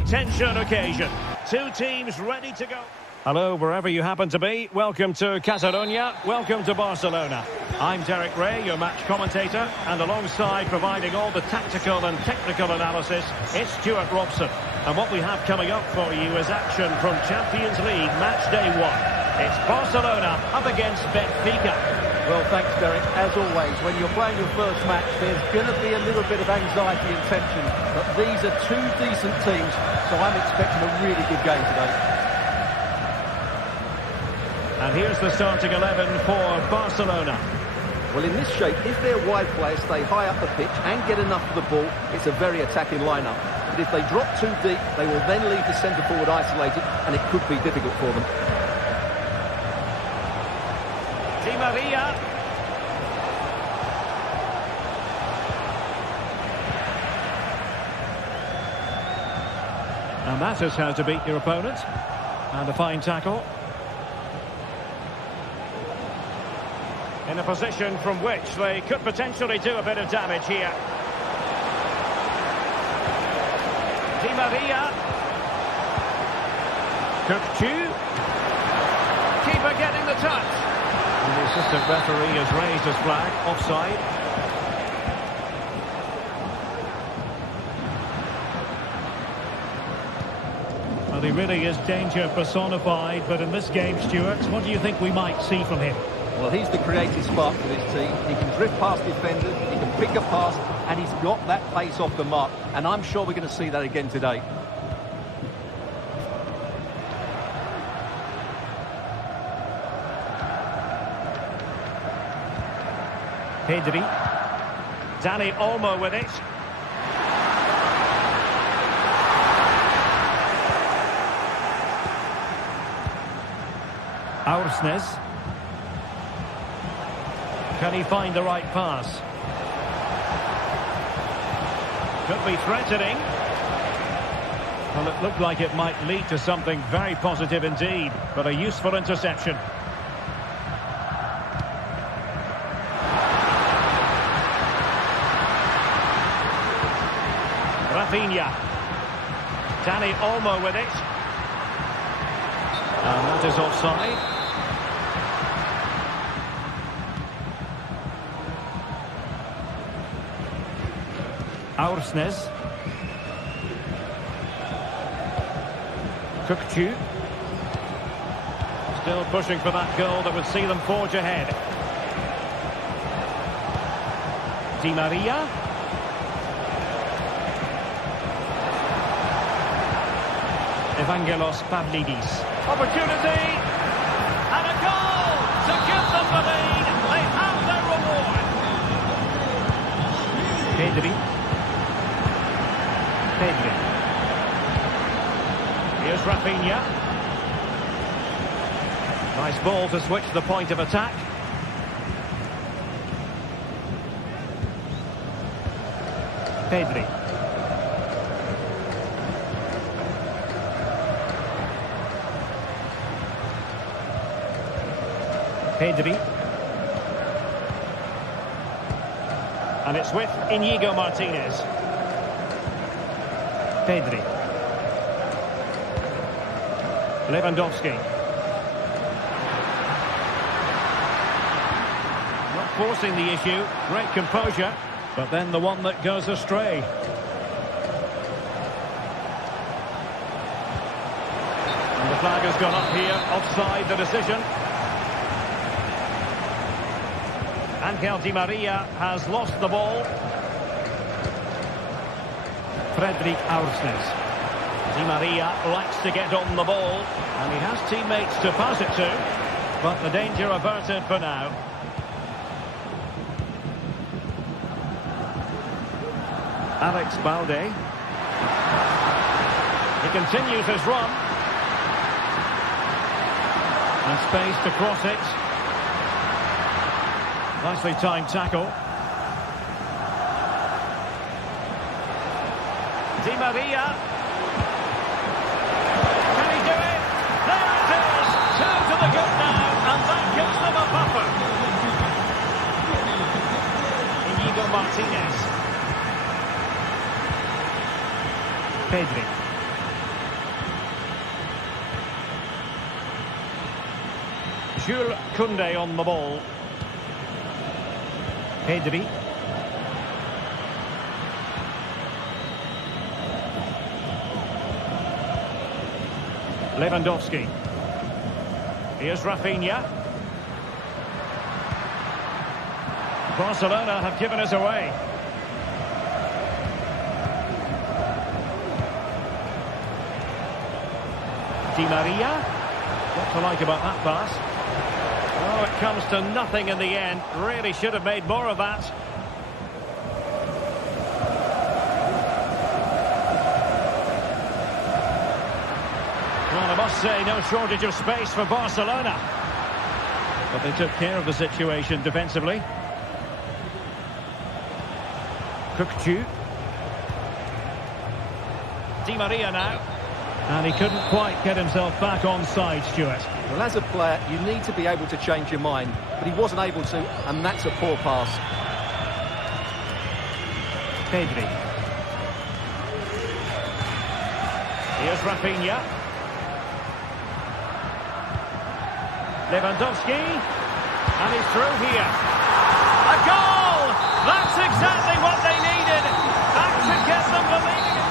high-tension occasion. Two teams ready to go. Hello, wherever you happen to be. Welcome to Catalonia. Welcome to Barcelona. I'm Derek Ray, your match commentator, and alongside providing all the tactical and technical analysis, it's Stuart Robson. And what we have coming up for you is action from Champions League match day 1. It's Barcelona up against Benfica. Well, thanks, Derek. As always, when you're playing your first match, there's going to be a little bit of anxiety and tension. But these are two decent teams, so I'm expecting a really good game today. And here's the starting 11 for Barcelona. Well, in this shape, if their wide players stay high up the pitch and get enough of the ball, it's a very attacking lineup. But if they drop too deep, they will then leave the centre-forward isolated, and it could be difficult for them. Di Maria. And that is how to beat your opponent. And a fine tackle. In a position from which they could potentially do a bit of damage here. Di Maria. Cook-Chu. Keeper getting the touch. And the assistant referee has raised his flag, offside. Well, he really is danger personified, but in this game, Stuart, what do you think we might see from him? Well, he's the creative spark for this team. He can drift past defenders, he can pick a pass, and he's got that pace off the mark. And I'm sure we're going to see that again today. Pedri. Dani Olmo with it. Aursnes. Can he find the right pass? Could be threatening. Well, it looked like it might lead to something very positive indeed, but a useful interception. Rafinha. Dani Olmo with it. And that is offside. Aursnes. Cook-Chu. Still pushing for that goal that would see them forge ahead. Di Maria. Evangelos Pavlidis. Opportunity. And a goal to give them the lead. They have their reward. Pedri. Here's Rafinha. Nice ball to switch the point of attack. Pedri. Pedri. And it's with Inigo Martinez. Pedri. Lewandowski. Not forcing the issue. Great composure. But then the one that goes astray. And the flag has gone up here. Offside the decision. Angel Di Maria has lost the ball. Frederic Aursnes. Di Maria likes to get on the ball, and he has teammates to pass it to, but the danger averted for now. Alex Balde. He continues his run. And space to cross it. Nicely timed tackle. Di Maria. Can he do it? There it is! 2 to the good now, and that gives them a buffer. Inigo Martinez. Pedri. Jules Koundé on the ball. Pedri. Lewandowski. Here's Rafinha. Barcelona have given us away. Di Maria. What to like about that pass? Oh, it comes to nothing in the end. Really should have made more of that. Well, I must say, no shortage of space for Barcelona. But they took care of the situation defensively. Cookju. Di Maria now. And he couldn't quite get himself back on side, Stuart. Well, as a player, you need to be able to change your mind. But he wasn't able to, and that's a poor pass. Pedri. Here's Rafinha. Lewandowski. And he's through here. A goal! That's exactly what they needed. That should get them believing it.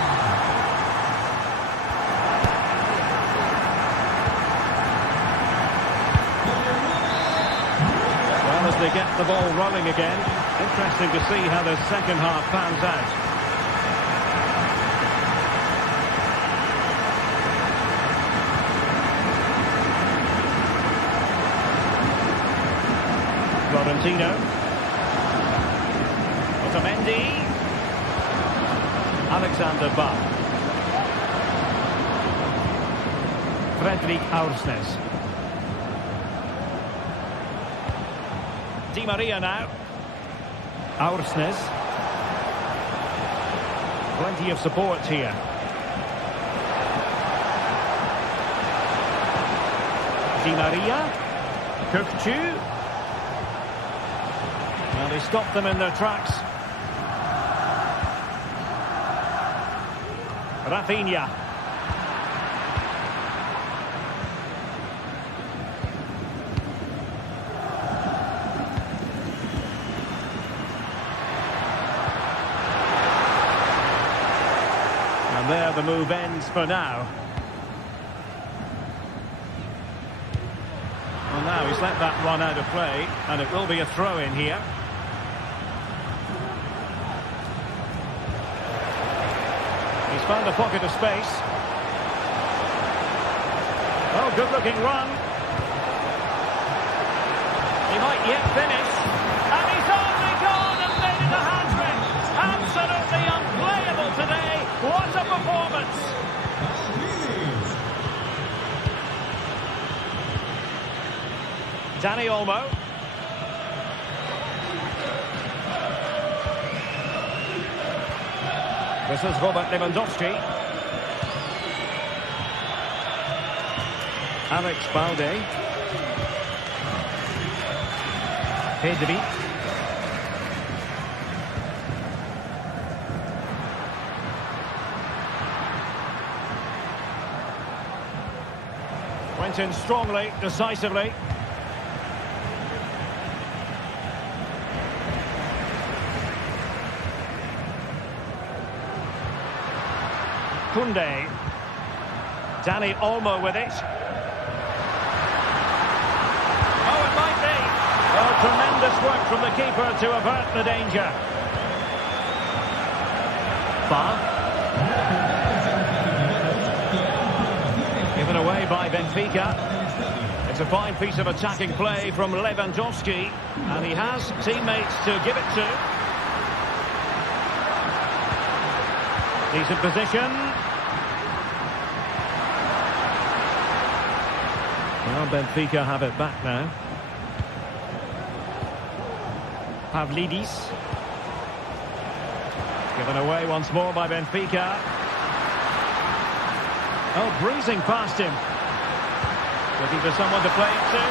Well, as they get the ball rolling again, interesting to see how the second half pans out. Florentino. Otamendi. Alexander Bach. Fredrik Aursnes. Di Maria now. Aursnes. Plenty of support here. Di Maria. Cookju. Well, he stopped them in their tracks. Rafinha. And there the move ends for now. Well, now he's let that run out of play, and it will be a throw-in here. He's found a pocket of space. Oh, good-looking run. He might yet finish. And he's only gone and made it a hat-trick. Absolutely unplayable today. What a performance. Dani Olmo. This is Robert Lewandowski. Alex Balde. Pedri. Went in strongly, decisively. Koundé. Dani Olmo with it. Oh, it might be. Oh, tremendous work from the keeper to avert the danger. Given away by Benfica. It's a fine piece of attacking play from Lewandowski. And he has teammates to give it to. Decent position. Well, Benfica have it back now. Pavlidis. Given away once more by Benfica. Oh, breezing past him. Looking for someone to play it to.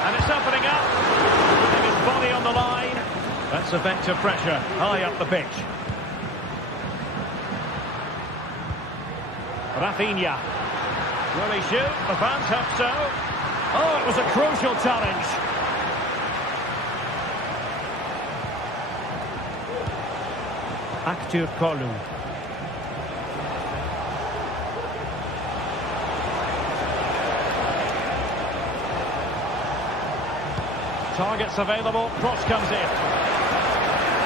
And it's opening up. Putting his body on the line. That's effective pressure high up the pitch. Rafinha. Will he shoot? The fans hope so. That was a crucial challenge. Aktür Kolu. Targets available, cross comes in.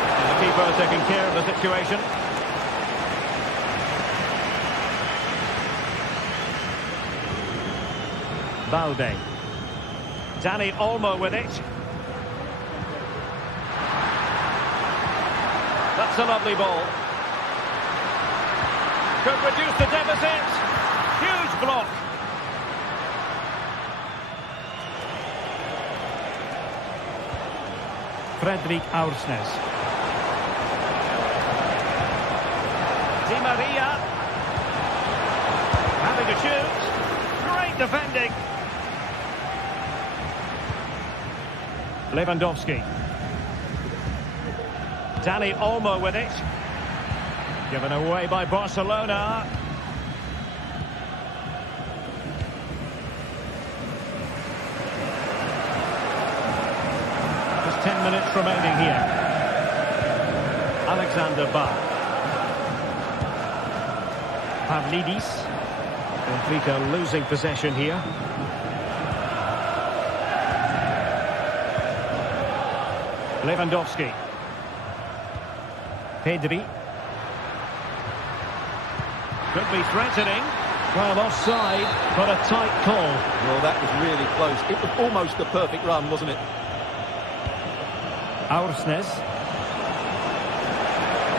And the keeper taking care of the situation. Balde. Dani Olmo with it. That's a lovely ball. Could reduce the deficit. Huge block. Fredrik Aursnes. Di Maria. Having a shoot. Great defending. Lewandowski. Dani Olmo with it. Given away by Barcelona. Just 10 minutes remaining here. Alexander Bach. Pavlidis. Benfica losing possession here. Lewandowski. Pedri. Could be threatening. Well, offside, but a tight call. Well, that was really close. It was almost a perfect run, wasn't it? Aursnes.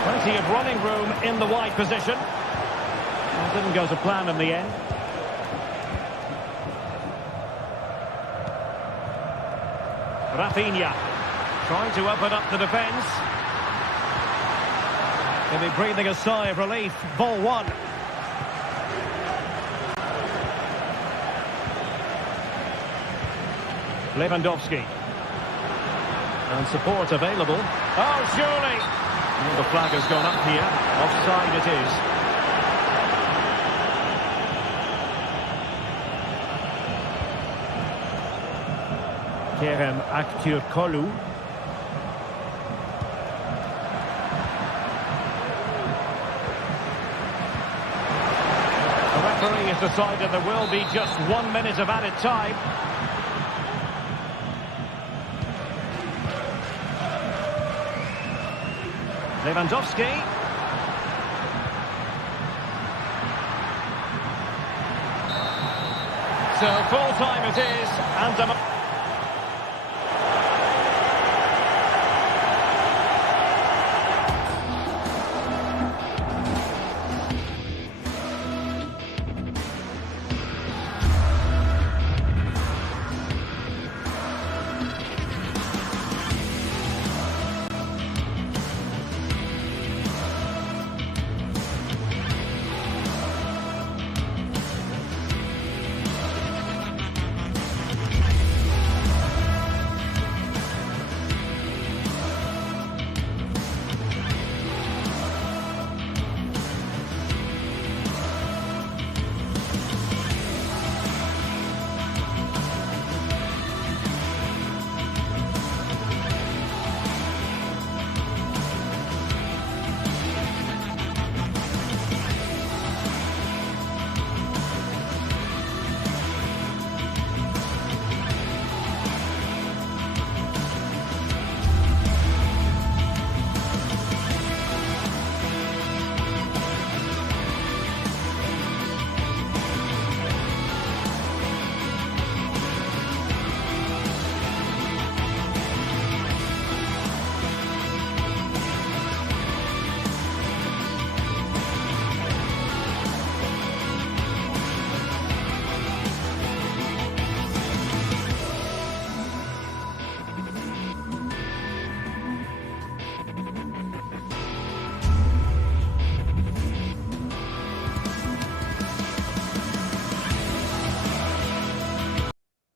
Plenty of running room in the wide position. Well, didn't go to plan in the end. Rafinha. Trying to open up the defence. He'll be breathing a sigh of relief. Ball one. Lewandowski. And support available. Oh, surely! Well, the flag has gone up here. Offside it is. Kerem Aktürkoğlu. The referee has decided there will be just 1 minute of added time. Lewandowski. So full time it is, and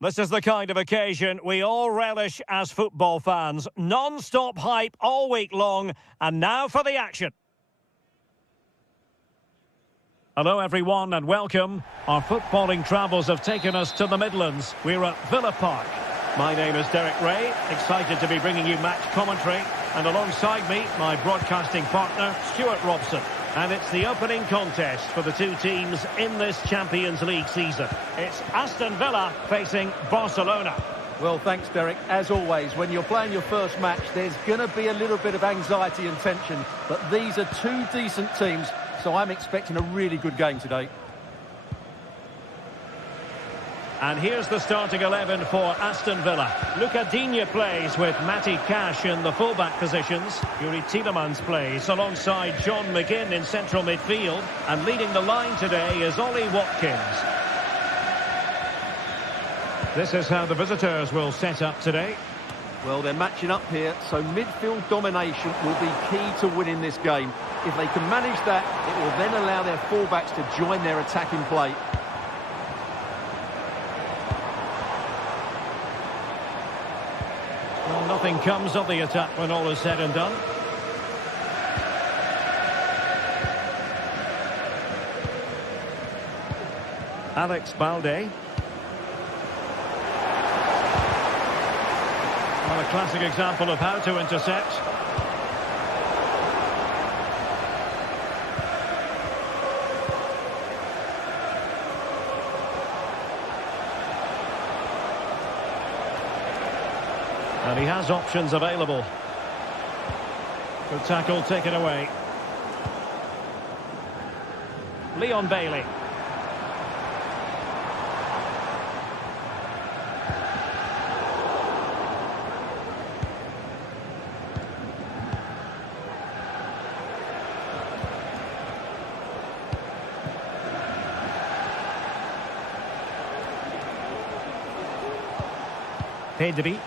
this is the kind of occasion we all relish as football fans. Non-stop hype all week long, and now for the action. Hello everyone and welcome. Our footballing travels have taken us to the Midlands. We're at Villa Park. My name is Derek Ray, excited to be bringing you match commentary. And alongside me, my broadcasting partner, Stuart Robson. And it's the opening contest for the two teams in this Champions League season. It's Aston Villa facing Barcelona. Well, thanks, Derek. As always, when you're playing your first match, there's going to be a little bit of anxiety and tension. But these are two decent teams, so I'm expecting a really good game today. And here's the starting 11 for Aston Villa. Luca Digne plays with Matty Cash in the fullback positions. Yuri Tielemans plays alongside John McGinn in central midfield. And leading the line today is Ollie Watkins. This is how the visitors will set up today. Well, they're matching up here, so midfield domination will be key to winning this game. If they can manage that, it will then allow their fullbacks to join their attacking play. Well, nothing comes of the attack when all is said and done. Alex Balde. Well, a classic example of how to intercept. And he has options available. Good tackle taken away. Leon Bailey. Pedri.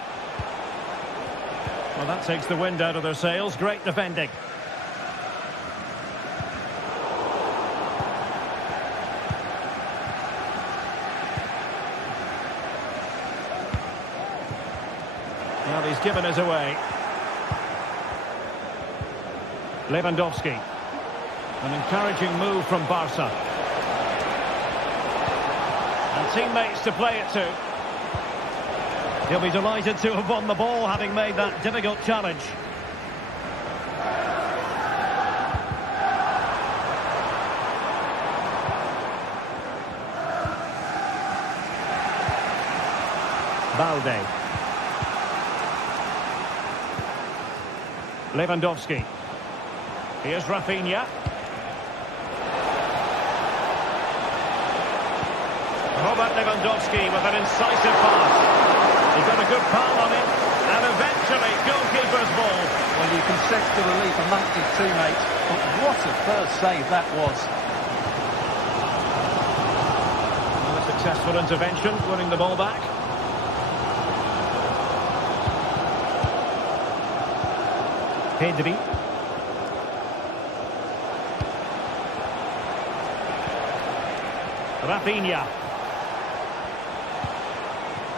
Well, that takes the wind out of their sails. Great defending. Well, he's given it away. Lewandowski. An encouraging move from Barca. And teammates to play it to. He'll be delighted to have won the ball, having made that difficult challenge. Balde. Lewandowski. Here's Rafinha. Robert Lewandowski with an incisive pass. He got a good palm on it, and eventually goalkeeper's ball. Well, you can sense the relief amongst his teammates, but what a first save that was. Well, a successful intervention, winning the ball back. Pedri. Rafinha.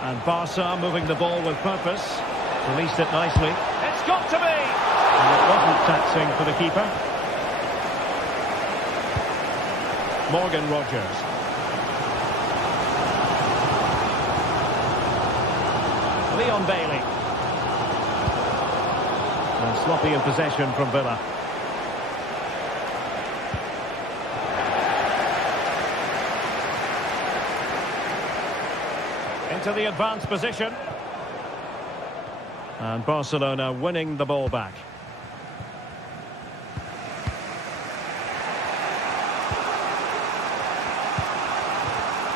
And Barca moving the ball with purpose. Released it nicely. It's got to be! And it wasn't taxing for the keeper. Morgan Rogers. Leon Bailey. And sloppy in possession from Villa. Into the advanced position. And Barcelona winning the ball back.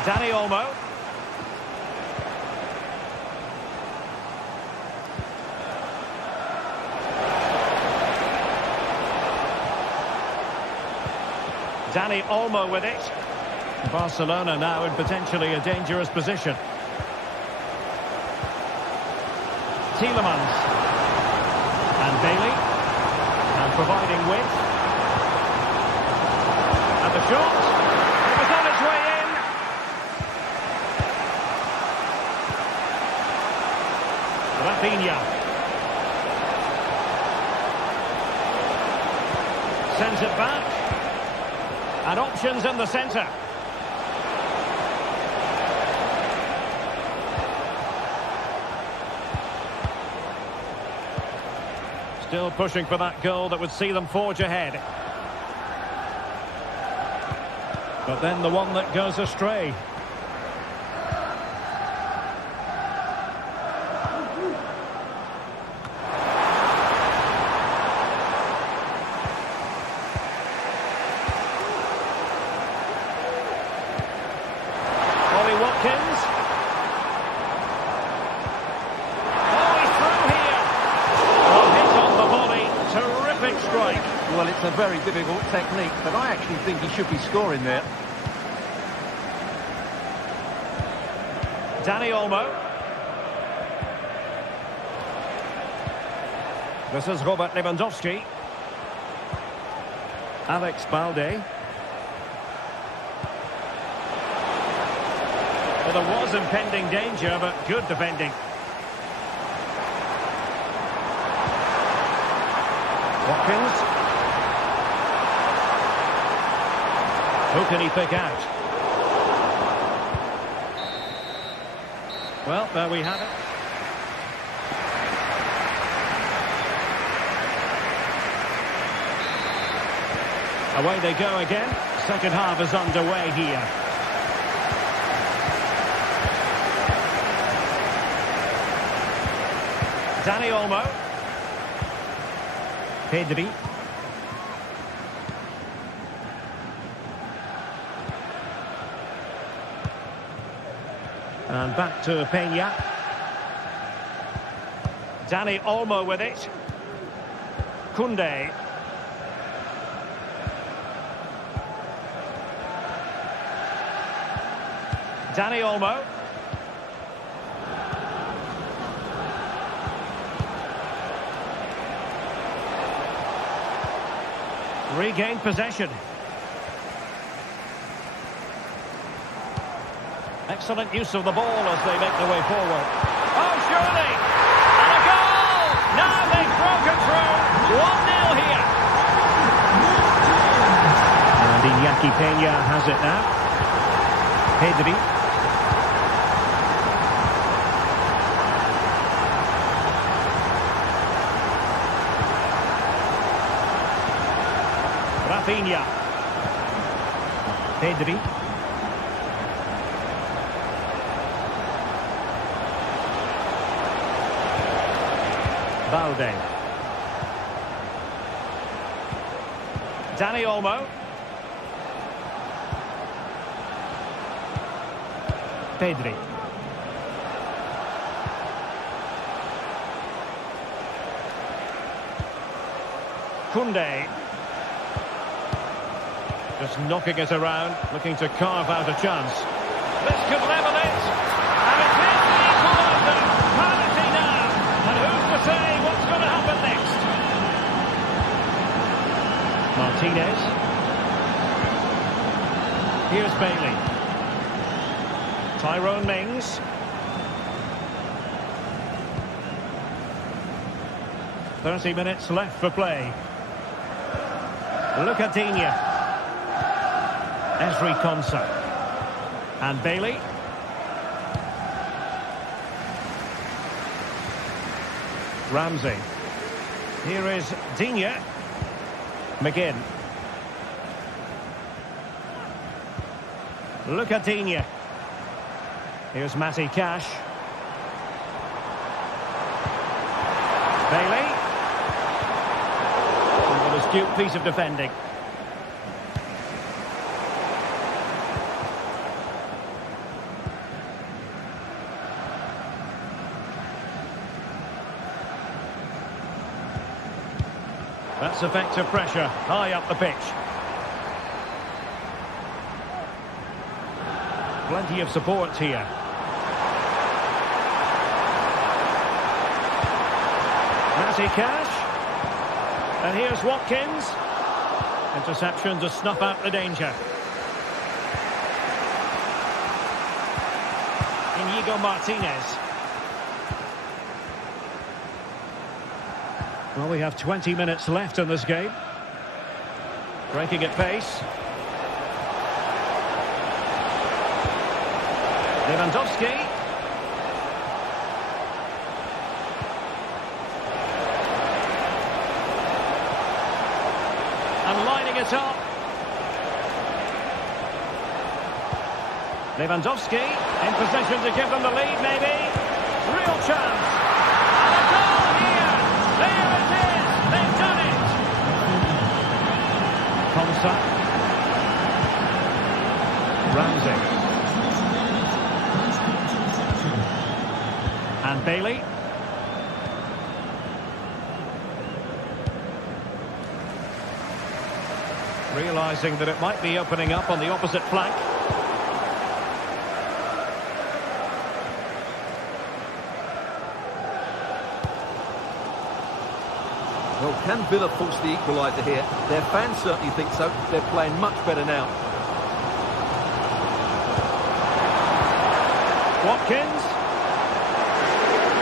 Dani Olmo. Dani Olmo with it. Barcelona now in potentially a dangerous position. Tielemans. And Bailey. And providing width. And the shot. It was on its way in. Rafinha. Sends it back. And options in the centre. Still pushing for that goal that would see them forge ahead. But then the one that goes astray. Watkins. Oh, he's through here. Well, hit on the volley. Terrific strike. Well, it's a very difficult technique, but I actually think he should be scoring there. Dani Olmo. This is Robert Lewandowski. Alex Balde. Well, there was impending danger, but good defending. Watkins. Who can he pick out? Well, there we have it. Away they go again. Second half is underway here. Dani Olmo. Pedri. And back to Peña. Dani Olmo with it. Koundé. Dani Olmo. Regained possession. Excellent use of the ball as they make their way forward. Oh, surely! And a goal! Now they've broken through. 1-0 here. And Iñaki Peña has it now. Pedri. Rafinha. Pedri. Balde. Dani Olmo. Pedri. Koundé. Just knocking it around, looking to carve out a chance. This could level it. And it is the equaliser. Penalty now. And who's to say what's going to happen next? Martinez. Here's Bailey. Tyrone Mings. "30 minutes left for play. Look at Digne. Ezri Konsa. And Bailey. Ramsey. Here is Digne. McGinn. Look at Digne. Here's Matty Cash. Bailey. An astute piece of defending. That's effective pressure, high up the pitch. Plenty of support here. Matty Cash. And here's Watkins. Interception to snuff out the danger. Inigo Martinez. Well, we have 20 minutes left in this game. Breaking at pace. Lewandowski. And lining it up. Lewandowski in position to give them the lead, maybe. Real chance. And a goal here. There it is. They've done it. Konsa. Ramsey. And Bailey. Realising that it might be opening up on the opposite flank. Well, can Villa force the equaliser here? Their fans certainly think so. They're playing much better now. Watkins.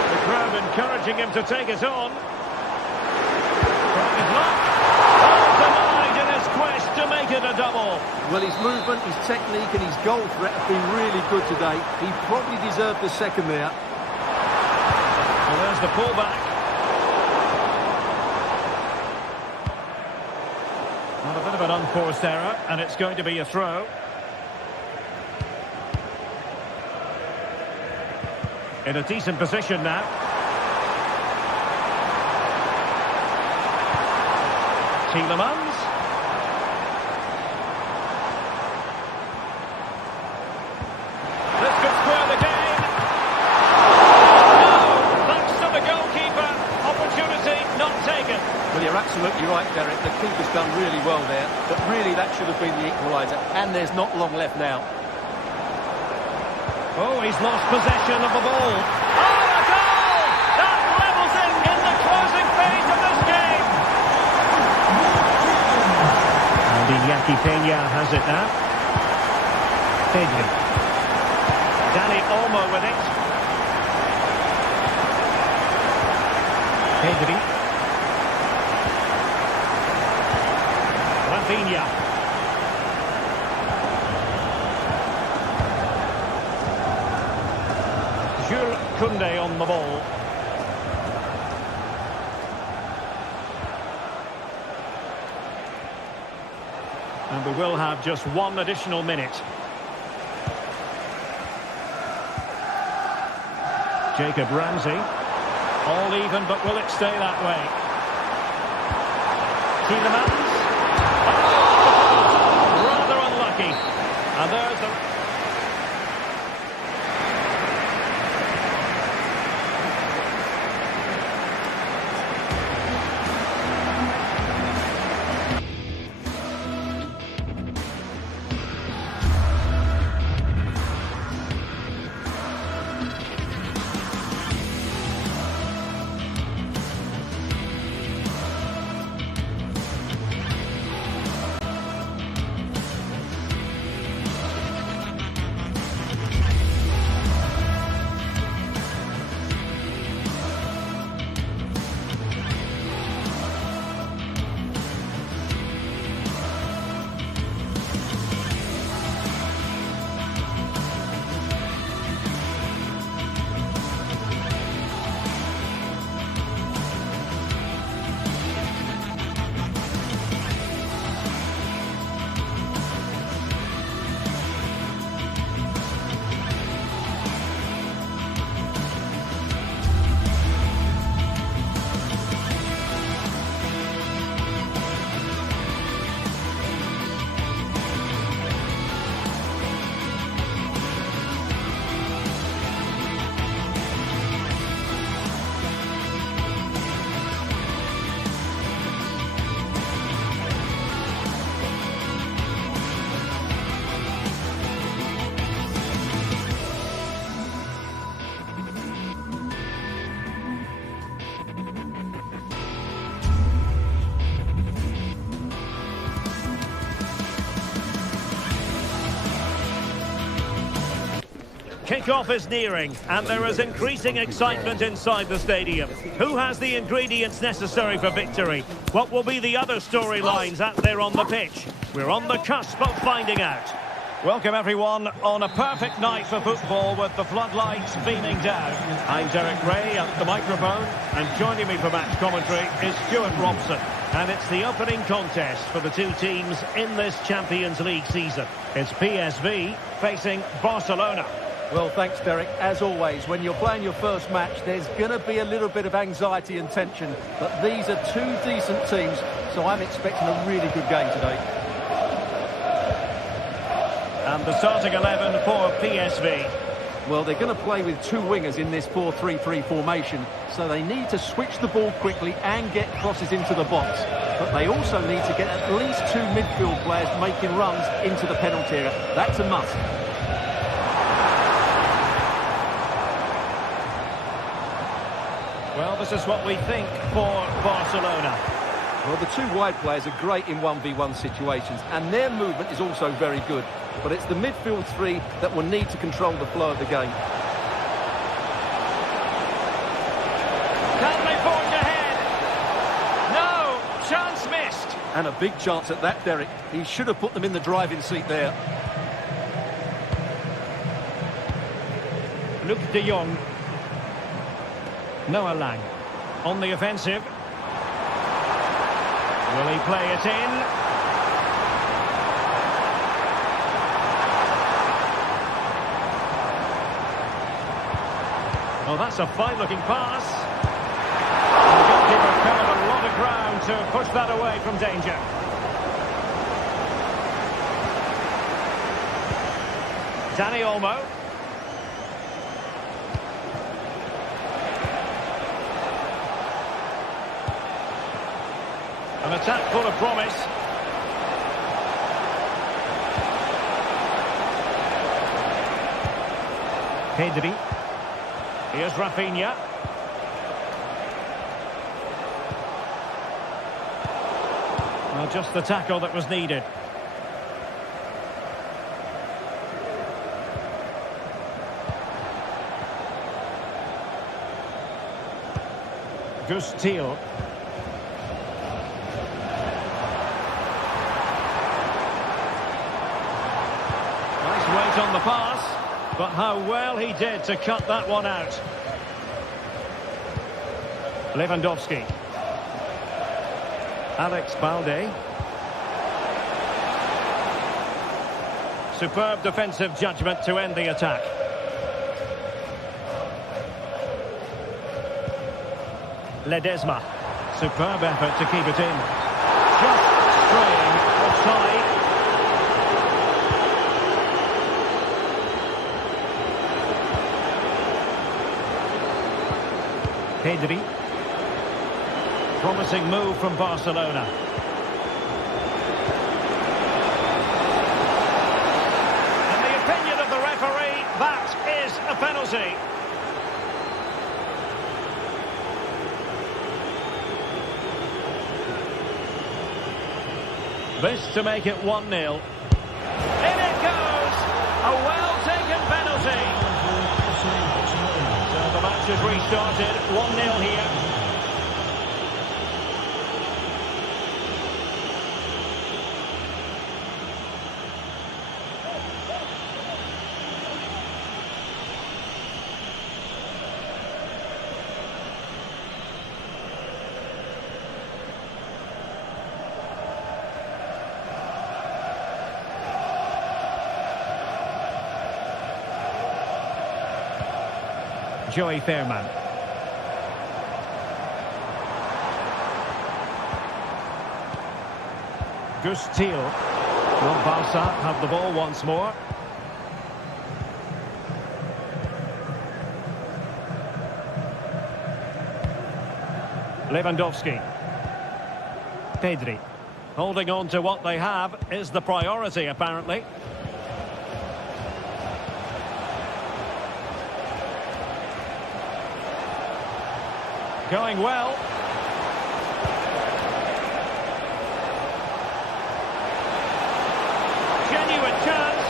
The crowd encouraging him to take it on. Trying his luck. Oh, denied in his quest to make it a double. Well, his movement, his technique and his goal threat have been really good today. He probably deserved the second there. Well, there's the pullback. Well, a bit of an unforced error, and it's going to be a throw. In a decent position now. Tielemans. This could square the game. No, thanks to the goalkeeper. Opportunity not taken. Well, you're absolutely right, Derek. The keeper's done really well there, but really that should have been the equaliser, and there's not long left now. Oh, he's lost possession of the ball. Oh, a goal! That levels it in the closing phase of this game. And Iñaki Peña has it now. Pedri. Dani Olmo with it. Pedri. Rafinha. Koundé on the ball. And we will have just one additional minute. Jacob Ramsey. All even, but will it stay that way? Tielemans. Oh! Rather unlucky. And there's the... Kick-off is nearing, and there is increasing excitement inside the stadium. Who has the ingredients necessary for victory? What will be the other storylines out there on the pitch? We're on the cusp of finding out. Welcome everyone on a perfect night for football with the floodlights beaming down. I'm Derek Ray at the microphone, and joining me for match commentary is Stuart Robson. And it's the opening contest for the two teams in this Champions League season. It's PSV facing Barcelona. Well, thanks, Derek. As always, when you're playing your first match, there's going to be a little bit of anxiety and tension. But these are two decent teams, so I'm expecting a really good game today. And the starting 11 for PSV. Well, they're going to play with two wingers in this 4-3-3 formation, so they need to switch the ball quickly and get crosses into the box. But they also need to get at least two midfield players making runs into the penalty area. That's a must. Well, this is what we think for Barcelona. Well, the two wide players are great in 1v1 situations, and their movement is also very good. But it's the midfield three that will need to control the flow of the game. Can they forge ahead? No, chance missed. And a big chance at that, Derek. He should have put them in the driving seat there. Luke de Jong. Noah Lang on the offensive. Will he play it in? Oh, that's a fine-looking pass. The goalkeeper covered a lot of ground to push that away from danger. Dani Olmo. An attack full of promise. Pedri. Here's Rafinha. Well, just the tackle that was needed. Gus Thiel. Nice weight on the pass. But how well he did to cut that one out. Lewandowski. Alex Balde. Superb defensive judgment to end the attack. Ledesma. Superb effort to keep it in. Just straying offside. Pedri. Promising move from Barcelona. In the opinion of the referee, that is a penalty. This to make it 1-0. In it goes! A well-taken penalty. So the match has restarted, 1-0 here. Joey Fairman. Gus Thiel. Will Barca have the ball once more? Lewandowski. Pedri. Holding on to what they have is the priority, apparently. Going well. Genuine chance.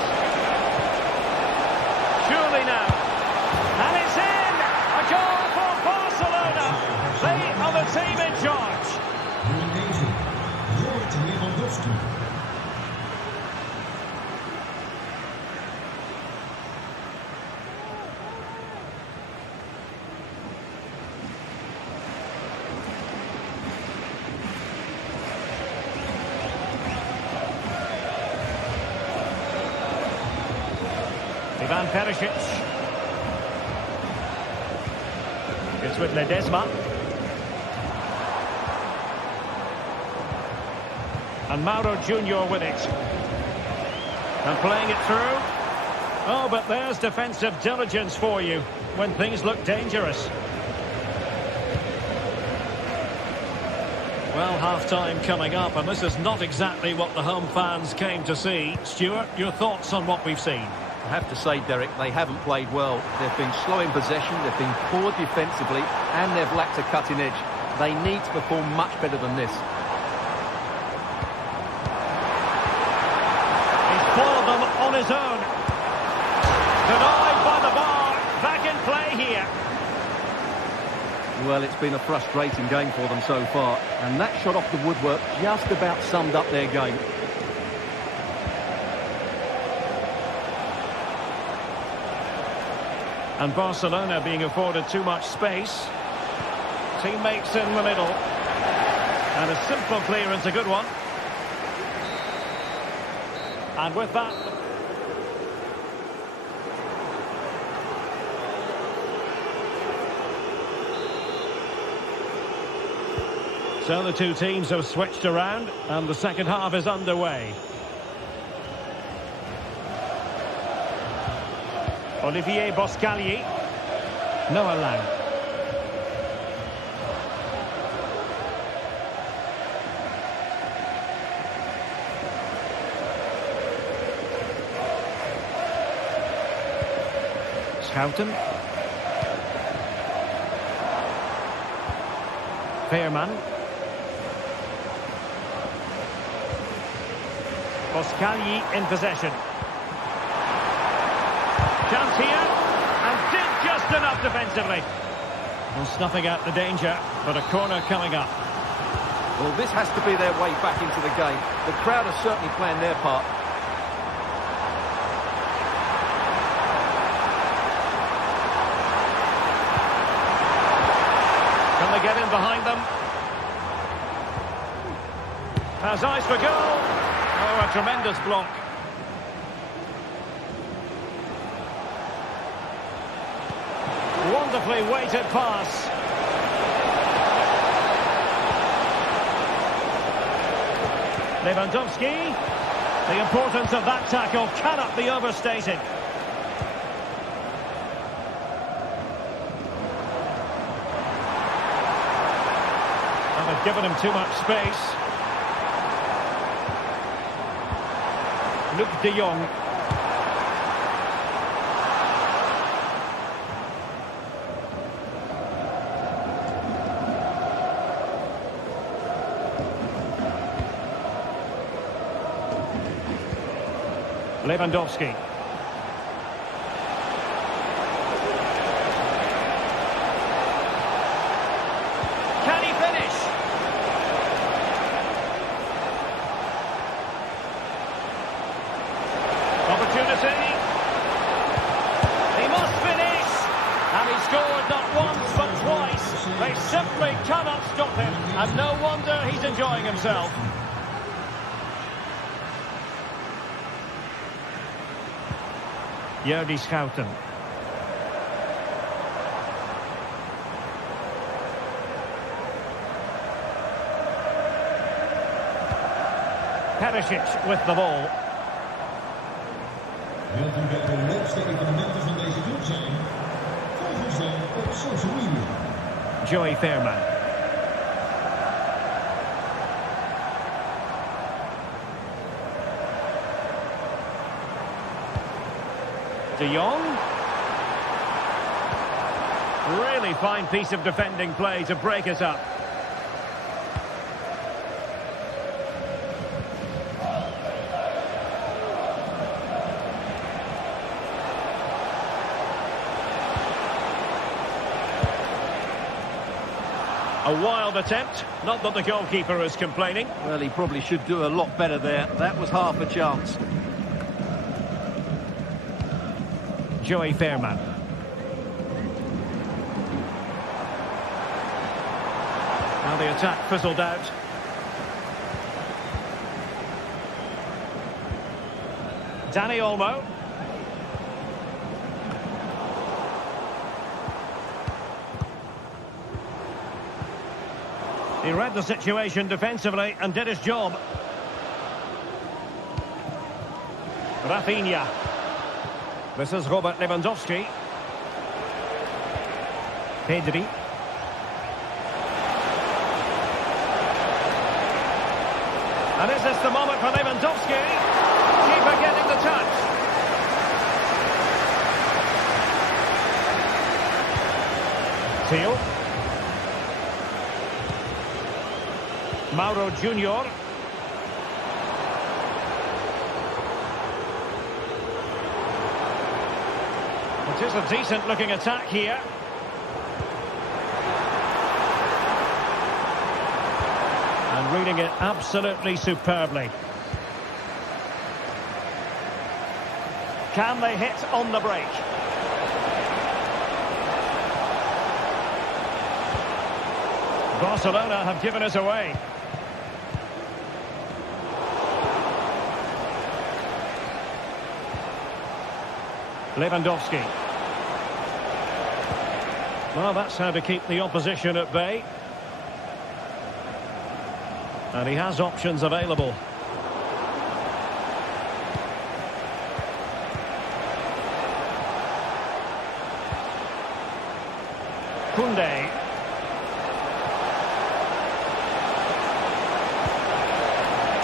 Surely now. And it's in! A goal for Barcelona. They are the team in charge. Perisic. It's with Ledesma. And Mauro Junior with it. And playing it through. Oh, but there's defensive diligence for you when things look dangerous. Well, half-time coming up, and this is not exactly what the home fans came to see. Stuart, your thoughts on what we've seen? I have to say, Derek, they haven't played well. They've been slow in possession, they've been poor defensively, and they've lacked a cutting edge. They need to perform much better than this. He's foiled them on his own. Denied by the bar. Back in play here. Well, it's been a frustrating game for them so far, and that shot off the woodwork just about summed up their game. And Barcelona being afforded too much space. Teammates in the middle. And a simple clearance, a good one. And with that... So the two teams have switched around, and the second half is underway. Olivier Boscagli. Noah Lang. Schouten. Veerman. Boscagli in possession. Chance here, and did just enough defensively. Well, snuffing out the danger, but a corner coming up. Well, this has to be their way back into the game. The crowd are certainly playing their part. Can they get in behind them? Has eyes for goal. Oh, a tremendous block. Wonderfully weighted pass. Lewandowski. The importance of that tackle cannot be overstated. And they've given him too much space. Luc de Jong. Lewandowski. Can he finish? Opportunity. He must finish. And he scored not once but twice. They simply cannot stop him. And no wonder he's enjoying himself. Jordi Schouten. Perisic with the ball. Wilt u dat de leukste evenementen van deze club zijn? Volg ons dan op social media. Joey Veerman. De Jong. Really fine piece of defending play to break it up. A wild attempt, not that the goalkeeper is complaining. Well, he probably should do a lot better there. That was half a chance. Joey Veerman. Now the attack fizzled out. Dani Olmo. He read the situation defensively and did his job. Rafinha. This is Robert Lewandowski. Pedri. And is this the moment for Lewandowski? Keeper getting the touch. Teal. Mauro Junior. It is a decent-looking attack here. And reading it absolutely superbly. Can they hit on the break? Barcelona have given us away. Lewandowski. Well, that's how to keep the opposition at bay. And he has options available. Koundé.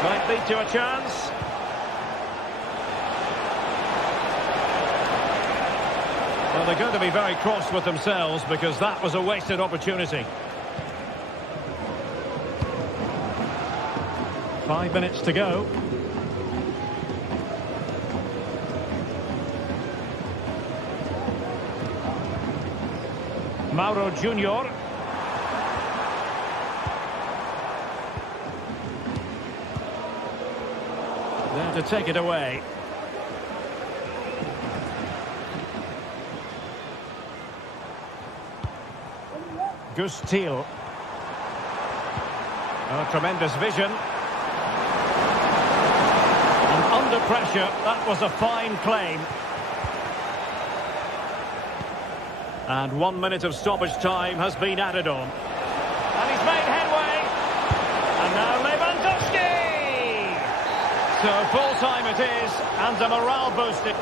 Might lead to a chance. Well, they're going to be very cross with themselves because that was a wasted opportunity. 5 minutes to go. Mauro Junior. There to take it away. Teal. Oh, tremendous vision. And under pressure, that was a fine claim. And 1 minute of stoppage time has been added on. And he's made headway. And now Lewandowski! So full time it is, and a morale boosting.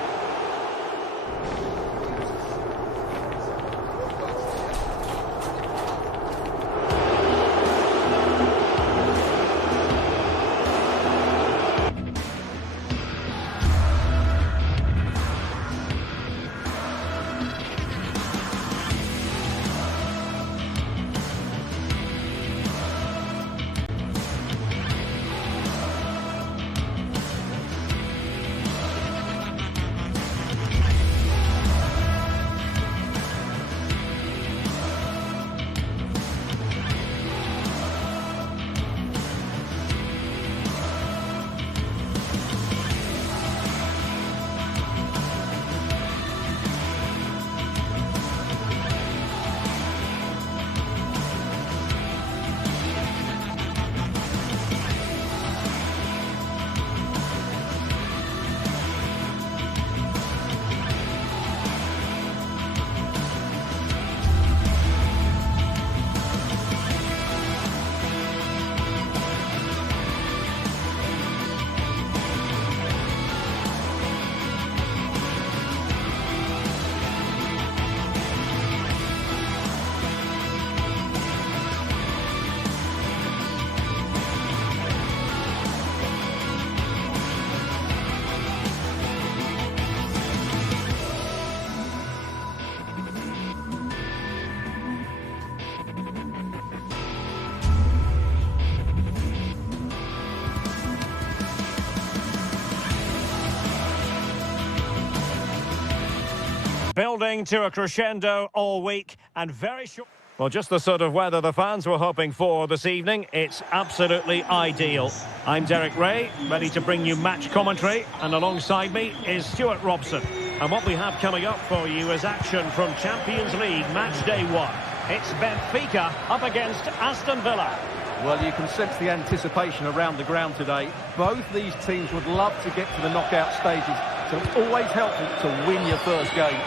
Building to a crescendo all week and very short. Well, just the sort of weather the fans were hoping for this evening. It's absolutely ideal. I'm Derek Ray, ready to bring you match commentary, and alongside me is Stuart Robson. And what we have coming up for you is action from Champions League match day 1. It's Benfica up against Aston Villa. Well, you can sense the anticipation around the ground today. Both these teams would love to get to the knockout stages, so it's always helpful to win your first game.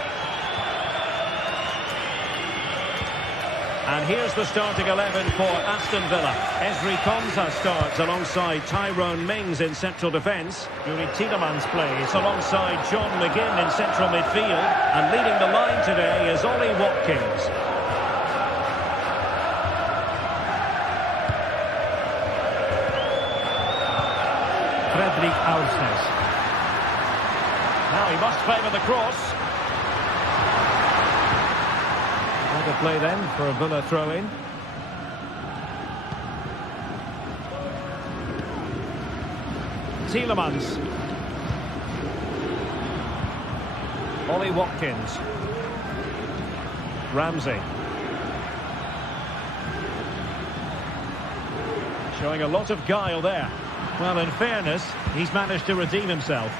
And here's the starting 11 for Aston Villa. Ezri Konsa starts alongside Tyrone Mings in central defence. Yuri Tielemans plays alongside John McGinn in central midfield. And leading the line today is Ollie Watkins. Fredrik Aursnes. Now he must favour the cross. The play then for a Villa throw-in. Tielemans. Ollie Watkins. Ramsey. Showing a lot of guile there. Well, in fairness, he's managed to redeem himself.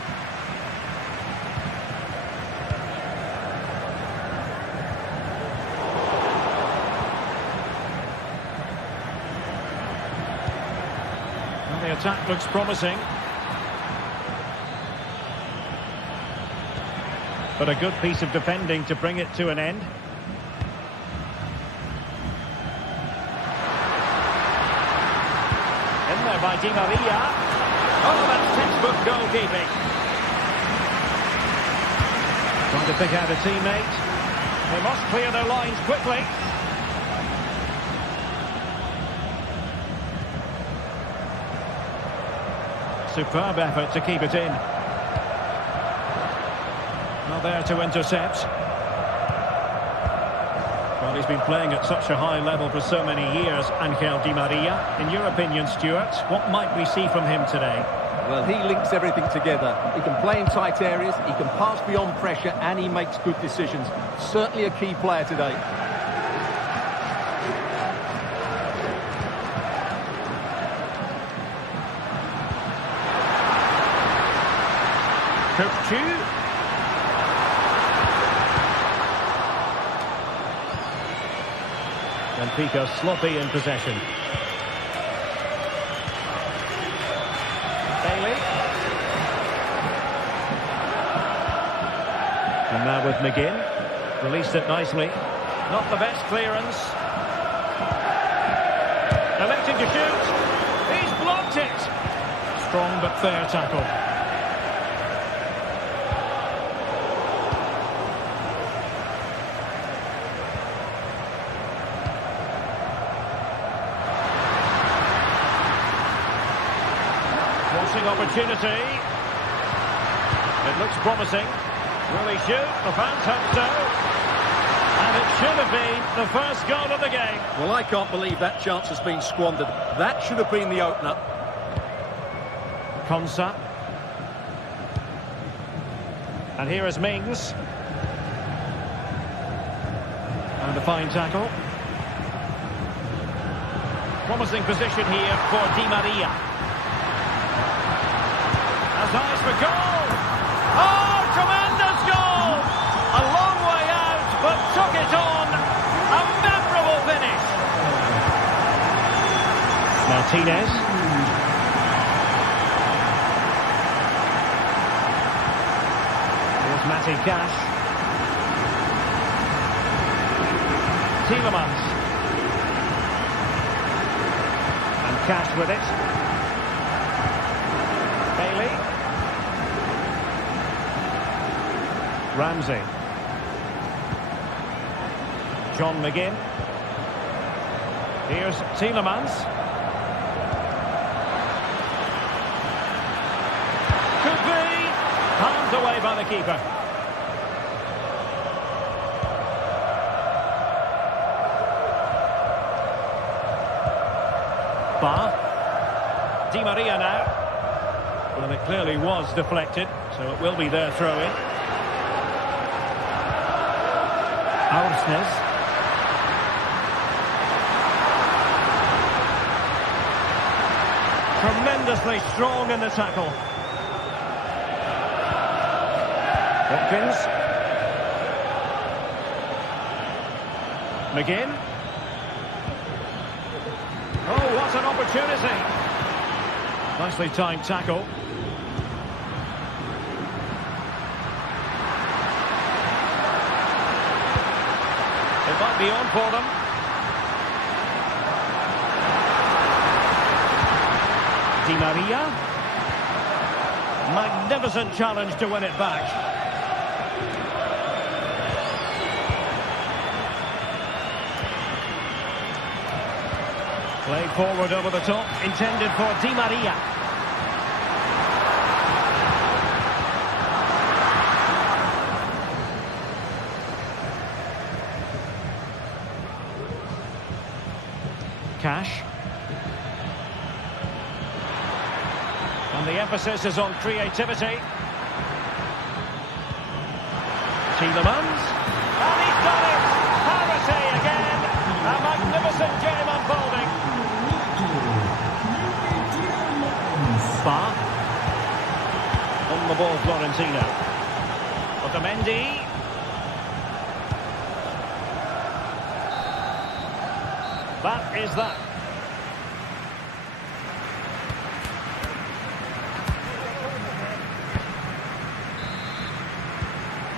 The attack looks promising. But a good piece of defending to bring it to an end. In there by Di Maria. Oh, that's textbook goalkeeping. Trying to pick out a teammate. They must clear their lines quickly. Superb effort to keep it in. Not there to intercept. Well, he's been playing at such a high level for so many years, Angel Di Maria. In your opinion, Stuart, what might we see from him today? Well, he links everything together. He can play in tight areas, he can pass beyond pressure, and he makes good decisions. Certainly a key player today. And Pico sloppy in possession. Bailey. And now with McGinn. Released it nicely. Not the best clearance. Electing to shoot. He's blocked it. Strong but fair tackle. Opportunity. It looks promising. Will he shoot? The fans hope so. And it should have been the first goal of the game. Well, I can't believe that chance has been squandered. That should have been the opener. Konsa. And here is Mings. And a fine tackle. Promising position here for Di Maria. Eyes for goal! Oh, tremendous goal! A long way out, but took it on. A memorable finish. Martinez. Here's Matty Cash. Tielemans. And Cash with it. Bailey. Ramsey. John McGinn. Here's Tielemans. Could be. Palmed away by the keeper. Di Maria now. Well, it clearly was deflected, so it will be their throw-in. Aursnes. Tremendously strong in the tackle. Watkins. McGinn. Oh, what an opportunity. Nicely timed tackle. It might be on for them. Di Maria. Magnificent challenge to win it back. Played forward over the top, intended for Di Maria. Cash. And the emphasis is on creativity. Tielemans. And he's done it! Parity again! A magnificent game unfolding. Bar. On the ball, Florentino. Otamendi. That is that.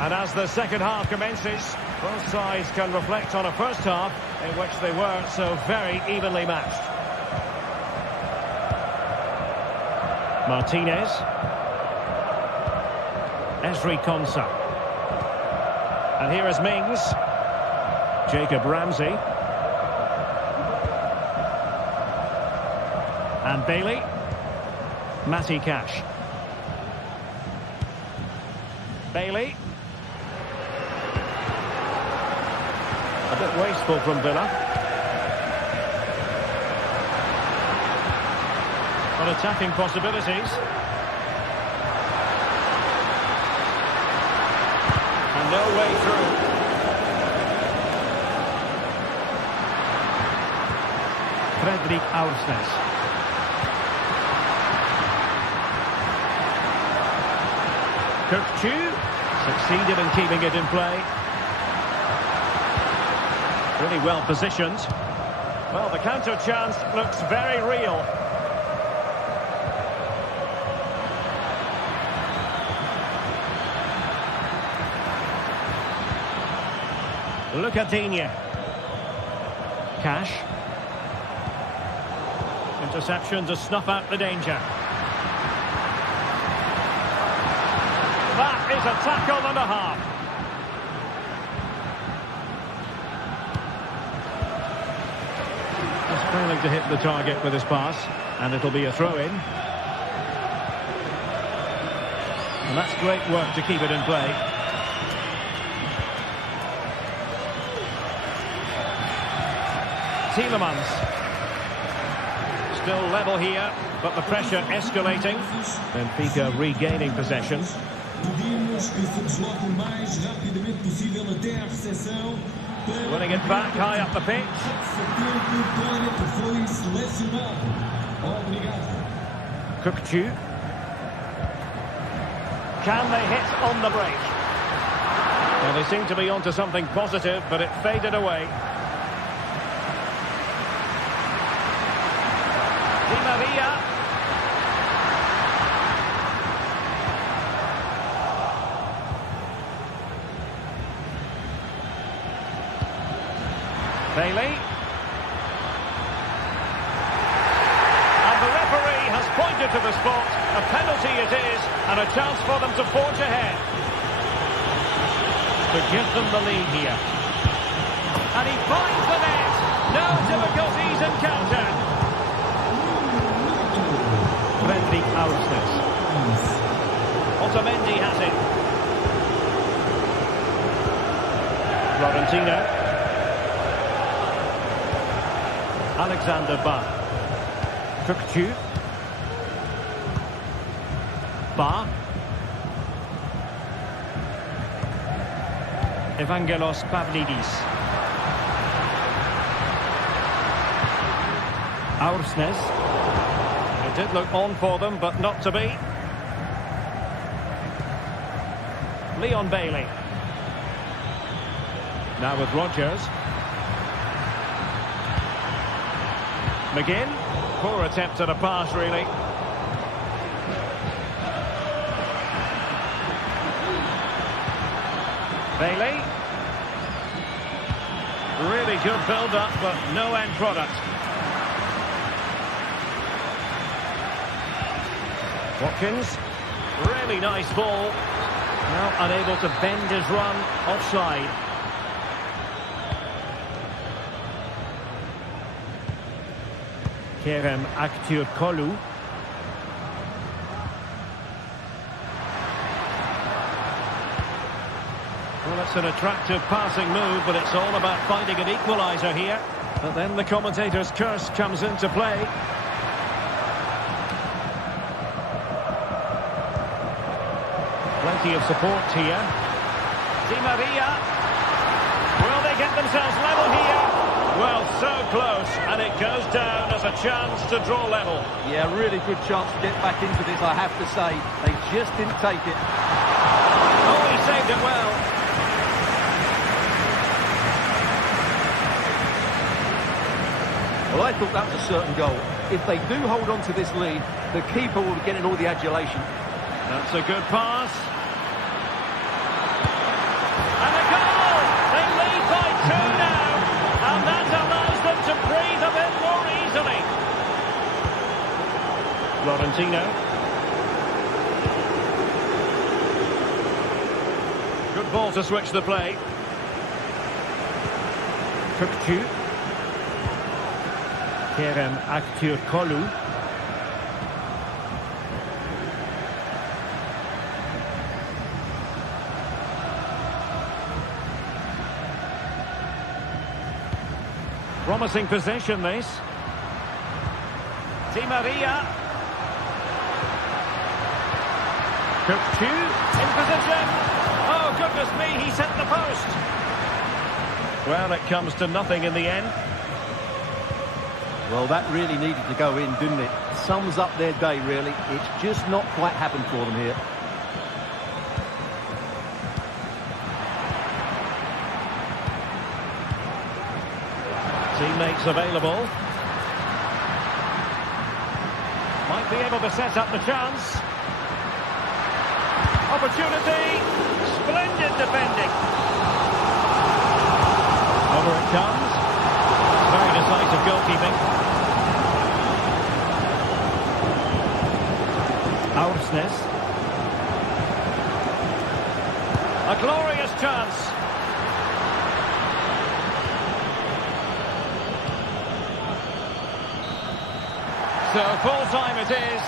And as the second half commences, both sides can reflect on a first half in which they were so very evenly matched. Martinez. Esri Konsa. And here is Mings. Jacob Ramsey. And Bailey. Matty Cash. Bailey. A bit wasteful from Villa. But attacking possibilities. And no way through. Fredrik Aursnes. Kirkchu succeeded in keeping it in play. Really well positioned. Well, the counter chance looks very real. Lucadinha. Cash. Interception to snuff out the danger. That is a tackle and a half. He's failing to hit the target with his pass, and it'll be a throw-in. And that's great work to keep it in play. Tielemans. Still level here, but the pressure escalating. Benfica regaining possession. Winning it back high up the pitch. Kirkchu. Can they hit on the break? Well, they seem to be onto something positive, but it faded away. Di Maria. Bailey. And the referee has pointed to the spot. A penalty it is, and a chance for them to forge ahead. To give them the lead here. And he finds the net. No difficulties encountered. Fredrik Aursnes. Otamendi has it. Florentino. Alexander Ba. Kirkchu. Ba. Evangelos Pavlidis. Aursnes. It did look on for them, but not to be. Leon Bailey. Now with Rodgers. McGinn. Poor attempt at a pass, really. Bailey. Really good build-up, but no end product. Watkins. Really nice ball. Now unable to bend his run. Offside. Kerem Aktürkoğlu. Well, it's an attractive passing move, but it's all about finding an equaliser here. But then the commentator's curse comes into play. Plenty of support here. Di Maria. Will they get themselves level here? Well, so close, and it goes down as a chance to draw level. Yeah, really good chance to get back into this, I have to say. They just didn't take it. Oh, he saved it well. Well, I thought that was a certain goal. If they do hold on to this lead, the keeper will be getting all the adulation. That's a good pass. And a goal! They lead by 2 now. And that allows them to breathe a bit more easily. Florentino. Good ball to switch the play. Kökçü. Kerem Aktürkoğlu. Promising possession, this. Di Maria. Kökçü in position. Oh, goodness me, he set the post. Well, it comes to nothing in the end. Well, that really needed to go in, didn't it? Sums up their day, really. It's just not quite happened for them here. Teammates available. Might be able to set up the chance. Opportunity. Splendid defending. Over it comes. Very decisive goalkeeping. Aursnes. A glorious chance. So full time it is.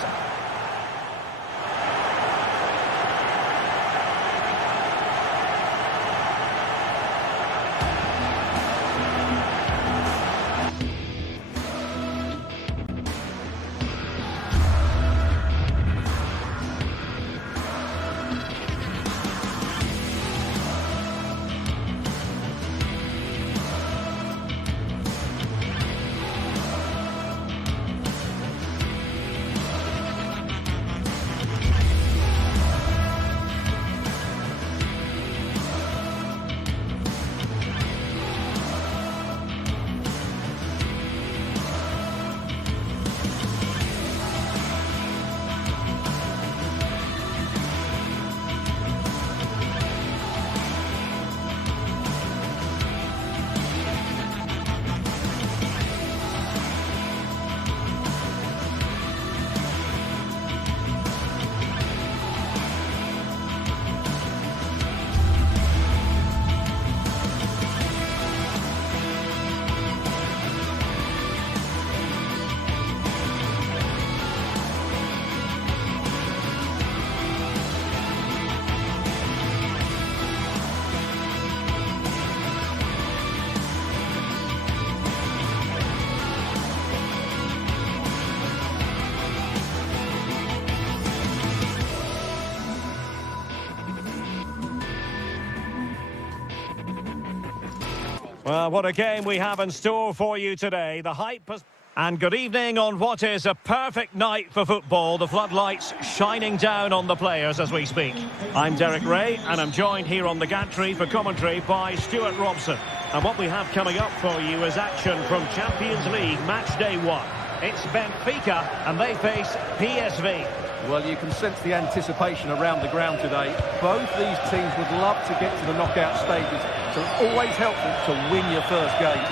Well, what a game we have in store for you today. The hype has... And good evening on what is a perfect night for football. The floodlights shining down on the players as we speak. I'm Derek Ray, and I'm joined here on the gantry for commentary by Stuart Robson. And what we have coming up for you is action from Champions League match day 1. It's Benfica, and they face PSV. Well, you can sense the anticipation around the ground today. Both these teams would love to get to the knockout stages, so it's always helpful to win your first game.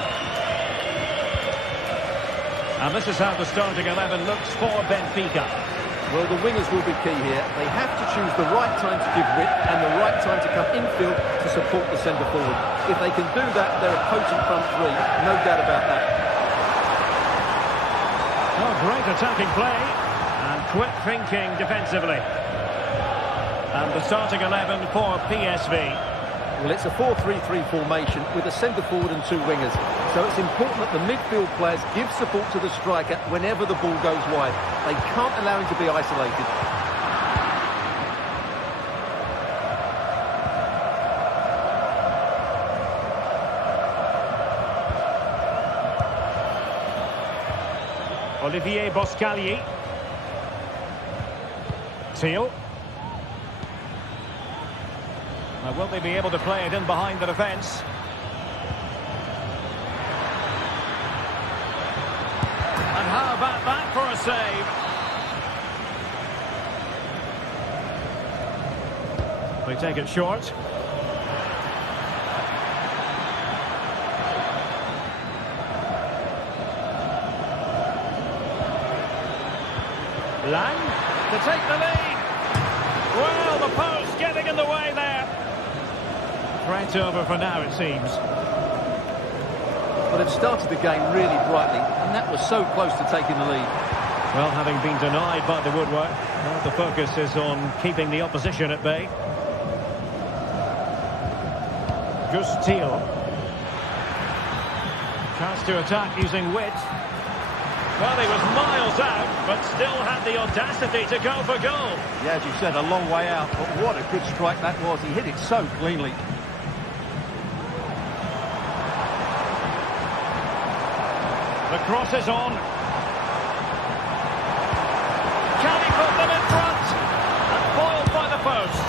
And this is how the starting 11 looks for Benfica. Well, the wingers will be key here. They have to choose the right time to give width and the right time to come infield to support the centre forward. If they can do that, they're a potent front three. No doubt about that. Oh, great attacking play and quick thinking defensively. And the starting 11 for PSV. Well, it's a 4-3-3 formation with a centre forward and two wingers. So it's important that the midfield players give support to the striker whenever the ball goes wide. They can't allow him to be isolated. Olivier Boscagli. Teal. Will they be able to play it in behind the defence? And how about that for a save? They take it short. Lang to take the lead. Well, the post getting in the way there. Threat over for now, it seems. But they've started the game really brightly, and that was so close to taking the lead. Well, having been denied by the woodwork, well, the focus is on keeping the opposition at bay. Gus Teal. Chance to attack using wit. Well, he was miles out, but still had the audacity to go for goal. Yeah, as you said, a long way out, but what a good strike that was. He hit it so cleanly. The cross is on. Can he put them in front? And foiled by the post.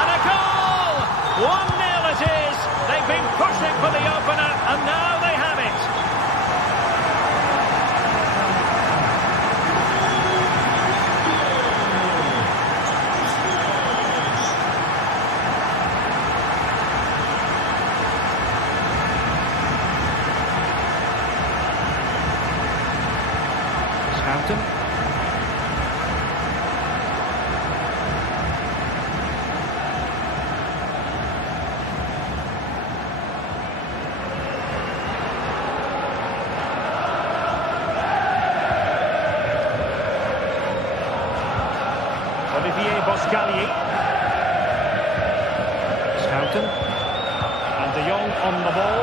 And a goal! 1-0 it is. They've been pushing for the opener, and now they have it. Olivier Boscagli. Schouten. And De Jong on the ball.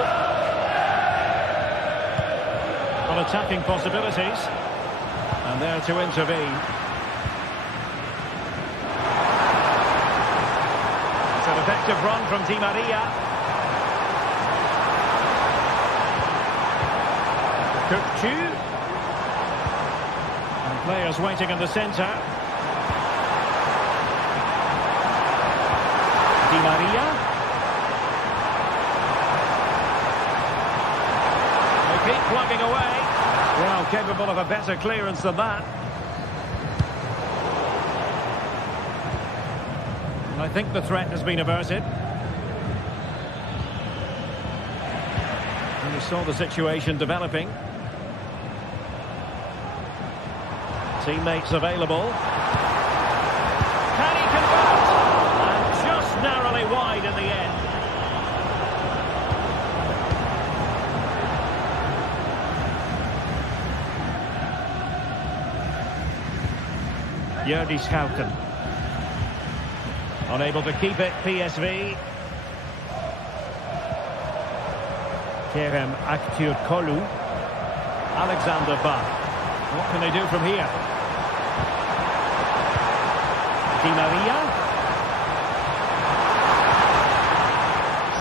On attacking possibilities. And there to intervene. It's an effective run from Di Maria. Cook-Chu. And players waiting in the centre. Di Maria. They keep plugging away. Well, capable of a better clearance than that. And I think the threat has been averted. And we saw the situation developing. Teammates available. Can he convert? And just narrowly wide in the end. Jordi Schouten. Unable to keep it, PSV. Kerem Aktürkoğlu. Alexander Bach. What can they do from here? Di Maria.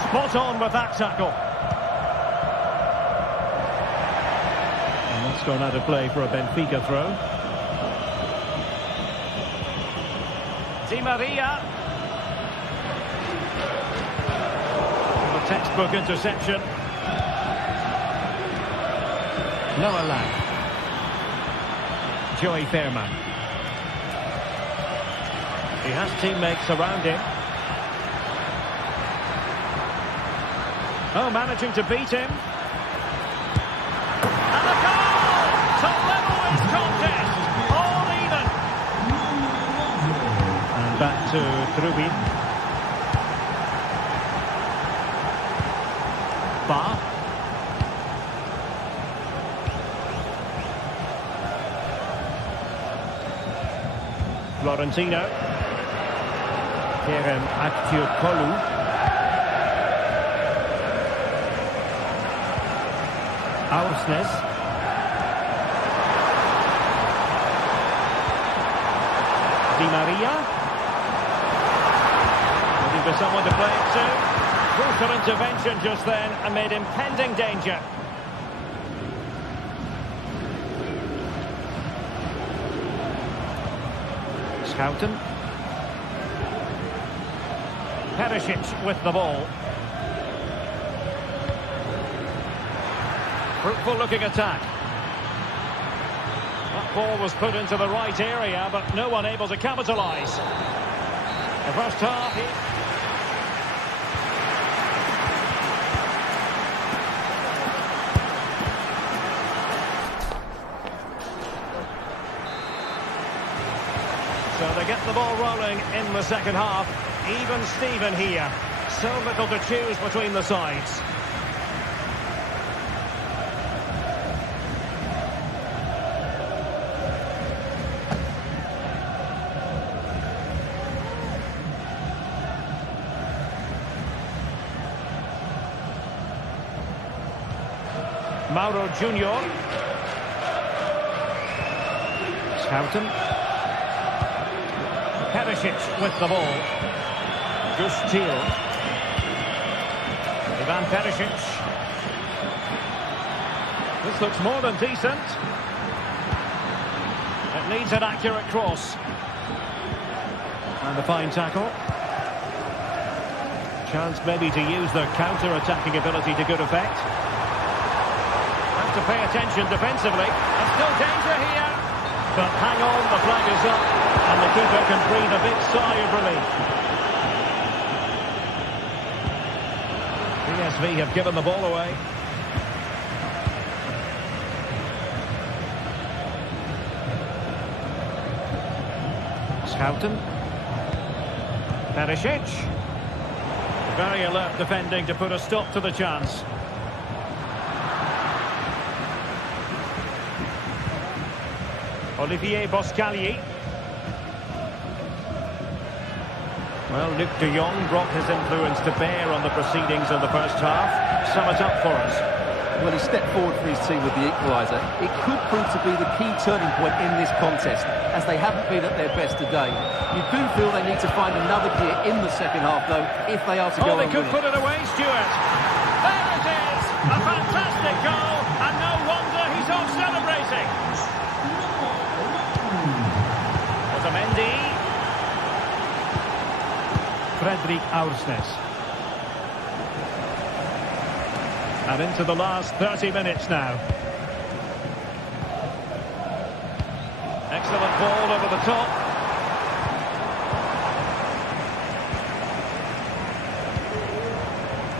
Spot on with that tackle. And that's gone out of play for a Benfica throw. Di Maria. A textbook interception. Noah Lang. Joey Fairman. He has teammates around him. Oh, managing to beat him. And the goal! To level this contest. All even. to Trubin. Ba. Florentino. Kerem Aktürkoğlu. Aursnes. Di Maria. Looking for someone to play it to. Crucial intervention just then amid impending danger. Schouten. Perisic with the ball. Fruitful looking attack. That ball was put into the right area, but no one able to capitalise. The first half. So they get the ball rolling in the second half. Even Steven here. So little to choose between the sides. Mauro Junior. Schouten. Perisic with the ball. Gustil. Ivan Perisic. This looks more than decent. It needs an accurate cross. And a fine tackle. Chance maybe to use their counter-attacking ability to good effect. To pay attention defensively, and still danger here, but hang on, the flag is up and the keeper can breathe a big sigh of relief. PSV have given the ball away. Schouten. Perisic. Very alert defending to put a stop to the chance. Olivier Boscagli. Well, Luc de Jong brought his influence to bear on the proceedings of the first half. Sum it up for us. Well, he stepped forward for his team with the equaliser. It could prove to be the key turning point in this contest, as they haven't been at their best today. You do feel they need to find another gear in the second half, though, if they are to go on they could winning. put it away, Stuart. There it is! A fantastic goal, and no wonder he's off celebrating. Otamendi. Fredrik Aursnes. And into the last 30 minutes now. Excellent ball over the top.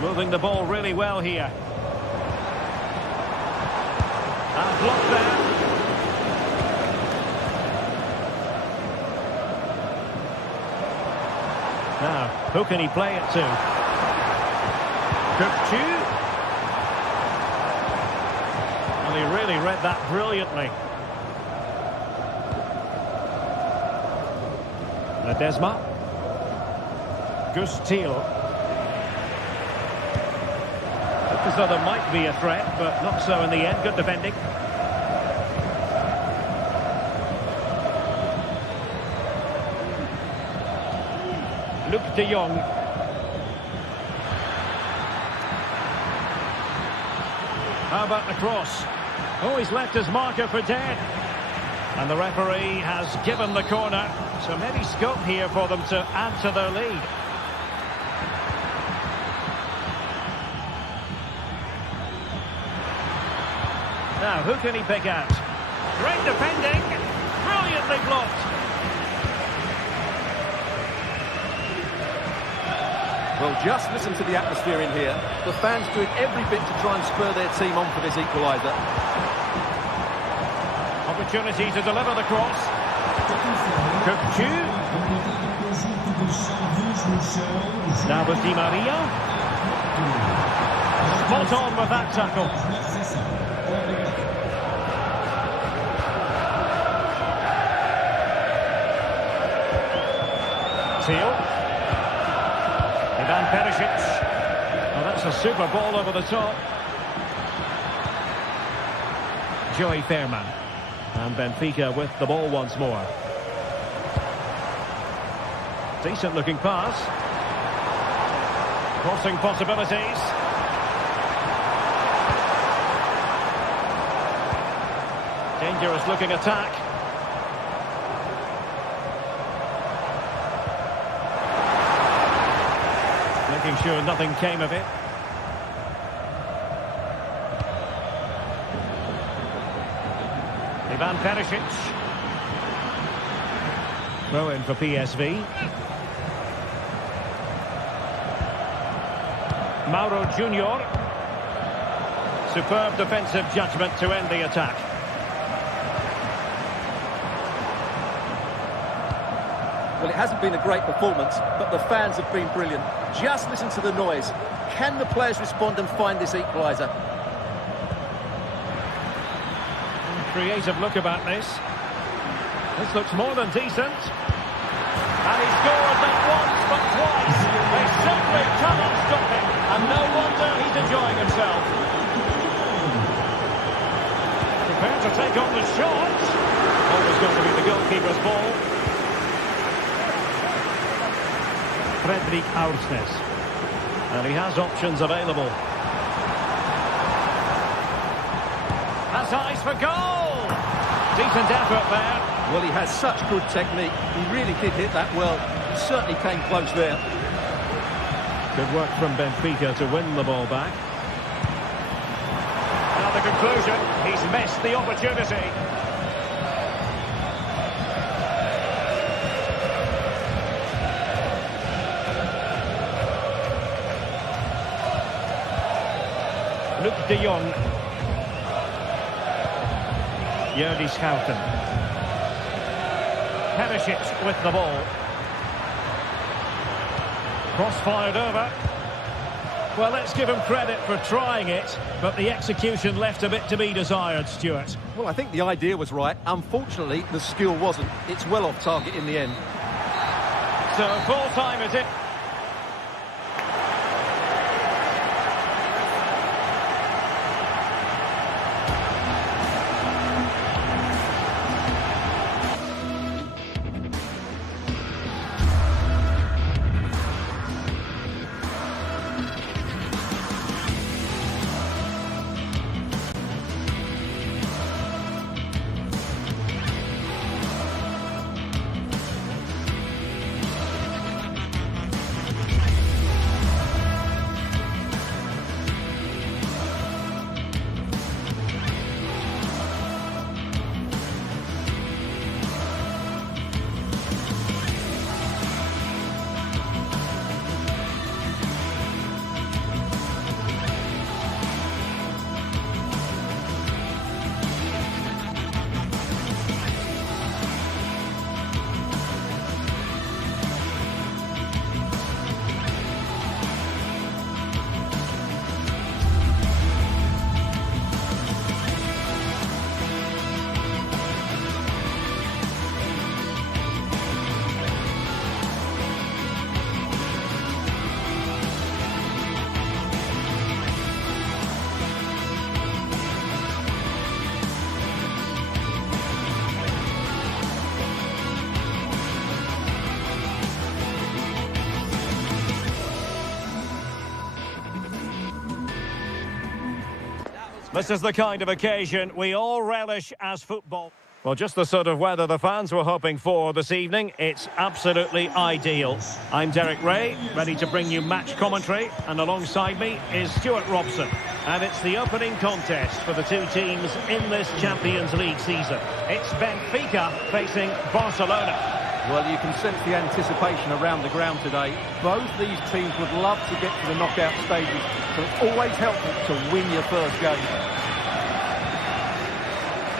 Moving the ball really well here. And blocked there. Now, who can he play it to? Kökçü. Well, he really read that brilliantly. Ledesma. Gustil. Looked as though there might be a threat, but not so in the end. Good defending. Luc de Jong. How about the cross? Oh, he's left his marker for dead. And the referee has given the corner. So maybe scope here for them to add to their lead. Now, who can he pick out? Great defending. Brilliantly blocked. Well, just listen to the atmosphere in here. The fans doing every bit to try and spur their team on for this equaliser. Opportunity to deliver the cross. Kökçü. Now with Di Maria. Spot on with that tackle. Teal. Ivan Perisic. Oh, that's a super ball over the top. Joey Fairman. And Benfica with the ball once more. Decent looking pass. Crossing possibilities. Dangerous looking attack. Making sure nothing came of it. Ivan Perisic. Throw in for PSV. Mauro Junior. Superb defensive judgment to end the attack. Well, it hasn't been a great performance, but the fans have been brilliant. Just listen to the noise. Can the players respond and find this equaliser? Creative look about this. This looks more than decent. And he scores not once but twice. They simply cannot stop him. And no wonder he's enjoying himself. Prepared to take on the shot. Always going to be the goalkeeper's ball. Fredrik Aursnes. And he has options available. Has eyes for goal. Decent effort there. Well, he has such good technique. He really did hit that well. He certainly came close there. Good work from Benfica to win the ball back. Now the conclusion, he's missed the opportunity. Luke de Jong. Jordi Schouten. Perisic with the ball. Cross fired over. Well, let's give him credit for trying it, but the execution left a bit to be desired, Stuart. Well, I think the idea was right. Unfortunately, the skill wasn't. It's well off target in the end. So full time is it? This is the kind of occasion we all relish as football. Well, just the sort of weather the fans were hoping for this evening. It's absolutely ideal. I'm Derek Ray, ready to bring you match commentary, and alongside me is Stuart Robson. And it's the opening contest for the two teams in this Champions League season. It's Benfica facing Barcelona. Well, you can sense the anticipation around the ground today. Both these teams would love to get to the knockout stages, so it's always helpful to win your first game.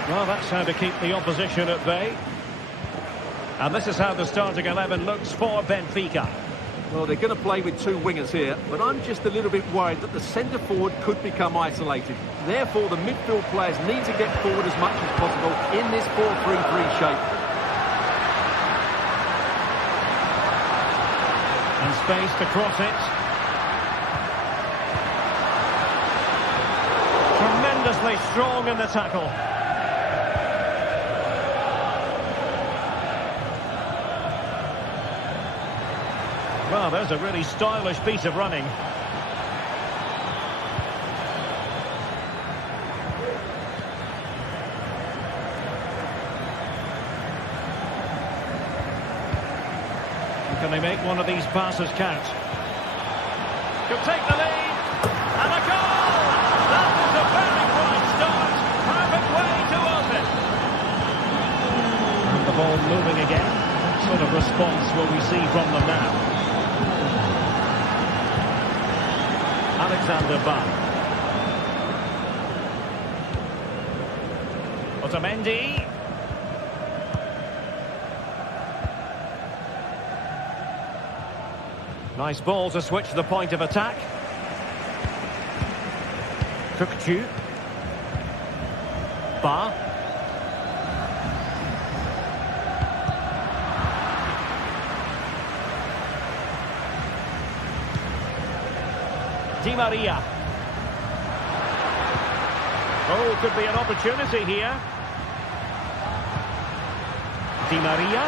Well, that's how to keep the opposition at bay. And this is how the starting 11 looks for Benfica. Well, they're going to play with two wingers here, but I'm just a little bit worried that the centre-forward could become isolated. Therefore, the midfield players need to get forward as much as possible in this 4-3-3 shape. And space to cross it. Tremendously strong in the tackle. Well, there's a really stylish piece of running. Can they make one of these passes count? Could take the lead. And a goal! That was a very bright start. Perfect way to open. And the ball moving again. What sort of response will we see from them now? Alexander Ban. Otamendi. Nice ball to switch the point of attack. Kukcu. Ba. Di Maria. Oh, could be an opportunity here. Di Maria.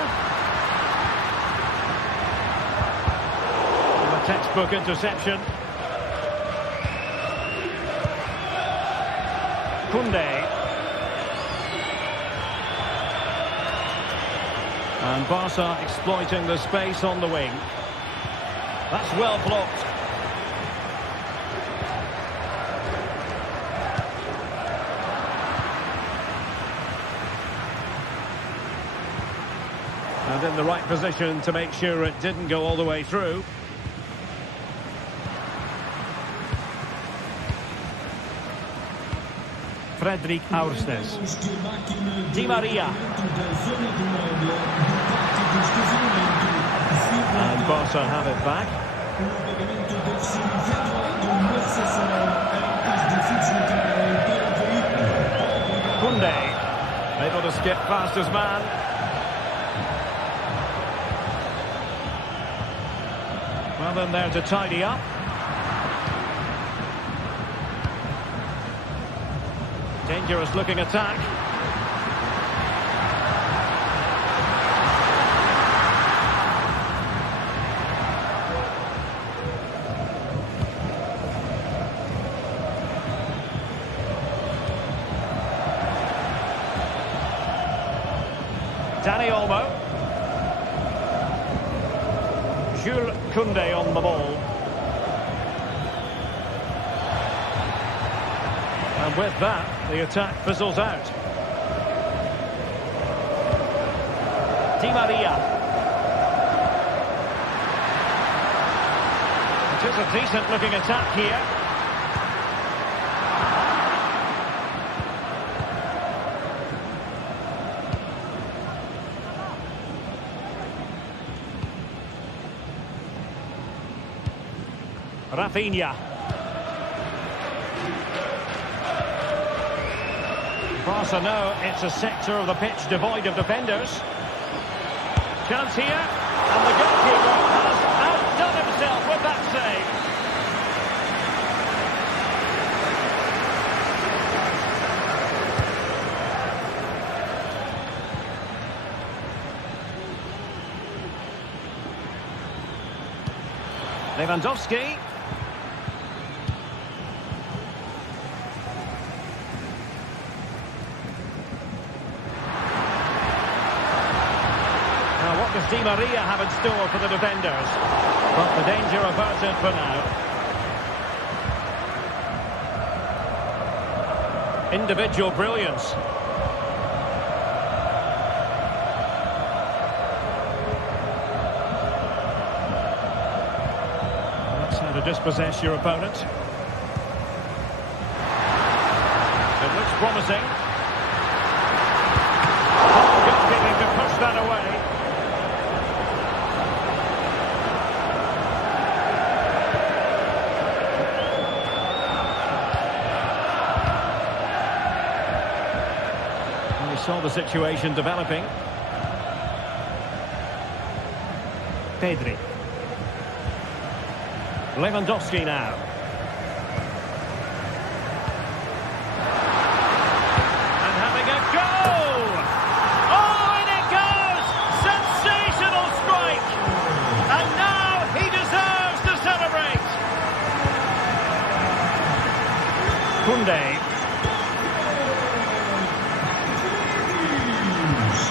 And a textbook interception. Koundé. And Barca exploiting the space on the wing. That's well blocked. And in the right position to make sure it didn't go all the way through. Fredrik Aursnes. Di Maria. And Barca have it back. Koundé. Able to skip past his man. Well, in there to tidy up. Dangerous looking attack. Dani Olmo. Jules Koundé on the ball. And with that, the attack fizzles out. Di Maria. It is a decent-looking attack here. Rafinha. Barca know it's a sector of the pitch devoid of defenders. Chance here, and the goalkeeper has outdone himself with that save. Lewandowski. What does Di Maria have in store for the defenders? But the danger averted for now. Individual brilliance. That's how to dispossess your opponent. It looks promising. Oh, goalkeeping to push that away. They saw the situation developing. Pedri. Lewandowski now. And having a go! Oh, in it goes! Sensational strike! And now he deserves to celebrate! Koundé.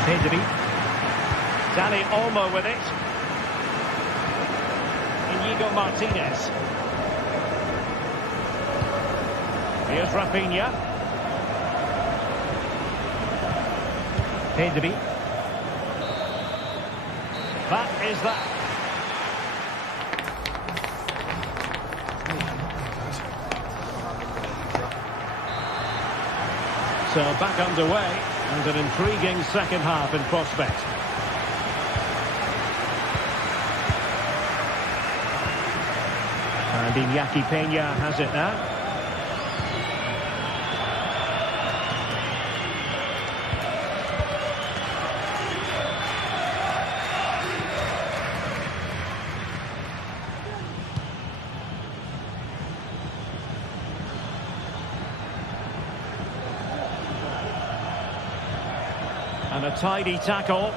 Pedri. Dani Olmo with it. Inigo Martinez. Here's Rafinha. Pedri. That is that. So back underway, and an intriguing second half in prospect. And Iñaki Peña has it now. And a tidy tackle.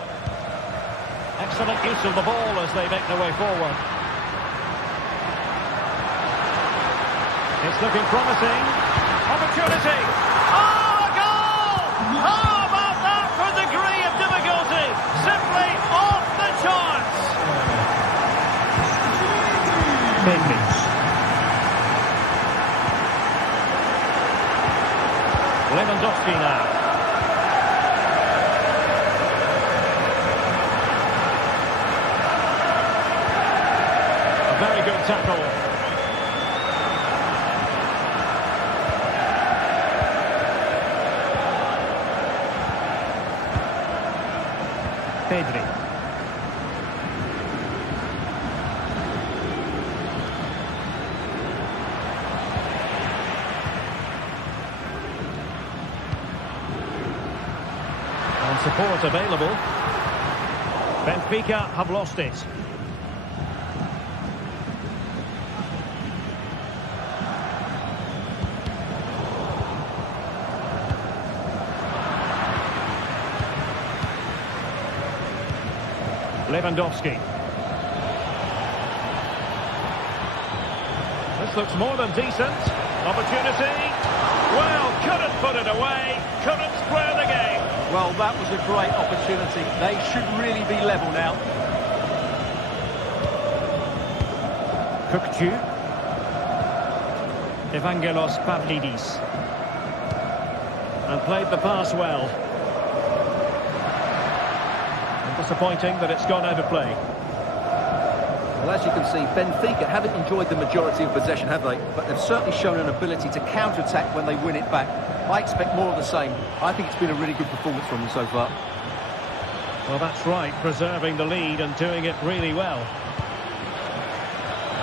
Excellent use of the ball as they make their way forward. It's looking promising. Opportunity. Oh, a goal! How about that for a degree of difficulty? Simply off the charts. Pedri. Lewandowski now. Very good tackle. Pedri. And support available. Benfica have lost it. Lewandowski. This looks more than decent. Opportunity. Well, couldn't put it away. Couldn't square the game. Well, that was a great opportunity. They should really be level now. Kukçu. Evangelos Pavlidis. And played the pass well. Disappointing that it's gone out of play. Well, as you can see, Benfica haven't enjoyed the majority of possession, have they? But they've certainly shown an ability to counter-attack when they win it back. I expect more of the same. I think it's been a really good performance from them so far. Well, that's right, preserving the lead and doing it really well.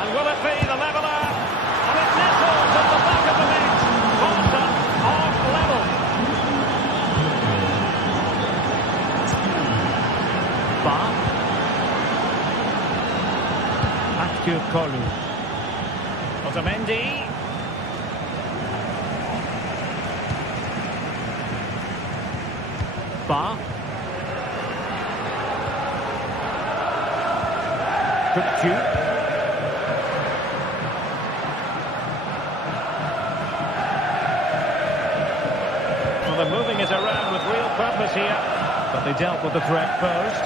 And will it be the leveller? And it nestles at the back of the net. Barca off level. Kolu. Otamendi. Kukçu. Well, they're moving it around with real purpose here, but they dealt with the threat first.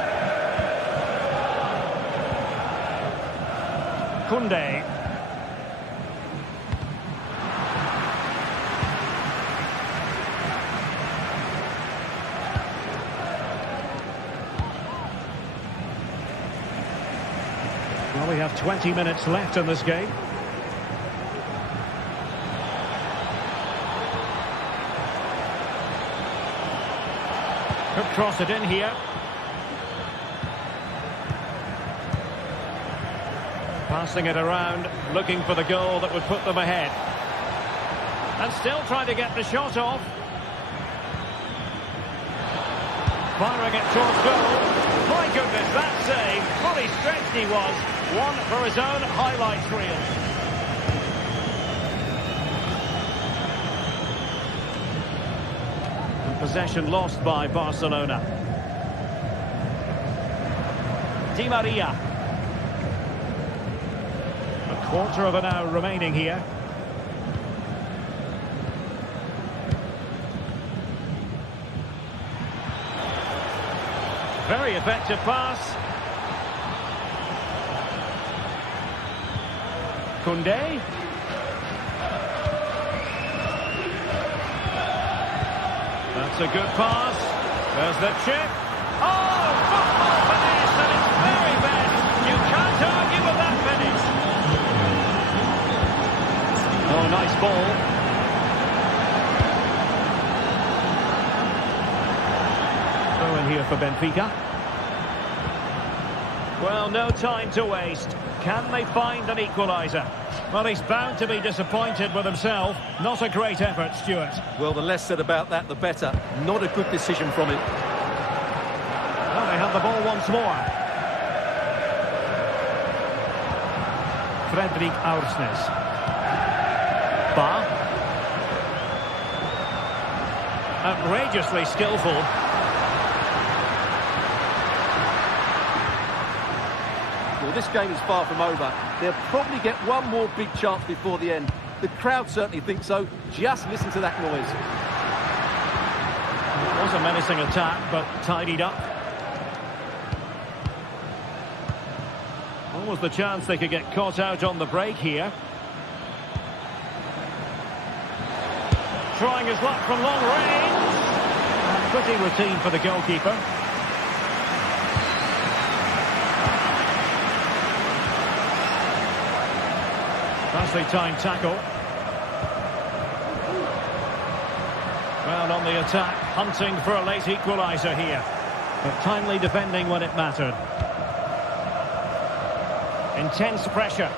Koundé. Well, we have 20 minutes left in this game. Could cross it in here. Passing it around, looking for the goal that would put them ahead. And still trying to get the shot off. firing it towards goal. My goodness, that save. Fully stretched he was. One for his own highlights reel. And possession lost by Barcelona. Di Maria. A quarter of an hour remaining here. Very effective pass. Koundé. That's a good pass. There's the chip. Oh, football finish at its very best. You can't argue with that finish. Oh, nice ball. Throw in here for Benfica. Well, no time to waste. Can they find an equaliser? Well, he's bound to be disappointed with himself. Not a great effort, Stuart. Well, the less said about that, the better. Not a good decision from him. Well, they have the ball once more. Fredrik Aursnes. Ba. Outrageously skillful. Well, this game is far from over. They'll probably get one more big chance before the end. The crowd certainly think so. Just listen to that noise. It was a menacing attack, but tidied up. What was the chance they could get caught out on the break here? Trying his luck from long range. Pretty routine for the goalkeeper. Nicely timed tackle. Well, on the attack, hunting for a late equaliser here. But timely defending when it mattered. Intense pressure.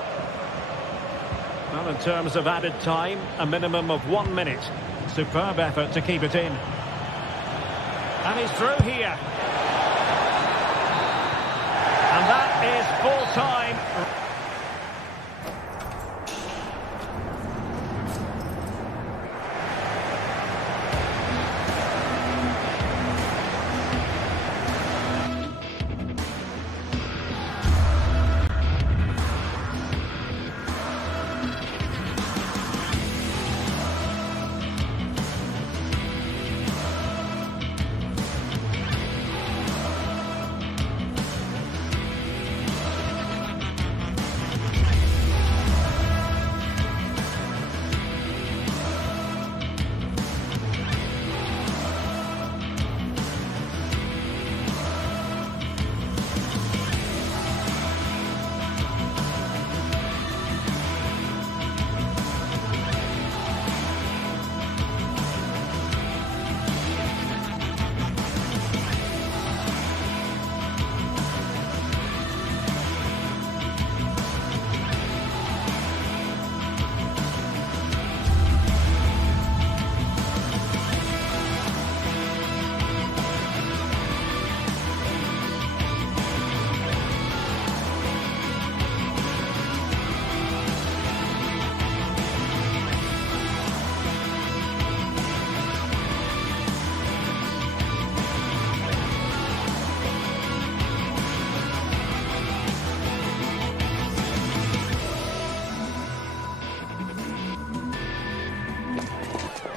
Well, in terms of added time, a minimum of 1 minute. Superb effort to keep it in. And he's through here. And that is full time.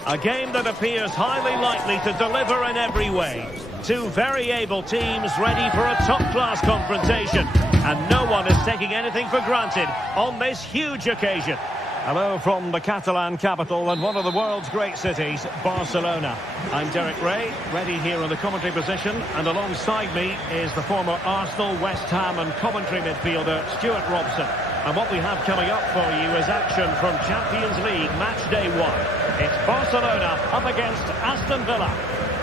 A game that appears highly likely to deliver in every way. Two very able teams ready for a top-class confrontation. And no one is taking anything for granted on this huge occasion. Hello from the Catalan capital and one of the world's great cities, Barcelona. I'm Derek Ray, ready here in the commentary position, and alongside me is the former Arsenal, West Ham and Coventry midfielder, Stuart Robson. And what we have coming up for you is action from Champions League match day 1. It's Barcelona up against Aston Villa.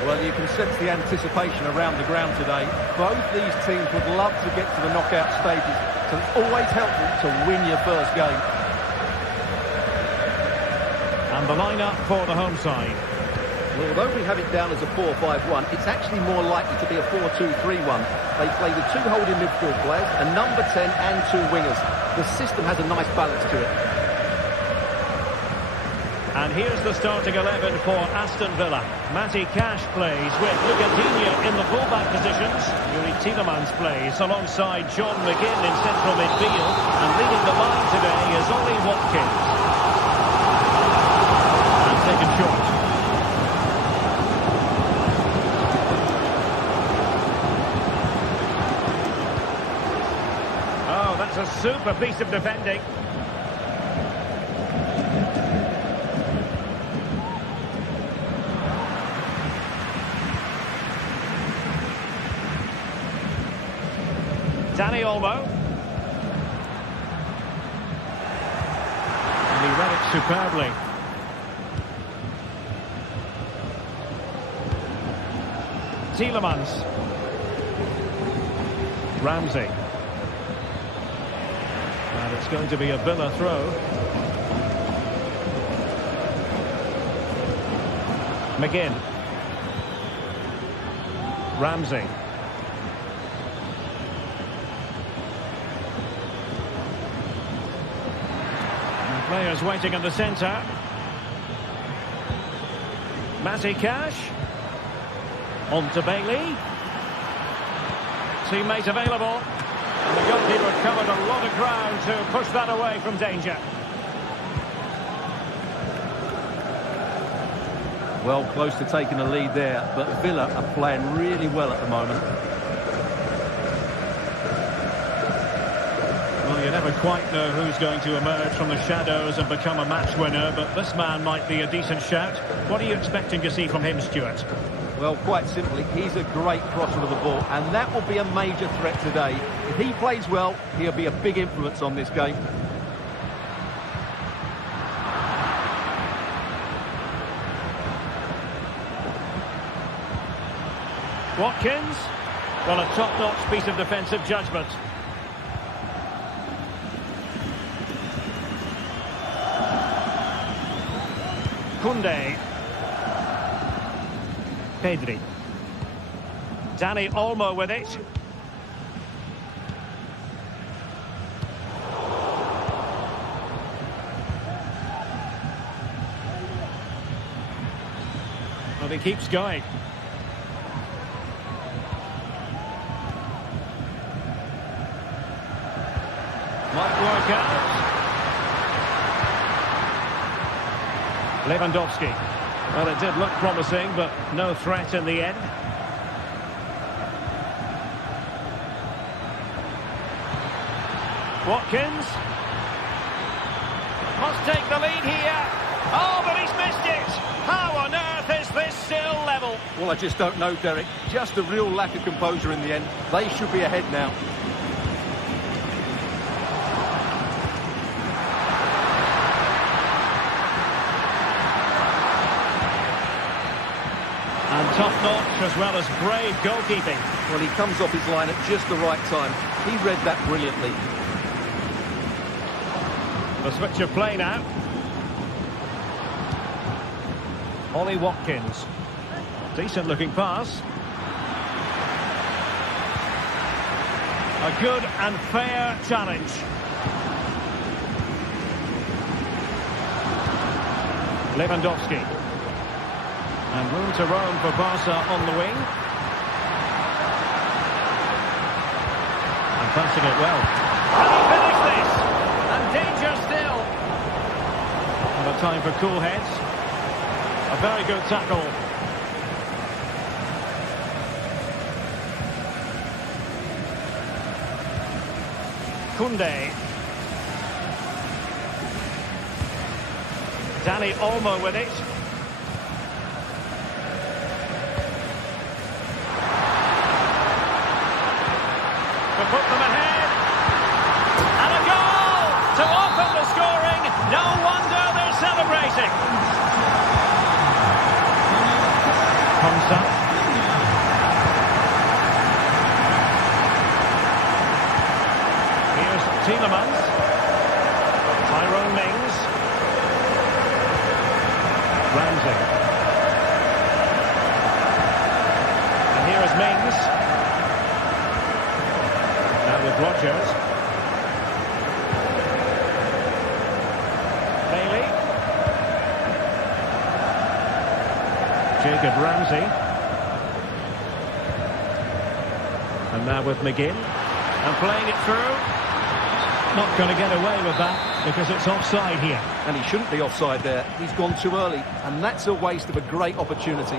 Well, you can sense the anticipation around the ground today. Both these teams would love to get to the knockout stages, so it's always helpful to win your first game. And the lineup for the home side. Well, although we have it down as a 4-5-1, it's actually more likely to be a 4-2-3-1. They play with 2 holding midfield players, a number 10 and 2 wingers. The system has a nice balance to it. And here's the starting 11 for Aston Villa. Matty Cash plays with Lucadinha in the fullback positions. Yuri Tielemans plays alongside John McGinn in central midfield. And leading the line today is Ollie Watkins. And taken short. Oh, that's a super piece of defending. Dani Olmo. And he read it superbly. Tielemans. Ramsey. And it's going to be a Villa throw. McGinn. Ramsey. Players waiting in the centre. Matty Cash. On to Bailey. Teammate available. And the goalkeeper covered a lot of ground to push that away from danger. Well, close to taking a lead there, but Villa are playing really well at the moment. Well, you never quite know who's going to emerge from the shadows and become a match winner, but this man might be a decent shout. What are you expecting to see from him, Stuart? Well, quite simply, he's a great crosser of the ball, and that will be a major threat today. If he plays well, he'll be a big influence on this game. Watkins. Well, a top-notch piece of defensive judgment. Koundé. Pedri. Dani Olmo with it. Well, he keeps going. Might work out. Lewandowski. Well, it did look promising, but no threat in the end. Watkins. Must take the lead here. Oh, but he's missed it. How on earth is this still level? Well, I just don't know, Derek. Just a real lack of composure in the end. They should be ahead now. And top-notch as well as brave goalkeeping. Well, he comes off his line at just the right time. He read that brilliantly. The switch of play now. Ollie Watkins. Decent looking pass. A good and fair challenge. Lewandowski. And room to roam for Barca on the wing. And passing it well. Can he finish this? And danger still. And a time for cool heads. A very good tackle. Koundé. Dani Olmo with it. To put them ahead. And a goal to open the scoring. No wonder they're celebrating. Comes up. Here's Tielemans. Tyrone Mings. Ramsey. Rogers. Bailey. Jacob Ramsey. And now with McGinn. And playing it through. Not going to get away with that because it's offside here. And he shouldn't be offside there. He's gone too early. And that's a waste of a great opportunity.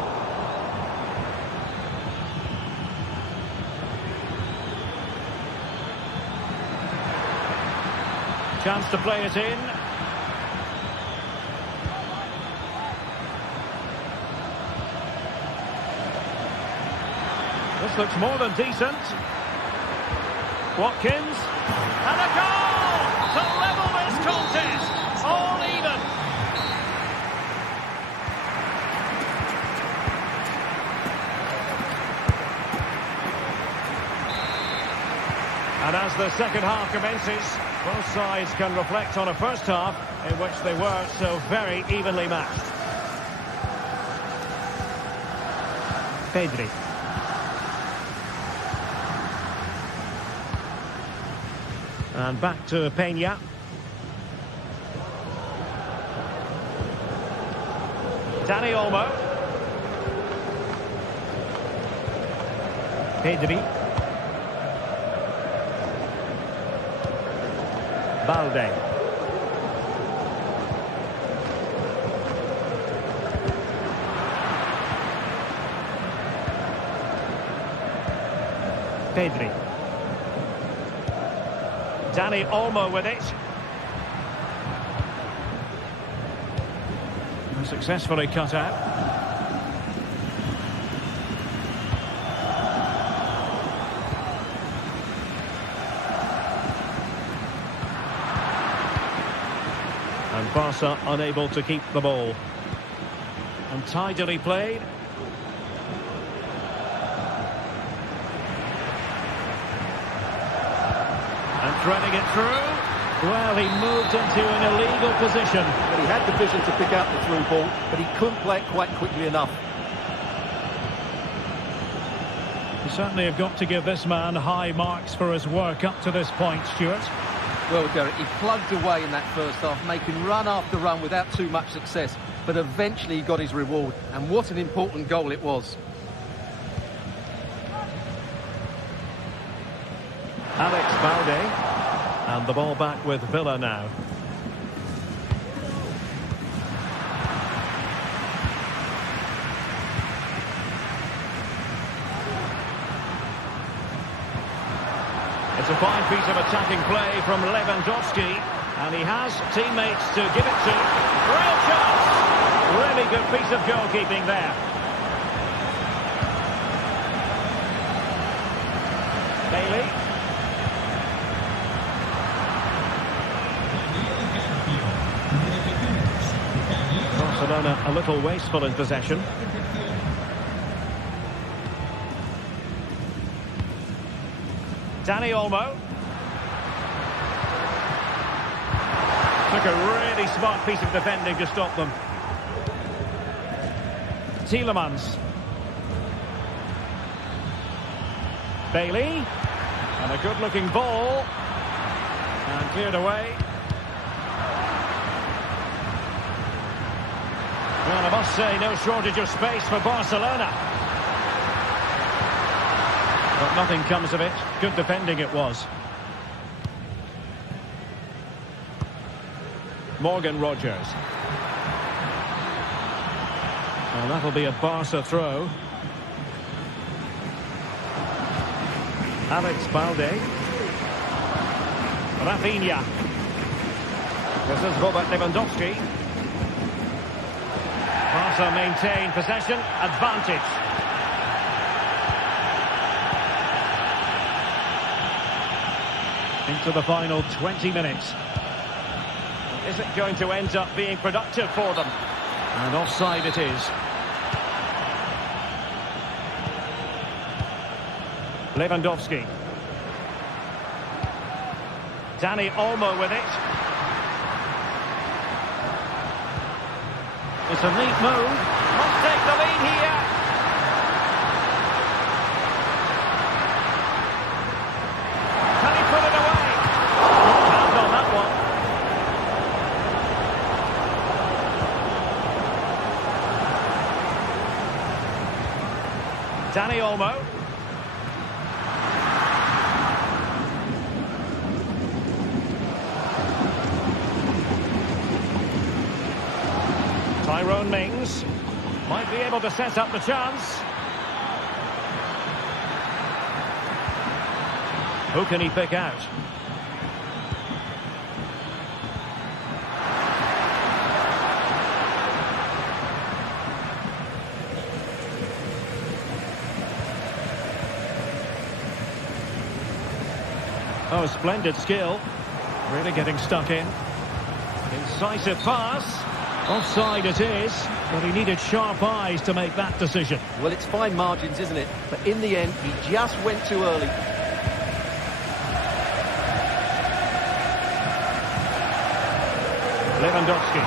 Chance to play it in. This looks more than decent. Watkins. And a goal to level this contest. All even. And as the second half commences, both sides can reflect on a first half in which they were so very evenly matched. Pedri. And back to Peña. Dani Olmo. Pedri. Balde. Pedri. Dani Olmo with it. And successfully cut out. And Barca unable to keep the ball. And tidily played. And threading it through. Well, he moved into an illegal position. But he had the vision to pick out the through ball, but he couldn't play it quite quickly enough. You certainly have got to give this man high marks for his work up to this point, Stuart. Well, Derek, he plugged away in that first half, making run after run without too much success. But eventually he got his reward. And what an important goal it was. Alex Balde. And the ball back with Villa now. It's a fine piece of attacking play from Lewandowski. And he has teammates to give it to. Real chance! Really good piece of goalkeeping there. Bailey. Barcelona a little wasteful in possession. Dani Olmo. Took a really smart piece of defending to stop them. Tielemans. Bailey. And a good-looking ball. And cleared away. Well, I must say, no shortage of space for Barcelona. But nothing comes of it. Good defending it was. Morgan Rogers. Well, that'll be a Barca throw. Alex Balde. Rafinha. This is Robert Lewandowski. Barca maintain possession, advantage. Into the final 20 minutes. Is it going to end up being productive for them? And offside it is. Lewandowski. Dani Olmo with it. It's a neat move. Must take the lead here. Can he put it Danny Olmo. Tyrone Mings might be able to set up the chance. Who can he pick out? Oh, splendid skill. Really getting stuck in. Incisive pass. Offside it is, but he needed sharp eyes to make that decision. Well, it's fine margins, isn't it? But in the end, he just went too early. Lewandowski.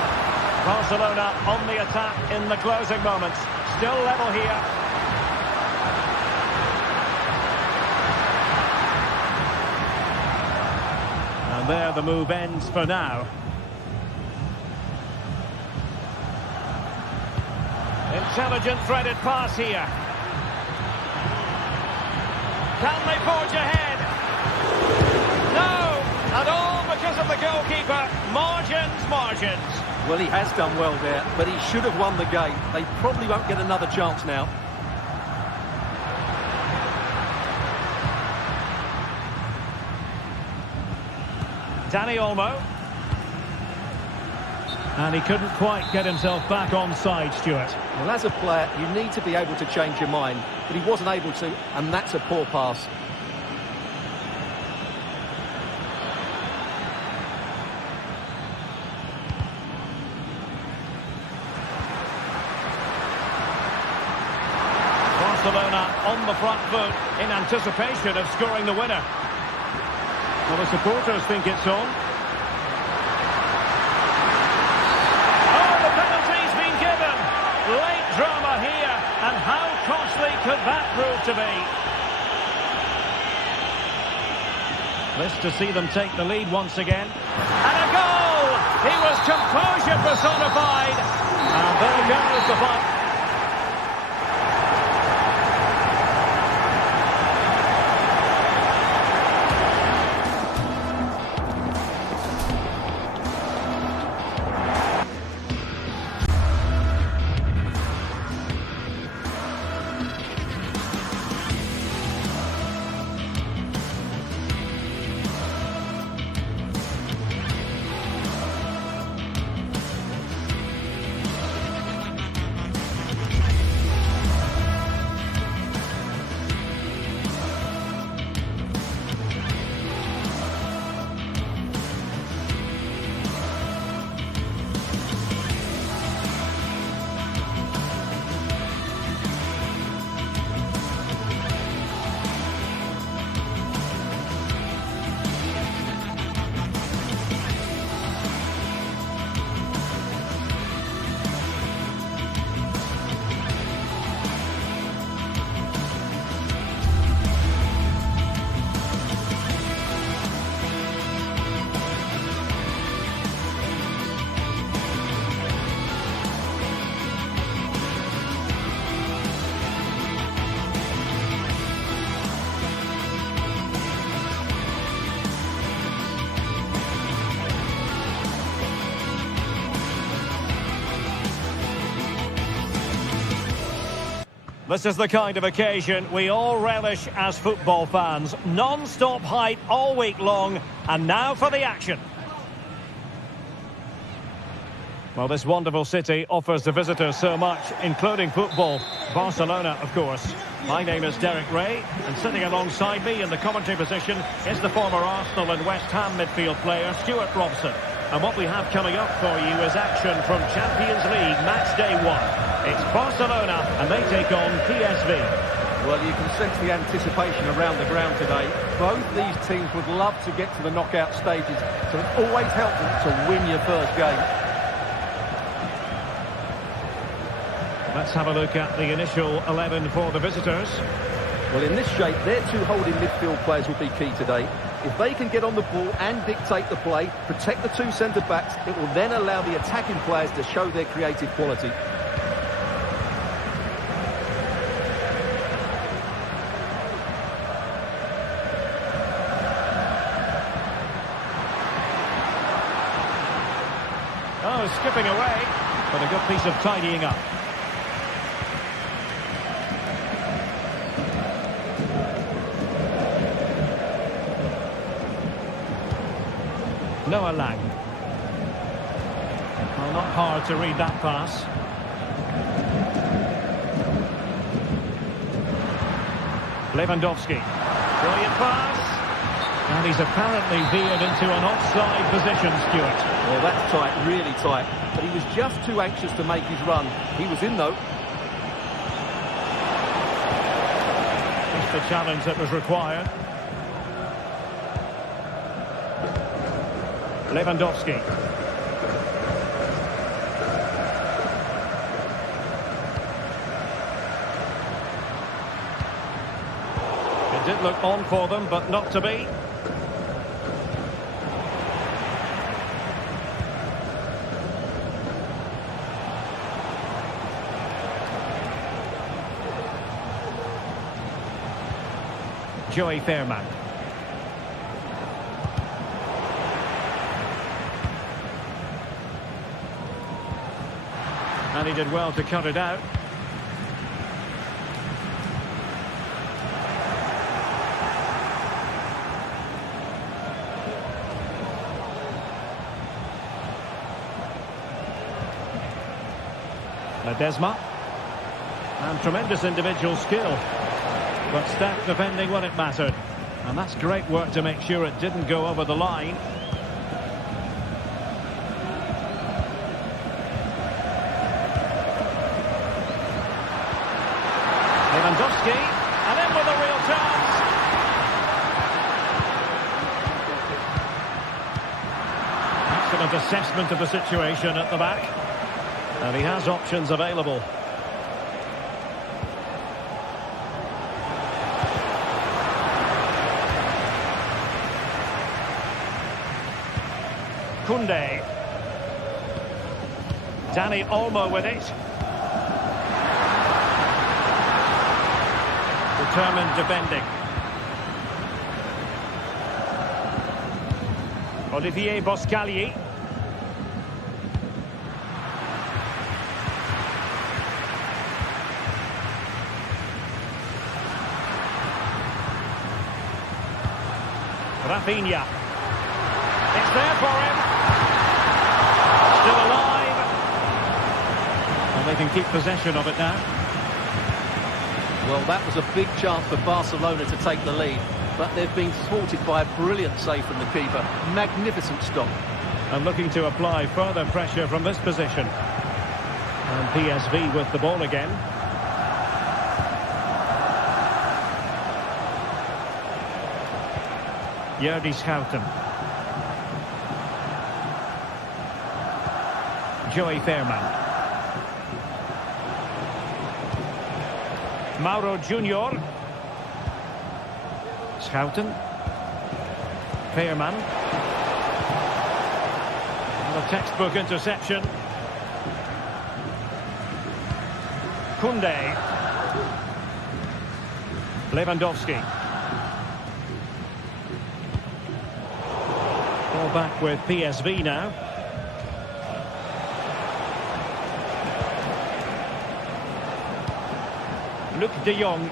Barcelona on the attack in the closing moments. Still level here. And there the move ends for now. Intelligent threaded pass here. Can they forge ahead? No! And all because of the goalkeeper. Margins. Well, he has done well there, but he should have won the game. They probably won't get another chance now. Danny Olmo. And he couldn't quite get himself back on side, Stuart. Well, as a player, you need to be able to change your mind, but he wasn't able to, and that's a poor pass. Barcelona on the front foot in anticipation of scoring the winner. Well, the supporters think it's on. Oh, the penalty's been given. Late drama here, and how costly could that prove to be? This to see them take the lead once again. And a goal! He was composure personified. And there goes the fight. This is the kind of occasion we all relish as football fans. Non-stop hype all week long, and now for the action. Well, this wonderful city offers the visitors so much, including football. Barcelona, of course. My name is Derek Ray, and sitting alongside me in the commentary position is the former Arsenal and West Ham midfield player, Stuart Robson. And what we have coming up for you is action from Champions League match day 1. It's Barcelona, and they take on PSV. Well, you can sense the anticipation around the ground today. Both these teams would love to get to the knockout stages, so it's always helpful to win your first game. Let's have a look at the initial 11 for the visitors. Well, in this shape, their two holding midfield players will be key today. If they can get on the ball and dictate the play, protect the two centre-backs, it will then allow the attacking players to show their creative quality. skipping away, but a good piece of tidying up. Noah Lang. Well, not hard to read that pass. Lewandowski. Brilliant pass. And he's apparently veered into an offside position, Stuart. Well, that's tight, really tight. But he was just too anxious to make his run. He was in, though. Just the challenge that was required. Lewandowski. It did look on for them, but not to be. Joey Fairman. And he did well to cut it out. Ledesma. And tremendous individual skill. But stacked defending when it mattered. And that's great work to make sure it didn't go over the line. Lewandowski, and in with a real chance. Excellent assessment of the situation at the back. And he has options available. Koundé. Dani Olmo with it. Determined defending. Olivier Boscagli. Rafinha. It's there for him. Still alive. And they can keep possession of it now. Well, that was a big chance for Barcelona to take the lead, but they've been thwarted by a brilliant save from the keeper. Magnificent stop. And looking to apply further pressure from this position. And PSV with the ball again. Jordi Schouten. Joey Fairman. Mauro Junior. Schouten. Fairman. And a textbook interception. Koundé. Lewandowski. Ball back with PSV now. Luc de Jong.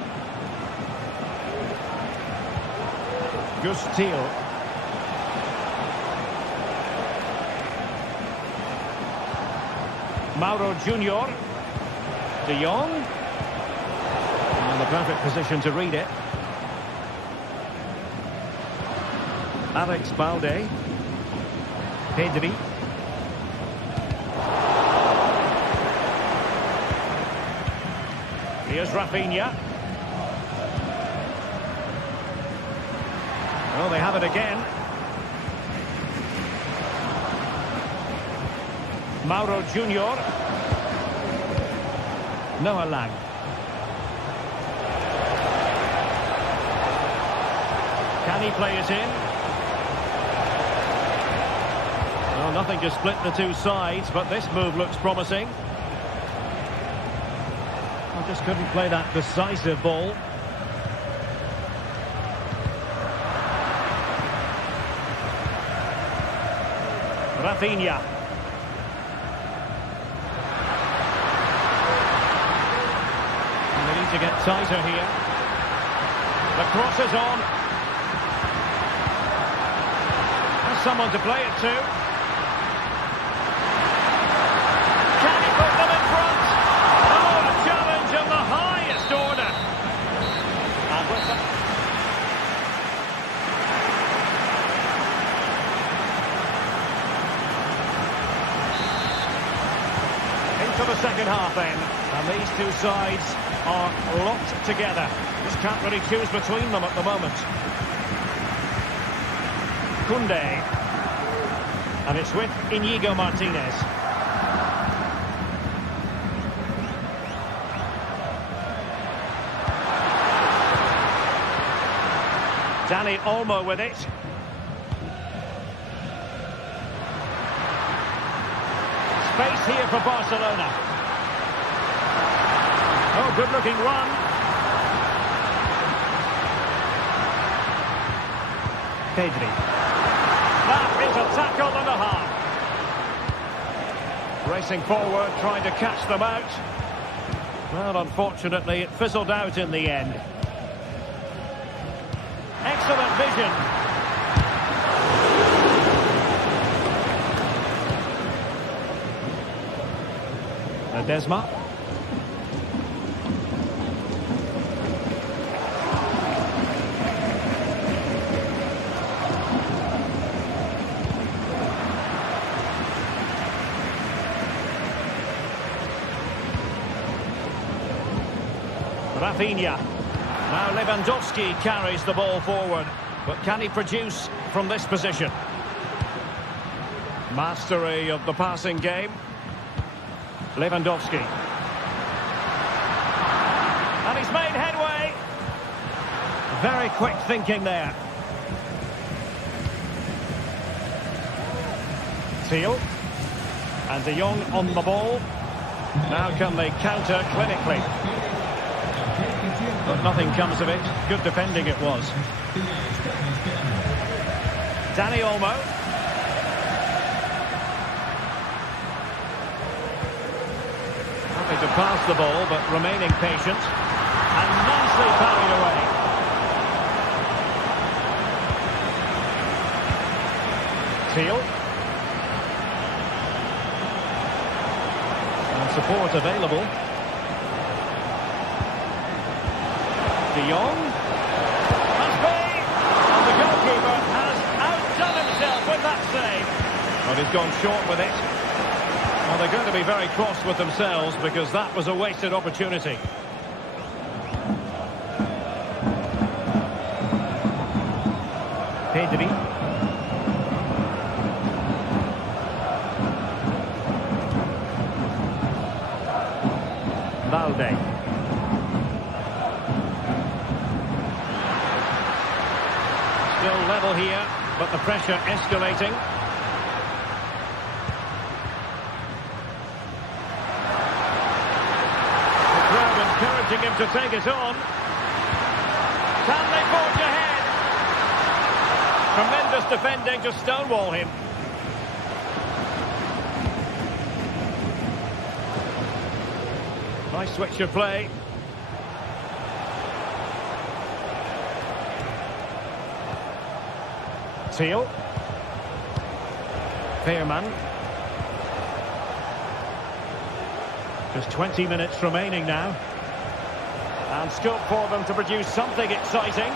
Gus Thiel. Mauro Junior. De Jong. And the perfect position to read it. Alex Balde. Pedri. Here's Rafinha. Well, they have it again. Mauro Junior. Noah Lang. Can he play it in? Well, nothing to split the two sides, but this move looks promising. I just couldn't play that decisive ball. Rafinha. to get tighter here. The cross is on. Has someone to play it to. Can he put them in front? Oh, a challenge of the highest order. And with them... Into the second half then, and these two sides are locked together. Just can't really choose between them at the moment. Koundé, and it's with Inigo Martinez. Dani Olmo with it. Space here for Barcelona. Oh, good-looking run. Pedri. That is a tackle and a half. Racing forward, trying to catch them out. Well, unfortunately, it fizzled out in the end. Excellent vision. Desma. Rafinha. Now Lewandowski carries the ball forward, but can he produce from this position? Mastery of the passing game. Lewandowski. And he's made headway. Very quick thinking there. Thiel. And De Jong on the ball. Now can they counter clinically? But nothing comes of it. Good defending it was. Dani Olmo. Happy to pass the ball, but remaining patient. And nicely parried away. Thiel. And support available. De Jong. Must be. And the goalkeeper has outdone himself with that save. But he's gone short with it. Well, they're going to be very cross with themselves because that was a wasted opportunity. Pedri. Valde. Still level here, but the pressure escalating. The crowd encouraging him to take it on. Can they forge ahead? Tremendous defending to stonewall him. Nice switch of play. Thiel. Veerman. Just 20 minutes remaining now. And scope for them to produce something exciting.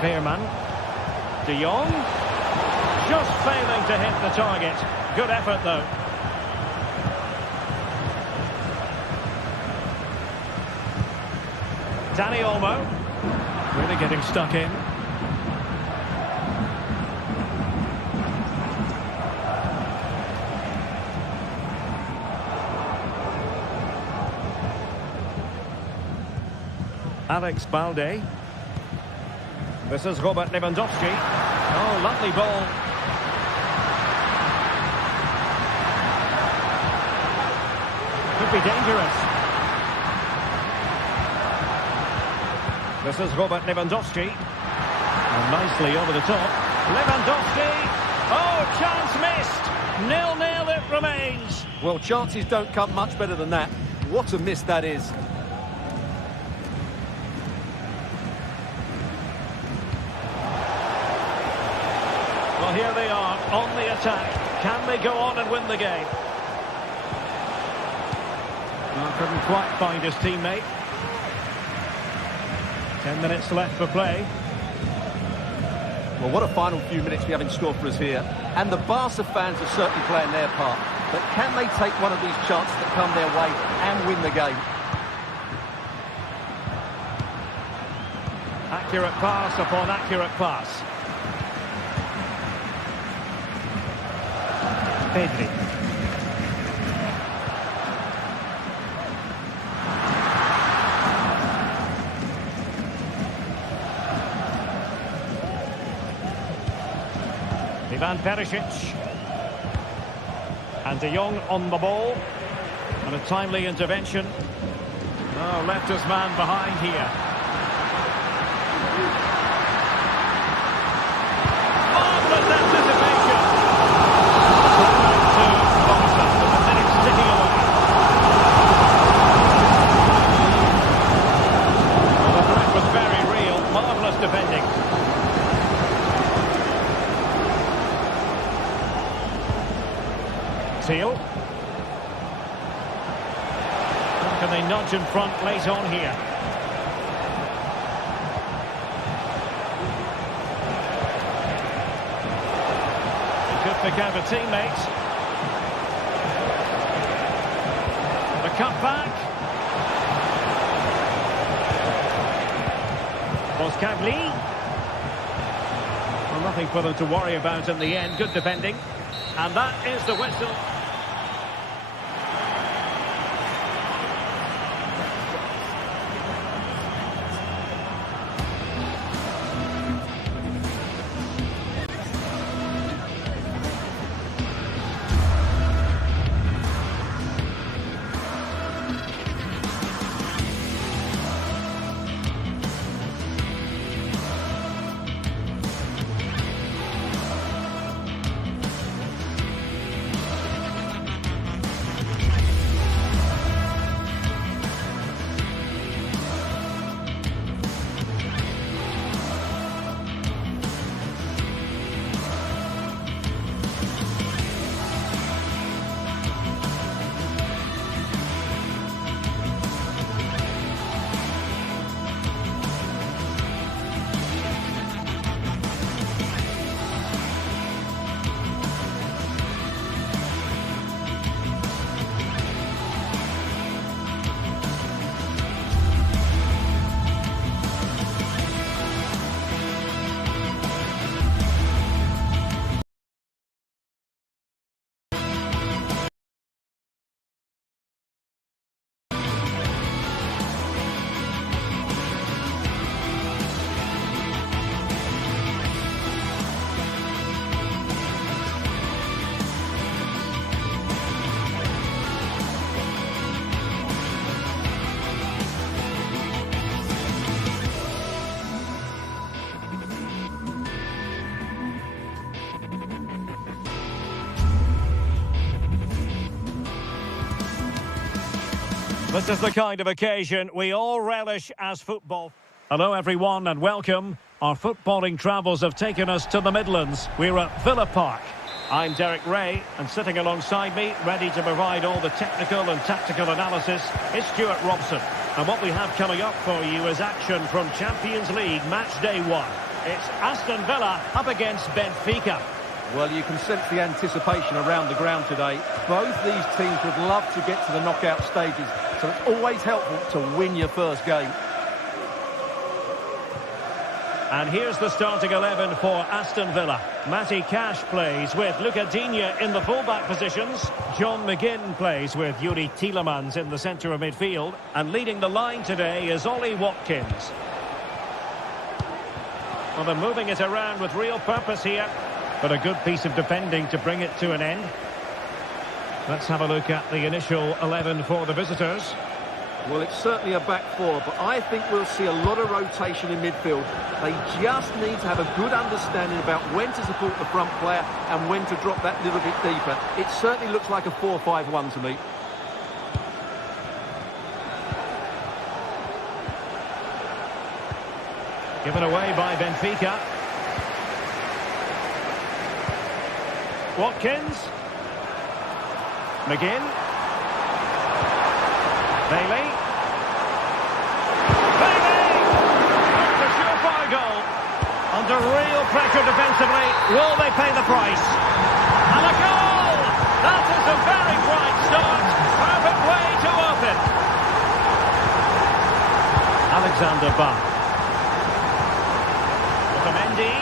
Veerman. De Jong. Just failing to hit the target. Good effort though. Dani Olmo. Really getting stuck in. Alex Balde. This is Robert Lewandowski. Oh, lovely ball. Could be dangerous. This is Robert Lewandowski. And nicely over the top. Lewandowski. Oh, chance missed. 0-0 it remains. Well, chances don't come much better than that. What a miss that is. Well, here they are on the attack. Can they go on and win the game? Well, couldn't quite find his teammate. 10 minutes left for play. Well, what a final few minutes we have in store for us here. And the Barca fans are certainly playing their part. But can they take one of these chances that come their way and win the game? Accurate pass upon accurate pass. Pedri. Ivan Perisic. And De Jong on the ball. And a timely intervention. Oh, left his man behind here. Marvellous anticipation. To Barca with the minutes ticking away. Well, the threat was very real. Marvellous defending. Seal. Can they nudge in front late on here? He could pick out a teammate. The cut back. Boskagli. Well, nothing for them to worry about in the end. Good defending. And that is the whistle. This is the kind of occasion we all relish as football. Hello everyone and welcome. Our footballing travels have taken us to the Midlands. We're at Villa Park. I'm Derek Ray, and sitting alongside me, ready to provide all the technical and tactical analysis, is Stuart Robson. And what we have coming up for you is action from Champions League Match Day 1. It's Aston Villa up against Benfica. Well, you can sense the anticipation around the ground today. Both these teams would love to get to the knockout stages, so it's always helpful to win your first game. And here's the starting 11 for Aston Villa. Matty Cash plays with Luca Digne in the fullback positions. John McGinn plays with Yuri Tielemans in the centre of midfield. And leading the line today is Ollie Watkins. Well, they're moving it around with real purpose here. But a good piece of defending to bring it to an end. Let's have a look at the initial 11 for the visitors. Well, it's certainly a back four, but I think we'll see a lot of rotation in midfield. They just need to have a good understanding about when to support the front player and when to drop that little bit deeper. It certainly looks like a 4-5-1 to me. Given away by Benfica. Watkins. McGinn. Bailey. That's a surefire goal. Under real pressure defensively. Will they pay the price? And a goal! That is a very bright start. Perfect way to open. Alexander Bach. Mendy.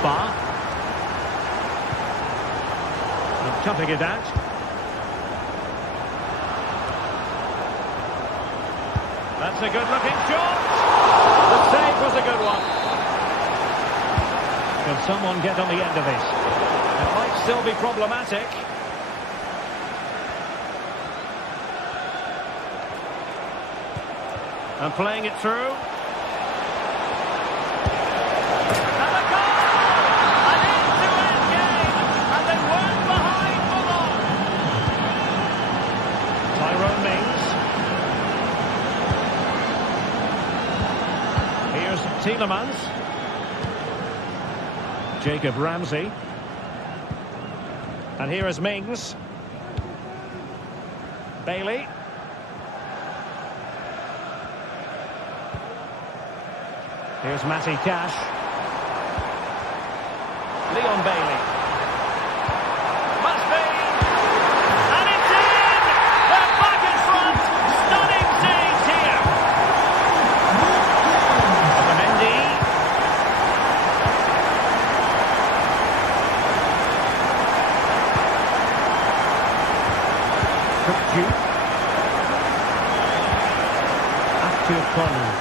Bach. Cutting it out. That's a good-looking shot. The save was a good one. Can someone get on the end of this? It might still be problematic. And playing it through. And a goal! An end-to-end game! And they weren't behind for long. Tyrone Mings. Here's Tielemans. Jacob Ramsey. And here is Mings. Bailey. Here's Matty Cash. Leon Bailey. Must be. And it's in! They're back in front. Stunning saves here. Mendy. Active Conley.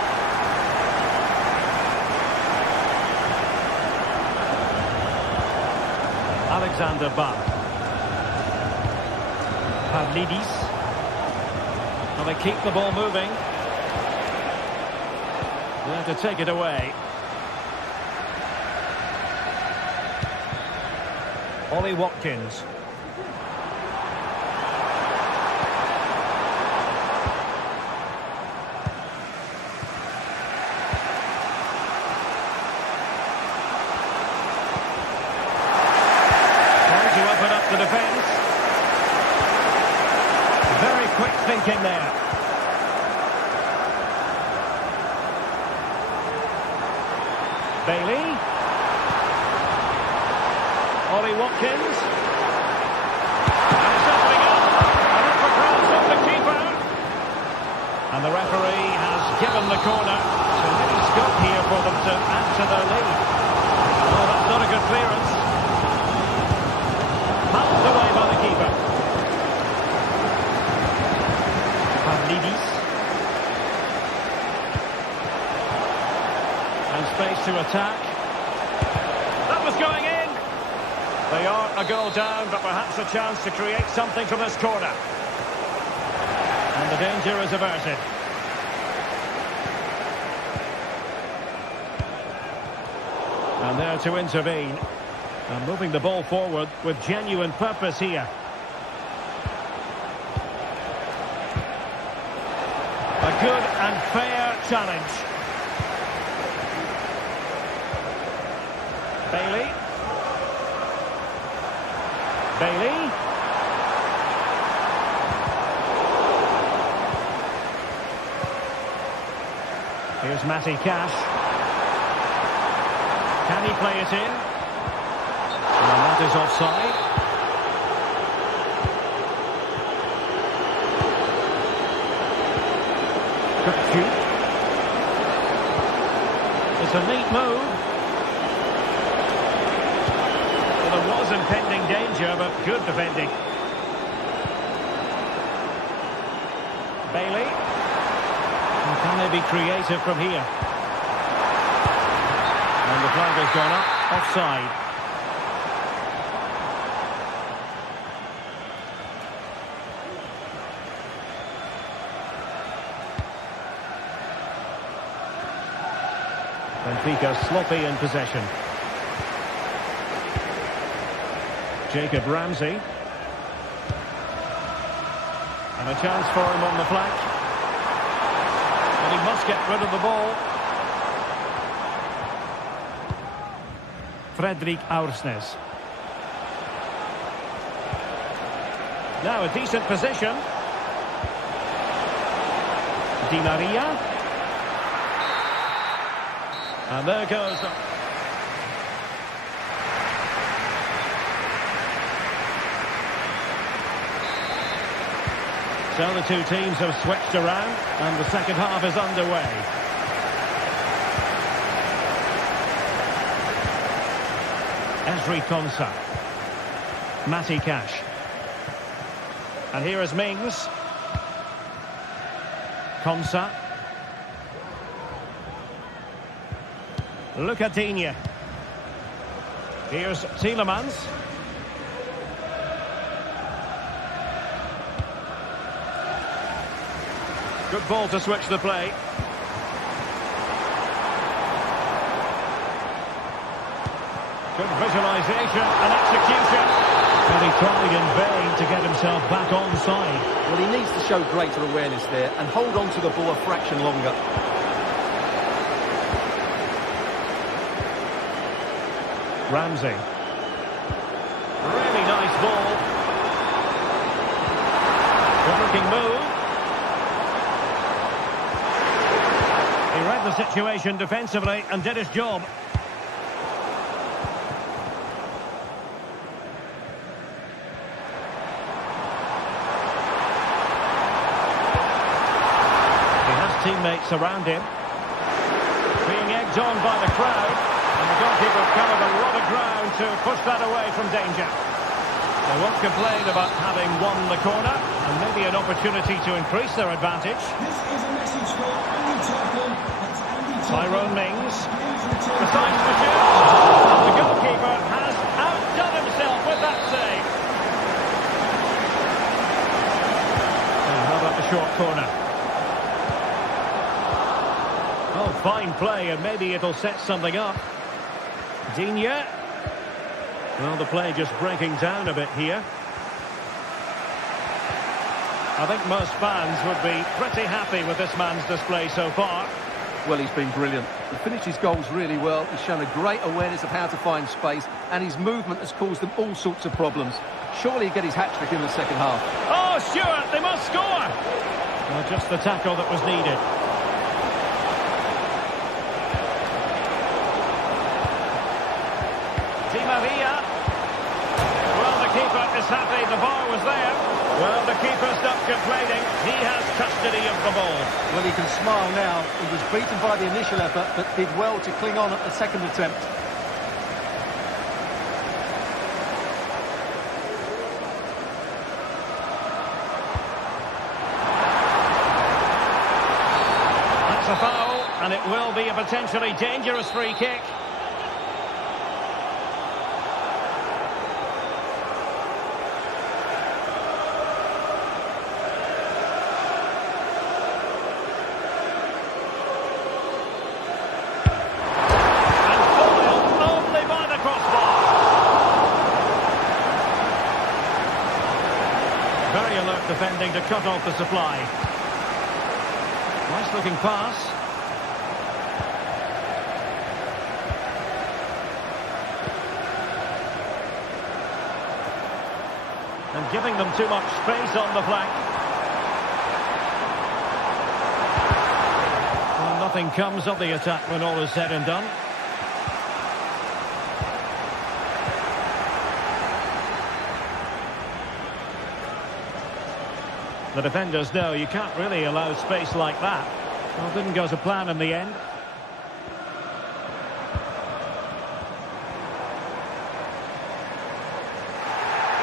Alexander Bach. Pavlidis. And they keep the ball moving. They have to take it away. Ollie Watkins. The defence. Very quick thinking there. Bailey. Ollie Watkins. And it's opening up. And it's across off the keeper. And the referee has given the corner. So maybe scope here for them to add to their lead. Oh, that's not a good clearance. Pumped away by the keeper. Pavlidis. And space to attack. That was going in. They are a goal down, but perhaps a chance to create something from this corner. And the danger is averted. And there to intervene. And moving the ball forward with genuine purpose here. A good and fair challenge. Bailey. Bailey. Here's Matty Cash. Can he play it in? And that is offside. It's a neat move. Well, there was impending danger, but good defending. Bailey. And can they be creative from here? And the flag has gone up. Offside. Benfica sloppy in possession. Jacob Ramsey. And a chance for him on the flank. But he must get rid of the ball. Fredrik Aursnes. Now a decent position. Di Maria. And there goes. So the two teams have switched around and the second half is underway. Ezri Konsa. Matty Cash. And here is Mings. Konsa. Lucadinha. Here's Tielemans. Good ball to switch the play. Good visualisation and execution. And he tried in vain to get himself back onside. Well, he needs to show greater awareness there and hold on to the ball a fraction longer. Ramsey. Really nice ball. Good-looking move. He read the situation defensively and did his job. He has teammates around him. Being egged on by the crowd. And the goalkeeper covered a lot of ground to push that away from danger. They won't complain about having won the corner, and maybe an opportunity to increase their advantage. This is a message for Andy Tackle. That's Andy Tyrone Mings. Decides to shoot. And the goalkeeper has outdone himself with that save. And how about the short corner? Oh, fine play, and maybe it'll set something up. Digne. Well, the play just breaking down a bit here. I think most fans would be pretty happy with this man's display so far. Well, he's been brilliant. He finished his goals really well. He's shown a great awareness of how to find space, and his movement has caused them all sorts of problems. Surely he'll get his hat-trick in the second half. Oh, Stuart, they must score! Well, just the tackle that was needed. Di Maria. Well, the keeper is happy the bar was there. Well, the keeper's not complaining. He has custody of the ball. Well, he can smile now. He was beaten by the initial effort, but did well to cling on at the second attempt. That's a foul, and it will be a potentially dangerous free kick. Very alert defending to cut off the supply. Nice looking pass. And giving them too much space on the flank. Well, nothing comes of the attack when all is said and done. The defenders know you can't really allow space like that. Well, didn't go to plan in the end.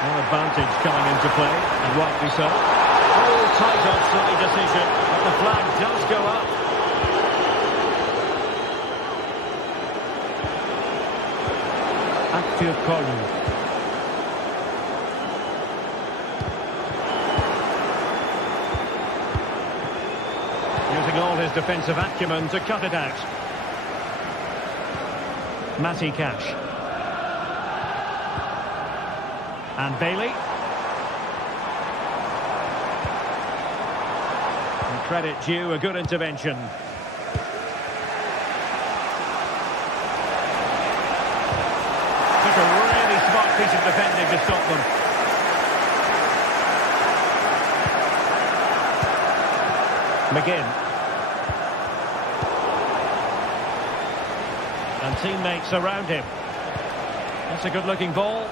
Well, advantage coming into play, and rightly so. Oh, tight offside decision, but the flag does go up. Active Kolu. Using all his defensive acumen to cut it out. Matty Cash. And Bailey. And credit due, a good intervention. Took a really smart piece of defending to stop them. McGinn. And teammates around him. That's a good-looking ball.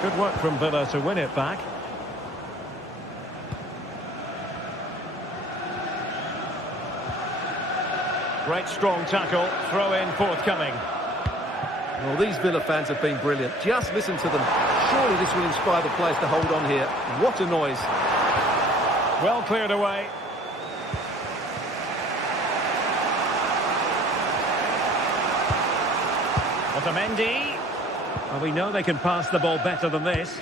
Good work from Villa to win it back. Great strong tackle. Throw in forthcoming. Well, these Villa fans have been brilliant. Just listen to them. Surely this will inspire the players to hold on here. What a noise. Well cleared away. Otamendi. Well, we know they can pass the ball better than this.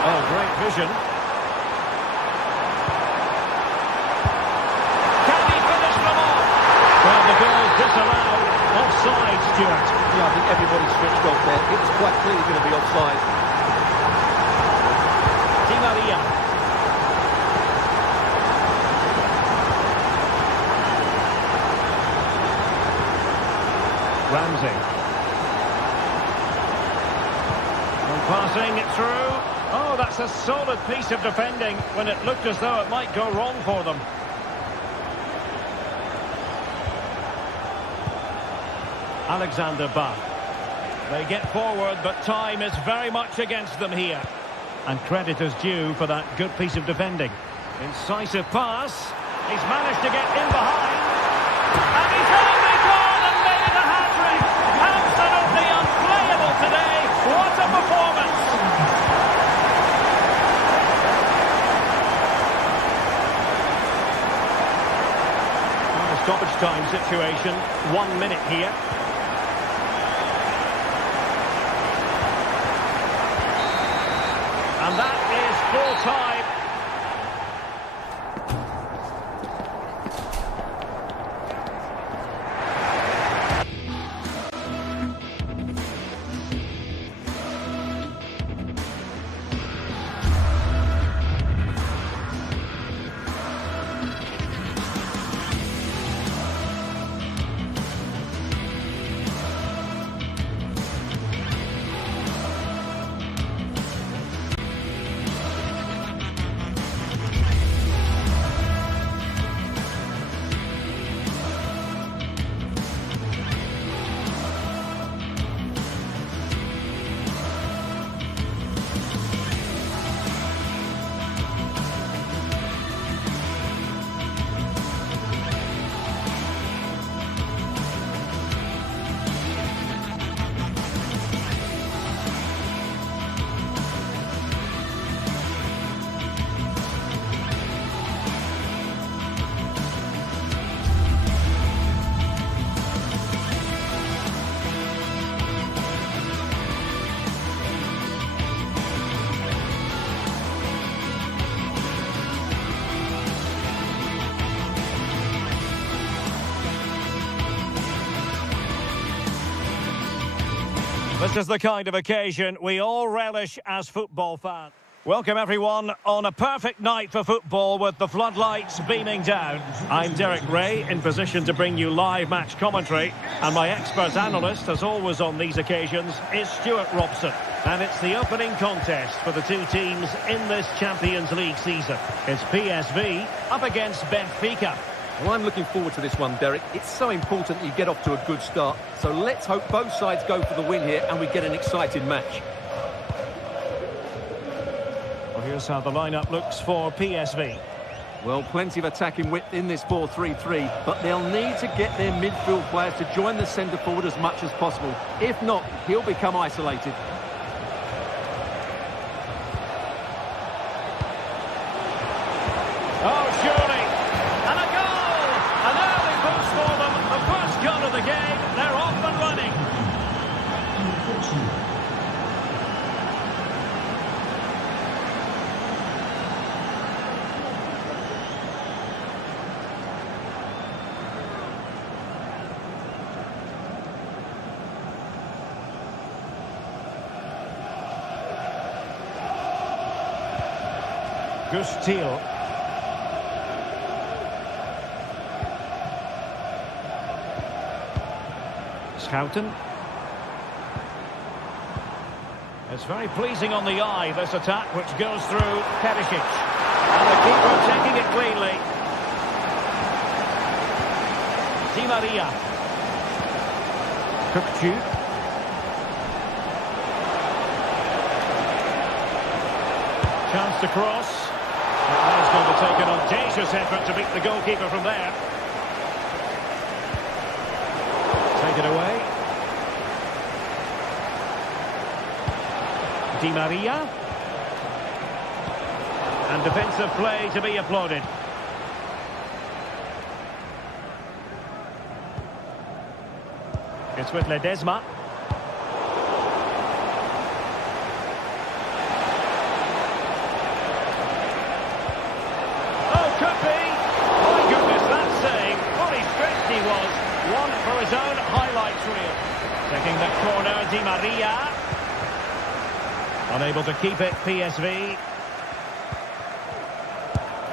Oh, great vision. Can he finish them off? Well, the goal disallowed. Offside, Stuart. Yeah, I think everybody switched off there. It was quite clearly going to be offside. Di Maria. Ramsey. And passing it through. Oh, that's a solid piece of defending when it looked as though it might go wrong for them. Alexander Bach. They get forward, but time is very much against them here. And credit is due for that good piece of defending. Incisive pass. He's managed to get in behind. And he's only gone and made it a hat-trick. Absolutely unplayable today. What a performance. Well, a stoppage time situation. 1 minute here. And that is full time. This is the kind of occasion we all relish as football fans. Welcome everyone on a perfect night for football with the floodlights beaming down. I'm Derek Ray, in position to bring you live match commentary, and my expert analyst, as always on these occasions, is Stuart Robson. And it's the opening contest for the two teams in this Champions League season. It's PSV up against Benfica. Well, I'm looking forward to this one, Derek. It's so important you get off to a good start. So let's hope both sides go for the win here and we get an exciting match. Well, here's how the lineup looks for PSV. Well, plenty of attacking width in this 4-3-3, but they'll need to get their midfield players to join the centre forward as much as possible. If not, he'll become isolated. Oh, surely. And a goal! An early boost for them. The first goal of the game. They're off and running. Gustil. Schouten. It's very pleasing on the eye, this attack, which goes through Perisic. And the keeper taking it cleanly. Di Maria. Kökçü. Chance to cross. That is going to take an audacious effort to beat the goalkeeper from there. Take it away. Di Maria. And defensive play to be applauded. It's with Ledesma. Oh, could be. My goodness, that's saying what he stretched he was. One for his own highlights reel. Taking the corner, Di Maria. Unable to keep it, PSV.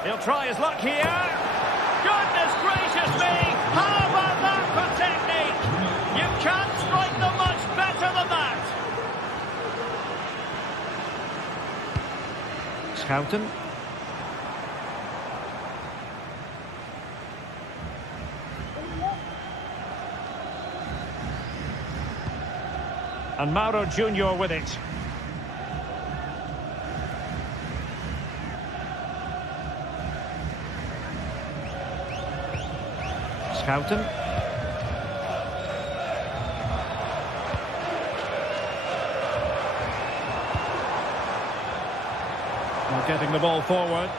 He'll try his luck here. Goodness gracious me! How about that for technique? You can't strike them much better than that. Schouten. And Mauro Junior with it. Schouten. Not getting the ball forward.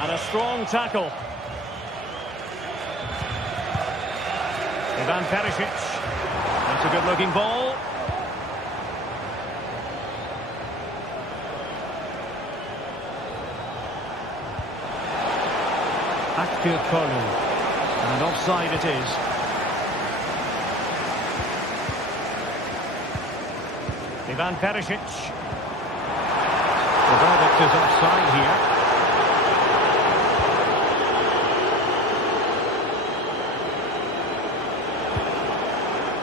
And a strong tackle. Ivan Perisic. That's a good-looking ball. Kolu. And offside it is. Ivan Perisic. The verdict is offside here.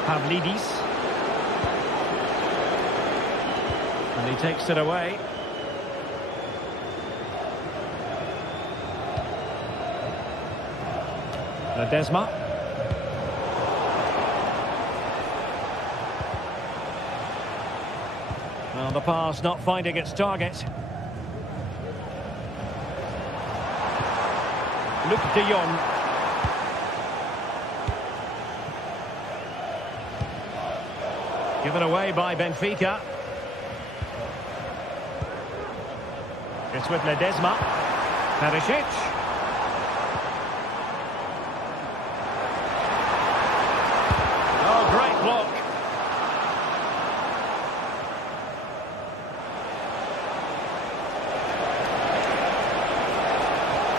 Pavlidis. And he takes it away. Ledesma. Well, the pass not finding its target. Luc de Jong. Given away by Benfica. It's with Ledesma. Perisic. Block.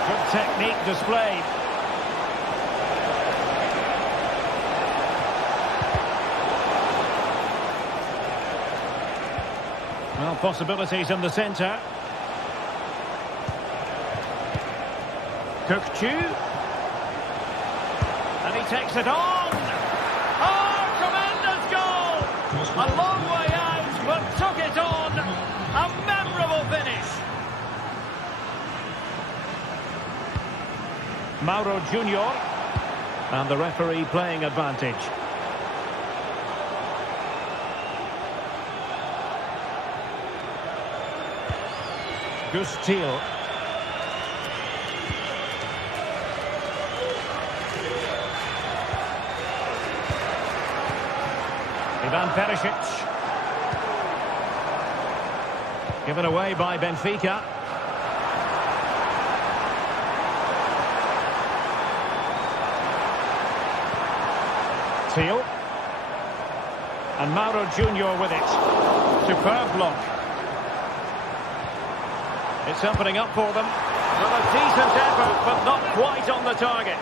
Good technique displayed. Well, possibilities in the centre. Kökçü. And he takes it on. A long way out, but took it on. A memorable finish. Mauro Junior. And the referee playing advantage. Gustil. Ivan Perisic. Given away by Benfica. Teal. And Mauro Junior with it. Superb block. It's opening up for them. Well, a decent effort, but not quite on the target.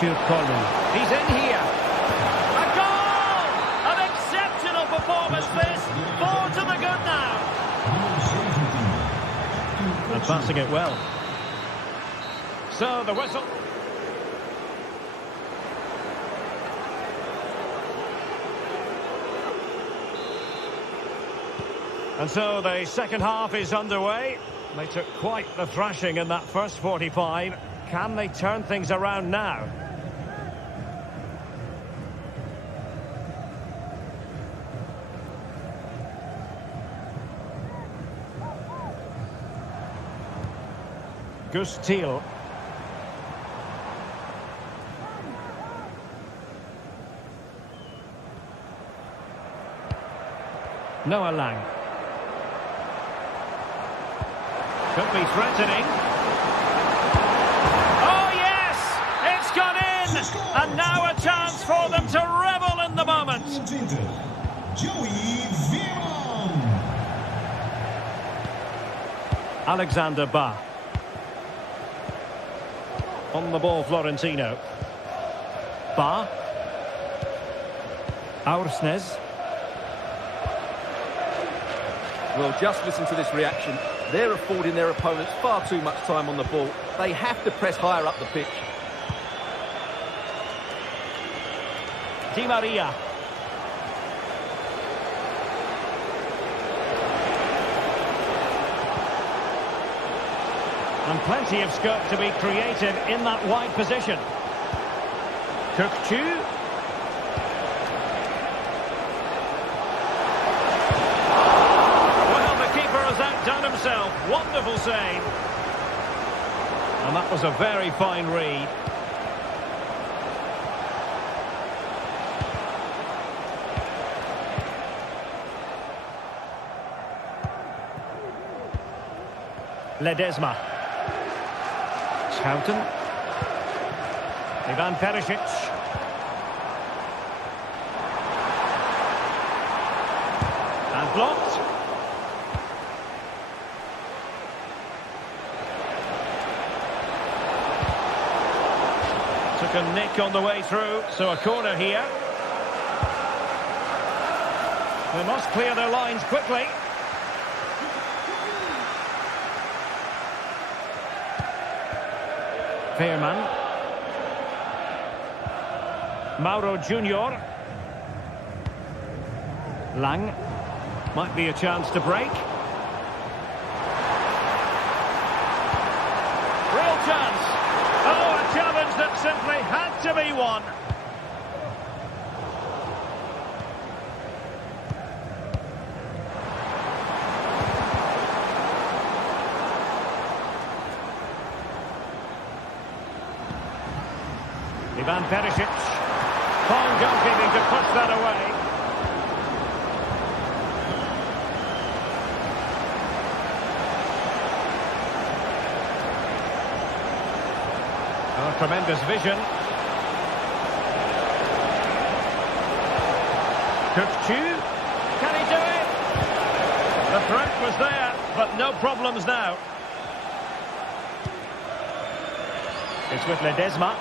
Stuart Coleman. He's in here. A goal! An exceptional performance this. 4 to the good now. And passing it well. So the whistle. And so the second half is underway. They took quite the thrashing in that first 45. Can they turn things around now? Gus Thiel. Noah Lang. Could be threatening. Oh, yes! It's gone in! And now a chance for them to revel in the moment. Alexander Ba. On the ball, Florentino. Ba. Aursnes. Well, just listen to this reaction. They're affording their opponents far too much time on the ball. They have to press higher up the pitch. Di Maria. And plenty of scope to be creative in that wide position. Kukçu. Well, the keeper has outdone himself. Wonderful save. And that was a very fine read. Ledesma. Schouten. Ivan Perisic. And blocked. Took a nick on the way through, so a corner here. They must clear their lines quickly. Veerman. Mauro Junior. Lang. Might be a chance to break. Real chance. Oh, a challenge that simply had to be won. Ivan Perisic. Fine goalkeeping to push that away. Oh, tremendous vision. Kukçu. Can he do it? The threat was there, but no problems now. It's with Ledesma.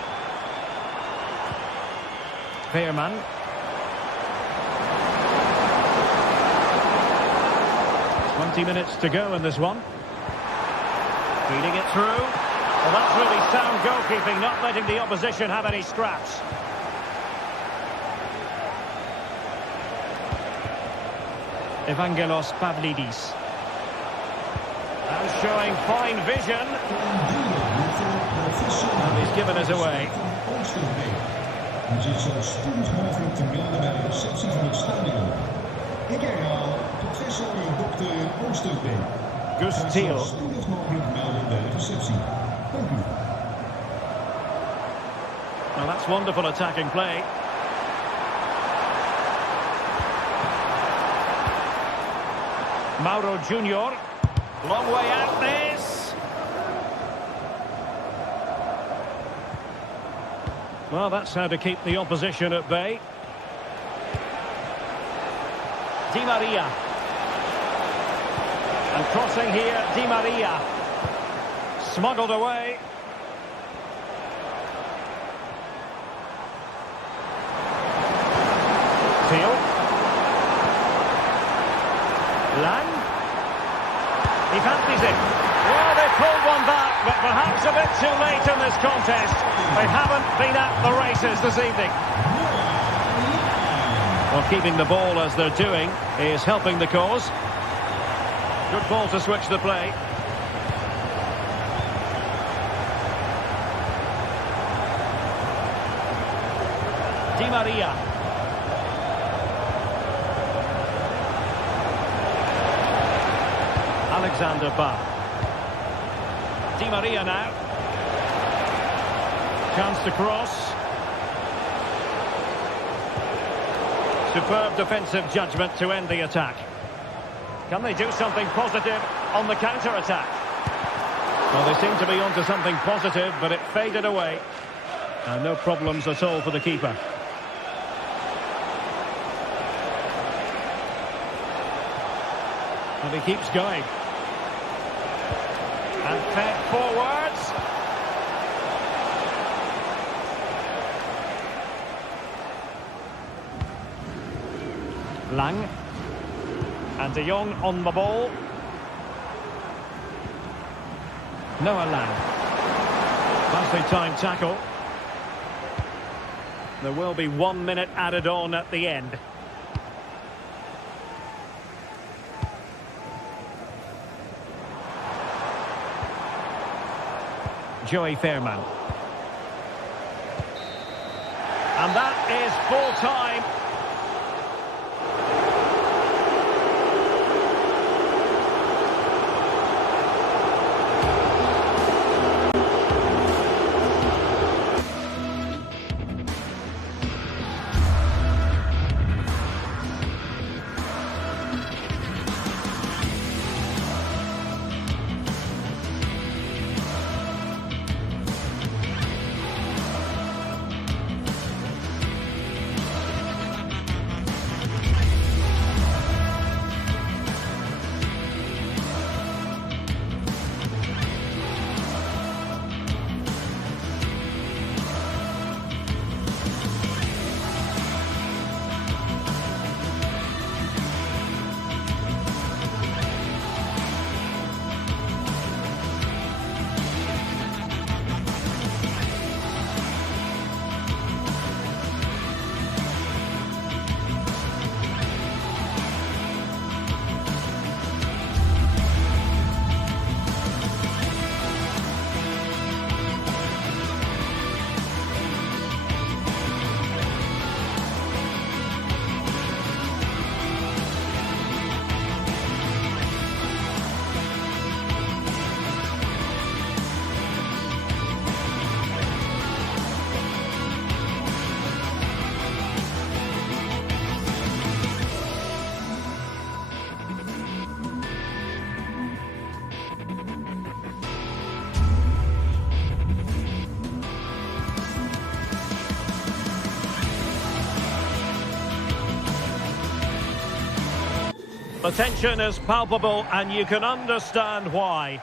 Veerman. Minutes to go in this one. Feeding it through. Well, that's really sound goalkeeping, not letting the opposition have any scraps. Evangelos Pavlidis. And showing fine vision. And he's given us away. Je zit zo spoedig mogelijk te melden bij de receptie van het stadion. Ik herhaal, professor Dr. Oosterbeek. Gus Thiel. Zo spoedig mogelijk melden bij de receptie. Dank u. Well, that's wonderful attacking play. Mauro Junior. Long way out this. Well, that's how to keep the opposition at bay. Di Maria. And crossing here, Di Maria. Smuggled away. Teal. Lang. He fancies it. Well, they pulled one back, but perhaps a bit too late in this contest. They haven't been at the races this evening. Well, keeping the ball as they're doing is helping the cause. Good ball to switch the play. Di Maria. Alexander Bach. Di Maria now. Chance to cross. Superb defensive judgment to end the attack. Can they do something positive on the counter-attack? Well, they seem to be onto something positive, but it faded away. And no problems at all for the keeper. And he keeps going. And fed forwards. Lang. And De Jong on the ball. Noah Lang. Nicely timed tackle. There will be 1 minute added on at the end. Joey Fairman. And that is full time. The tension is palpable and you can understand why.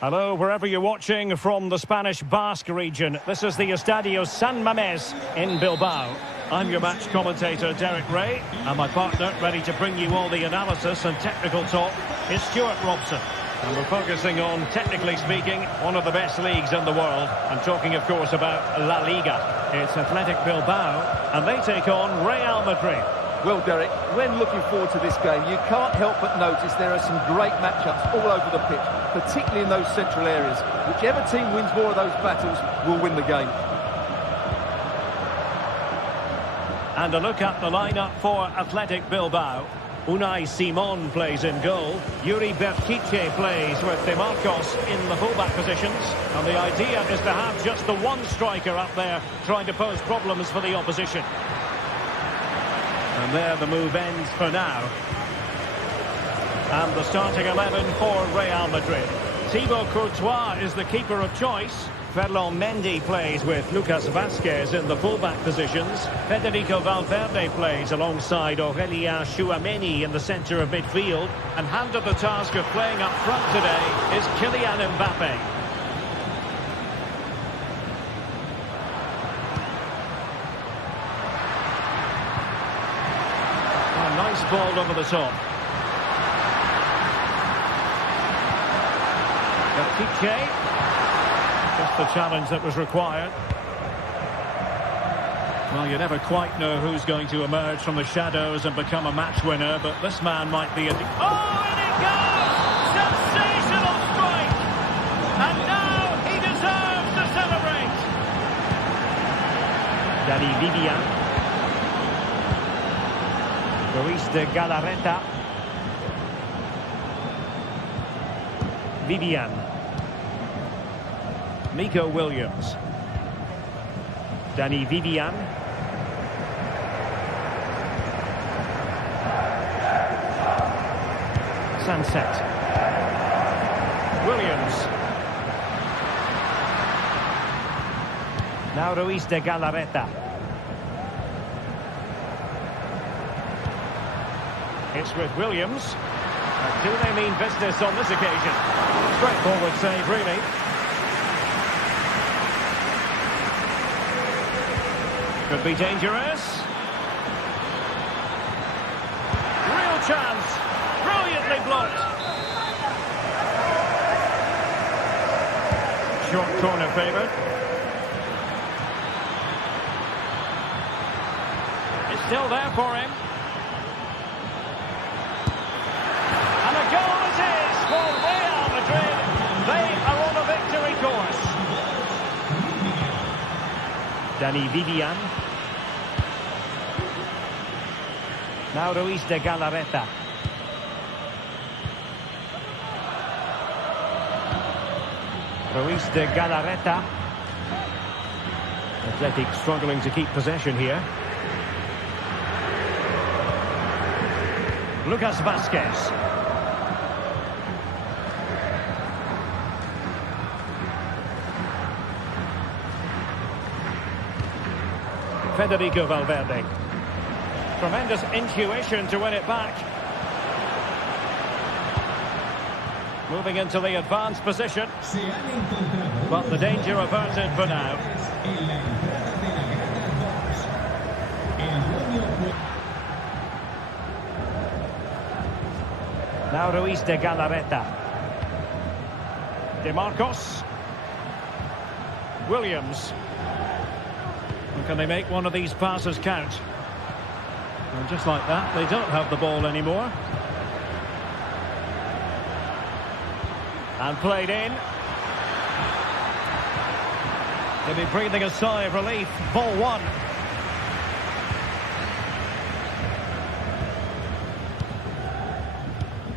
Hello, wherever you're watching from the Spanish Basque region. This is the Estadio San Mamés in Bilbao. I'm your match commentator, Derek Ray, and my partner, ready to bring you all the analysis and technical talk, is Stuart Robson. And we're focusing on, technically speaking, one of the best leagues in the world. I'm talking, of course, about La Liga. It's Athletic Bilbao, and they take on Real Madrid. Well, Derek, when looking forward to this game, you can't help but notice there are some great matchups all over the pitch, particularly in those central areas. Whichever team wins more of those battles will win the game. And a look at the lineup for Athletic Bilbao. Unai Simon plays in goal. Yuri Berchiche plays with De Marcos in the fullback positions. And the idea is to have just the one striker up there trying to pose problems for the opposition. And there the move ends for now. And the starting 11 for Real Madrid. Thibaut Courtois is the keeper of choice. Ferland Mendy plays with Lucas Vazquez in the fullback positions. Federico Valverde plays alongside Aurélien Tchouaméni in the centre of midfield. And handed the task of playing up front today is Kylian Mbappe. Nice ball over the top. Piqué. Just the challenge that was required. Well, you never quite know who's going to emerge from the shadows and become a match winner, but this man might be a... Oh, and it goes! Sensational strike! And now he deserves to celebrate! Dani Vivian. Luis de Galarreta. Vivian. Nico Williams. Dani Vivian. Sunset. Williams. Now Luis de Galarreta. It's with Williams. But do they mean business on this occasion? Straightforward save, really. Could be dangerous. Real chance. Brilliantly blocked. Short corner favoured. It's still there for him. And a goal it is for Real Madrid. They are on a victory course. Dani Vivian. Now Luis de Galarreta. Luis de Galarreta. Athletic struggling to keep possession here. Lucas Vazquez. Federico Valverde. Tremendous intuition to win it back. Moving into the advanced position. But the danger averted for now. Now Luis de Galarreta. De Marcos. Williams. And can they make one of these passes count? And just like that, they don't have the ball anymore. And played in. They'll be breathing a sigh of relief. Ball one.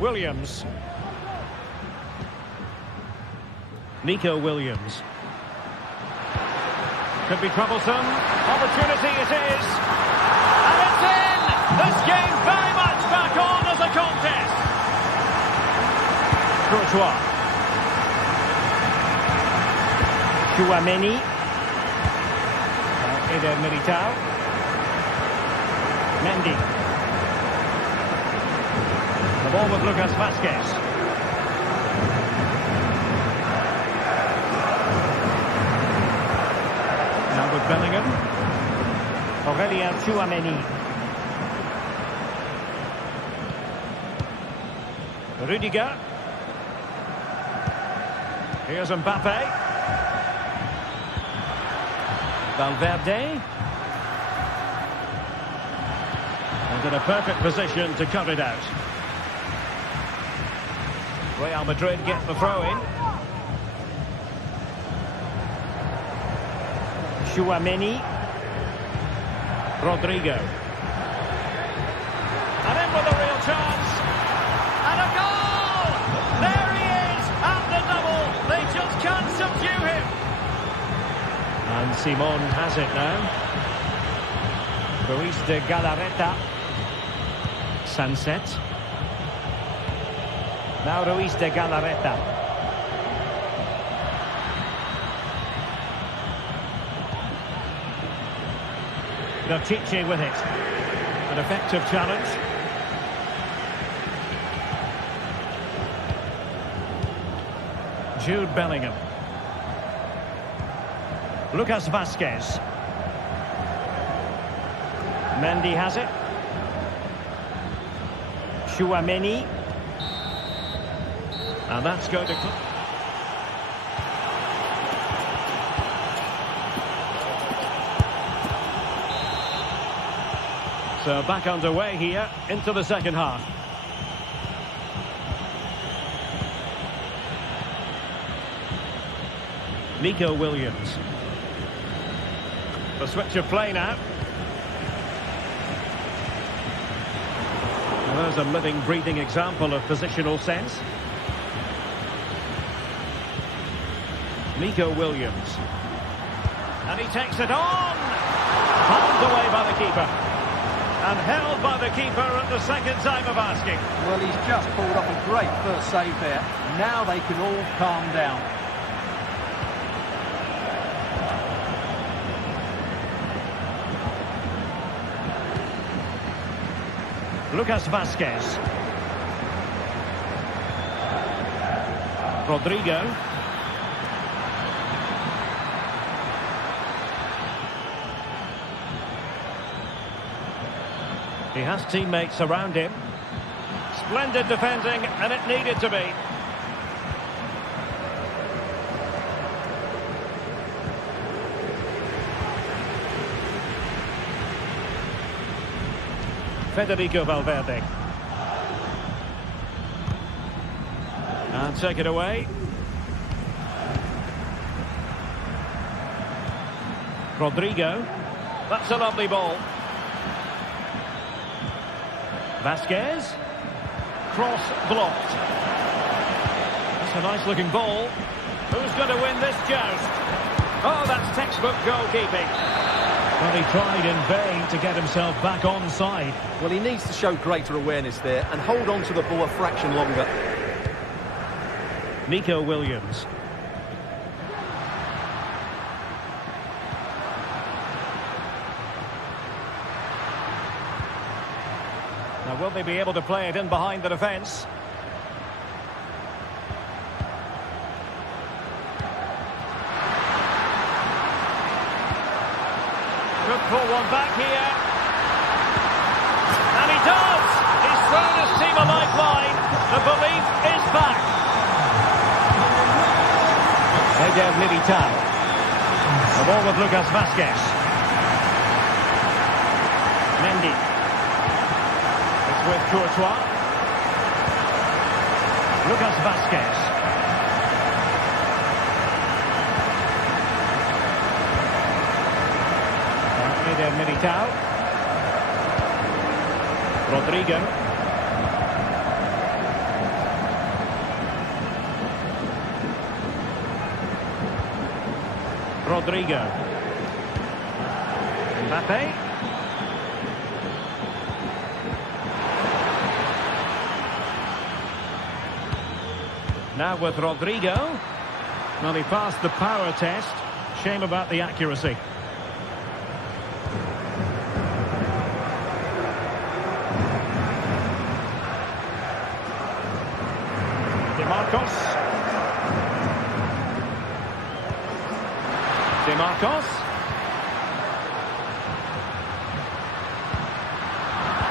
Williams. Nico Williams. Could be troublesome. Opportunity it is. And it's in! This game very much back on as a contest. Courtois. Chouameni. Eder Militao. Mendy. The ball with Lucas Vazquez. Now with Bellingham. Aurelien Chouameni. Rudiger. Here's Mbappe. Valverde. And in a perfect position to cut it out. Real Madrid get the throw in. Chouameni. Rodrigo. And in with a real chance. And a goal! There he is at the double. They just can't subdue him. And Simon has it now. Luis de Galarreta. Sunset. Now Luis de Galarreta. Chiche with it. An effective challenge. Jude Bellingham. Lucas Vazquez. Mendy has it. Tchouaméni. And that's going to... So back underway here into the second half. Nico Williams. The switch of play now. Well, there's a living, breathing example of positional sense. Nico Williams. And he takes it on! Palmed away by the keeper. And held by the keeper at the second time of asking. Well, he's just pulled off a great first save there. Now they can all calm down. Lucas Vazquez. Rodrigo. He has teammates around him. Splendid defending, and it needed to be. Federico Valverde. And take it away. Rodrigo. That's a lovely ball. Vazquez. Cross blocked. That's a nice looking ball. Who's going to win this joust? Oh, that's textbook goalkeeping. Well, he tried in vain to get himself back onside. Well, he needs to show greater awareness there and hold on to the ball a fraction longer. Nico Williams. Now, will they be able to play it in behind the defence? Could pull one back here. And he does! He's thrown his team a lifeline. The belief is back. Eder Militao. The ball with Lucas Vazquez. Mendy. It's with Courtois. Lucas Vazquez. Eder Militao. Rodrigo. Rodrigo. Mbappe. Now with Rodrigo. Well, he passed the power test. Shame about the accuracy. Marcos.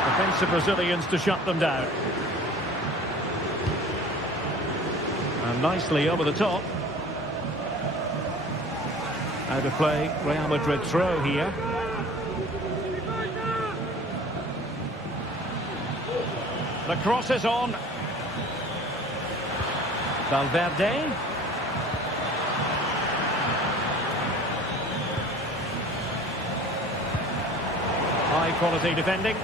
Defensive Brazilians to shut them down. And nicely over the top. Out of play, Real Madrid throw here. The cross is on. Valverde. High quality defending.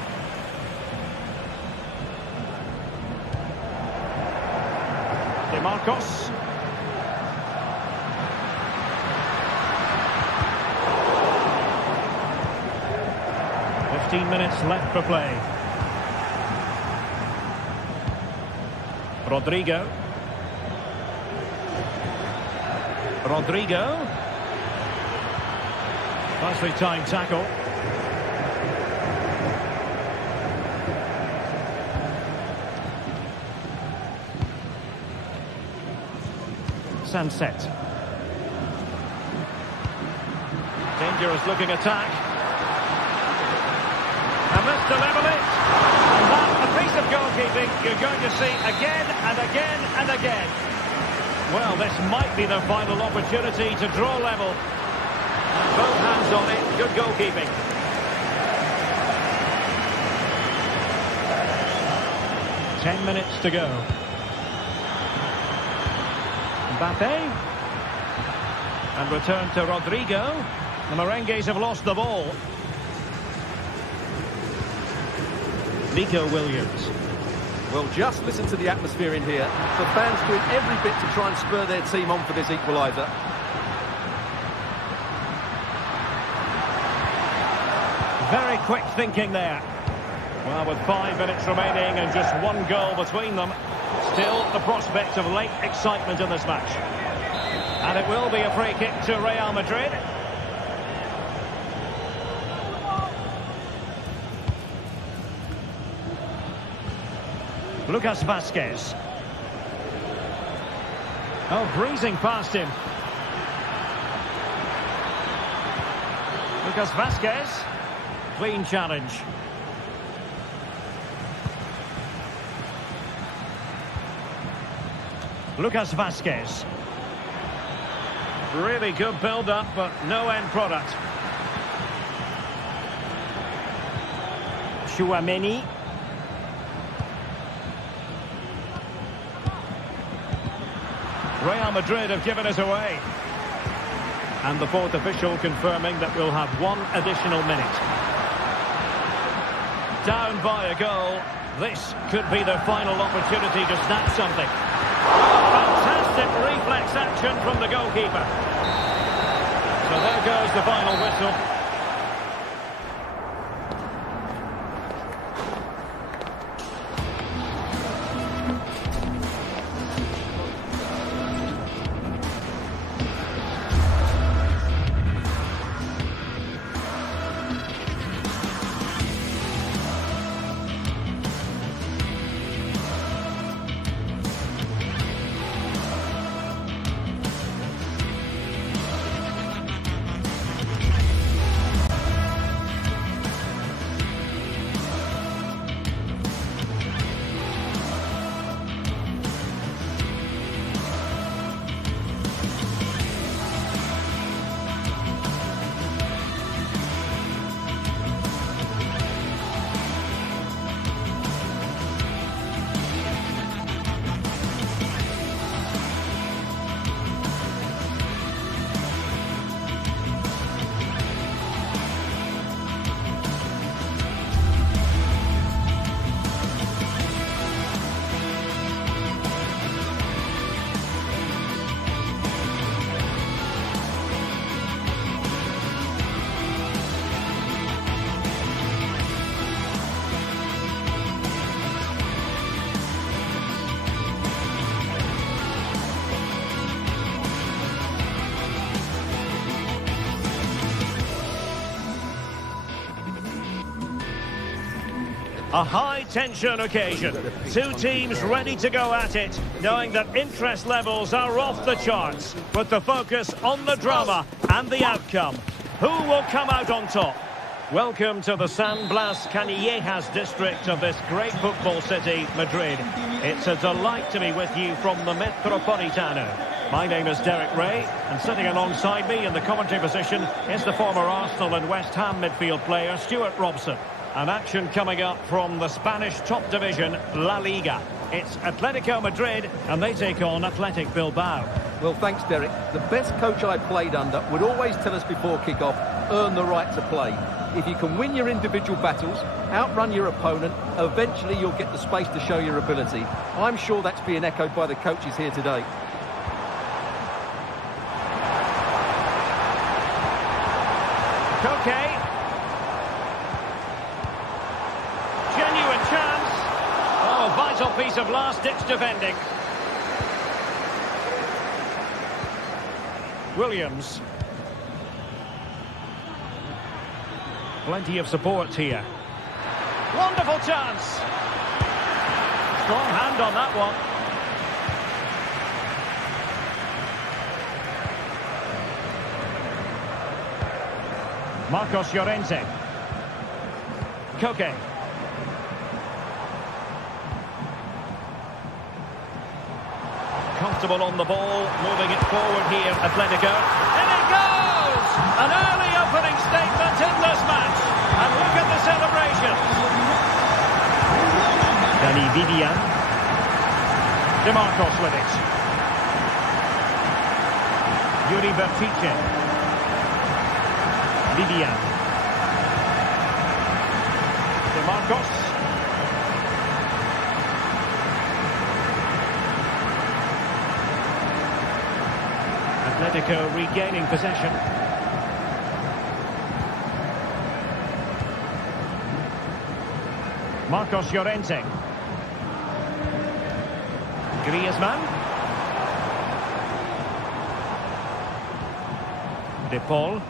Marcos. Minutes left for play. Rodrigo. Nicely timed tackle. Sunset. Dangerous looking attack. And this to level it. And that's a piece of goalkeeping. something you're going to see again and again and again. Well, this might be the final opportunity to draw level. Both hands on it, good goalkeeping. Ten minutes to go. Mbappe. And return to Rodrigo. The Merengues have lost the ball. Nico Williams. Well, just listen to the atmosphere in here. The fans doing every bit to try and spur their team on for this equaliser. Very quick thinking there. Well, with 5 minutes remaining and just one goal between them, still the prospect of late excitement in this match. And it will be a free kick to Real Madrid. Lucas Vazquez. Oh, breezing past him. Lucas Vazquez. Clean challenge. Lucas Vazquez. Really good build-up, but no end product. Chouameni. Real Madrid have given us away. And the fourth official confirming that we'll have one additional minute. Down by a goal. This could be their final opportunity to snatch something. Fantastic reflex action from the goalkeeper. So there goes the final whistle. A high-tension occasion. Two teams ready to go at it, knowing that interest levels are off the charts, with the focus on the drama and the outcome. Who will come out on top? Welcome to the San Blas Canillejas district of this great football city, Madrid. It's a delight to be with you from the Metropolitano. My name is Derek Ray, and sitting alongside me in the commentary position is the former Arsenal and West Ham midfield player, Stuart Robson. An action coming up from the Spanish top division, La Liga. It's Atletico Madrid, and they take on Athletic Bilbao. Well, thanks, Derek. The best coach I played under would always tell us before kick-off, earn the right to play. If you can win your individual battles, outrun your opponent, eventually you'll get the space to show your ability. I'm sure that's being echoed by the coaches here today. Koke. Genuine chance. Oh, vital piece of last-ditch defending. Williams. Plenty of support here. Wonderful chance. Strong hand on that one. Marcos Llorente. Koke. comfortable on the ball, moving it forward here, Atletico. In it goes! An early opening statement in this match. And look at the celebrations. Danny Vivian. DeMarcos with it. Yuri Bertice. Vivian. DeMarcos. Atletico regaining possession. Marcos Llorente. Griezmann. De Paul.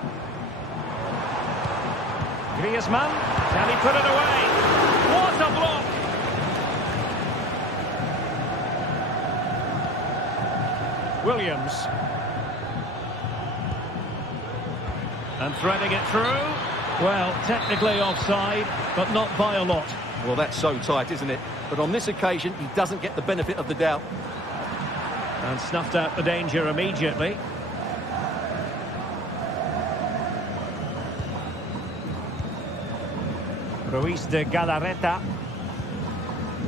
Griezmann. Can he put it away? What a block! Williams. And threading it through. Well, technically offside, but not by a lot. Well, that's so tight, isn't it? But on this occasion, he doesn't get the benefit of the doubt. And snuffed out the danger immediately. Ruiz de Galarreta.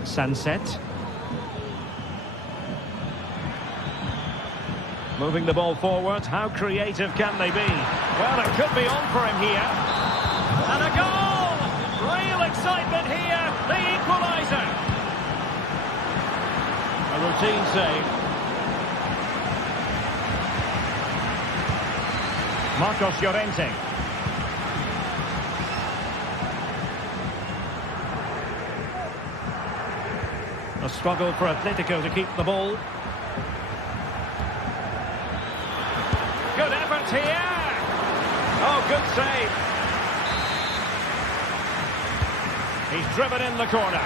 Sunset. Moving the ball forward. How creative can they be? Well, it could be on for him here. And a goal! Real excitement here. The equaliser. A routine save. Marcos Llorente. A struggle for Atletico to keep the ball. Good effort here. Oh, good save. He's driven in the corner.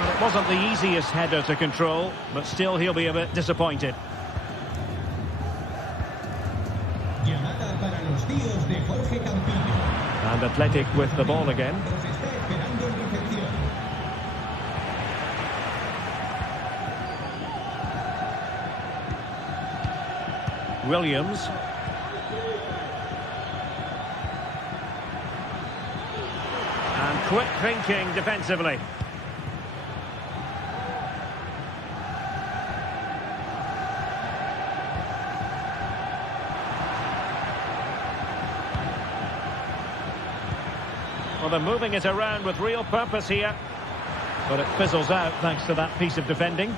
Well, it wasn't the easiest header to control, but still he'll be a bit disappointed. Llamada para los tíos de Jorge Campillo. And Athletic with the ball again. Los está esperando en recepción. Williams. And quick thinking defensively. Well, they're moving it around with real purpose here. But it fizzles out thanks to that piece of defending.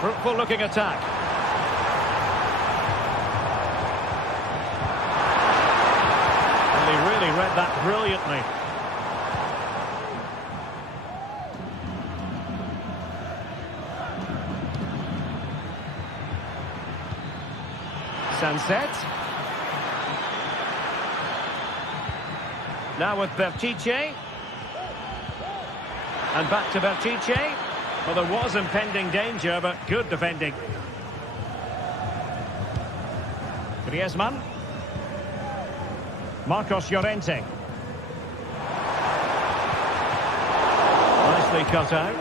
Fruitful looking attack. And he really read that brilliantly. Sunset. Now with Bertice. And back to Bertice. Well, there was impending danger, but good defending. Griezmann. Marcos Llorente. Nicely cut out.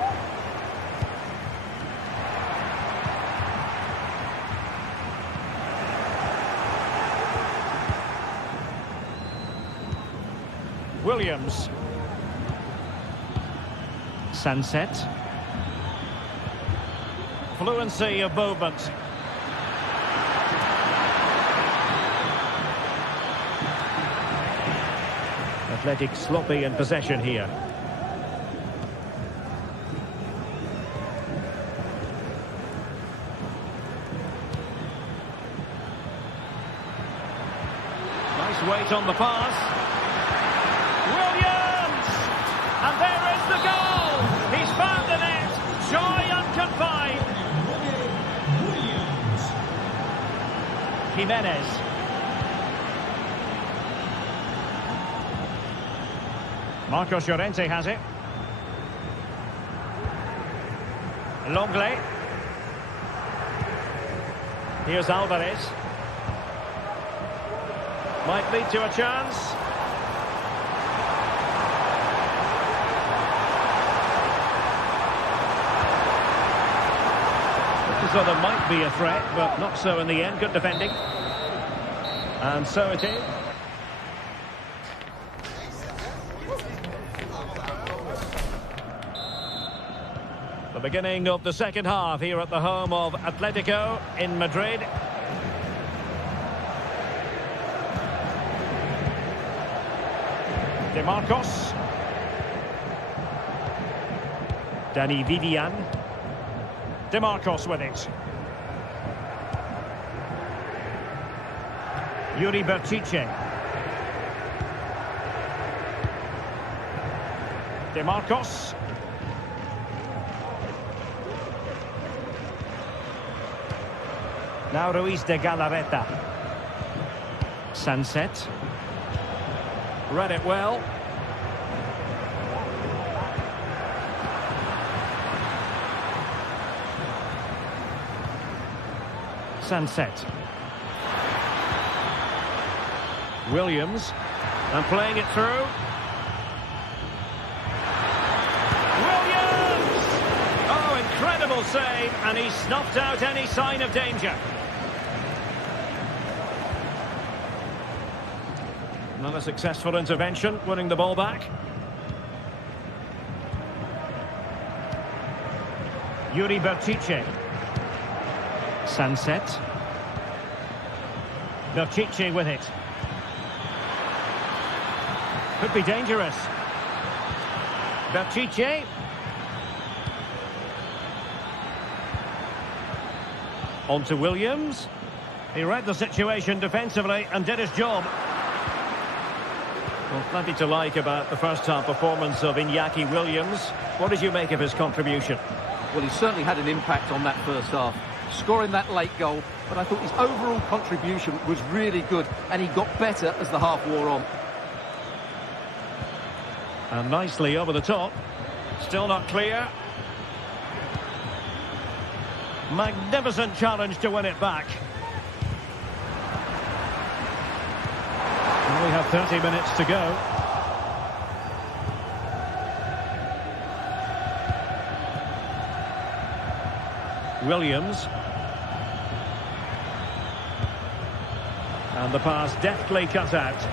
Williams. Sunset. Fluency of movement. Athletic sloppy in possession here. Nice weight on the pass. Williams! And there is the goal! He's found the net. Joy unconfined. Jimenez. Marcos Llorente has it. Longley. Here's Alvarez. Might lead to a chance. so there might be a threat, but not so in the end. Good defending. And so it is. The beginning of the second half here at the home of Atletico in Madrid. De Marcos. Danny Vivian. De Marcos with it. Yuri Berchiche. De Marcos. Now Ruiz de Galarreta. Sunset. Read it well. Sunset. Williams. And playing it through. Williams! Oh, incredible save. And he snuffed out any sign of danger. Not a successful intervention, winning the ball back. Yuri Berchiche. Sunset. Berchiche with it. Could be dangerous. Berchiche. On to Williams. He read the situation defensively and did his job. Well, plenty to like about the first half performance of Iñaki Williams. What did you make of his contribution? Well, he certainly had an impact on that first half, scoring that late goal, but I thought his overall contribution was really good, and he got better as the half wore on. And nicely over the top. Still not clear. Magnificent challenge to win it back. We have 30 minutes to go. Williams. And the pass deftly cut out.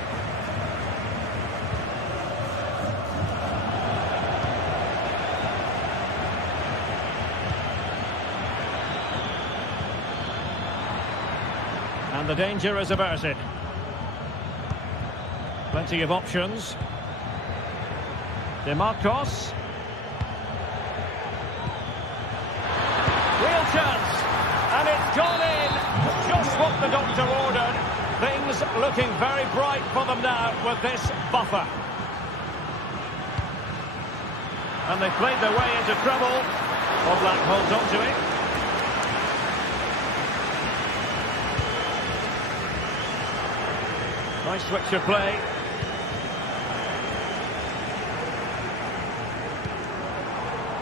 And the danger is averted. Plenty of options. De Marcos. Real chance. And it's gone in. Just what the doctor ordered. Things looking very bright for them now with this buffer. And they played their way into trouble. Oblak holds on to it. Nice switch of play.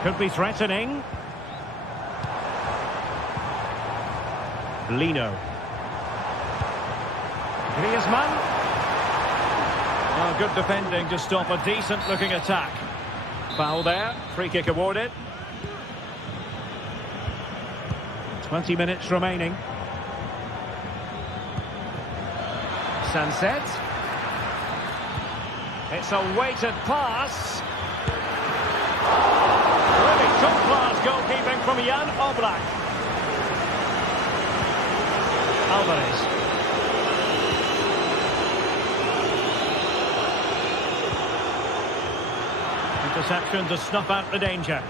Could be threatening. Lino. Griezmann. Oh, good defending to stop a decent-looking attack. Foul there. Free kick awarded. 20 minutes remaining. Sunset. It's a weighted pass. Really top-class goalkeeping from Jan Oblak. Alvarez. Interception to snuff out the danger.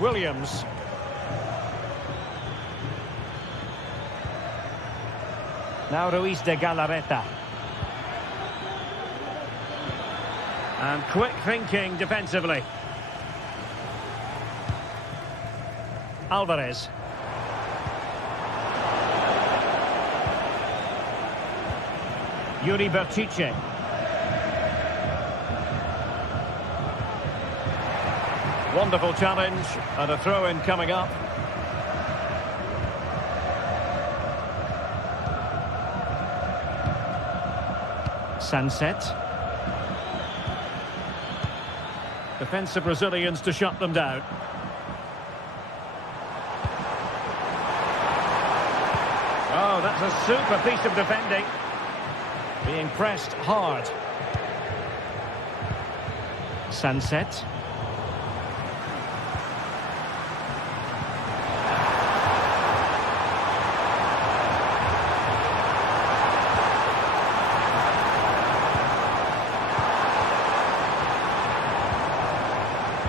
Williams. Now Ruiz de Galarreta. And quick thinking defensively. Alvarez. Yuri Berchiche. Wonderful challenge and a throw-in coming up. Sunset. defensive Brazilians to shut them down. Oh, that's a super piece of defending. Being pressed hard. Sunset.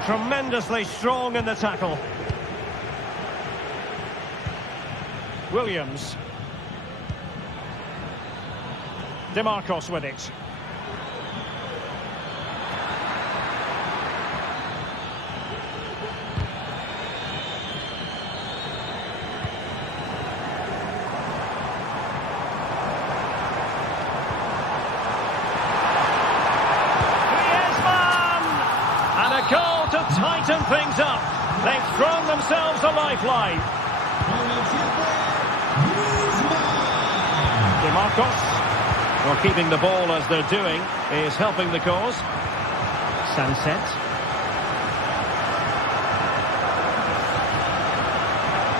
Tremendously strong in the tackle. Williams. DeMarcos with it. Tighten things up. They've thrown themselves a lifeline. DeMarcos, well, keeping the ball as they're doing, is helping the cause. Sunset.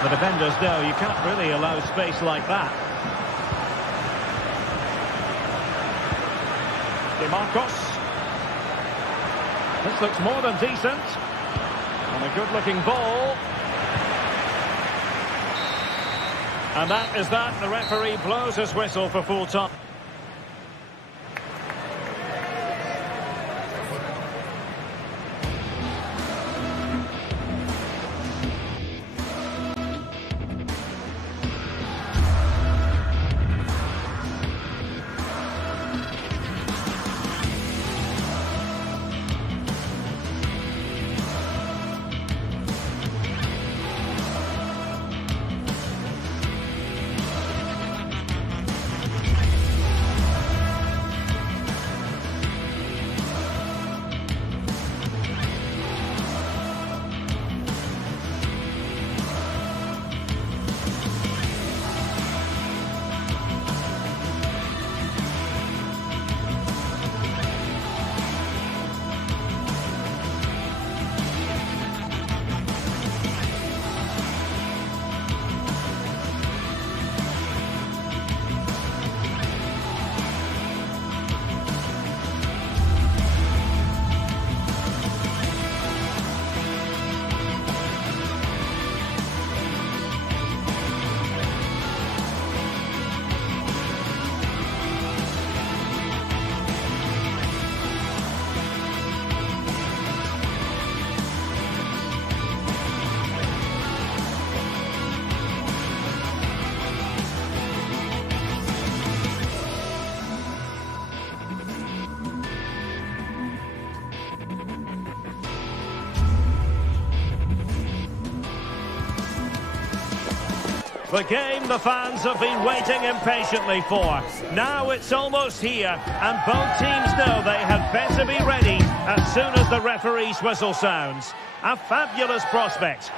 The defenders know you can't really allow space like that. DeMarcos. This looks more than decent. And a good-looking ball. And that is that. The referee blows his whistle for full time. The game the fans have been waiting impatiently for. Now it's almost here, and both teams know they had better be ready as soon as the referee's whistle sounds. A fabulous prospect.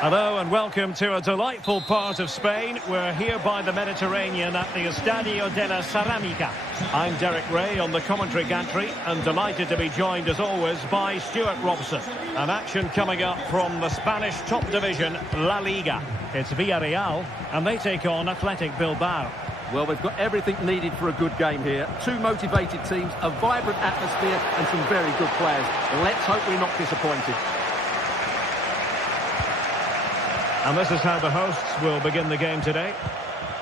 Hello and welcome to a delightful part of Spain. We're here by the Mediterranean at the Estadio de la Ceramica. I'm Derek Ray on the commentary gantry and delighted to be joined as always by Stuart Robson. An action coming up from the Spanish top division, La Liga. It's Villarreal and they take on Athletic Bilbao. Well, we've got everything needed for a good game here. Two motivated teams, a vibrant atmosphere and some very good players. Let's hope we're not disappointed. And this is how the hosts will begin the game today.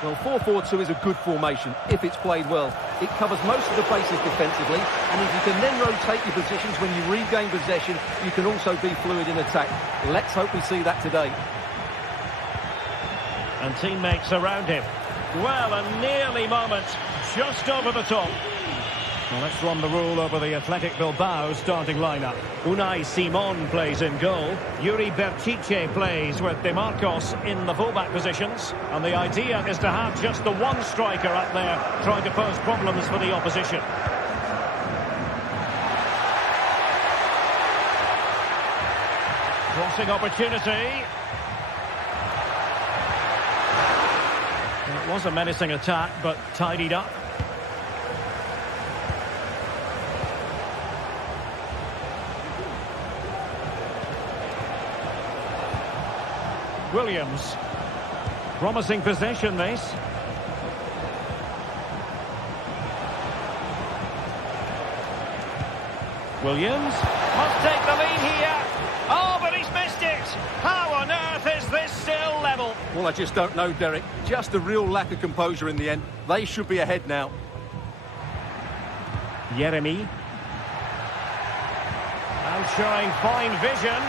Well, 4-4-2 is a good formation if it's played well. It covers most of the bases defensively, and if you can then rotate your positions when you regain possession, you can also be fluid in attack. Let's hope we see that today. And teammates around him. Well, a nearly moment, just over the top. Well, let's run the rule over the Athletic Bilbao starting lineup. Unai Simon plays in goal. Yuri Berchiche plays with DeMarcos in the fullback positions. And the idea is to have just the one striker up there trying to pose problems for the opposition. Crossing opportunity. It was a menacing attack, but tidied up. Williams. Promising possession, this. Williams must take the lead here. Oh, but he's missed it. How on earth is this still level? Well, I just don't know, Derek. Just a real lack of composure in the end. They should be ahead now. Yeremy. Now showing fine vision.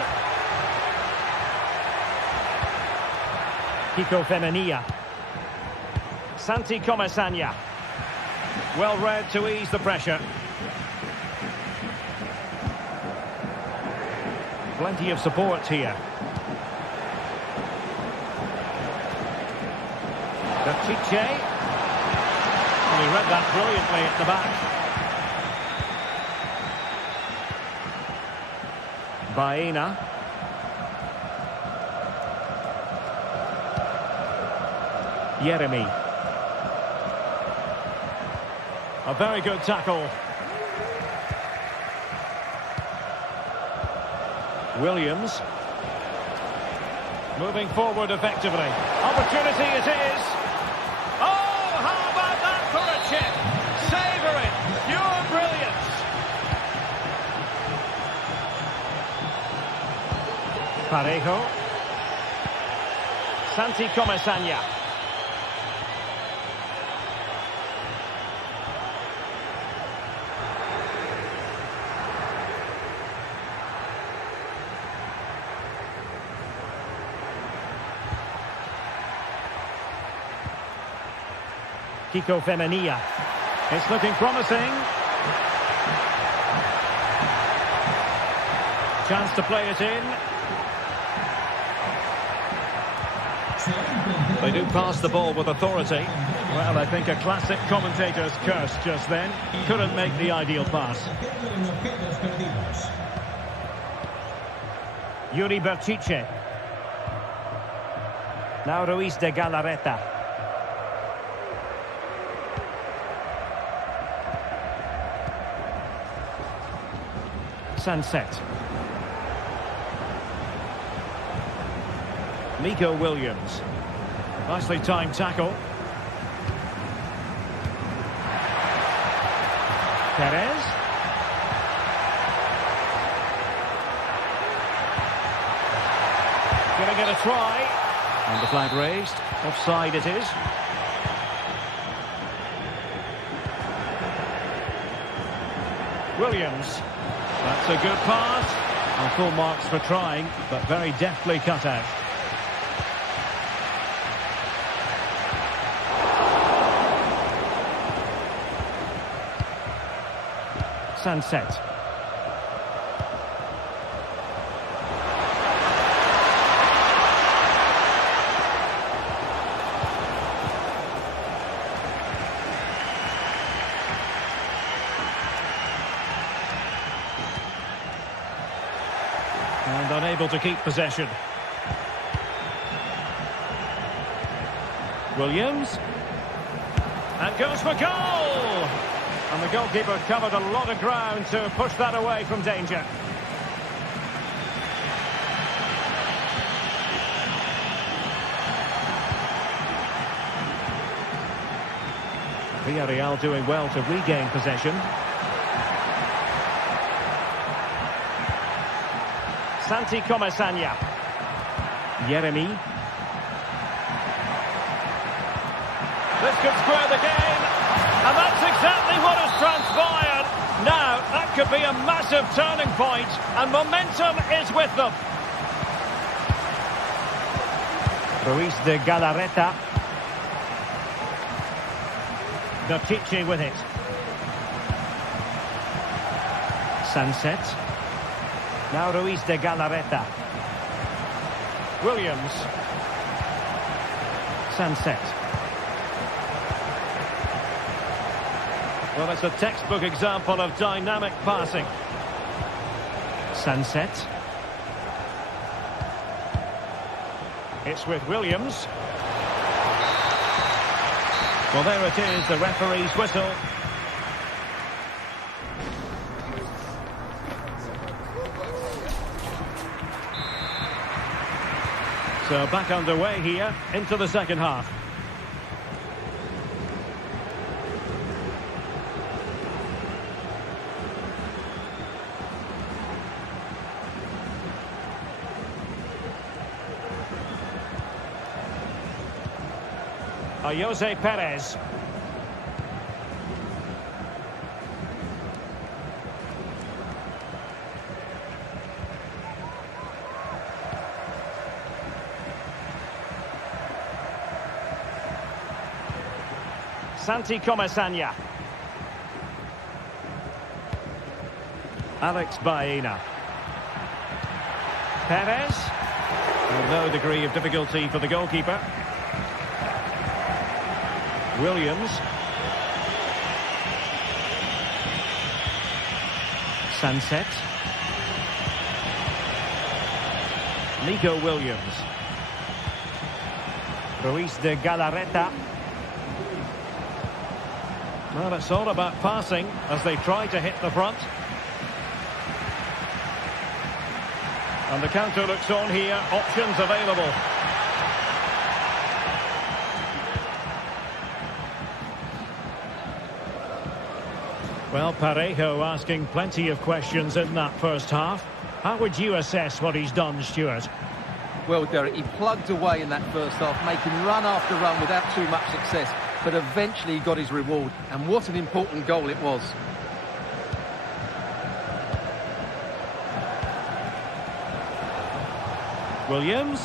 Kiko Femenia. Santi Comesania. Well read to ease the pressure. Plenty of support here. Bertice. Well, he read that brilliantly at the back. Baena. Yeremy. A very good tackle. Williams. Moving forward effectively. Opportunity it is. Oh, how about that for a chip? Savour it. Pure brilliance. Parejo. Santi Comesania. Kiko Femenia. It's looking promising. Chance to play it in. They do pass the ball with authority. Well, I think a classic commentator's curse just then. Couldn't make the ideal pass. Yuri Bertice. Now Ruiz de Galarreta. Sunset. Nico Williams. Nicely timed tackle. Perez. Gonna get a try. And the flag raised. Offside it is. Williams. That's a good pass. And full marks for trying, but very deftly cut out. Sunset. And unable to keep possession. Williams. And goes for goal! And the goalkeeper covered a lot of ground to push that away from danger. Villarreal doing well to regain possession. Santi Comesania. Yeremy. This could square the game. And that's exactly what has transpired. Now, that could be a massive turning point, and momentum is with them. Ruiz de Galarreta. Bertice with it. Sunset. Now Ruiz de Galarreta. Williams. Sunset. Well, it's a textbook example of dynamic passing. Sunset. It's with Williams. Well, there it is, the referee's whistle. So back underway here into the second half. Jose Perez. Santi Comesaña. Alex Baena. Perez. With no degree of difficulty for the goalkeeper. Williams. Sunset. Nico Williams. Ruiz de Galarreta. Well, it's all about passing as they try to hit the front. And the counter looks on here. Options available. Well, Parejo asking plenty of questions in that first half. How would you assess what he's done, Stuart? Well, Derek, he plugged away in that first half, making run after run without too much success, but eventually he got his reward, and what an important goal it was. Williams.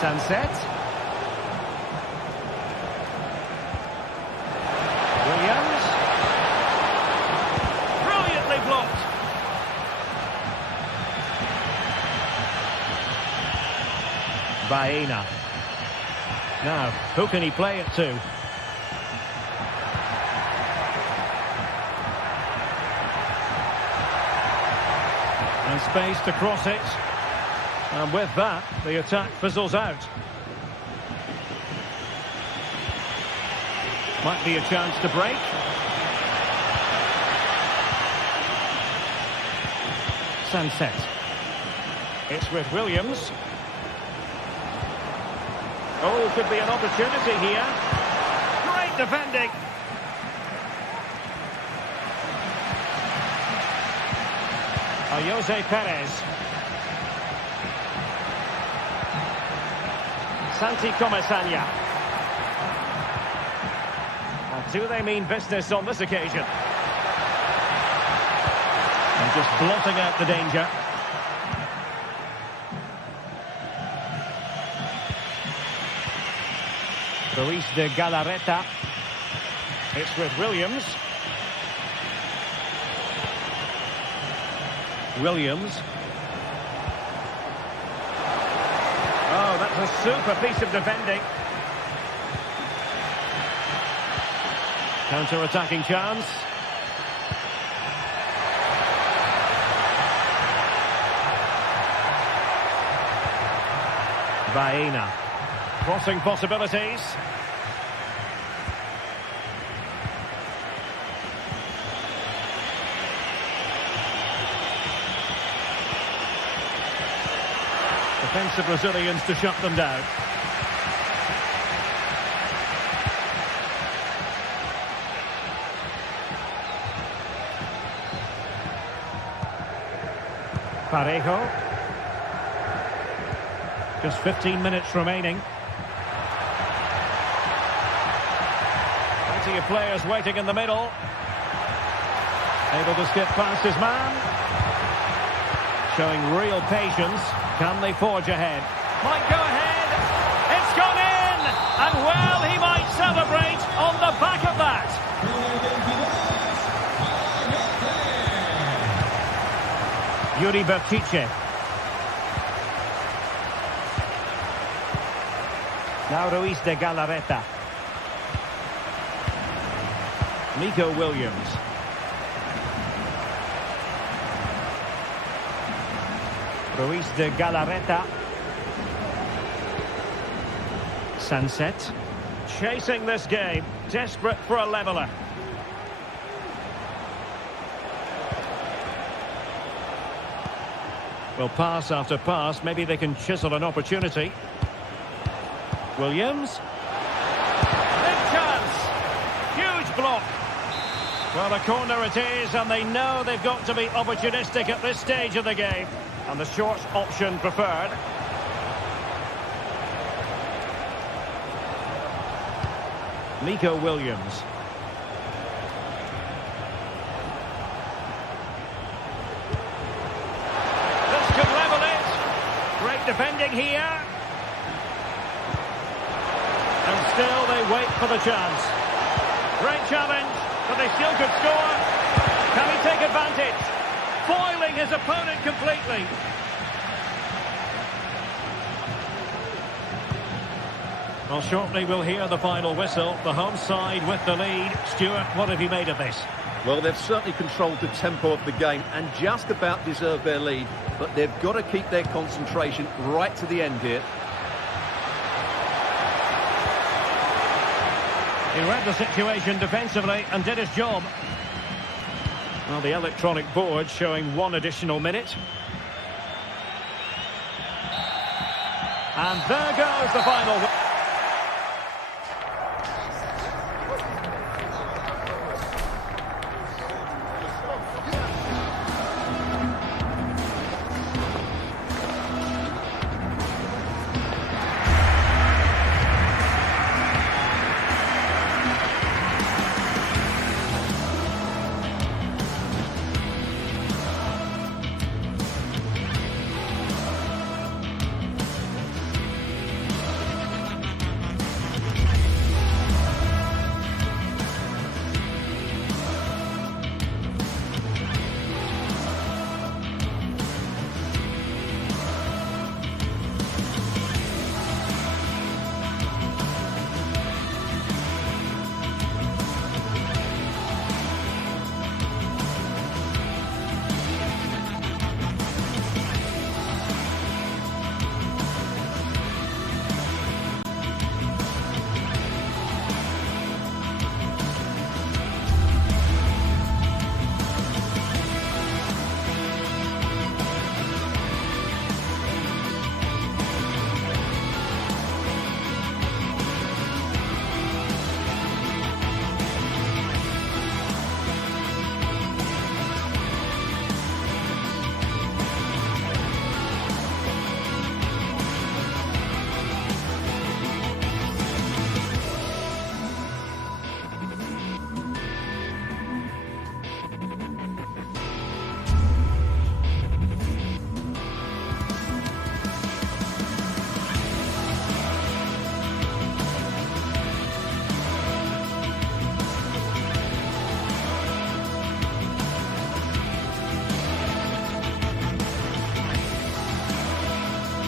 Sunset. Williams. Brilliantly blocked. Baena. Now, who can he play it to? And space to cross it. And with that, the attack fizzles out. Might be a chance to break. Sunset. It's with Williams. Oh, could be an opportunity here. Great defending. Jose Perez. Santi Comesaña. Do they mean business on this occasion? And just blotting out the danger. Ruiz de Galarreta. It's with Williams. Williams. Oh, that's a super piece of defending. Counter-attacking chance. Baena. Crossing possibilities. Defensive Brazilians to shut them down. Parejo. Just 15 minutes remaining. Plenty of players waiting in the middle. Able to skip past his man. Showing real patience. Can they forge ahead? Might go ahead. It's gone in! And well, he might celebrate on the back of that. Yuri Bertice. Now Ruiz de Galarreta. Nico Williams. Ruiz de Galarreta. Sunset. Chasing this game. Desperate for a leveller. Well, pass after pass, maybe they can chisel an opportunity. Williams. Big chance. Huge block. Well, a corner it is, and they know they've got to be opportunistic at this stage of the game. And the short option preferred. Nico Williams. This could level it. Great defending here. And still they wait for the chance. Great challenge, but they still could score. Can he take advantage? Foiling his opponent completely. Well, shortly we'll hear the final whistle. The home side with the lead. Stuart, what have you made of this? Well, they've certainly controlled the tempo of the game and just about deserved their lead. But they've got to keep their concentration right to the end here. He read the situation defensively and did his job. Well, the electronic board showing 1 additional minute. And there goes the final whistle.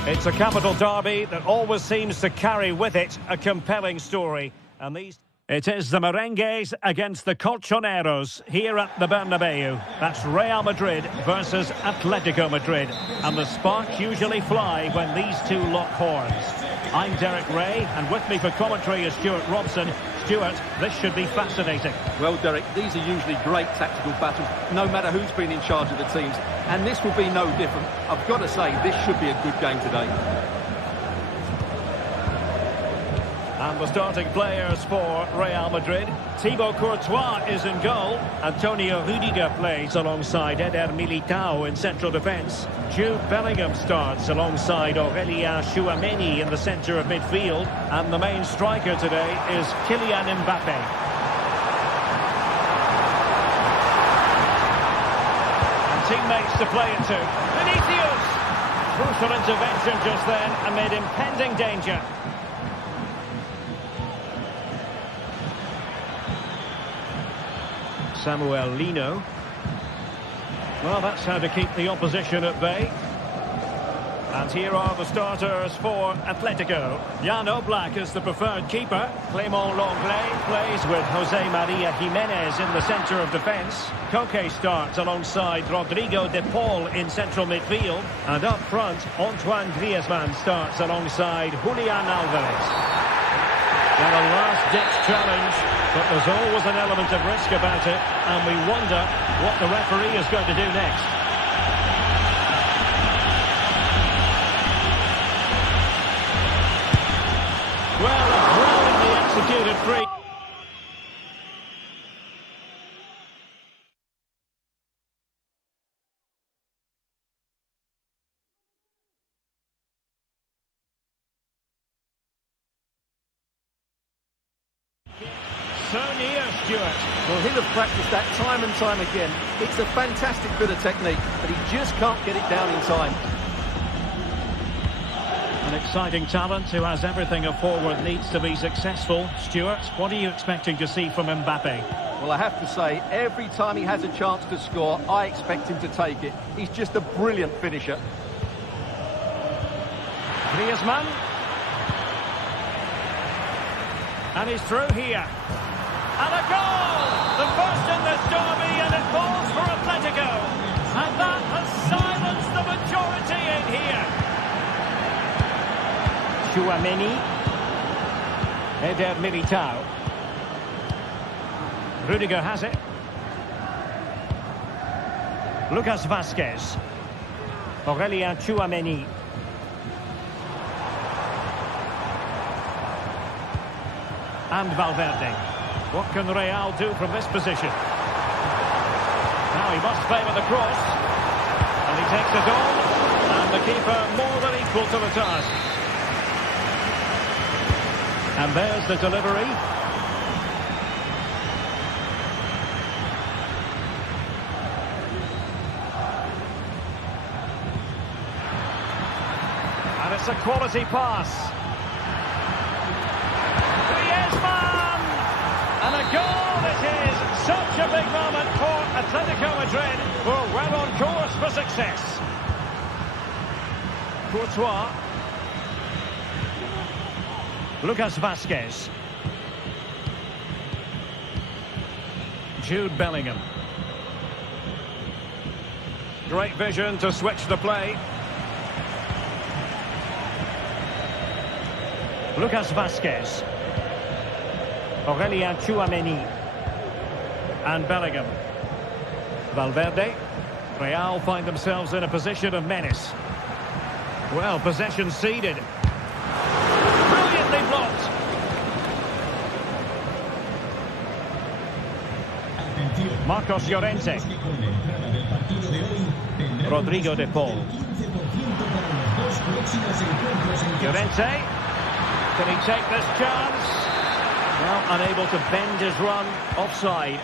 It's a capital derby that always seems to carry with it a compelling story. And it is the Merengues against the Colchoneros here at the Bernabeu. That's Real Madrid versus Atletico Madrid. And the sparks usually fly when these two lock horns. I'm Derek Ray, and with me for commentary is Stuart Robson. Stuart, this should be fascinating. Well, Derek, these are usually great tactical battles, no matter who's been in charge of the teams. And this will be no different. I've got to say, this should be a good game today. And the starting players for Real Madrid. Thibaut Courtois is in goal. Antonio Rüdiger plays alongside Eder Militao in central defence. Jude Bellingham starts alongside Aurélien Tchouameni in the centre of midfield. And the main striker today is Kylian Mbappe. And teammates to play it to. Vinicius! Crucial intervention just then amid impending danger. Samuel Lino. Well, that's how to keep the opposition at bay. And here are the starters for Atletico. Jan Oblak is the preferred keeper. Clément Lenglet plays with José María Jiménez in the centre of defence. Koke starts alongside Rodrigo de Paul in central midfield. And up front, Antoine Griezmann starts alongside Julián Álvarez. Well, a last-ditch challenge, but there's always an element of risk about it, and we wonder what the referee is going to do next. So near, Stuart. Well, he'll have practiced that time and time again. It's a fantastic bit of technique, but he just can't get it down in time. An exciting talent who has everything a forward needs to be successful. Stuart, what are you expecting to see from Mbappe? Well, I have to say, every time he has a chance to score, I expect him to take it. He's just a brilliant finisher. Griezmann. And he's through here. And a goal! The first in this derby, and it falls for Atletico. And that has silenced the majority in here. Tchouaméni. Eder Militao. Rudiger has it. Lucas Vazquez. Aurélien Tchouaméni. And Valverde. What can Real do from this position? Now he must favour the cross. And he takes it on. And the keeper more than equal to the task. And there's the delivery. And it's a quality pass. And a goal it is! Such a big moment for Atletico Madrid, who are well on course for success. Courtois. Lucas Vazquez. Jude Bellingham. Great vision to switch the play. Lucas Vazquez. Aurélien Tchouaméni. And Bellingham. Valverde. Real find themselves in a position of menace. Well, possession ceded. Brilliantly blocked. Marcos Llorente. Rodrigo de Paul. Llorente. Can he take this chance? Well, unable to bend his run, offside.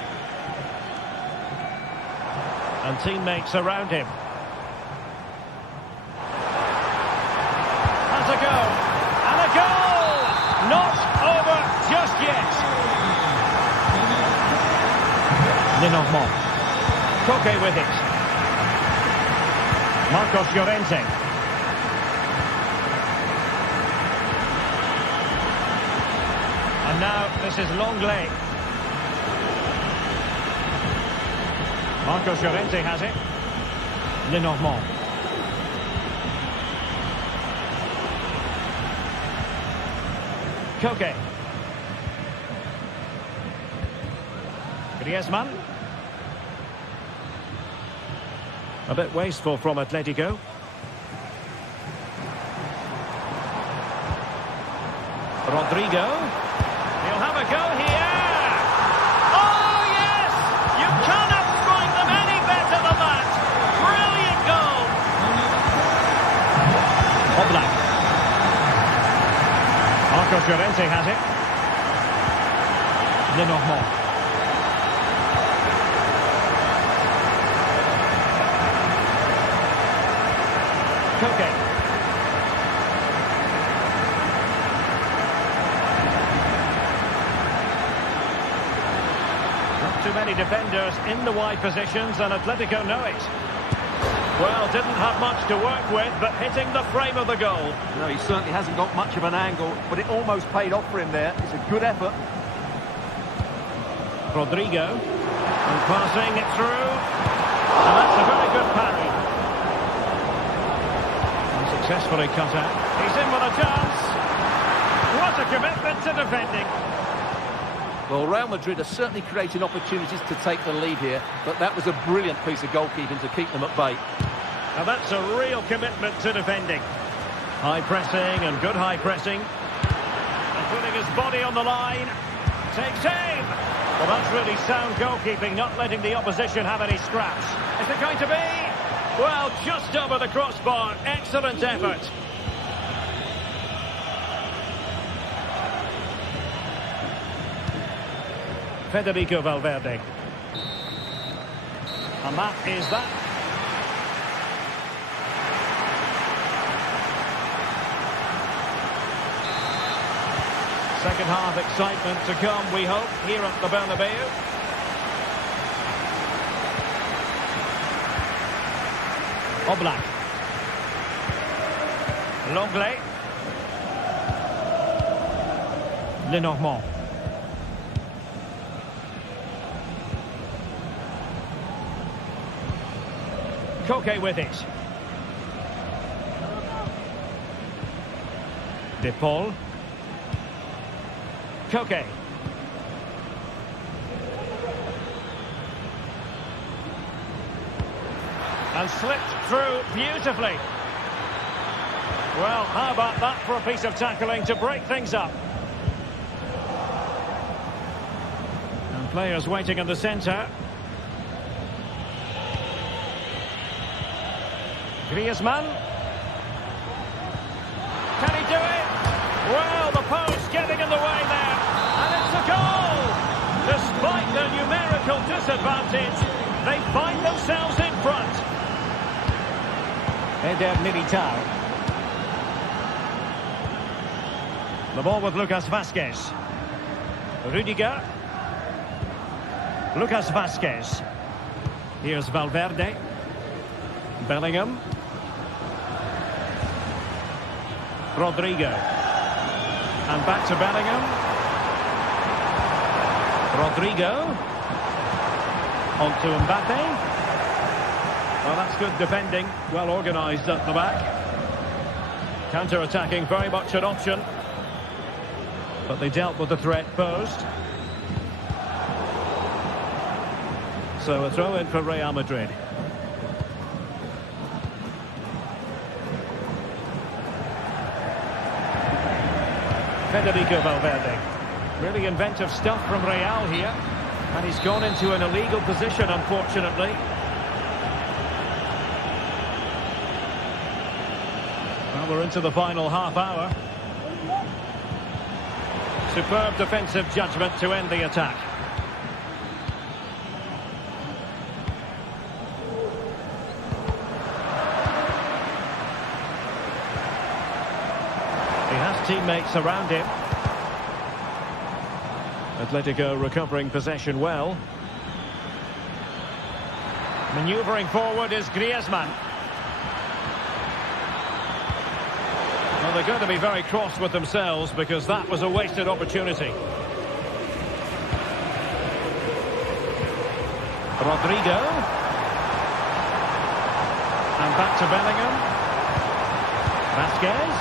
And teammates around him. Has a go. And a goal! Not over just yet. Lenormand. Koke with it. Marcos Llorente. And now this is Longley. Marcos Llorente has it. Lenormand. Koke. Griezmann. A bit wasteful from Atletico. Rodrigo. He'll have a go here. Oh, yes! You cannot strike them any better than that. Brilliant goal. Oblak. Marcos Llorente has it. Lenormand. Koke. Too many defenders in the wide positions, and Atletico know it. Well, didn't have much to work with, but hitting the frame of the goal. No, he certainly hasn't got much of an angle, but it almost paid off for him there. It's a good effort. Rodrigo. And passing it through. And that's a very good parry. And successfully cut out. He's in with a chance. What a commitment to defending. Well, Real Madrid are certainly creating opportunities to take the lead here, but that was a brilliant piece of goalkeeping to keep them at bay. Now that's a real commitment to defending. High pressing and good high pressing. And putting his body on the line. Takes aim. Well, that's really sound goalkeeping, not letting the opposition have any scraps. Is it going to be? Well, just over the crossbar. Excellent effort. Federico Valverde. And that is that. Second half excitement to come, we hope, here at the Bernabeu. Oblak. Longley. Lenormand. Koke with it. De Paul. Koke. And slipped through beautifully. Well, how about that for a piece of tackling to break things up? And players waiting in the centre. Griezmann. Can he do it? Well, the post getting in the way there. And it's a goal! Despite the numerical disadvantage, they find themselves in front. Eder Militao. The ball with Lucas Vazquez. Rudiger. Lucas Vazquez. Here's Valverde. Bellingham. Rodrigo. And back to Bellingham. Rodrigo. On to Mbappe. Well, that's good defending. Well organised at the back. Counter-attacking, very much an option. But they dealt with the threat posed. So a throw in for Real Madrid. Federico Valverde. Really inventive stuff from Real here. And he's gone into an illegal position, unfortunately. Well, we're into the final half hour. Superb defensive judgment to end the attack. He has teammates around him. Atletico recovering possession well. Manoeuvring forward is Griezmann. Well, they're going to be very cross with themselves because that was a wasted opportunity. Rodrigo. And back to Bellingham. Vazquez.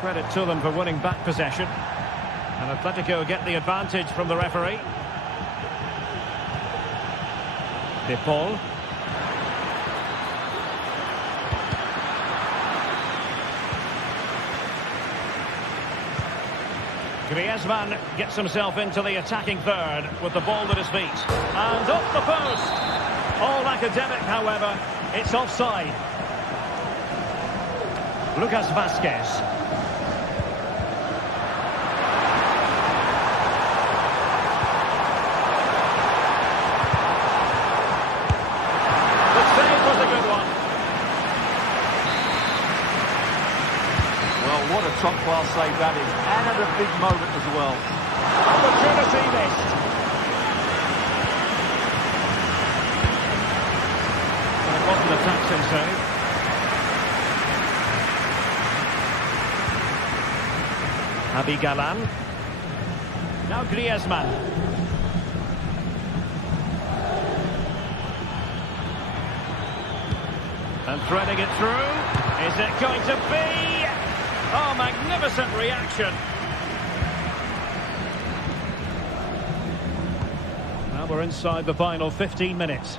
Credit to them for winning back possession. And Atletico get the advantage from the referee. De Paul. Griezmann gets himself into the attacking third with the ball at his feet. And off the post. All academic, however. It's offside. Lucas Vazquez. What a top-class save that is, and at a big moment as well. Opportunity missed. Well, it wasn't a taxing save. Javi Galán. Now Griezmann. And threading it through. Is it going to be? Oh, magnificent reaction. Now we're inside the final 15 minutes.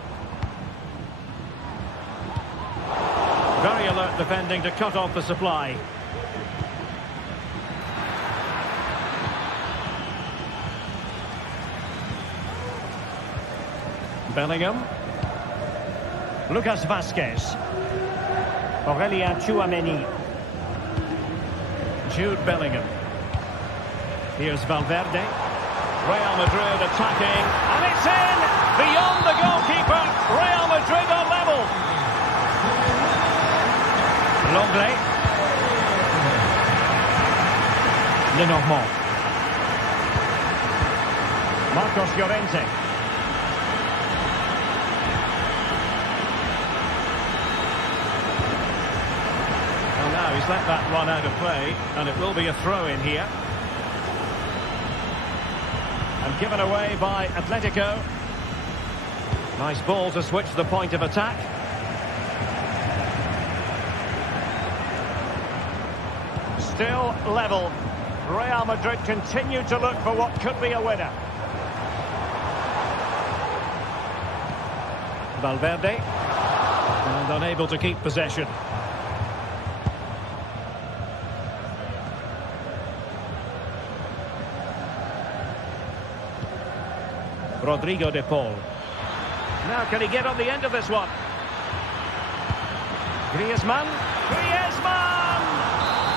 Very alert defending to cut off the supply. Bellingham. Lucas Vazquez. Aurélien Tchouameni. Jude Bellingham. Here's Valverde. Real Madrid attacking, and it's in! Beyond the goalkeeper, Real Madrid are level. Longley. Lenormand. Marcos Llorente. Well, now he's let that run out of play, and it will be a throw-in here. And given away by Atletico. Nice ball to switch the point of attack. Still level. Real Madrid continue to look for what could be a winner. Valverde. And unable to keep possession. Rodrigo de Paul. Now can he get on the end of this one? Griezmann. Griezmann!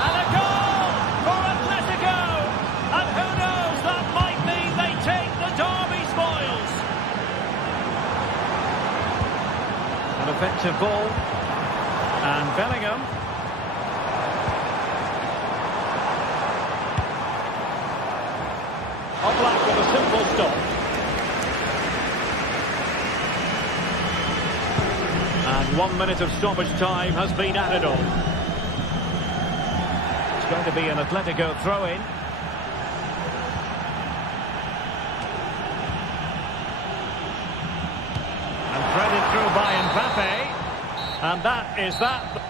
And a goal for Atletico! And who knows, that might mean they take the derby spoils. An effective ball. And Bellingham. Oblak with a simple stop. And 1 minute of stoppage time has been added on. It's going to be an Atletico throw-in. And threaded through by Mbappe. And that is that.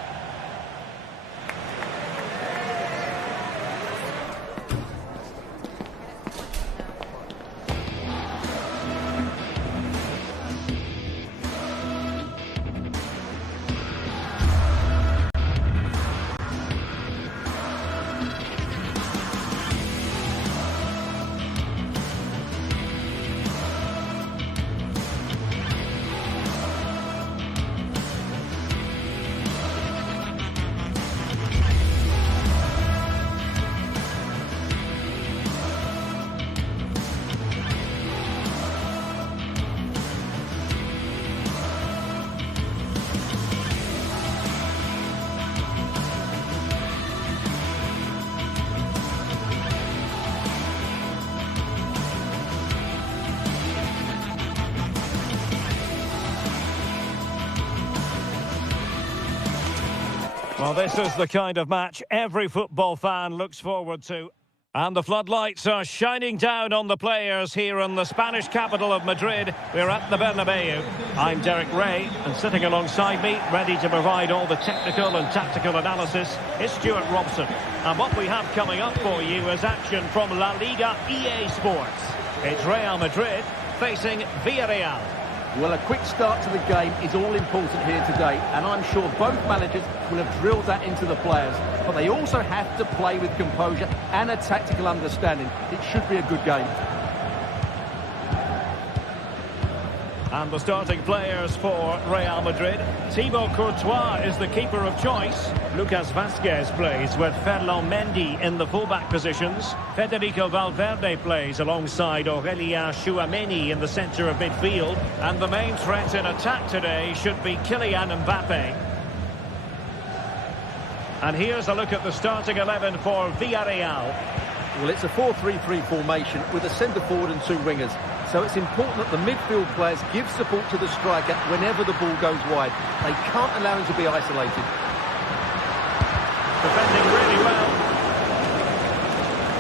Well, this is the kind of match every football fan looks forward to. And the floodlights are shining down on the players here in the Spanish capital of Madrid. We're at the Bernabeu. I'm Derek Ray, and sitting alongside me, ready to provide all the technical and tactical analysis, is Stuart Robson. And what we have coming up for you is action from La Liga EA Sports. It's Real Madrid facing Villarreal. Well, a quick start to the game is all important here today, and I'm sure both managers will have drilled that into the players. But they also have to play with composure and a tactical understanding. It should be a good game. And the starting players for Real Madrid. Thibaut Courtois is the keeper of choice. Lucas Vázquez plays with Ferland Mendy in the fullback positions. Federico Valverde plays alongside Aurélien Tchouaméni in the centre of midfield. And the main threat in attack today should be Kylian Mbappe. And here's a look at the starting 11 for Villarreal. Well, it's a 4-3-3 formation with a centre-forward and two wingers. So it's important that the midfield players give support to the striker whenever the ball goes wide. They can't allow him to be isolated. Defending really well.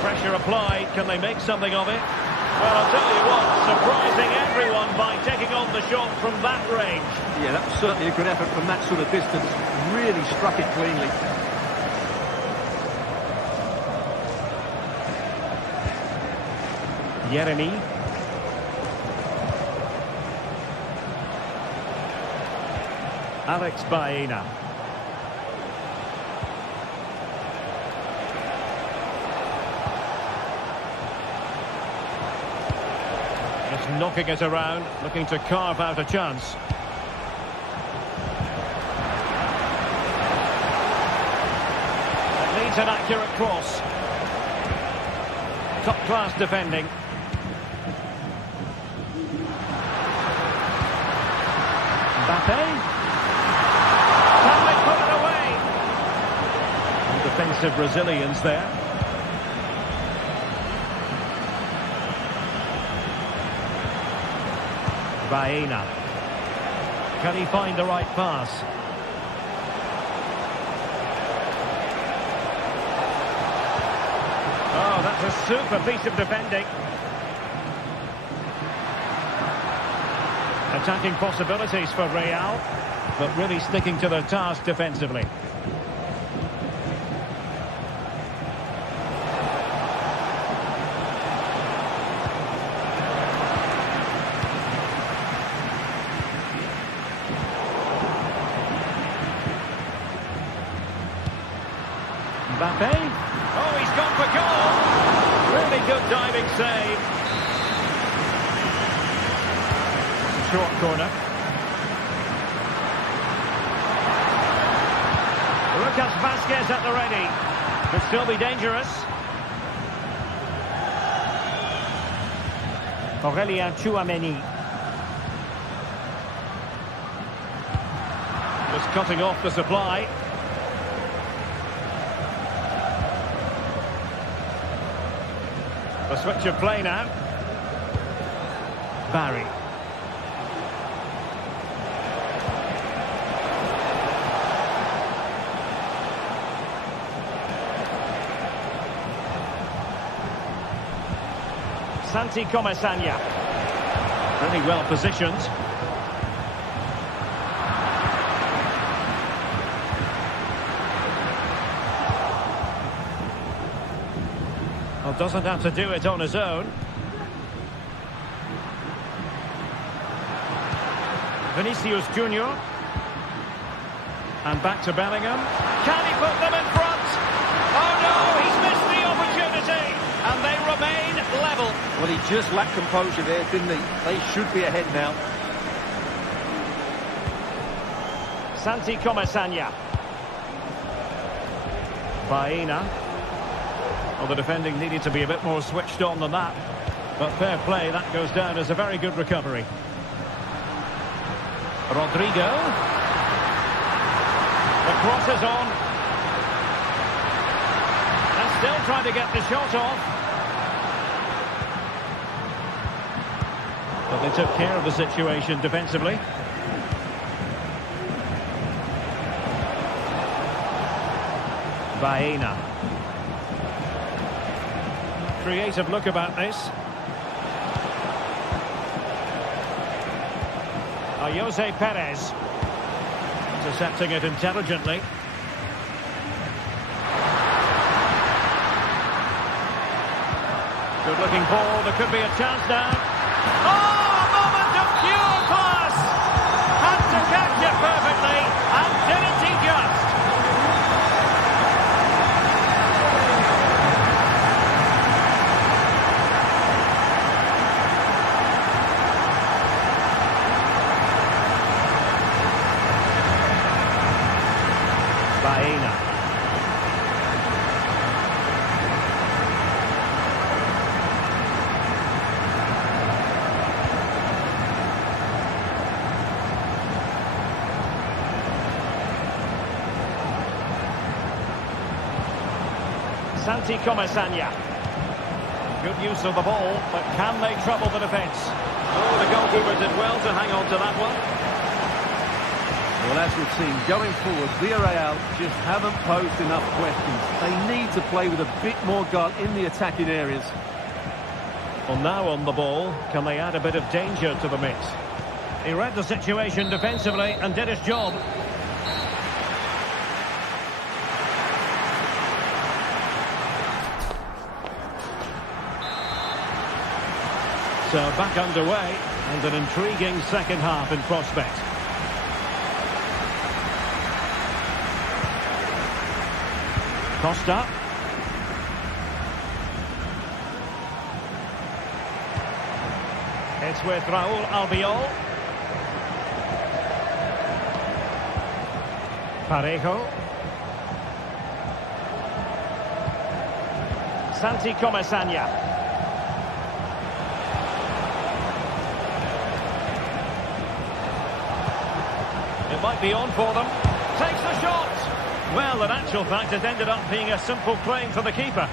Pressure applied. Can they make something of it? Well, I'll tell you what, surprising everyone by taking on the shot from that range. Yeah, that was certainly a good effort from that sort of distance. Really struck it cleanly. Yeremy. Alex Baena. Just knocking it around, looking to carve out a chance. It needs an accurate cross. Top-class defending. Mbappe. Can they put it away? Defensive resilience there. Baena. Can he find the right pass? Oh, that's a super piece of defending. Attacking possibilities for Real, but really sticking to their task defensively. Mbappe. Oh, he's gone for goal. Really good diving save. Short corner. Lucas Vazquez at the ready. Could still be dangerous. Aurélien Tchouaméni. Just cutting off the supply. The switch of play now. Barry. Santi Comesaña. Really well positioned. Well, doesn't have to do it on his own. Vinicius Junior. And back to Bellingham. Can he put them in front? Oh no, he's missed the opportunity. And they remain level. Well, he just lacked composure there, didn't he? They should be ahead now. Santi Comesaña. Baena. Well, the defending needed to be a bit more switched on than that. But fair play, that goes down as a very good recovery. Rodrigo. The cross is on. And still trying to get the shot off. But they took care of the situation defensively. Baena. Creative look about this. Jose Perez. Intercepting it intelligently. Good looking ball. There could be a chance now. Oh, a moment of pure class. Had to catch it perfectly. And didn't he just? Baena. Santi Comesaña. Good use of the ball, but can they trouble the defence? Oh, the goalkeeper did well to hang on to that one. Well, as we've seen, going forward, Villarreal just haven't posed enough questions. They need to play with a bit more guile in the attacking areas. Well, now on the ball, can they add a bit of danger to the mix? He read the situation defensively and did his job. So back underway, and an intriguing second half in prospect. Costa. It's with Raúl Albiol. Parejo. Santi Comesaña. might be on for them. Takes the shot. Well, in actual fact, it ended up being a simple claim for the keeper.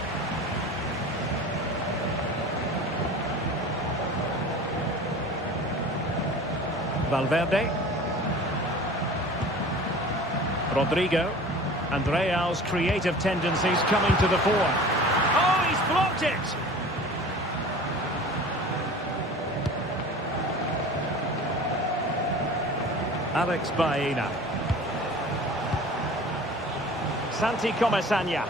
Valverde. Rodrigo. And Real's creative tendencies coming to the fore. Oh, he's blocked it! Alex Baena. Santi Comesaña.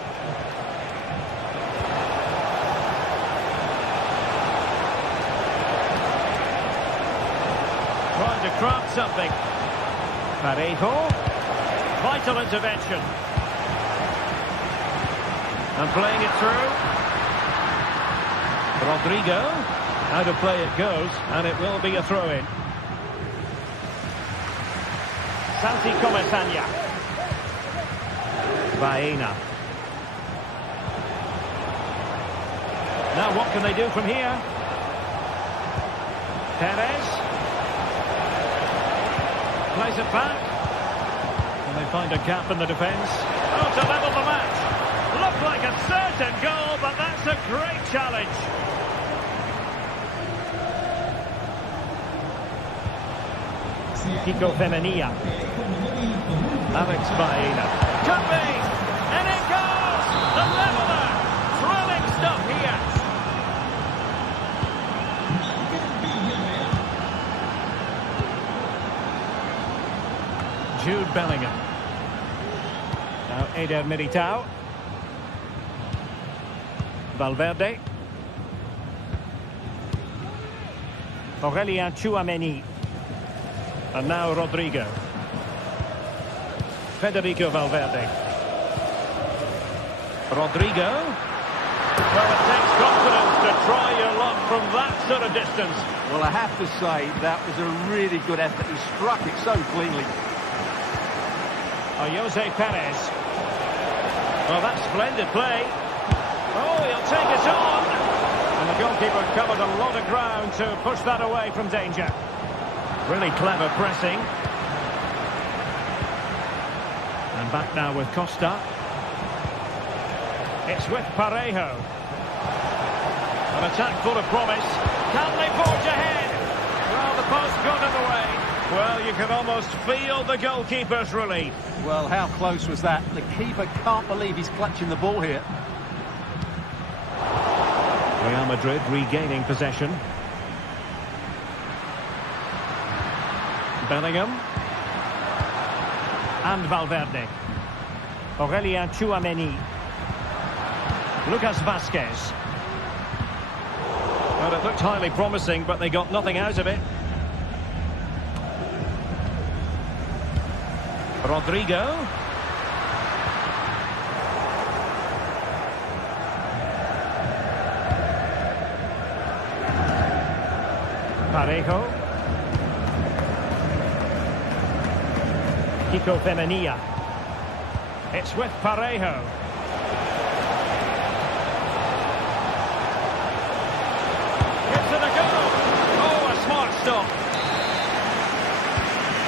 Trying to craft something. Parejo. Vital intervention. And playing it through. Rodrigo. Out of play it goes, and it will be a throw-in. Santi Comesaña. Baena. Now what can they do from here? Perez. Plays it back. And they find a gap in the defence. Oh, to level the match. Looked like a certain goal, but that's a great challenge. Kiko Femenia. Alex Baena. Could be! And it goes! The leveller! Thrilling stuff here. Jude Bellingham. Now Eder Militao. Valverde. Aurelien Tchouameni. And now Rodrigo. Federico Valverde. Rodrigo. Well, it takes confidence to try your luck from that sort of distance. Well, I have to say, that was a really good effort. He struck it so cleanly. Jose Perez. Well, that's splendid play. Oh, he'll take it on. And the goalkeeper covered a lot of ground to push that away from danger. Really clever pressing. And back now with Costa. It's with Parejo. An attack full of promise. Can they forge ahead? Well, the post got in the way. Well, you can almost feel the goalkeeper's relief. Well, how close was that? The keeper can't believe he's clutching the ball here. Real Madrid regaining possession. Bellingham. And Valverde. Aurelien Tchouameni. Lucas Vazquez. Well, it looked highly promising, but they got nothing out of it. Rodrigo. Parejo. Kiko Femenia. It's with Parejo. Gets it a go. Oh, a smart stop.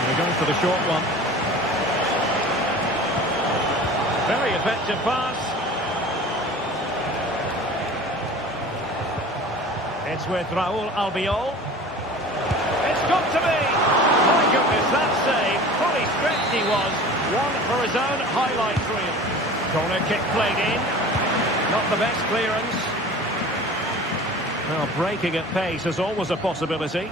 They're going for the short one. Very effective pass. It's with Raúl Albiol. It's got to be. My goodness, that save. Fully stretched he was. One for his own highlights reel. Corner kick played in. Not the best clearance. Well, breaking at pace is always a possibility.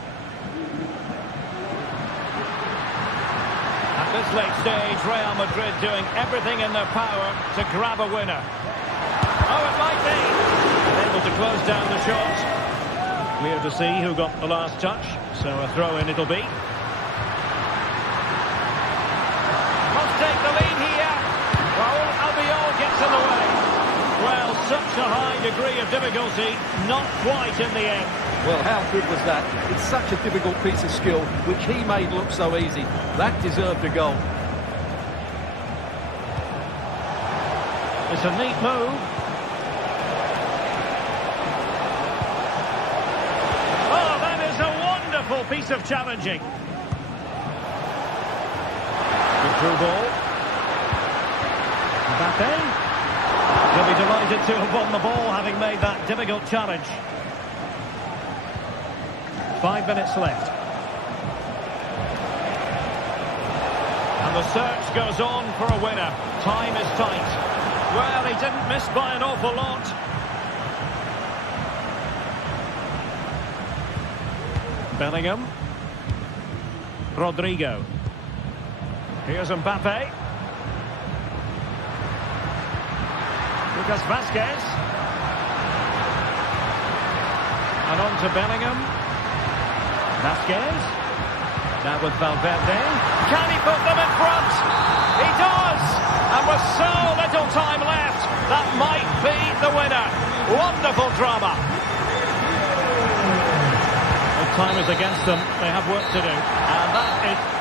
At this late stage, Real Madrid doing everything in their power to grab a winner. Oh, it might be. Able to close down the shot. Clear to see who got the last touch. So a throw-in it'll be. Must take the lead here. Raúl Albiol gets in the way. Well, such a high degree of difficulty, not quite in the end. Well, how good was that? It's such a difficult piece of skill, which he made look so easy. That deserved a goal. It's a neat move. Oh, that is a wonderful piece of challenging. Good through ball. Mbappe. He'll be delighted to have won the ball, having made that difficult challenge. 5 minutes left. And the search goes on for a winner. Time is tight. Well, he didn't miss by an awful lot. Bellingham. Rodrigo. Here's Mbappe. Lucas Vazquez. And on to Bellingham. Vazquez. Now with Valverde. Can he put them in front? He does! And with so little time left, that might be the winner. Wonderful drama. Well, time is against them. They have work to do. And that is...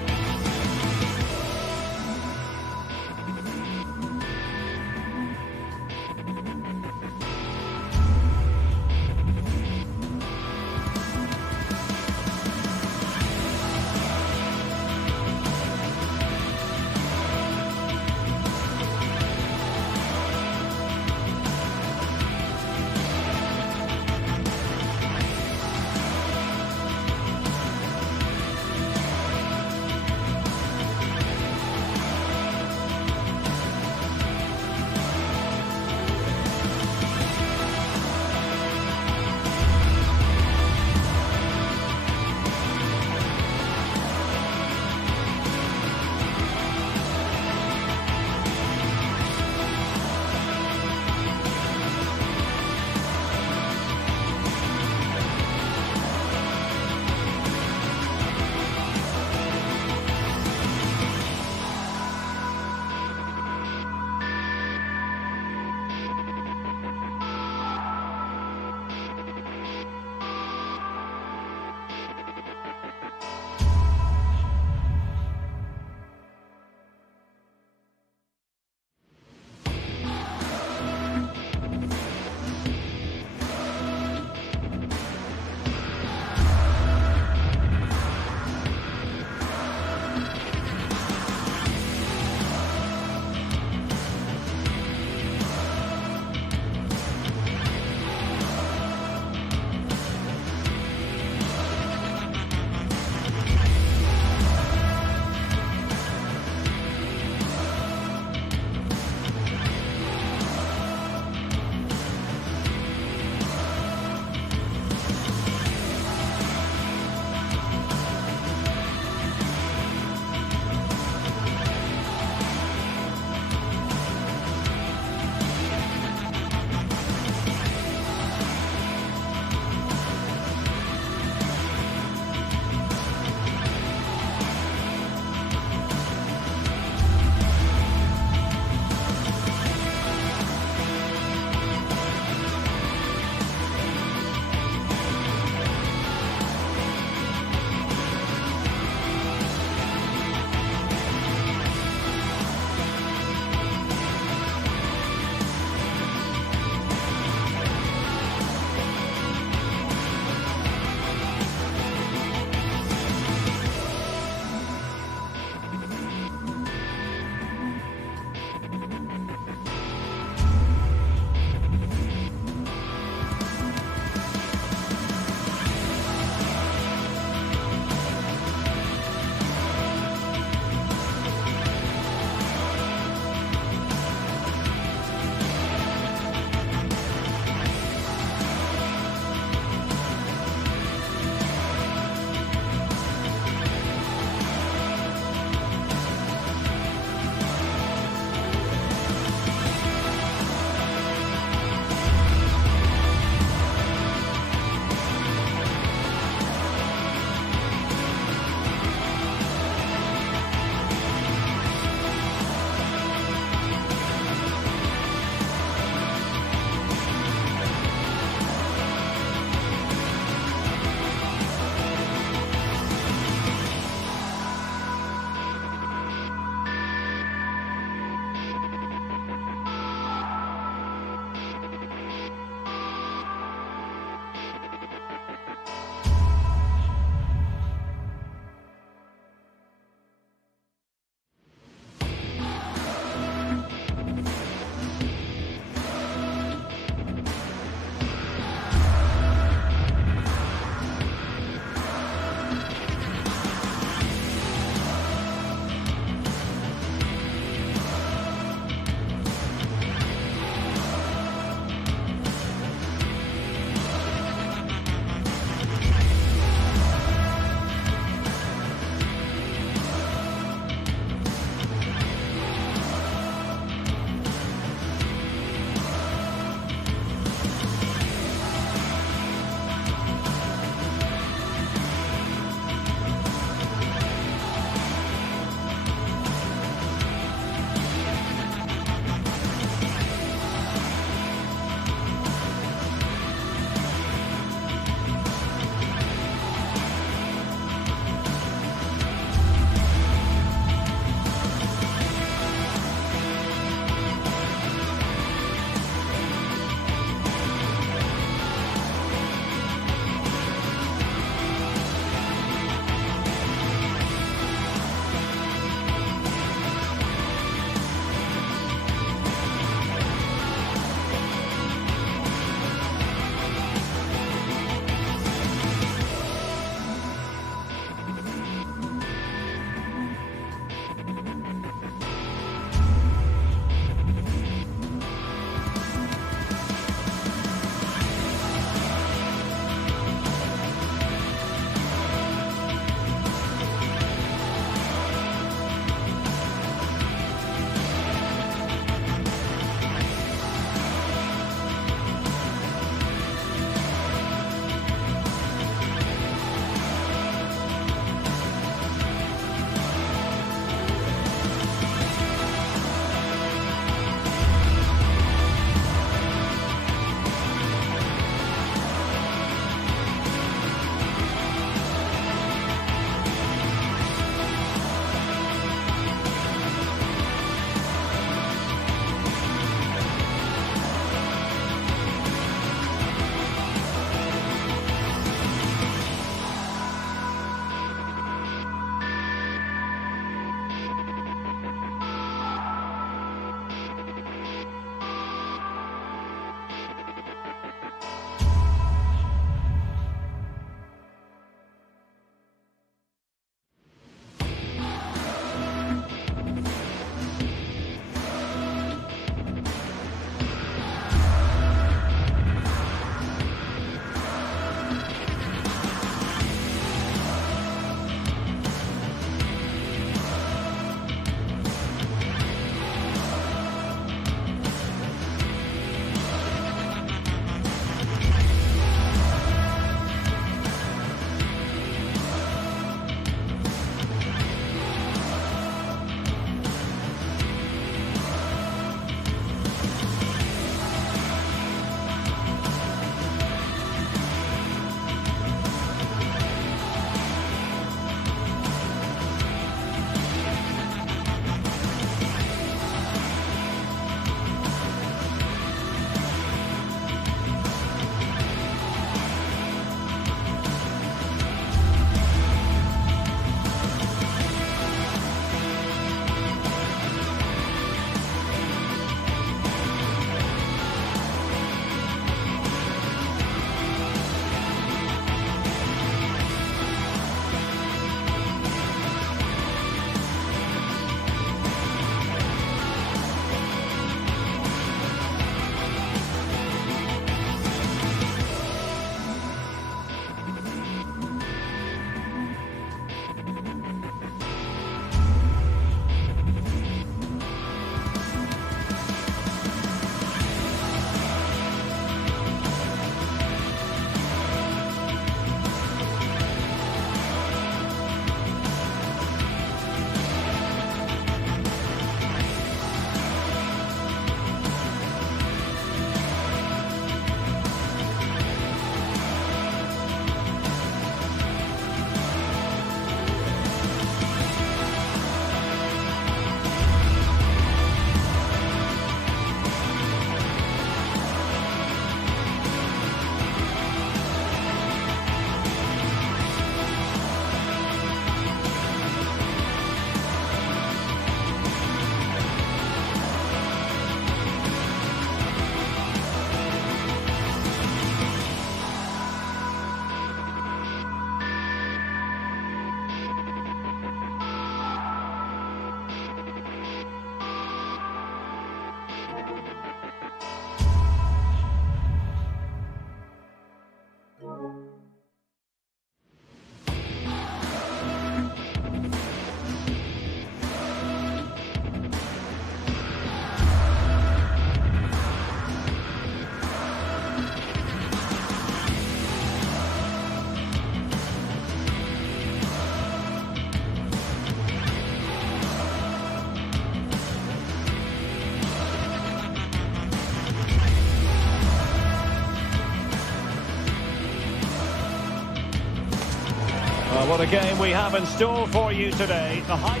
Well, what a game we have in store for you today. The hype.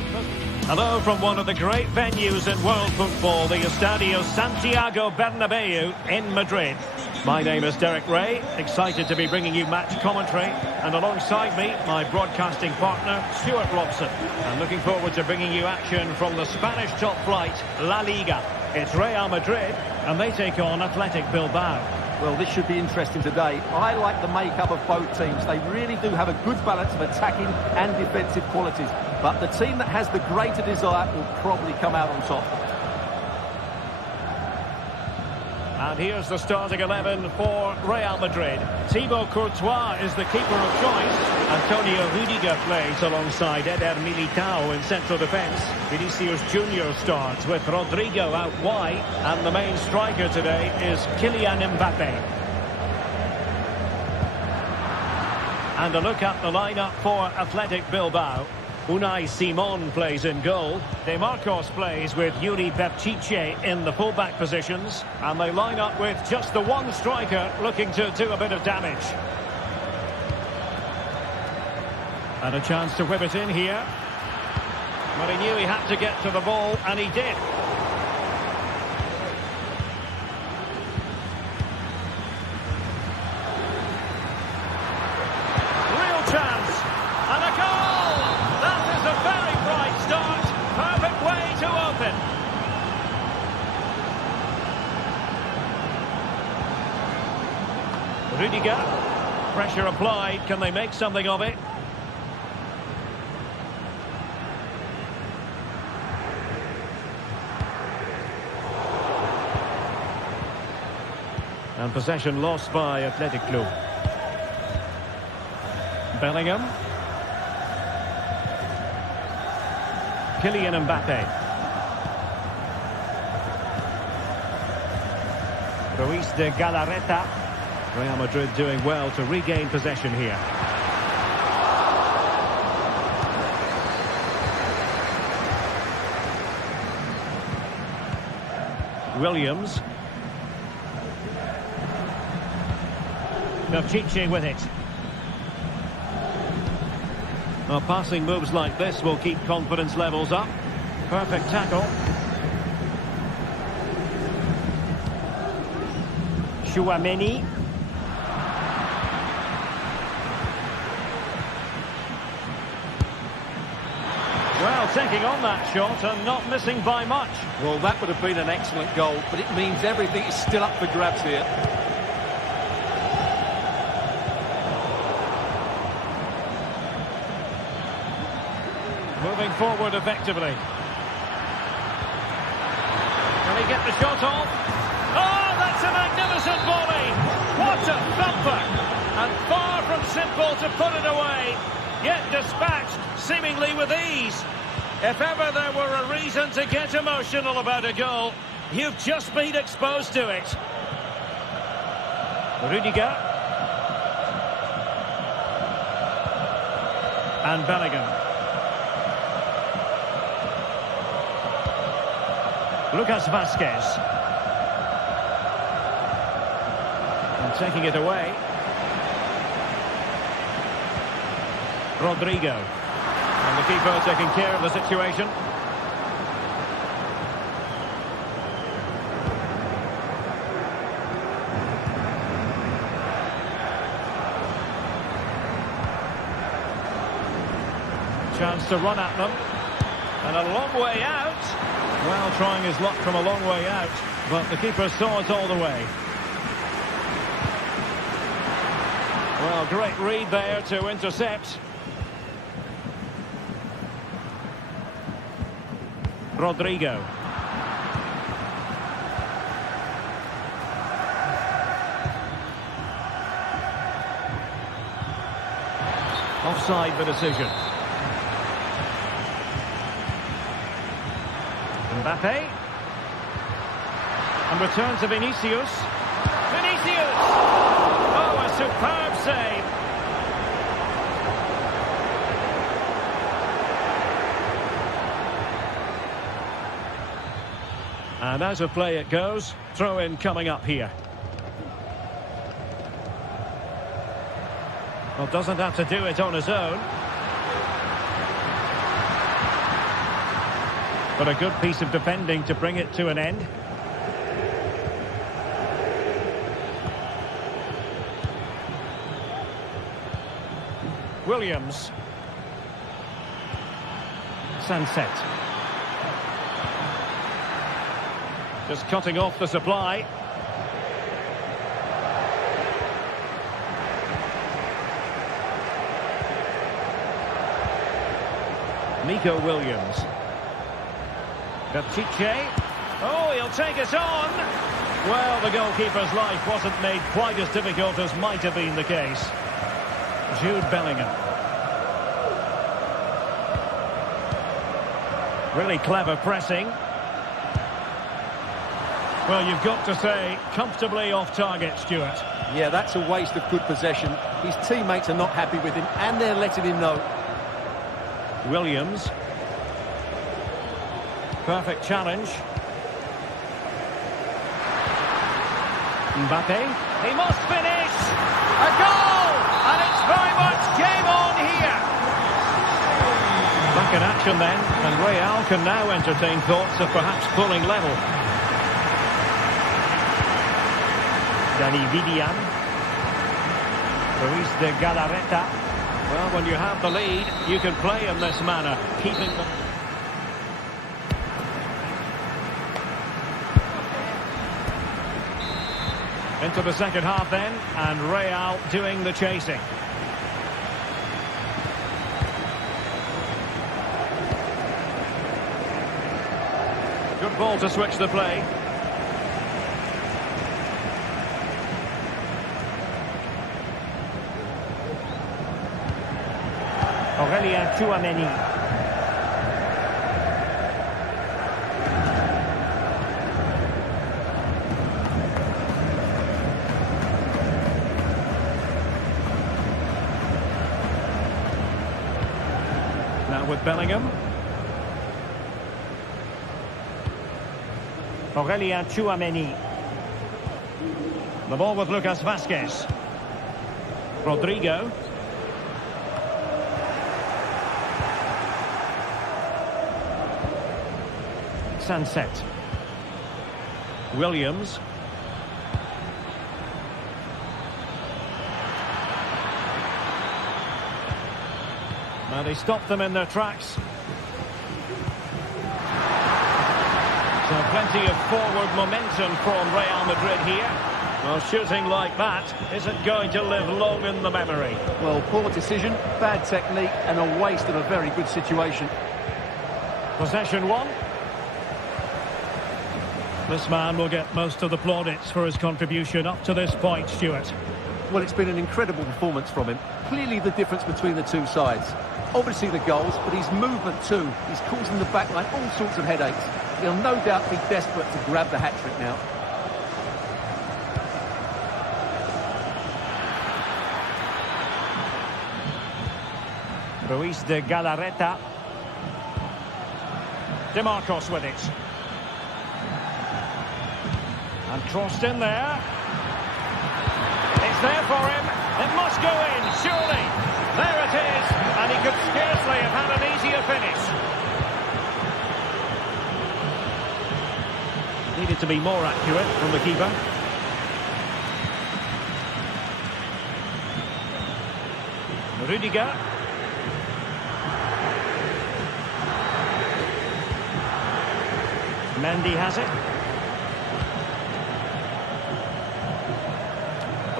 Hello from one of the great venues in world football, the Estadio Santiago Bernabeu in Madrid. My name is Derek Ray, excited to be bringing you match commentary, and alongside me, my broadcasting partner, Stuart Robson. I'm looking forward to bringing you action from the Spanish top flight, La Liga. It's Real Madrid, and they take on Athletic Bilbao. Well, this should be interesting today. I like the makeup of both teams. They really do have a good balance of attacking and defensive qualities. But the team that has the greater desire will probably come out on top. And here's the starting 11 for Real Madrid. Thibaut Courtois is the keeper of choice. Antonio Rudiger plays alongside Eder Militao in central defence. Vinicius Junior starts with Rodrigo out wide. And the main striker today is Kylian Mbappe. And a look at the lineup for Athletic Bilbao. Unai Simon plays in goal. De Marcos plays with Yuri Berchiche in the fullback positions. And they line up with just the one striker looking to do a bit of damage. And a chance to whip it in here. But he knew he had to get to the ball, and he did. Real chance. And a goal! That is a very bright start. Perfect way to open. Rudiger. Pressure applied. Can they make something of it? And possession lost by Athletic Club. Bellingham. Kylian Mbappe. Ruiz de Galarreta. Real Madrid doing well to regain possession here. Williams. Berchiche with it. Well, passing moves like this will keep confidence levels up. Perfect tackle. Chouameni. Well, taking on that shot and not missing by much. Well, that would have been an excellent goal, but it means everything is still up for grabs here. Moving forward effectively. Can he get the shot off? Oh, that's a magnificent volley! What a thumper! And far from simple to put it away, yet dispatched seemingly with ease. If ever there were a reason to get emotional about a goal, you've just been exposed to it. Rudiger. And Bellingham. Lucas Vazquez. And taking it away. Rodrigo. And the keeper taking care of the situation. Chance to run at them. And a long way out. Well, trying his luck from a long way out, but the keeper saw it all the way. Well, great read there to intercept. Rodrigo. Offside the decision. Mbappe. And return to Vinicius. Vinicius! Oh, a superb save. And out of play it goes. Throw in coming up here. Well, doesn't have to do it on his own. But a good piece of defending to bring it to an end. Williams. Sunset. Just cutting off the supply. Nico Williams. Baptice. Oh, he'll take it on. Well, the goalkeeper's life wasn't made quite as difficult as might have been the case. Jude Bellingham. Really clever pressing. Well, you've got to say, comfortably off target, Stuart. Yeah, that's a waste of good possession. His teammates are not happy with him, and they're letting him know. Williams. Perfect challenge. Mbappe. He must finish. A goal! And it's very much game on here. Back in action then, and Real can now entertain thoughts of perhaps pulling level. Dani Vidian. Ruiz de Galarreta. Well, when you have the lead, you can play in this manner, keeping them. Into the second half then, and Real doing the chasing. Good ball to switch the play. Aurélien Tchouameni. Now with Bellingham. Aurélien Tchouameni. The ball with Lucas Vázquez. Rodrigo. Sunset. Williams. Now they stopped them in their tracks. So plenty of forward momentum from Real Madrid here. Well, shooting like that isn't going to live long in the memory. Well, poor decision, bad technique, and a waste of a very good situation. Possession one. This man will get most of the plaudits for his contribution up to this point, Stuart. Well, it's been an incredible performance from him. Clearly the difference between the two sides. Obviously the goals, but his movement too. He's causing the backline all sorts of headaches. He'll no doubt be desperate to grab the hat-trick now. Ruiz de Galarreta. DeMarcos with it. And crossed in there. It's there for him. It must go in, surely. There it is. And he could scarcely have had an easier finish. Needed to be more accurate from the keeper. Rudiger. Mendy has it.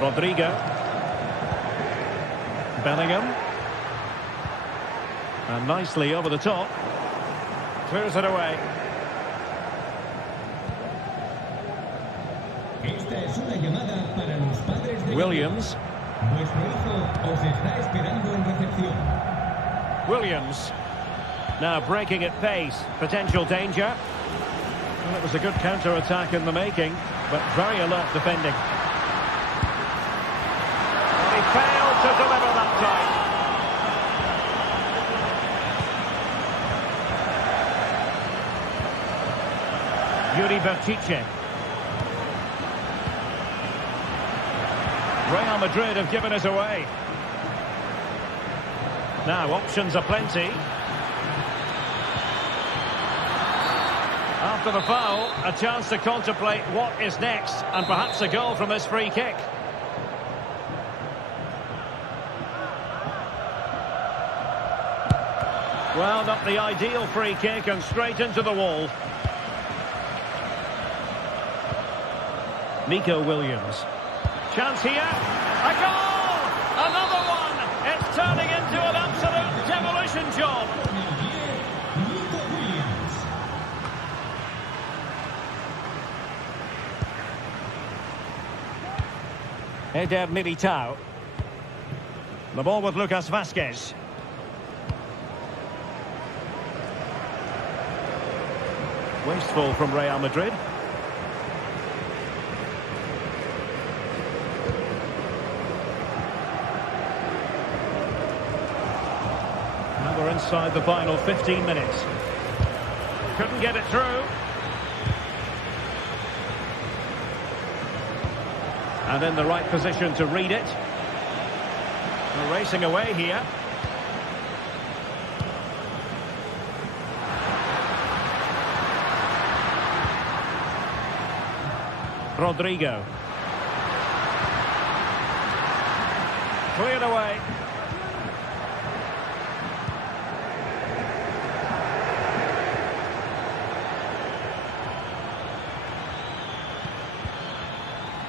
Rodrigo. Bellingham. And nicely over the top. Clears it away. Esta es una llamada para los padres de Williams. Vuestro hijo os está esperando en recepción. Williams. Now breaking at pace. Potential danger. Well, it was a good counter-attack in the making, but very alert defending. Well, he failed to deliver that time. Yuri Baptice. Real Madrid have given us away. Now, options are plenty. After the foul, a chance to contemplate what is next, and perhaps a goal from this free kick. Well, not the ideal free kick, and straight into the wall. Nico Williams. Chance here. A goal! Another one! It's turning into an absolute demolition job. Eder Militao. The ball with Lucas Vazquez. Wasteful from Real Madrid. Now we're inside the final 15 minutes. Couldn't get it through. And in the right position to read it. We're racing away here. Rodrigo. Cleared away.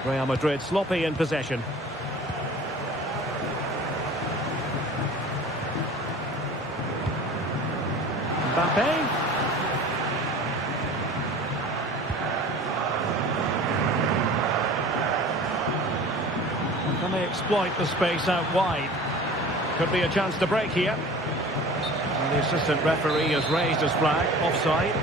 Real Madrid sloppy in possession. Mbappe. Can they exploit the space out wide? Could be a chance to break here. And the assistant referee has raised his flag. Offside.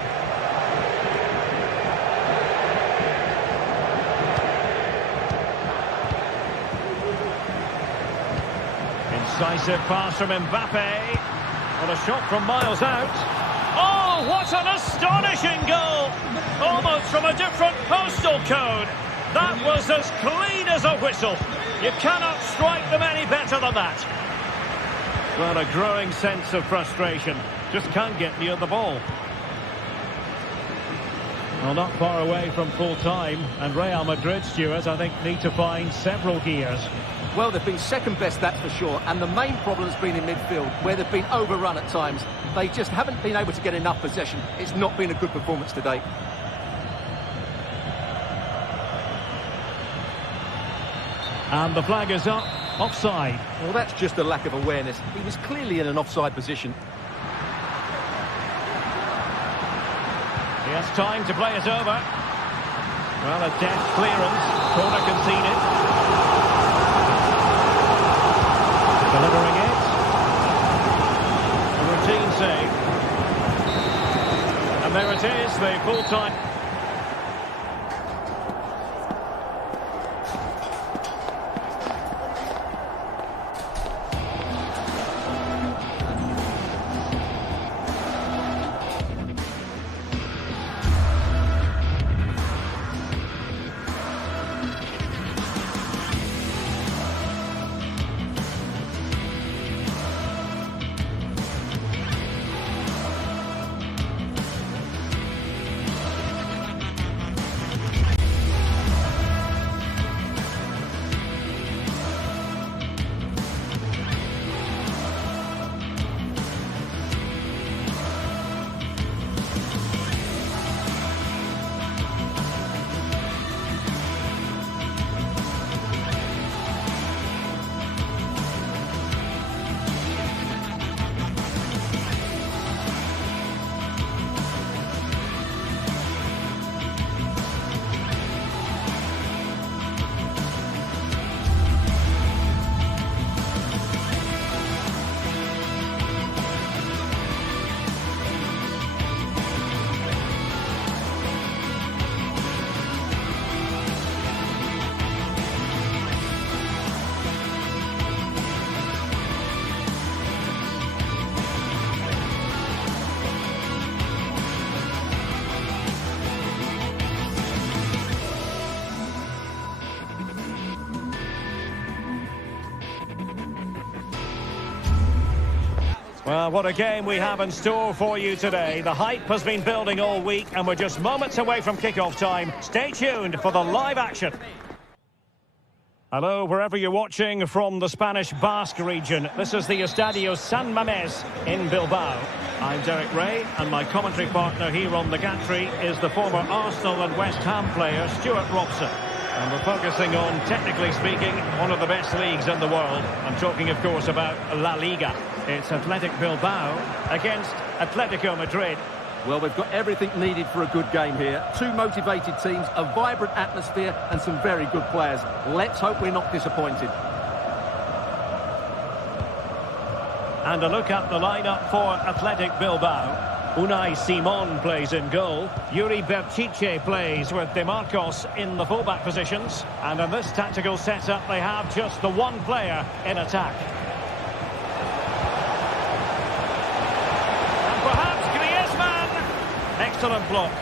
Incisive pass from Mbappe. On a shot from miles out. Oh, what an astonishing goal! Almost from a different postal code. That was as clean as a whistle. You cannot strike them any better than that. Well, a growing sense of frustration. Just can't get near the ball. Well, not far away from full time. And Real Madrid, Stuart, I think, need to find several gears. Well, they've been second best, that's for sure. And the main problem has been in midfield, where they've been overrun at times. They just haven't been able to get enough possession. It's not been a good performance today. And the flag is up. Offside. Well, that's just a lack of awareness. He was clearly in an offside position. He has time to play it over. Well, a deft clearance. Corner conceded. Delivering it. A routine save. And there it is, the full-time. Well, what a game we have in store for you today. The hype has been building all week, and we're just moments away from kickoff time. Stay tuned for the live action. Hello, wherever you're watching from the Spanish Basque region. This is the Estadio San Mamés in Bilbao. I'm Derek Ray, and my commentary partner here on the gantry is the former Arsenal and West Ham player, Stuart Robson. And we're focusing on, technically speaking, one of the best leagues in the world. I'm talking, of course, about La Liga. It's Athletic Bilbao against Atletico Madrid. Well, we've got everything needed for a good game here. Two motivated teams, a vibrant atmosphere and some very good players. Let's hope we're not disappointed. And a look at the lineup for Athletic Bilbao. Unai Simon plays in goal. Yuri Berchiche plays with De Marcos in the fullback positions. And in this tactical setup, they have just the one player in attack. And perhaps Griezmann. Excellent block.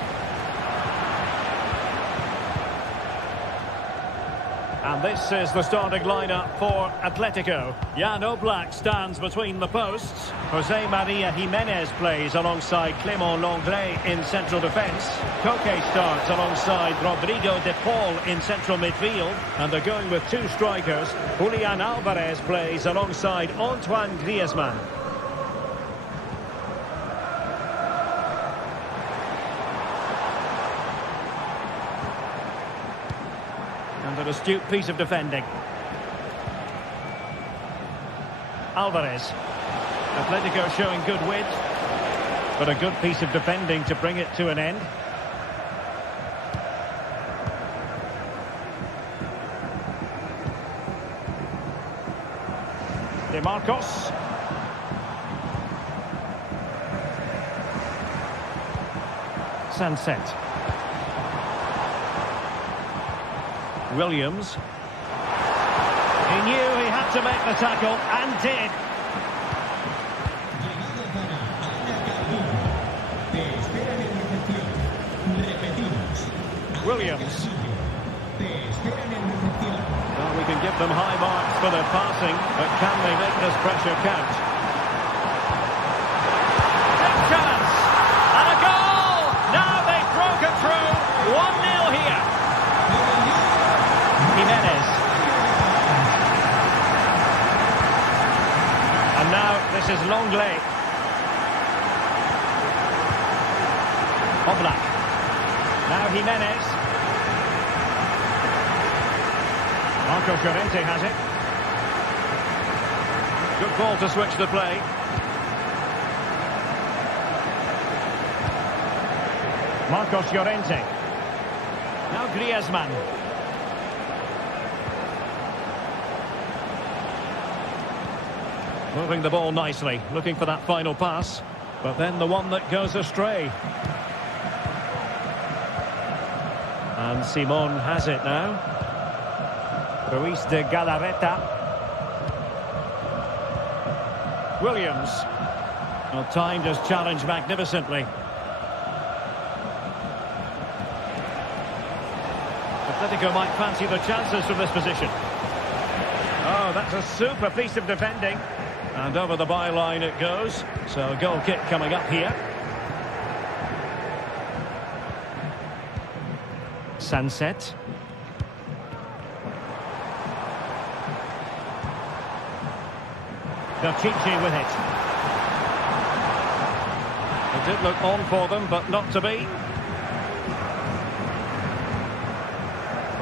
And this is the starting lineup for Atletico. Jan Oblak stands between the posts. Jose Maria Jimenez plays alongside Clément Lenglet in central defence. Koke starts alongside Rodrigo de Paul in central midfield. And they're going with two strikers. Julian Alvarez plays alongside Antoine Griezmann. And an astute piece of defending. Alvarez. Atletico showing good width, but a good piece of defending to bring it to an end. De Marcos. Sunset. Williams. He knew he had to make the tackle and did. Williams. Well, we can give them high marks for their passing, but can they make this pressure count? Big chance! And a goal! Now they've broken through. 1-0 here. Jimenez. And now this is Lenglet. Oblak. Now Jimenez. Marco Llorente has it. Good ball to switch the play. Marcos Llorente. Now Griezmann. Moving the ball nicely, looking for that final pass. But then the one that goes astray. And Simon has it now. Ruiz de Galarreta. Williams. Well, timed his challenge magnificently. Atletico might fancy the chances from this position. Oh, that's a super piece of defending. And over the byline it goes. So a goal kick coming up here. Sunset. Berchiche with it. It did look on for them, but not to be.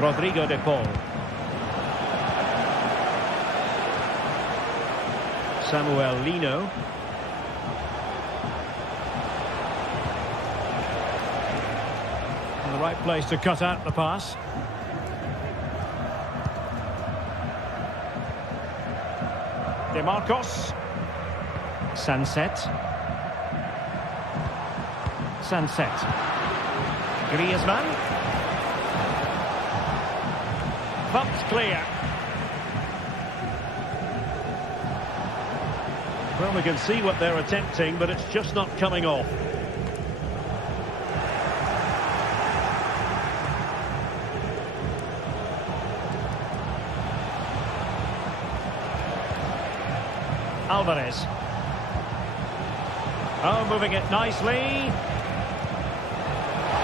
Rodrigo de Paul. Samuel Lino. In the right place to cut out the pass. De Marcos. Sunset. Sunset. Griezmann. Bumped clear. Well, we can see what they're attempting, but it's just not coming off. Alvarez. Oh, moving it nicely.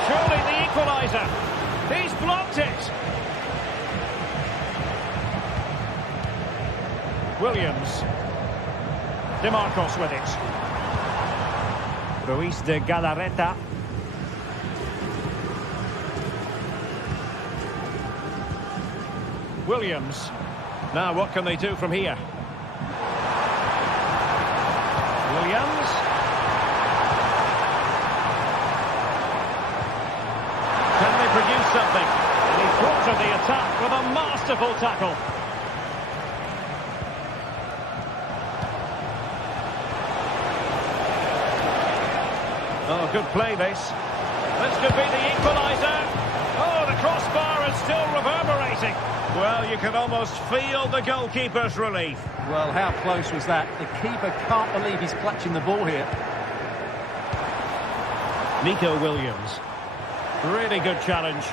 Surely the equaliser. He's blocked it. Williams. DeMarcos with it. Ruiz de Galarreta. Williams. Now what can they do from here? Williams. Can they produce something? And he thwarted the attack with a masterful tackle. Oh, good play this. This could be the equaliser. Oh, the crossbar is still reverberating. Well, you can almost feel the goalkeeper's relief. Well, how close was that? The keeper can't believe he's clutching the ball here. Nico Williams. Really good challenge.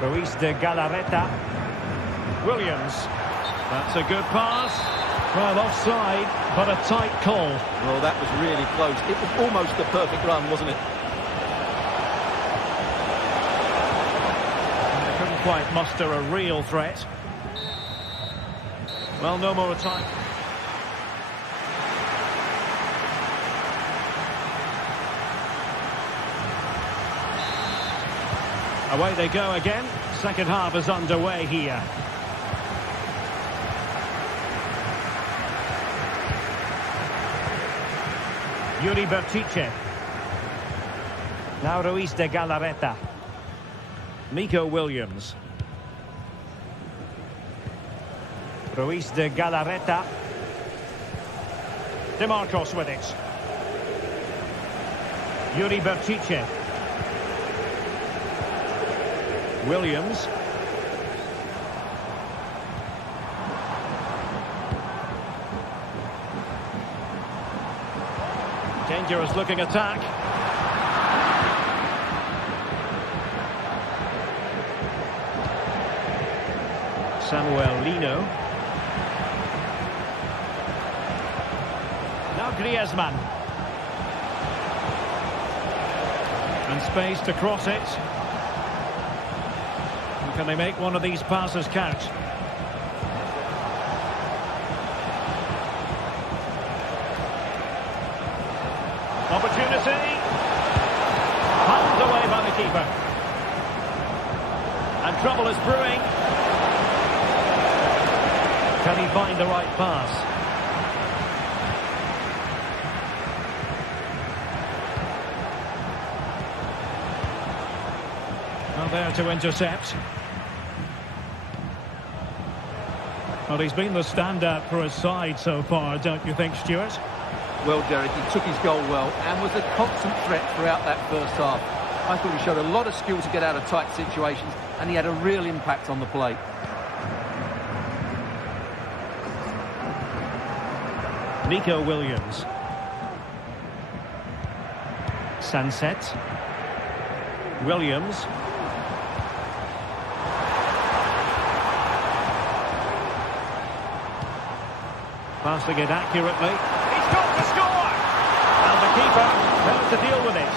Ruiz de Galarreta. Williams. That's a good pass. Well, offside, but a tight call. Well, that was really close. It was almost the perfect run, wasn't it? They couldn't quite muster a real threat. Well, no more time. Away they go again. Second half is underway here. Yuri Bertice. Now Ruiz de Galarreta. Nico Williams. Ruiz de Galarreta. DeMarcos with it. Yuri Bertice. Williams. Dangerous looking attack. Samuel Lino. Now Griezmann. And space to cross it. And can they make one of these passes count? Opportunity. Pulled away by the keeper. And trouble is brewing. Can he find the right pass? Not there to intercept. Well, he's been the standout for his side so far, don't you think, Stuart? Well, Derek, he took his goal well and was a constant threat throughout that first half. I thought he showed a lot of skill to get out of tight situations, and he had a real impact on the play. Nico Williams. Sunset. Williams. Passing it accurately. He's got to score! And the keeper has to deal with it.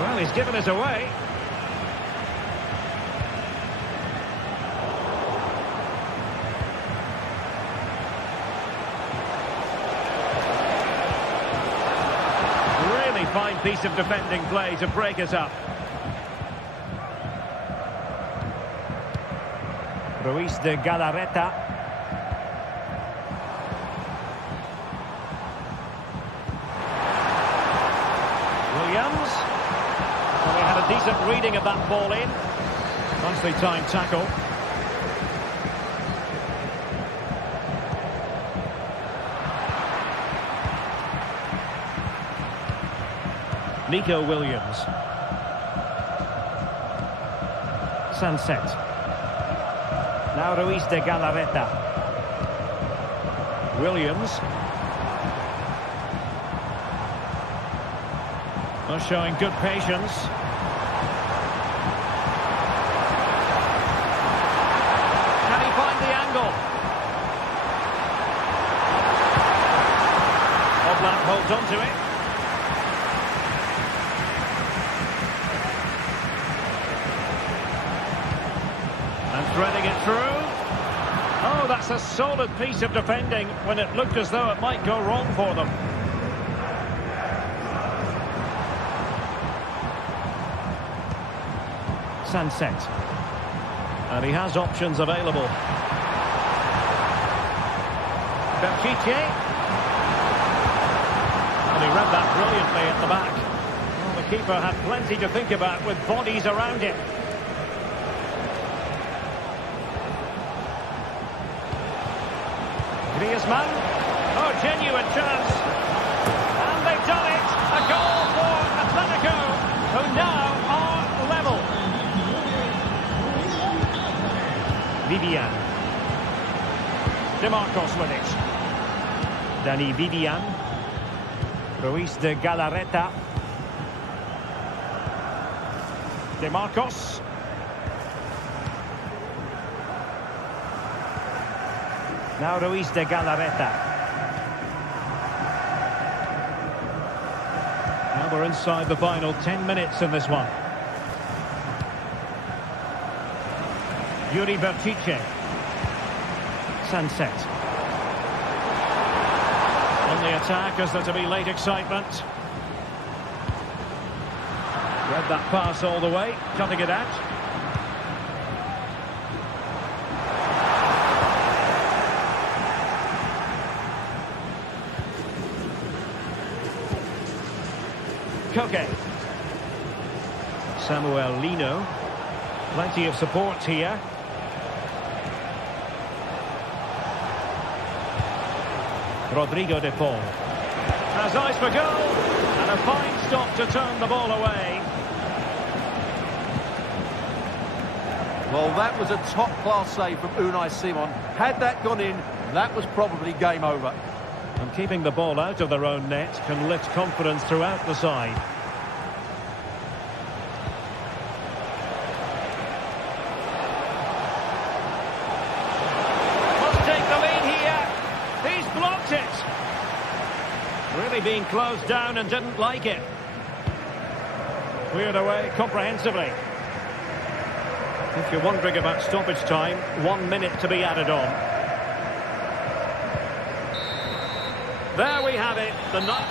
Well, he's given us away. Really fine piece of defending play to break us up. Ruiz de Galarreta. Williams. Well, they had a decent reading of that ball in. Nicely timed tackle. Nico Williams. Sunset. Now Ruiz de Galarreta. Williams. Well, showing good patience. Can he find the angle? Oblak holds on to it. And threading it through. Oh, that's a solid piece of defending when it looked as though it might go wrong for them. Sunset. And he has options available. Berchiche. And he read that brilliantly at the back. Well, the keeper had plenty to think about with bodies around him. Griezmann. Oh, genuine chance. And they've done it. A goal for Atletico, who now are level. Vivian. DeMarcos with it. Dani Vivian. Ruiz de Galarreta. DeMarcos. Now Ruiz de Galarreta. Now we're inside the final 10 minutes in this one. Yuri Berchiche. Sunset. On the attack, is there to be late excitement? Read that pass all the way, cutting it out. Koke. Samuel Lino. Plenty of support here. Rodrigo de Paul. Has eyes for goal. And a fine stop to turn the ball away. Well, that was a top-class save from Unai Simon. Had that gone in, that was probably game over. And keeping the ball out of their own net can lift confidence throughout the side. Must take the lead here. He's blocked it. Really being closed down and didn't like it. Cleared away comprehensively. If you're wondering about stoppage time, 1 minute to be added on. There we have it, the ninth.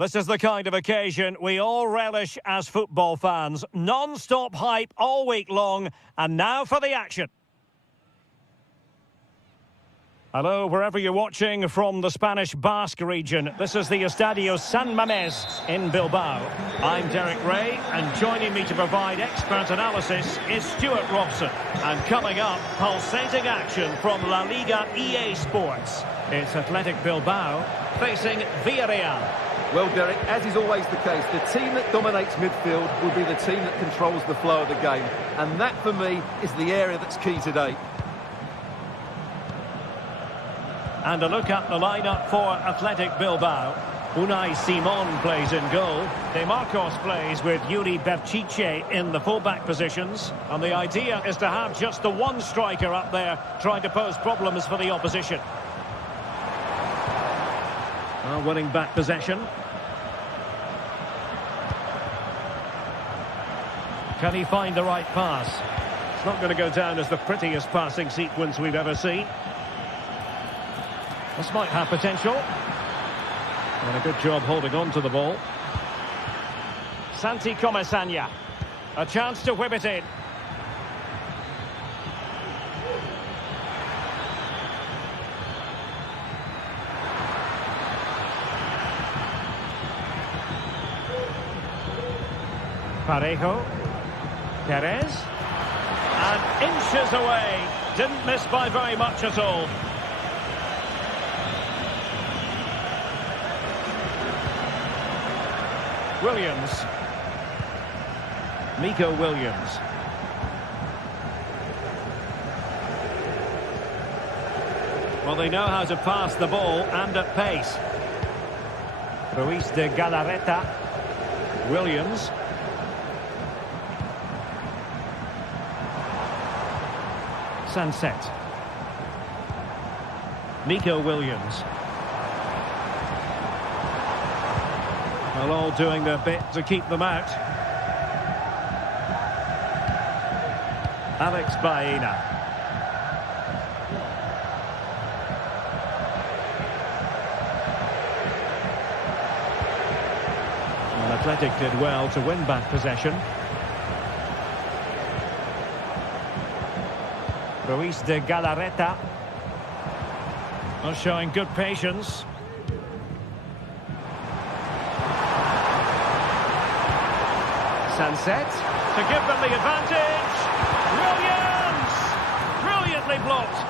This is the kind of occasion we all relish as football fans. Non-stop hype all week long, and now for the action. Hello, wherever you're watching from the Spanish Basque region. This is the Estadio San Mamés in Bilbao. I'm Derek Ray, and joining me to provide expert analysis is Stuart Robson. And coming up, pulsating action from La Liga EA Sports. It's Athletic Bilbao facing Villarreal. Well, Derek, as is always the case, the team that dominates midfield will be the team that controls the flow of the game. And that, for me, is the area that's key today. And a look at the lineup for Athletic Bilbao. Unai Simon plays in goal. De Marcos plays with Yuri Berchiche in the fullback positions. And the idea is to have just the one striker up there trying to pose problems for the opposition. Winning back possession. Can he find the right pass? It's not going to go down as the prettiest passing sequence we've ever seen. This might have potential. And a good job holding on to the ball. Santi Comesaña. A chance to whip it in. Parejo. Perez. And inches away. Didn't miss by very much at all. Williams. Nico Williams. Well, they know how to pass the ball and at pace. Ruiz de Galarreta. Williams. Sunset. Nico Williams. Well, all doing their bit to keep them out. Alex Baena. And Athletic did well to win back possession. Ruiz de Galarreta. Showing good patience. Sunset to give them the advantage. Williams! Brilliantly blocked.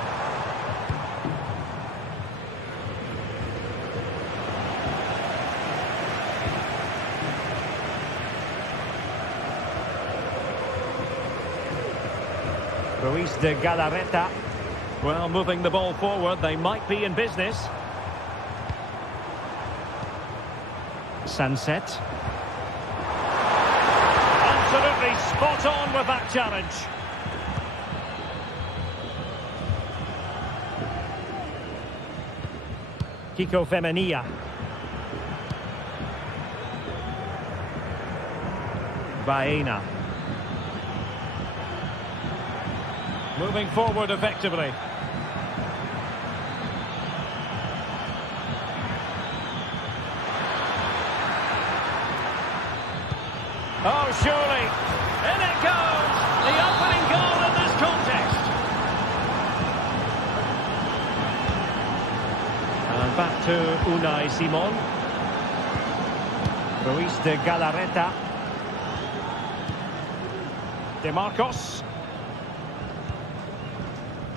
Ruiz de Galarreta. Well, moving the ball forward, they might be in business. Sunset. Absolutely spot on with that challenge. Kiko Femenia. Baena. Moving forward effectively. Oh, surely. In it goes. The opening goal in this contest. And back to Unai Simon. Ruiz de Galarreta. De Marcos.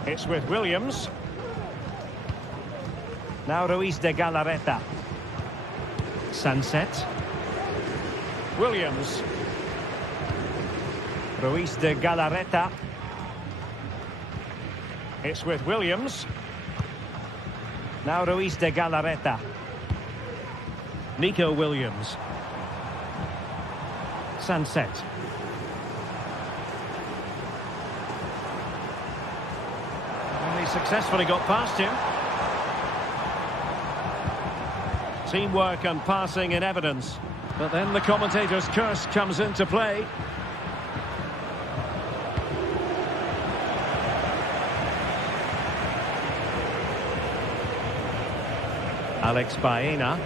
It's with Williams. Now Ruiz de Galarreta. Sunset. Williams. Ruiz de Galarreta. It's with Williams. Now Ruiz de Galarreta. Nico Williams. Sunset. And he successfully got past him. Teamwork and passing in evidence. But then the commentator's curse comes into play. Alex Baena.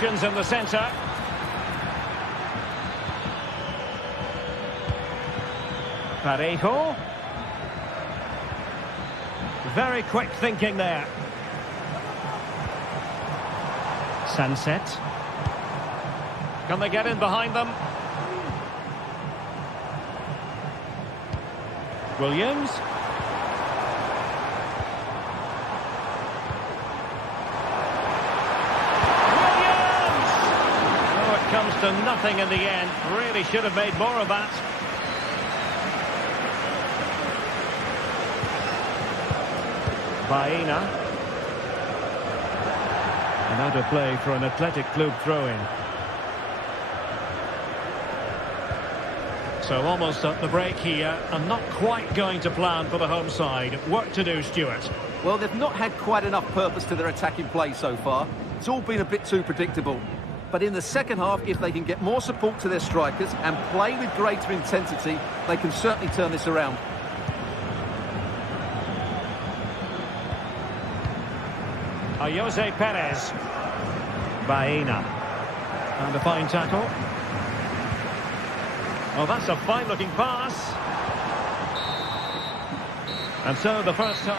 options in the centre. Parejo. Very quick thinking there. Sunset. Can they get in behind them? Williams. Oh, it comes to nothing in the end. Really should have made more of that. Baena. And out of play for an Athletic Club throw-in. So almost at the break here, and not quite going to plan for the home side. Work to do, Stuart. Well, they've not had quite enough purpose to their attacking play so far. It's all been a bit too predictable. But in the second half, if they can get more support to their strikers and play with greater intensity, they can certainly turn this around. Jose Perez. Baena. And a fine tackle. Oh, that's a fine-looking pass. And so the first half.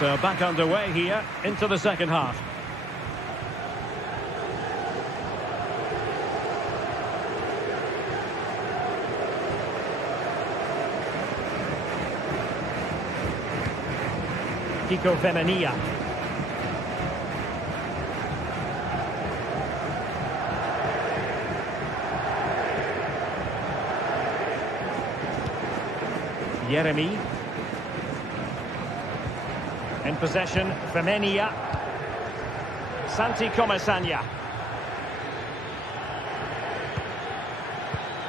So back underway here into the second half. Kiko Femenia. Yeremy. In possession, Femenia. Santi Comesaña.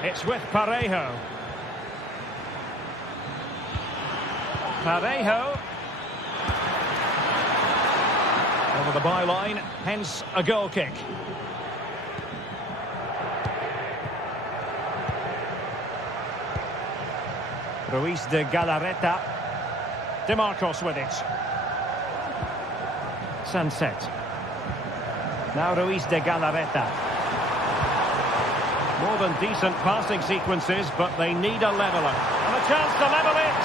It's with Parejo. Parejo. Over the byline, hence a goal kick. Ruiz de Galarreta. De Marcos with it. Sunset. Now Ruiz de Galarreta. More than decent passing sequences, but they need a leveller. And a chance to level it.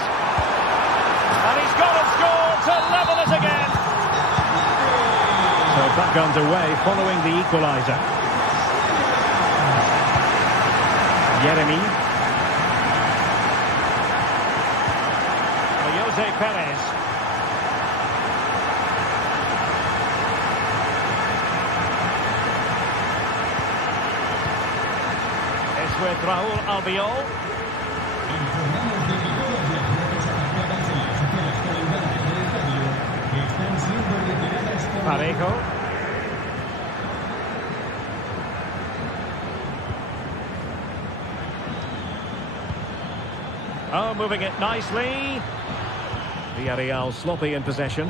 And he's got a score to level it again. So back underway following the equaliser. Yeremy. Jose Perez. It's with Raúl Albiol. Parejo. Oh, moving it nicely. Villarreal sloppy in possession.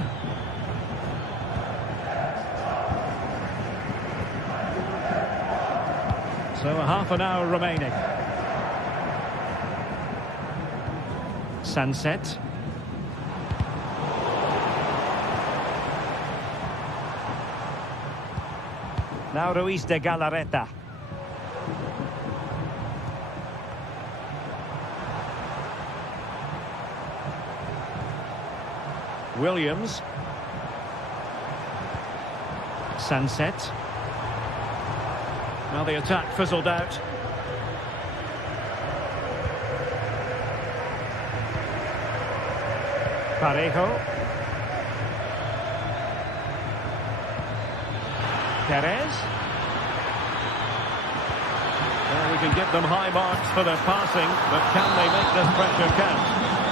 So a half an hour remaining. Sunset. Now Ruiz de Galarreta. Williams. Sunset. Now the attack fizzled out. Parejo. Perez. Well, we can give them high marks for their passing, but can they make this pressure count?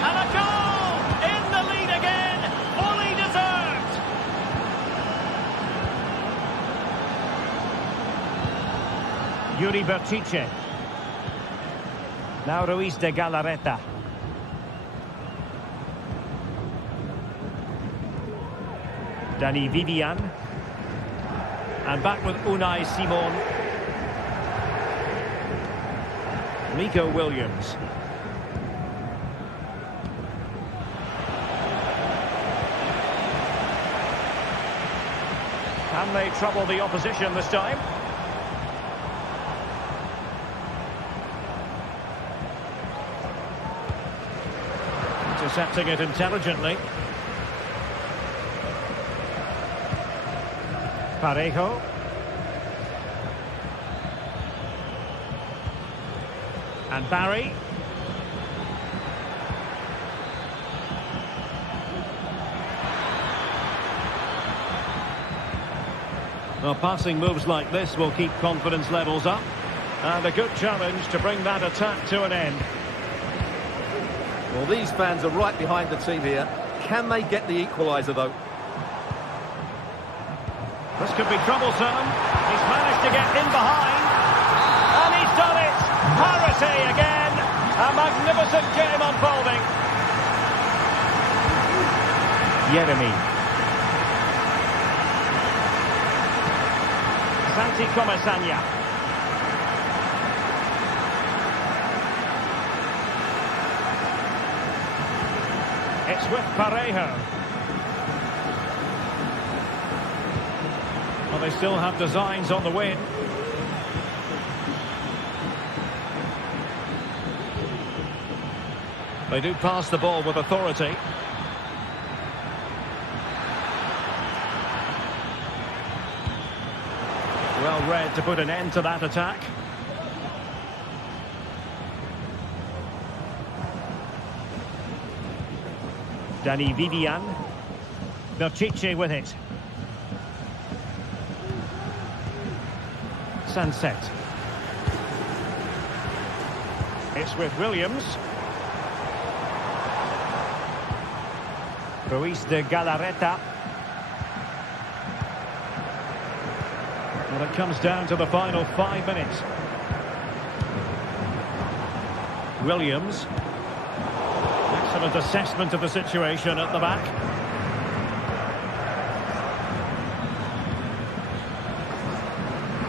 And a goal! In the lead again! Fully deserved! Yuri Bertice. Now Ruiz de Galarreta. Dani Vivian. And back with Unai Simon. Nico Williams. Can they trouble the opposition this time? Intercepting it intelligently. Parejo. And Barry. Well, passing moves like this will keep confidence levels up. And a good challenge to bring that attack to an end. Well, these fans are right behind the team here. Can they get the equaliser, though? This could be troublesome. He's managed to get in behind. And he's done it! Parity again! A magnificent game unfolding. Yeremy. Santi Comesaña. It's with Parejo. Well, they still have designs on the win. They do pass the ball with authority. Well read to put an end to that attack. Dani Vivian. Berchiche with it. Sunset. It's with Williams. Ruiz de Galarreta. Well, it comes down to the final 5 minutes. Williams. Excellent assessment of the situation at the back.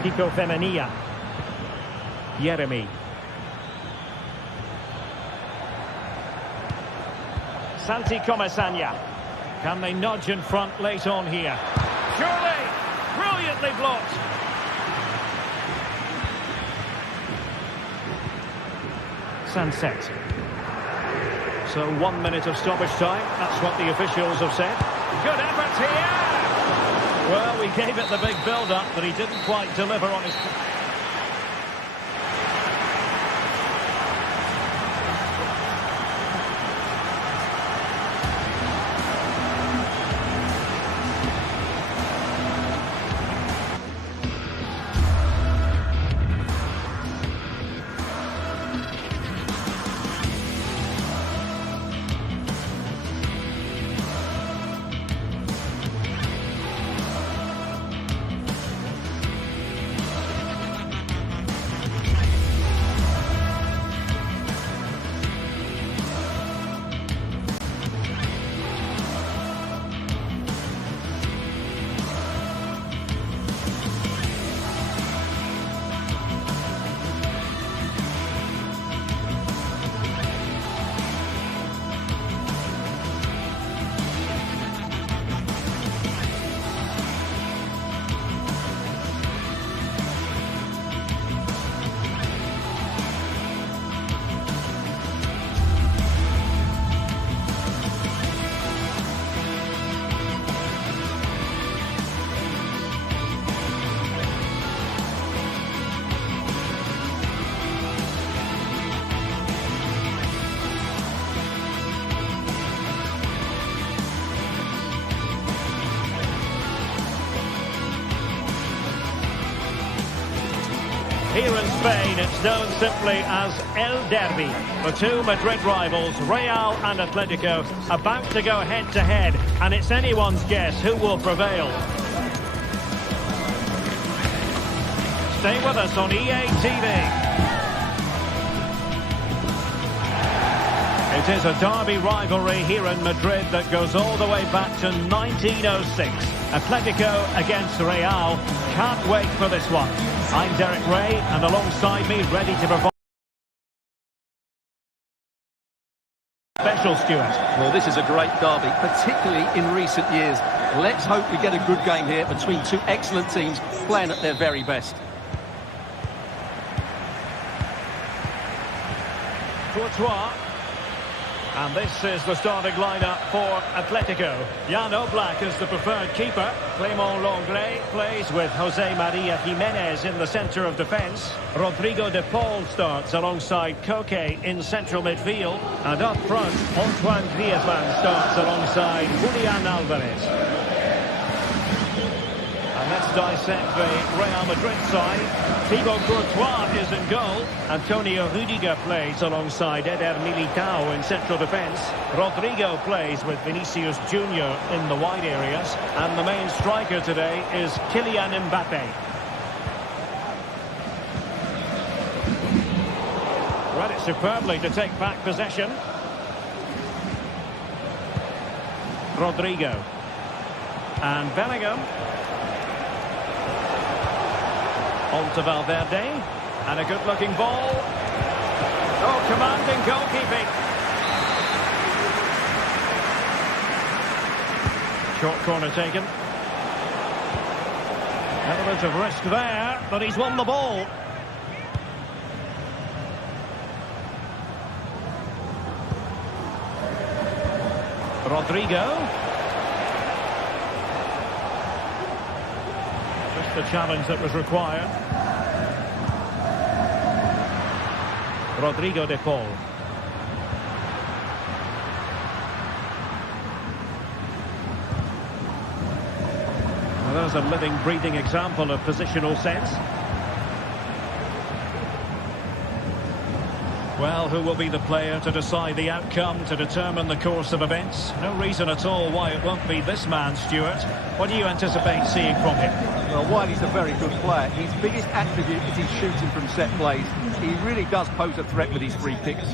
Kiko Femenia. Yeremy. Santi Comesaña. Can they nudge in front late on here? Surely! Brilliantly blocked. Sunset. So 1 minute of stoppage time. That's what the officials have said. Good effort here! Well, we gave it the big build-up, but he didn't quite deliver on his... Here in Spain, it's known simply as El Derby. The two Madrid rivals, Real and Atletico, about to go head-to-head, and it's anyone's guess who will prevail. Stay with us on EA TV. It is a derby rivalry here in Madrid that goes all the way back to 1906. Atletico against Real. Can't wait for this one. I'm Derek Ray, and alongside me, ready to provide Special, Stuart. Well, this is a great derby, particularly in recent years. Let's hope we get a good game here between two excellent teams playing at their very best. Courtois. And this is the starting lineup for Atletico. Jan Oblak is the preferred keeper. Clément Lenglet plays with Jose Maria Jimenez in the centre of defence. Rodrigo de Paul starts alongside Koke in central midfield. And up front, Antoine Griezmann starts alongside Julian Alvarez. And let's dissect the Real Madrid side. Thibaut Courtois is in goal. Antonio Rüdiger plays alongside Eder Militao in central defence. Rodrigo plays with Vinicius Junior in the wide areas. And the main striker today is Kylian Mbappe. Read it superbly to take back possession. Rodrigo. And Bellingham. On to Valverde, and a good-looking ball. Oh, commanding goalkeeping. Short corner taken. Element of risk there, but he's won the ball. Rodrigo. The challenge that was required. Rodrigo de Paul. Well, there's a living, breathing example of positional sense. Well, who will be the player to decide the outcome, to determine the course of events? No reason at all why it won't be this man, Stuart. What do you anticipate seeing from him? Well, while he's a very good player, his biggest attribute is his shooting from set plays. He really does pose a threat with his free kicks.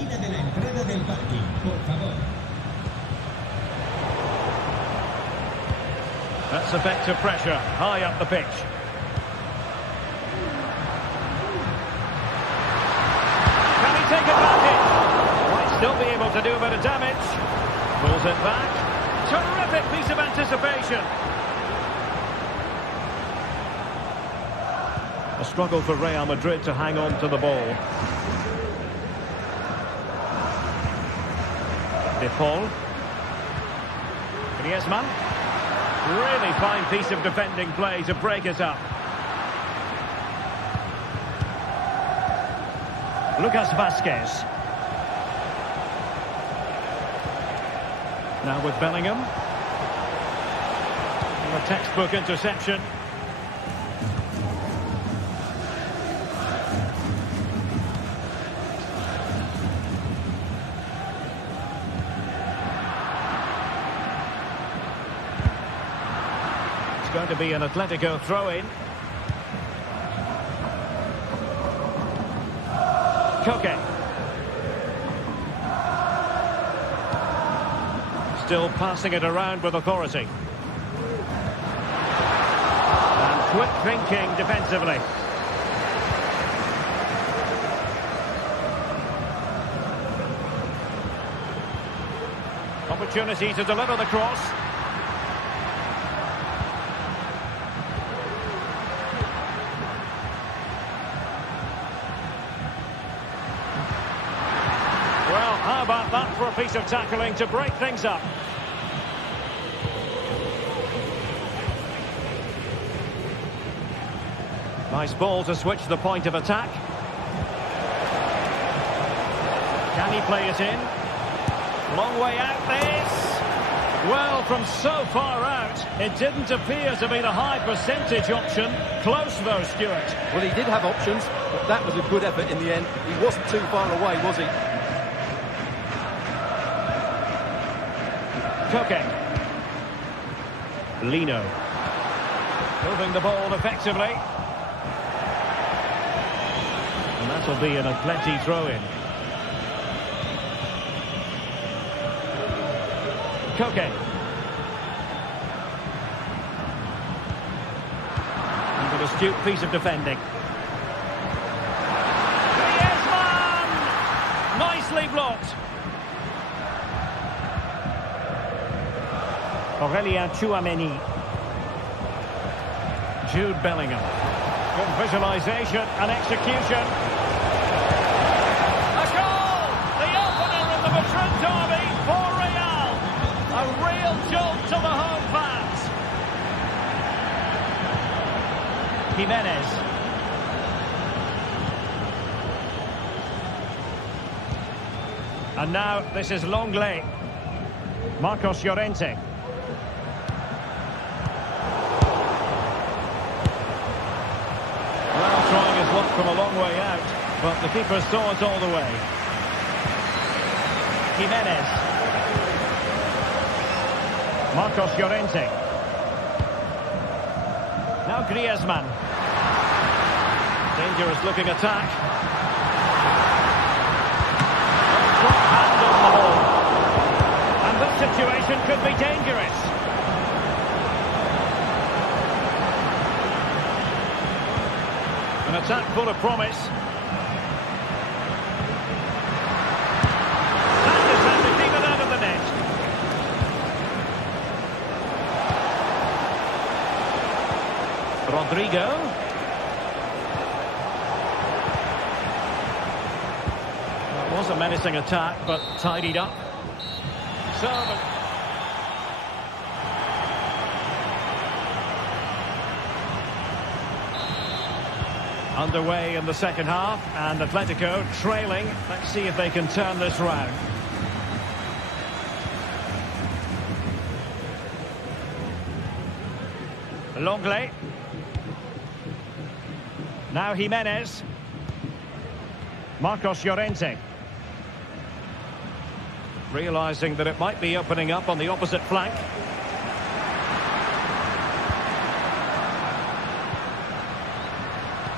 That's effective pressure, high up the pitch. Can he take advantage? Might still be able to do a bit of damage. Pulls it back. Terrific piece of anticipation. A struggle for Real Madrid to hang on to the ball. De Paul. Griezmann. Really fine piece of defending play to break it up. Lucas Vazquez. Now with Bellingham. And a textbook interception. It's going to be an Atletico throw-in. Koke. Still passing it around with authority. And quick thinking defensively. Opportunity to deliver the cross. How about that for a piece of tackling to break things up? Nice ball to switch the point of attack. Can he play it in? Long way out this. Well, from so far out, it didn't appear to be the high percentage option. Close though, Stuart. Well, he did have options, but that was a good effort in the end. He wasn't too far away, was he? Koke. Lino. Moving the ball effectively. And that'll be an Atleti throw-in. Koke. And an astute piece of defending. Griezmann! Nicely blocked. Aurelien Tchouameni. Jude Bellingham. Good visualisation and execution. A goal! The opener in the Madrid derby for Real. A real jolt to the home fans. Jimenez. And now this is Longley. Marcos Llorente. Well, trying his luck from a long way out, but the keeper saw it all the way. Jimenez. Marcos Llorente. Now Griezmann. Dangerous looking attack. Strong hand on the ball. And this situation could be dangerous. An attack full of promise. And is that defeated out of the net. Rodrigo. It was a menacing attack, but tidied up. So, underway in the second half, and Atletico trailing. Let's see if they can turn this round. Longley. Now Jimenez. Marcos Llorente. Realising that it might be opening up on the opposite flank.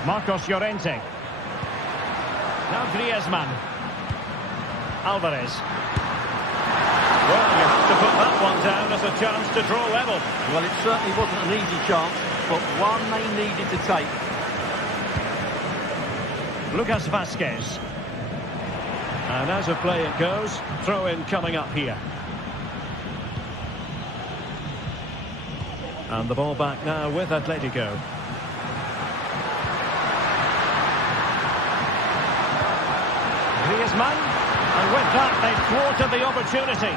Marcos Llorente. Now Griezmann. Alvarez. Well, you have to put that one down as a chance to draw level. Well, it certainly wasn't an easy chance, but one they needed to take. Lucas Vazquez. And as a play it goes, throw-in coming up here. And the ball back now with Atletico. Griezmann, and with that they've thwarted the opportunity.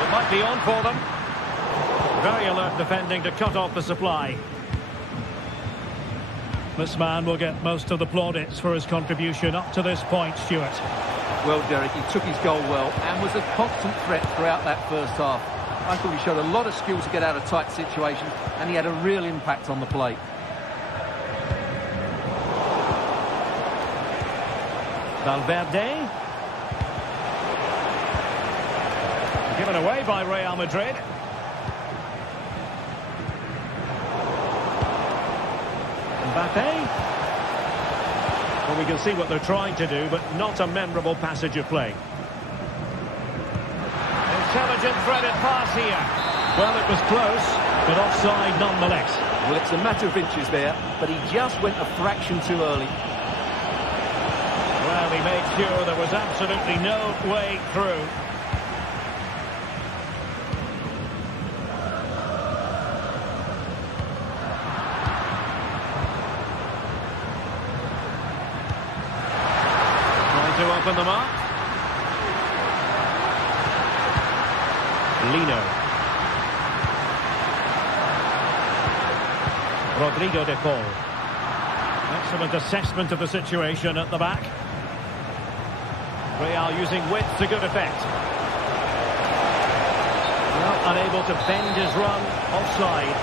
It might be on for them. Very alert defending to cut off the supply. This man will get most of the plaudits for his contribution up to this point, Stuart. Well, Derek, he took his goal well and was a constant threat throughout that first half. I thought he showed a lot of skill to get out of tight situations, and he had a real impact on the play. Valverde. Given away by Real Madrid. Mbappe. Well, we can see what they're trying to do, but not a memorable passage of play. Intelligent threaded pass here. Well, it was close, but offside nonetheless. Well, it's a matter of inches there, but he just went a fraction too early. Well, he made sure there was absolutely no way through. To open them up. Lino. Rodrigo de Paul. Excellent assessment of the situation at the back. Real using width to good effect. Well, unable to bend his run. Offside.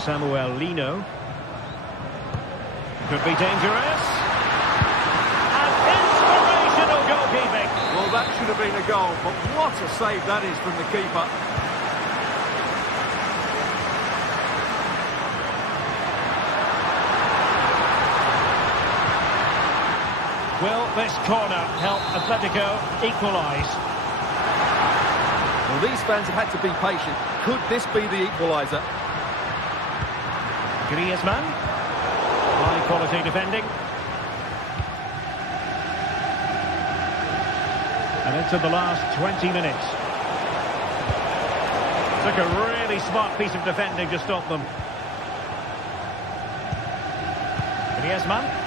Samuel Lino. Could be dangerous. And inspirational goalkeeping. Well, that should have been a goal, but what a save that is from the keeper. Will this corner help Atletico equalise? Well, these fans have had to be patient. Could this be the equaliser? Griezmann. High quality defending. And into the last 20 minutes. Took a really smart piece of defending to stop them. Griezmann.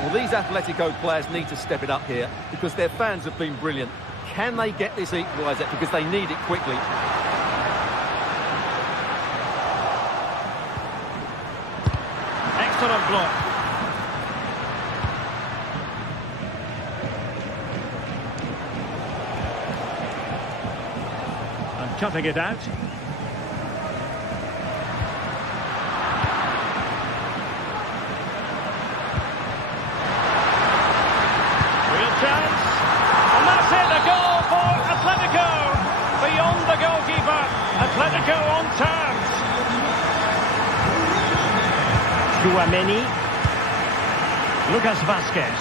Well, these Atletico players need to step it up here because their fans have been brilliant. Can they get this equaliser? Because they need it quickly. Excellent block. And cutting it out. Beyond the goalkeeper, Atletico on terms. Chouameni. Lucas Vazquez.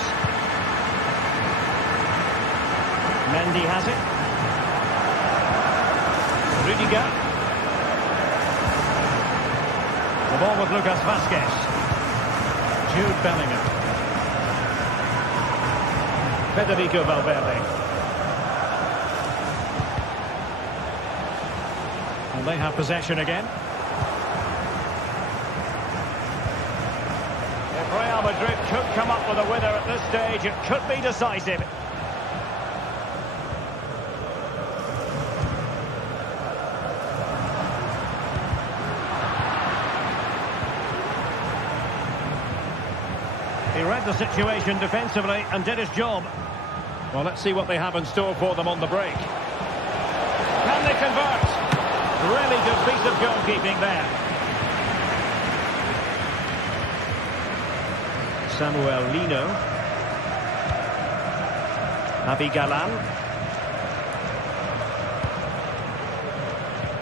Mendy has it. Rudiger. The ball with Lucas Vazquez. Jude Bellingham. Federico Valverde. And they have possession again. If Real Madrid could come up with a winner at this stage, it could be decisive. He read the situation defensively and did his job. Well, let's see what they have in store for them on the break. Can they convert? Really good piece of goalkeeping there. Samuel Lino. Navi Galan.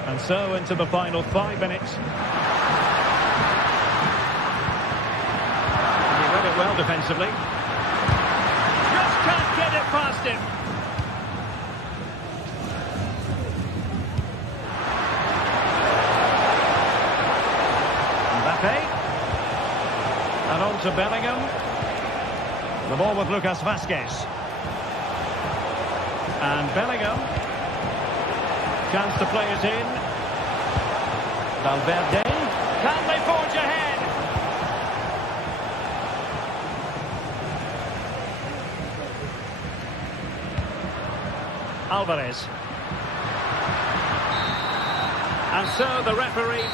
And so into the final 5 minutes. He read it well defensively. Just can't get it past him. And on to Bellingham. The ball with Lucas Vazquez. And Bellingham. Chance to play it in. Valverde. Can they forge ahead? Alvarez. And so the referee...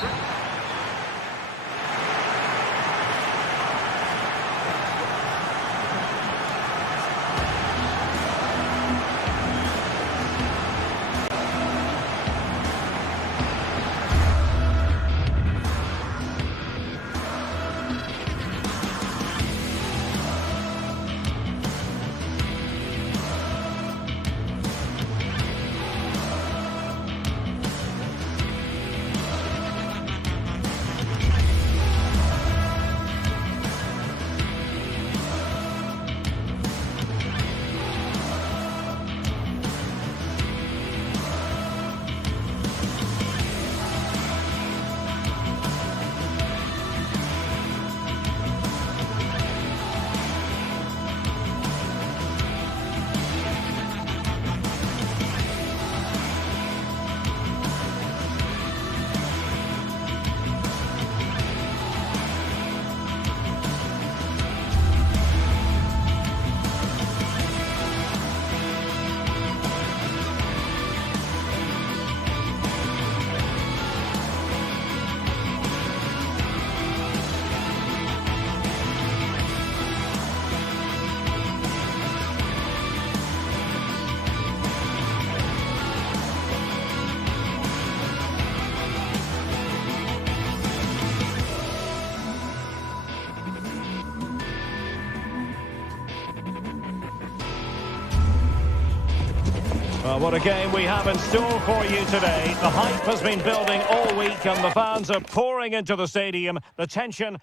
Well, what a game we have in store for you today. The hype has been building all week and the fans are pouring into the stadium. The tension...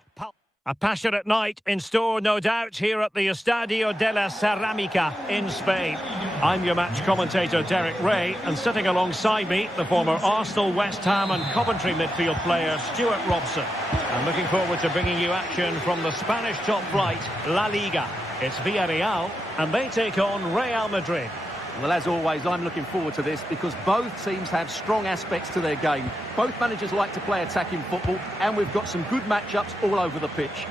A passionate night in store, no doubt, here at the Estadio de la Cerámica in Spain. I'm your match commentator, Derek Ray, and sitting alongside me, the former Arsenal, West Ham and Coventry midfield player, Stuart Robson. I'm looking forward to bringing you action from the Spanish top flight, La Liga. It's Villarreal, and they take on Real Madrid. Well, as always, I'm looking forward to this because both teams have strong aspects to their game. Both managers like to play attacking football, and we've got some good matchups all over the pitch.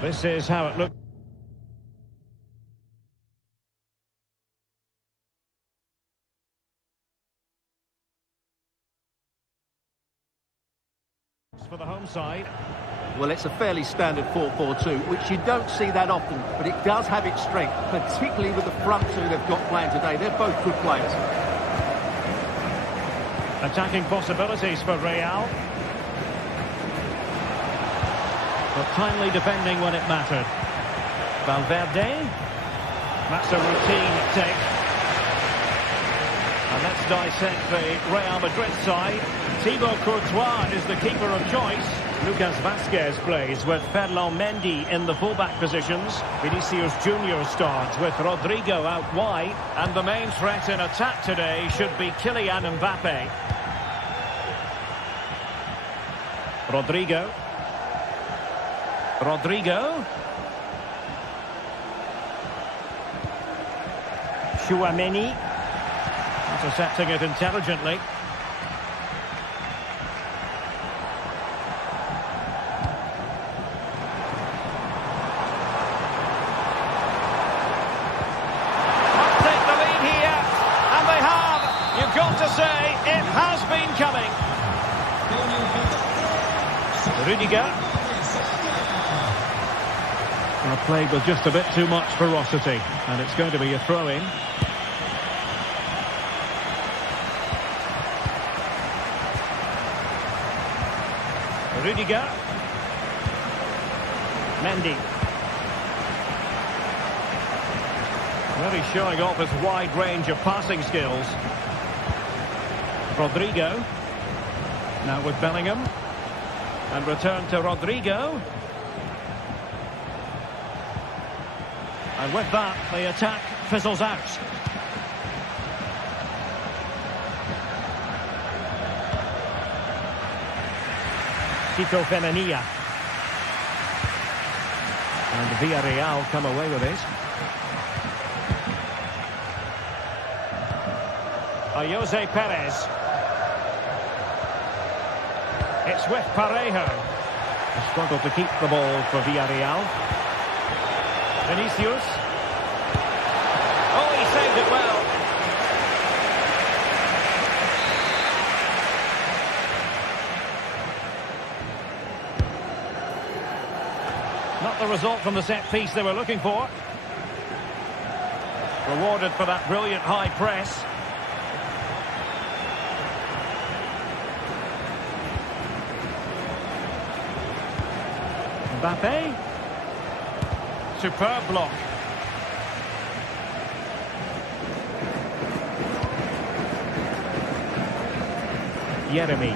This is how it looks. For the home side. Well, it's a fairly standard 4-4-2, which you don't see that often, but it does have its strength, particularly with the front two they've got playing today. They're both good players. Attacking possibilities for Real. But timely defending when it mattered. Valverde. That's a routine take. And let's dissect the Real Madrid side. Thibaut Courtois is the keeper of choice. Lucas Vazquez plays with Ferland Mendy in the fullback positions. Vinicius Junior starts with Rodrigo out wide. And the main threat in attack today should be Kylian Mbappe. Rodrigo. Tchouaméni. Intercepting it intelligently. Got to say, it has been coming. Rudiger. Well, played with just a bit too much ferocity, and it's going to be a throw-in. Rudiger. Mendy. Really showing off his wide range of passing skills. Rodrigo. Now with Bellingham. And return to Rodrigo. And with that, the attack fizzles out. Kiko Femenia. And Villarreal come away with it. Jose Perez. It's with Parejo. He struggled to keep the ball for Villarreal. Vinicius. Oh, he saved it well. Not the result from the set piece they were looking for. Rewarded for that brilliant high press. Mbappe. Superb block. Yeremi.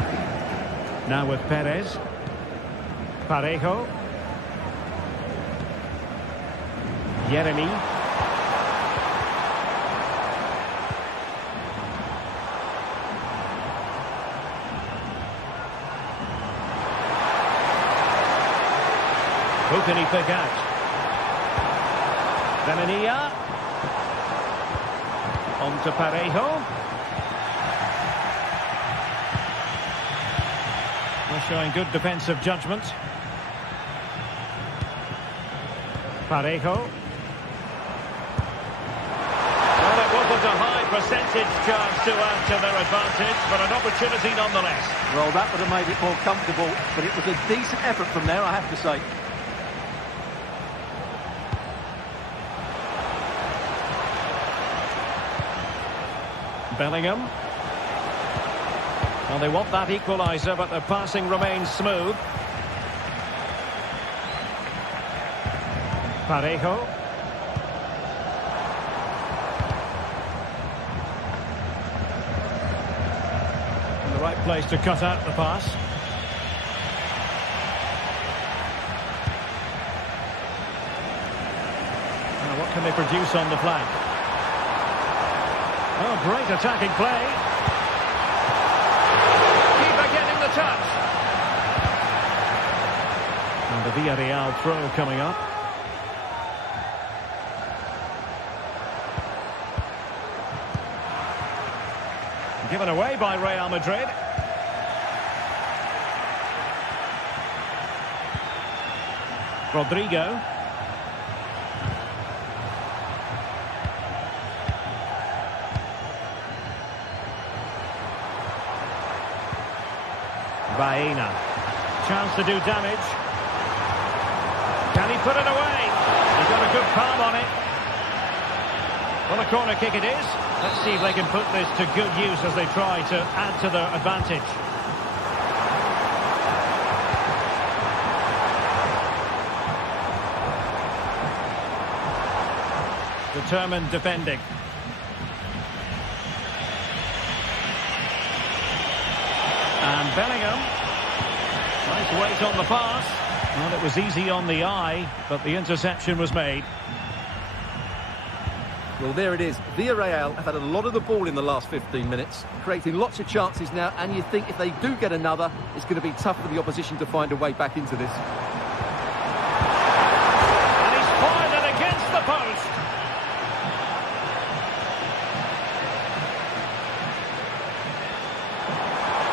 Now with Perez. Parejo. Yeremi. Who can he pick out? Femenia. On to Parejo. Well, showing good defensive judgment. Parejo. Well, it wasn't a high percentage chance to add to their advantage, but an opportunity nonetheless. Well, that would have made it more comfortable, but it was a decent effort from there, I have to say. Bellingham. Well, they want that equaliser, but the passing remains smooth. Parejo. In the right place to cut out the pass. What can they produce on the flank? Oh, great attacking play. Keeper getting the touch. And the Villarreal throw coming up. Given away by Real Madrid. Rodrigo. Baena. Chance to do damage. Can he put it away? He's got a good palm on it. Well, a corner kick it is. Let's see if they can put this to good use as they try to add to their advantage. Determined defending. And Bellingham. Nice weight on the pass. Well, it was easy on the eye, but the interception was made. Well, there it is. Villarreal have had a lot of the ball in the last 15 minutes, creating lots of chances now, and you think if they do get another, it's going to be tough for the opposition to find a way back into this. And he's fired it against the post.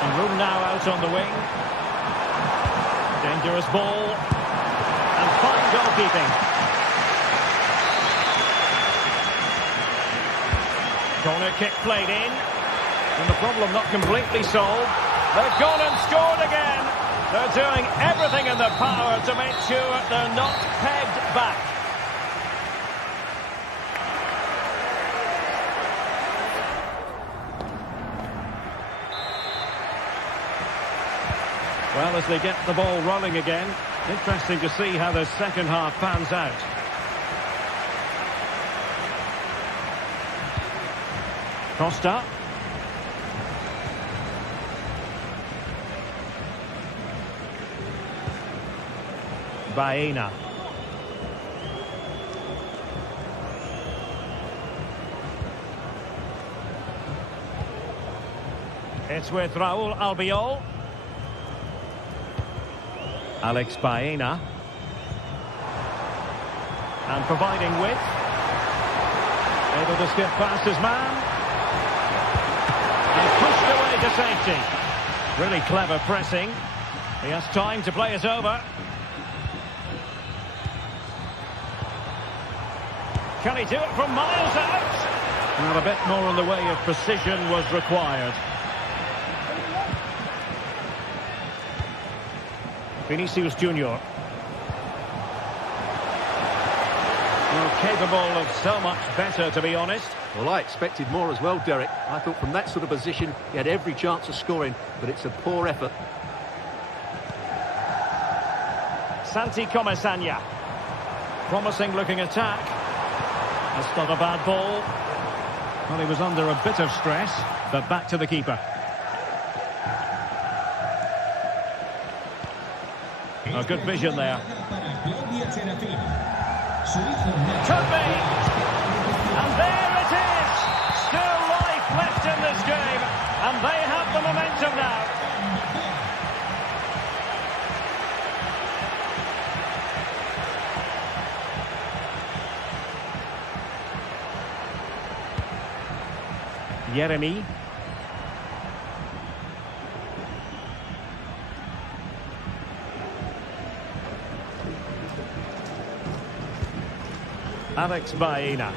And room now out on the wing. Dangerous ball. And fine goalkeeping. Corner kick played in. And the problem not completely solved. They've gone and scored again. They're doing everything in their power to make sure they're not pegged back. Well, as they get the ball rolling again, interesting to see how the second half pans out. Costa. Baena. It's with Raúl Albiol. Alex Baena. And providing width. Able to skip past his man. And pushed away to safety. Really clever pressing. He has time to play it over. Can he do it from miles out? Well, a bit more in the way of precision was required. Vinicius Junior. Well, capable of so much better, to be honest. Well, I expected more as well, Derek. I thought from that sort of position, he had every chance of scoring, but it's a poor effort. Santi Comesaña. Promising looking attack. That's not a bad ball. Well, he was under a bit of stress, but back to the keeper. A good vision there. Could be. And there it is. Still life left in this game. And they have the momentum now. Yeremy. Alex Baena.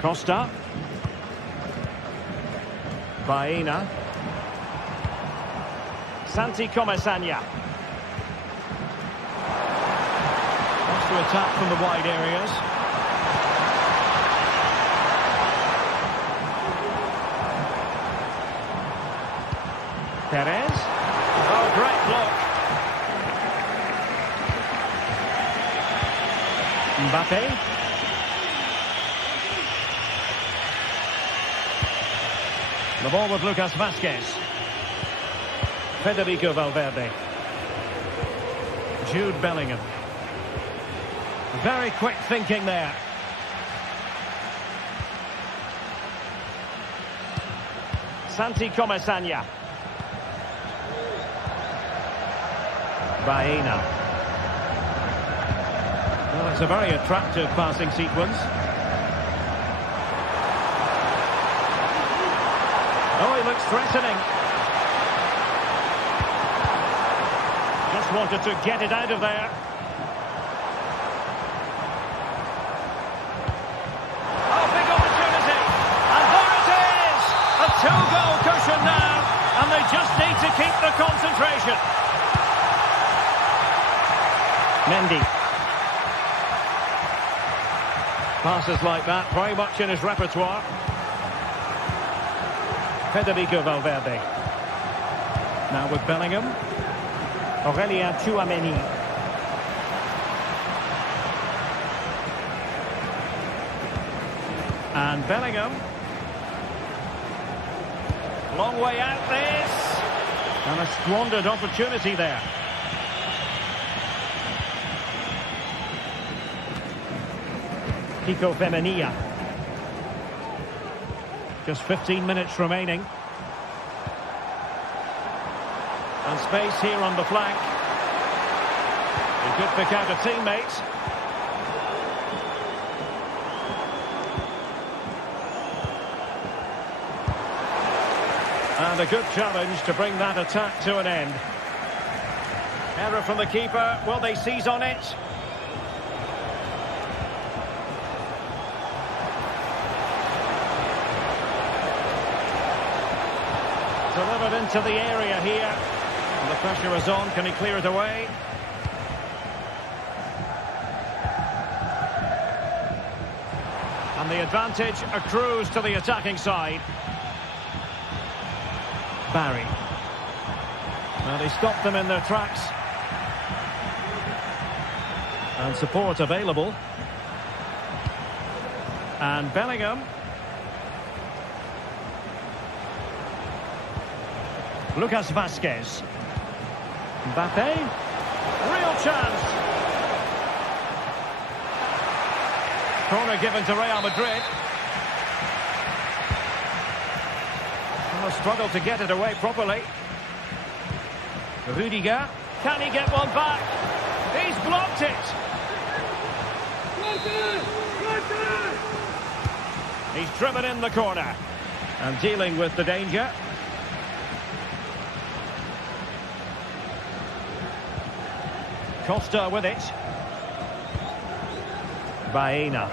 Costa. Baena. Santi Comesaña. Wants to attack from the wide areas. Perez. Oh, great block. Mbappe. The ball with Lucas Vázquez. Federico Valverde. Jude Bellingham. Very quick thinking there. Santi Comesanya. Baena. Well, it's a very attractive passing sequence. Oh, he looks threatening. Just wanted to get it out of there. Oh, big opportunity. And there it is! A two-goal cushion now. And they just need to keep the concentration. Mendy. Passes like that, very much in his repertoire. Federico Valverde. Now with Bellingham. Aurelien Tchouameni. And Bellingham. Long way out this. And a squandered opportunity there. Kiko Femenia. Just 15 minutes remaining. And space here on the flank. He could pick out a teammate. And a good challenge to bring that attack to an end. Error from the keeper. Will they seize on it? Delivered into the area here. And the pressure is on. Can he clear it away? And the advantage accrues to the attacking side. Barry. And he stopped them in their tracks. And support available. And Bellingham. Lucas Vazquez. Mbappe. Real chance. Corner given to Real Madrid. Well, struggled to get it away properly. Rudiger. Can he get one back? He's blocked it. He's driven in the corner. And dealing with the danger. Costa with it. Baena.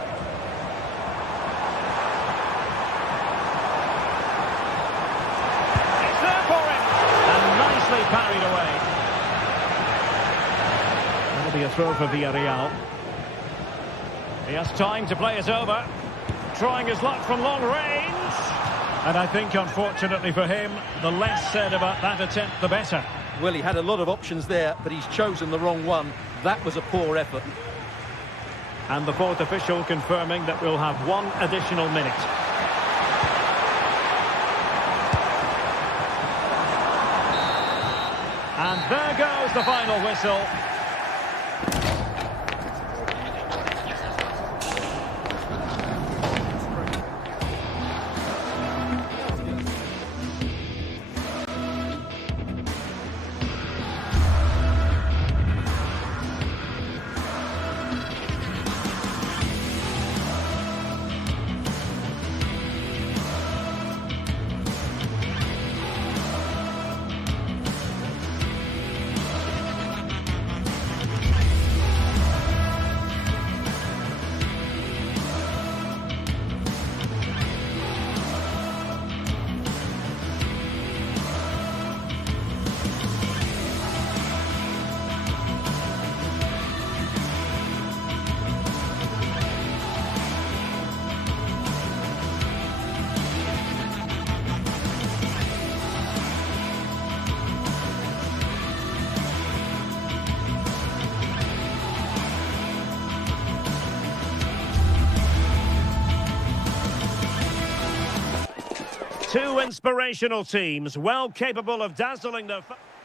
It's there for him. And nicely parried away. That'll be a throw for Villarreal. He has time to play it over. Trying his luck from long range. And I think, unfortunately for him, the less said about that attempt, the better. Well, he had a lot of options there, but he's chosen the wrong one. That was a poor effort. And the fourth official confirming that we'll have one additional minute. And there goes the final whistle. Two inspirational teams, well capable of dazzling their...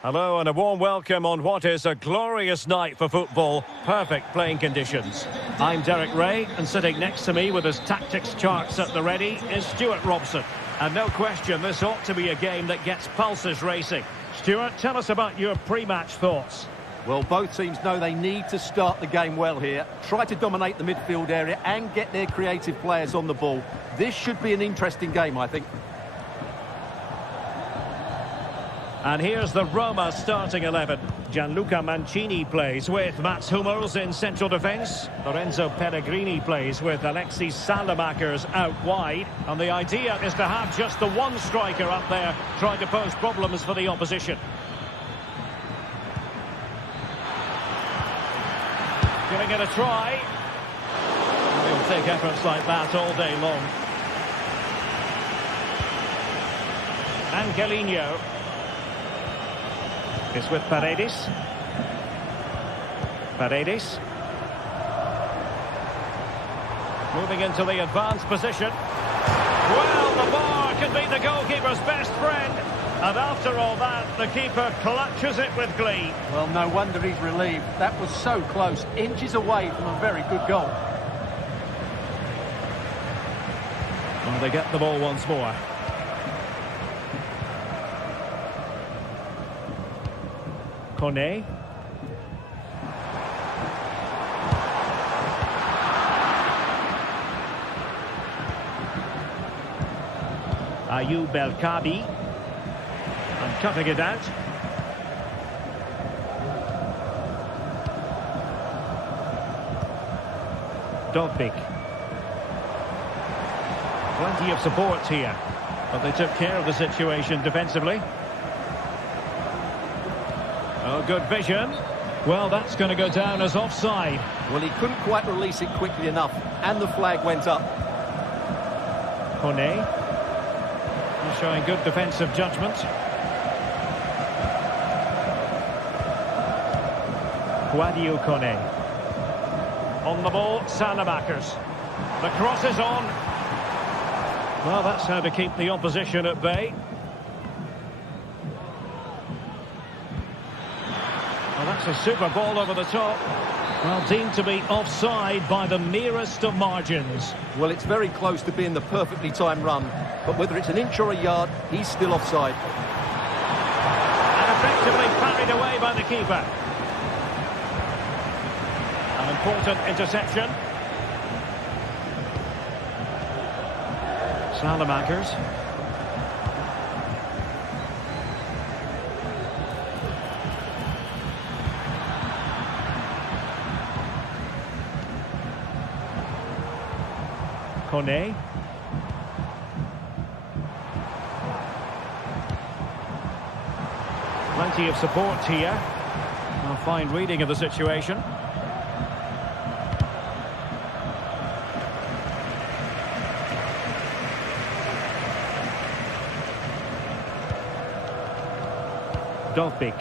Hello and a warm welcome on what is a glorious night for football. Perfect playing conditions. I'm Derek Ray, and sitting next to me with his tactics charts at the ready is Stuart Robson. And no question, this ought to be a game that gets pulses racing. Stuart, tell us about your pre-match thoughts. Well, both teams know they need to start the game well here. Try to dominate the midfield area and get their creative players on the ball. This should be an interesting game, I think. And here's the Roma starting 11. Gianluca Mancini plays with Mats Hummels in central defence. Lorenzo Pellegrini plays with Alexis Salamakers out wide. And the idea is to have just the one striker up there trying to pose problems for the opposition. Giving it a try. He'll take efforts like that all day long. Angelino. It's with Paredes. Paredes. Moving into the advanced position. Well, the bar can be the goalkeeper's best friend. And after all that, the keeper clutches it with glee. Well, no wonder he's relieved. That was so close, inches away from a very good goal. Well, they get the ball once more. Kone. Ayoub El-Kabi. And cutting it out. Dovbik. Plenty of support here. But they took care of the situation defensively. Oh, good vision. Well, that's going to go down as offside. Well, he couldn't quite release it quickly enough, and the flag went up. Kone. Showing good defensive judgment. Guadio Kone. On the ball, Salamakers. The cross is on. Well, that's how to keep the opposition at bay. Well, that's a super ball over the top. Well, deemed to be offside by the merest of margins. Well, it's very close to being the perfectly timed run. But whether it's an inch or a yard, he's still offside. And effectively parried away by the keeper. An important interception. Salamakers. Kone. Plenty of support here. A fine reading of the situation. Dovbik.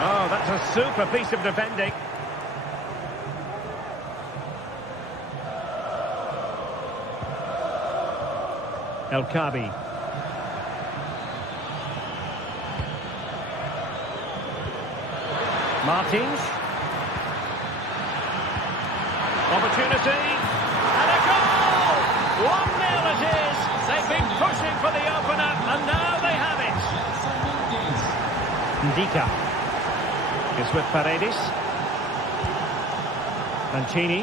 Oh, that's a super piece of defending. El-Kabi. Martins. Opportunity. And a goal! 1-0 it is. They've been pushing for the opener, and now they have it. Ndika is with Paredes. Mancini.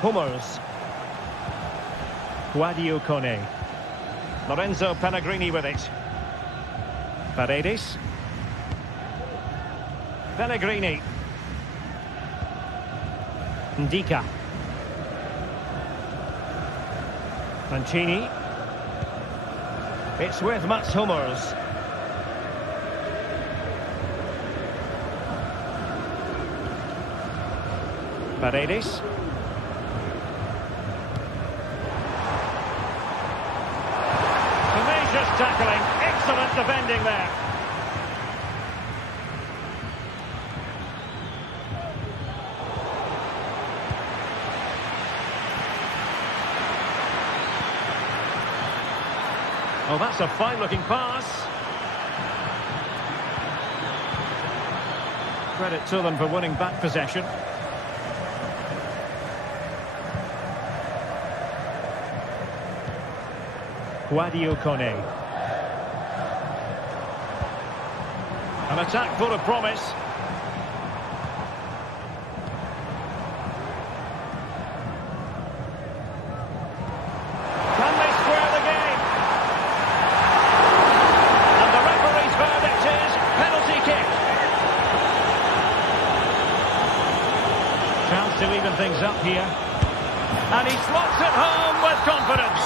Hummels. Guadio Kone. Lorenzo Pellegrini with it. Paredes. Pellegrini. Ndika. Mancini. It's with Mats Hummels. Paredes. Tenacious tackling. Excellent defending there. Oh, that's a fine-looking pass. Credit to them for winning back possession. Sadio Kone. An attack full of promise. Can they square the game? And the referee's verdict is penalty kick. Chance to even things up here. And he slots it home with confidence.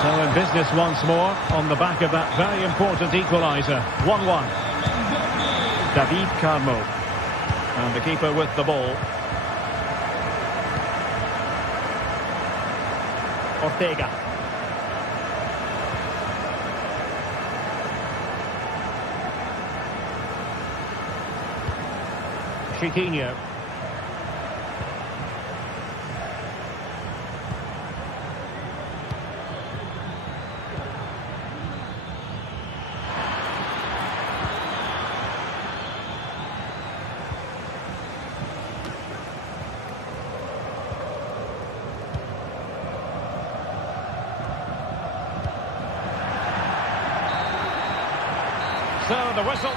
So in business once more on the back of that very important equaliser. 1-1. David Carmo. And the keeper with the ball. Ortega. Chiquinho. So the whistle.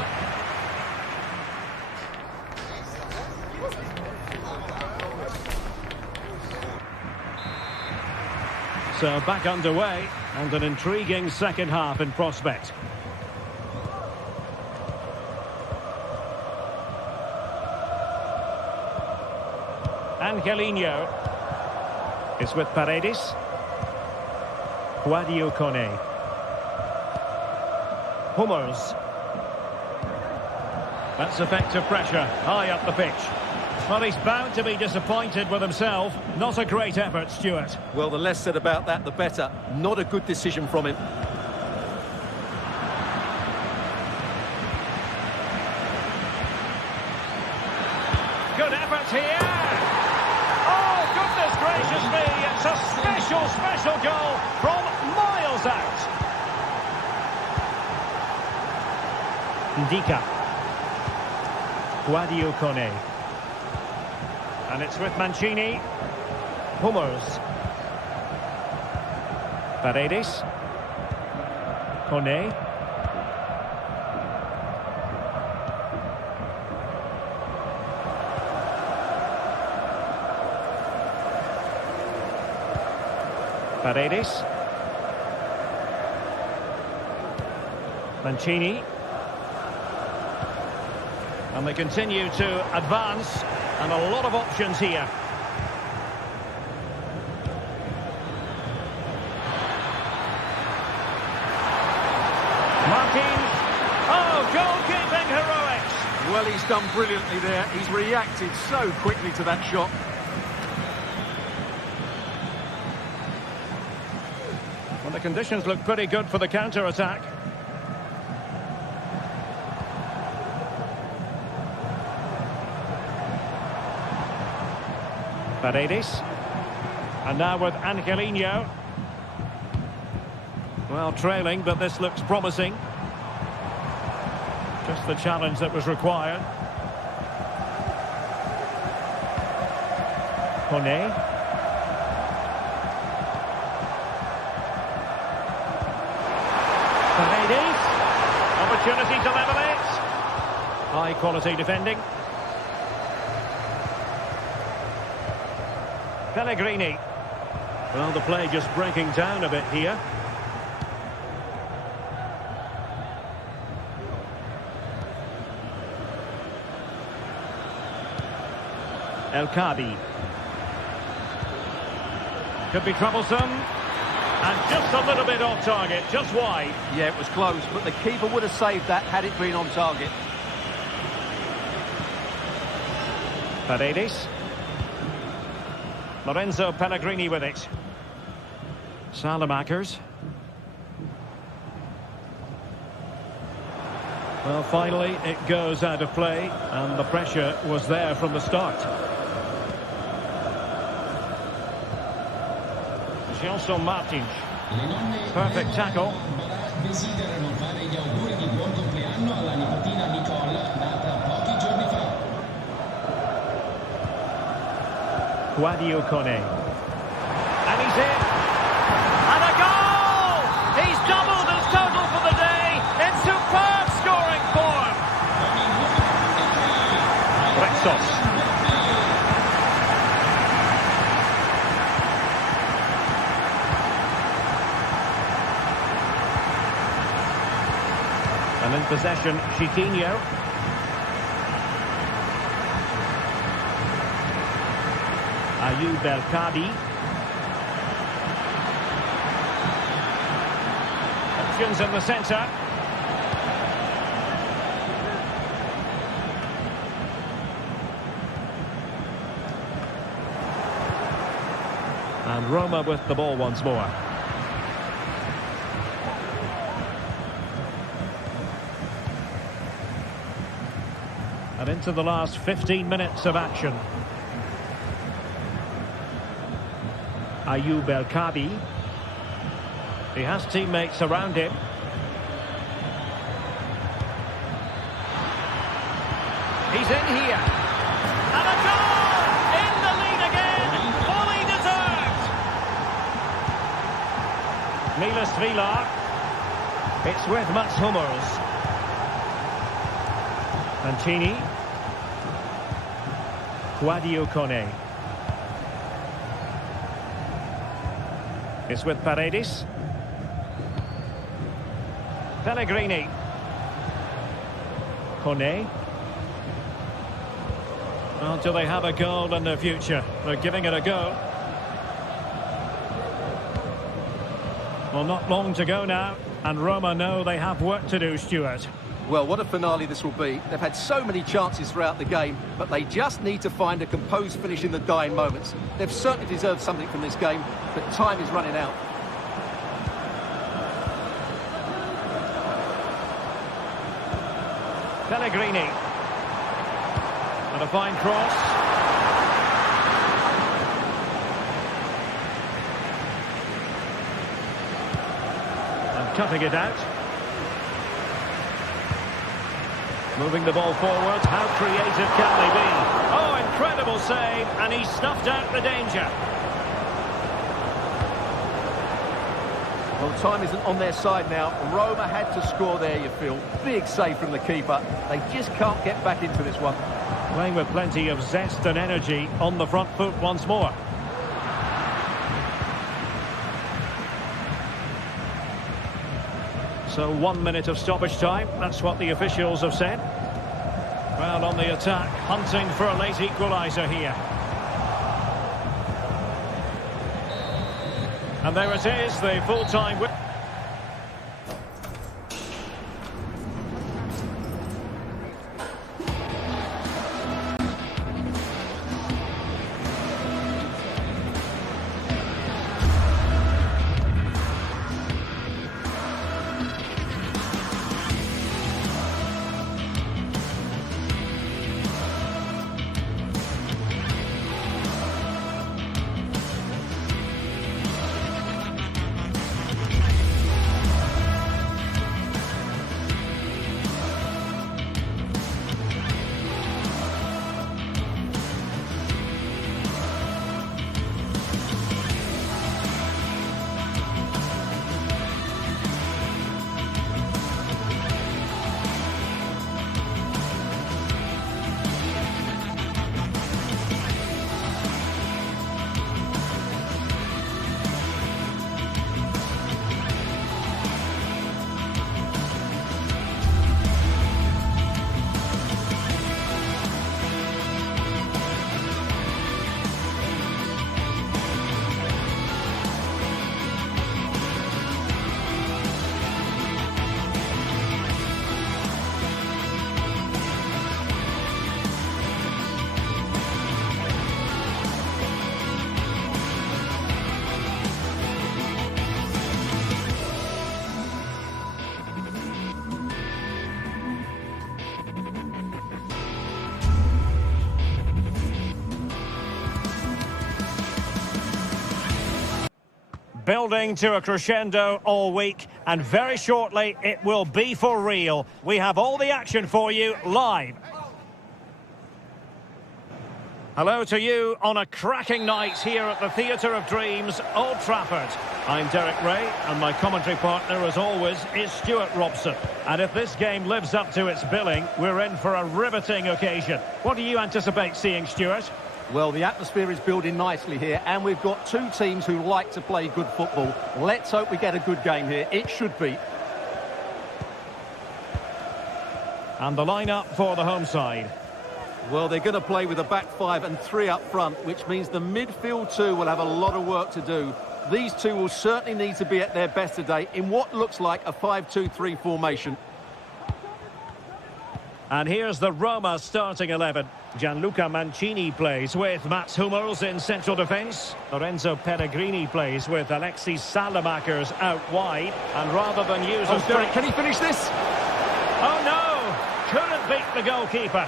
So back underway and an intriguing second half in prospect. Angelino is with Paredes. Sadio Kone. Hummels. That's effective pressure, high up the pitch. Well, he's bound to be disappointed with himself. Not a great effort, Stuart. Well, the less said about that, the better. Not a good decision from him. Good effort here. Oh, goodness gracious me. It's a special goal from miles out. Ndika. Sadio Kone. And it's with Mancini. Hummels. Paredes. Kone. Paredes. Mancini. And they continue to advance, and a lot of options here. Martins. Oh, goalkeeping heroics. Well, he's done brilliantly there. He's reacted so quickly to that shot. Well, the conditions look pretty good for the counter-attack. Paredes. And now with Angelino. Well, trailing, but this looks promising. Just the challenge that was required. Kone. Paredes. Opportunity to level it. High quality defending. Pellegrini. Well, the play just breaking down a bit here. El Kadi. Could be troublesome. And just a little bit off target, just wide. Yeah, it was close, but the keeper would have saved that had it been on target. Paredes. Lorenzo Pellegrini with it. Salamakers. Well, finally, it goes out of play, and the pressure was there from the start. Gelson Martins. Perfect tackle. Desiderano fare gli auguri di buon compleanno alla nipotina Nicola, nata Kone. And he's in. And a goal! He's doubled his total for the day in superb scoring form. Rexos. And in possession, Chiquinho. Ayoub El-Kadi. Options in the centre. And Roma with the ball once more. And into the last 15 minutes of action. Ayoub El-Kadi. He has teammates around him. He's in here. And a goal! In the lead again! Fully deserved! Milas Vilar. It's with Mats Hummels. Mancini. Kone. It's with Paredes. Pellegrini. Kone. Well, do they have a goal in the future? They're giving it a go. Well, not long to go now, and Roma know they have work to do, Stuart. Well, what a finale this will be. They've had so many chances throughout the game, but they just need to find a composed finish in the dying moments. They've certainly deserved something from this game, but time is running out. Pellegrini. And a fine cross. And cutting it out. Moving the ball forward. How creative can they be? Oh, incredible save. And he snuffed out the danger. Well, time isn't on their side now. Roma had to score there, you feel. Big save from the keeper. They just can't get back into this one. Playing with plenty of zest and energy on the front foot once more. So 1 minute of stoppage time. That's what the officials have said. Well, on the attack, hunting for a late equaliser here. And there it is, the full-time win. Building to a crescendo all week, and very shortly it will be for real. We have all the action for you live. Hello to you on a cracking night here at the Theatre of Dreams, Old Trafford. I'm Derek Ray, and my commentary partner, as always, is Stuart Robson. And if this game lives up to its billing, we're in for a riveting occasion. What do you anticipate seeing, Stuart? Well, the atmosphere is building nicely here, and we've got two teams who like to play good football. Let's hope we get a good game here. It should be. And the lineup for the home side. Well, they're going to play with a back five and three up front, which means the midfield two will have a lot of work to do. These two will certainly need to be at their best today in what looks like a 5-2-3 formation. And here's the Roma starting 11. Gianluca Mancini plays with Mats Hummels in central defence. Lorenzo Pellegrini plays with Alexis Salamakers out wide. And rather than use a Derek, can he finish this? Oh, no! Couldn't beat the goalkeeper.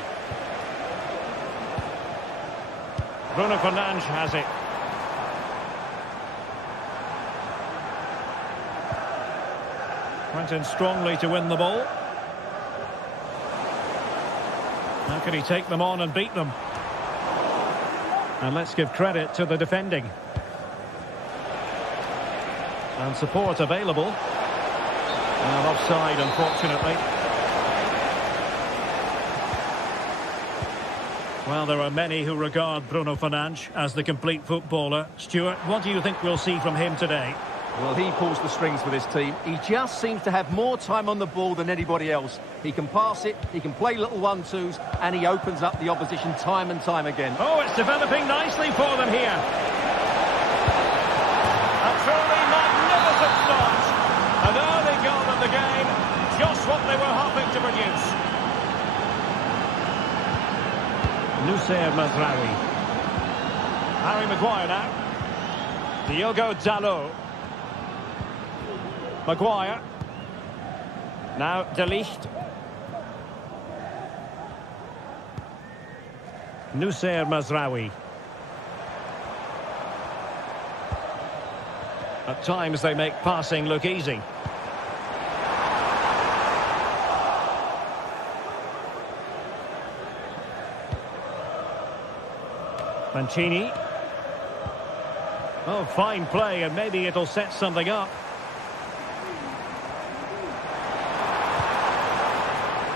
Bruno Fernandes has it. Went in strongly to win the ball. How can he take them on and beat them? And let's give credit to the defending. And support available. And offside, unfortunately. Well, there are many who regard Bruno Fernandes as the complete footballer. Stuart, what do you think we'll see from him today? Well, he pulls the strings for this team. He just seems to have more time on the ball than anybody else. He can pass it, he can play little 1-2s, and he opens up the opposition time and time again. Oh, it's developing nicely for them here. A truly magnificent start. An early goal in the game, just what they were hoping to produce. Nussair Mazraoui. Harry Maguire now. Diogo Dalot. Maguire. Now De Ligt. Nussair Mazraoui. At times they make passing look easy. Mancini. Oh, fine play, and maybe it'll set something up.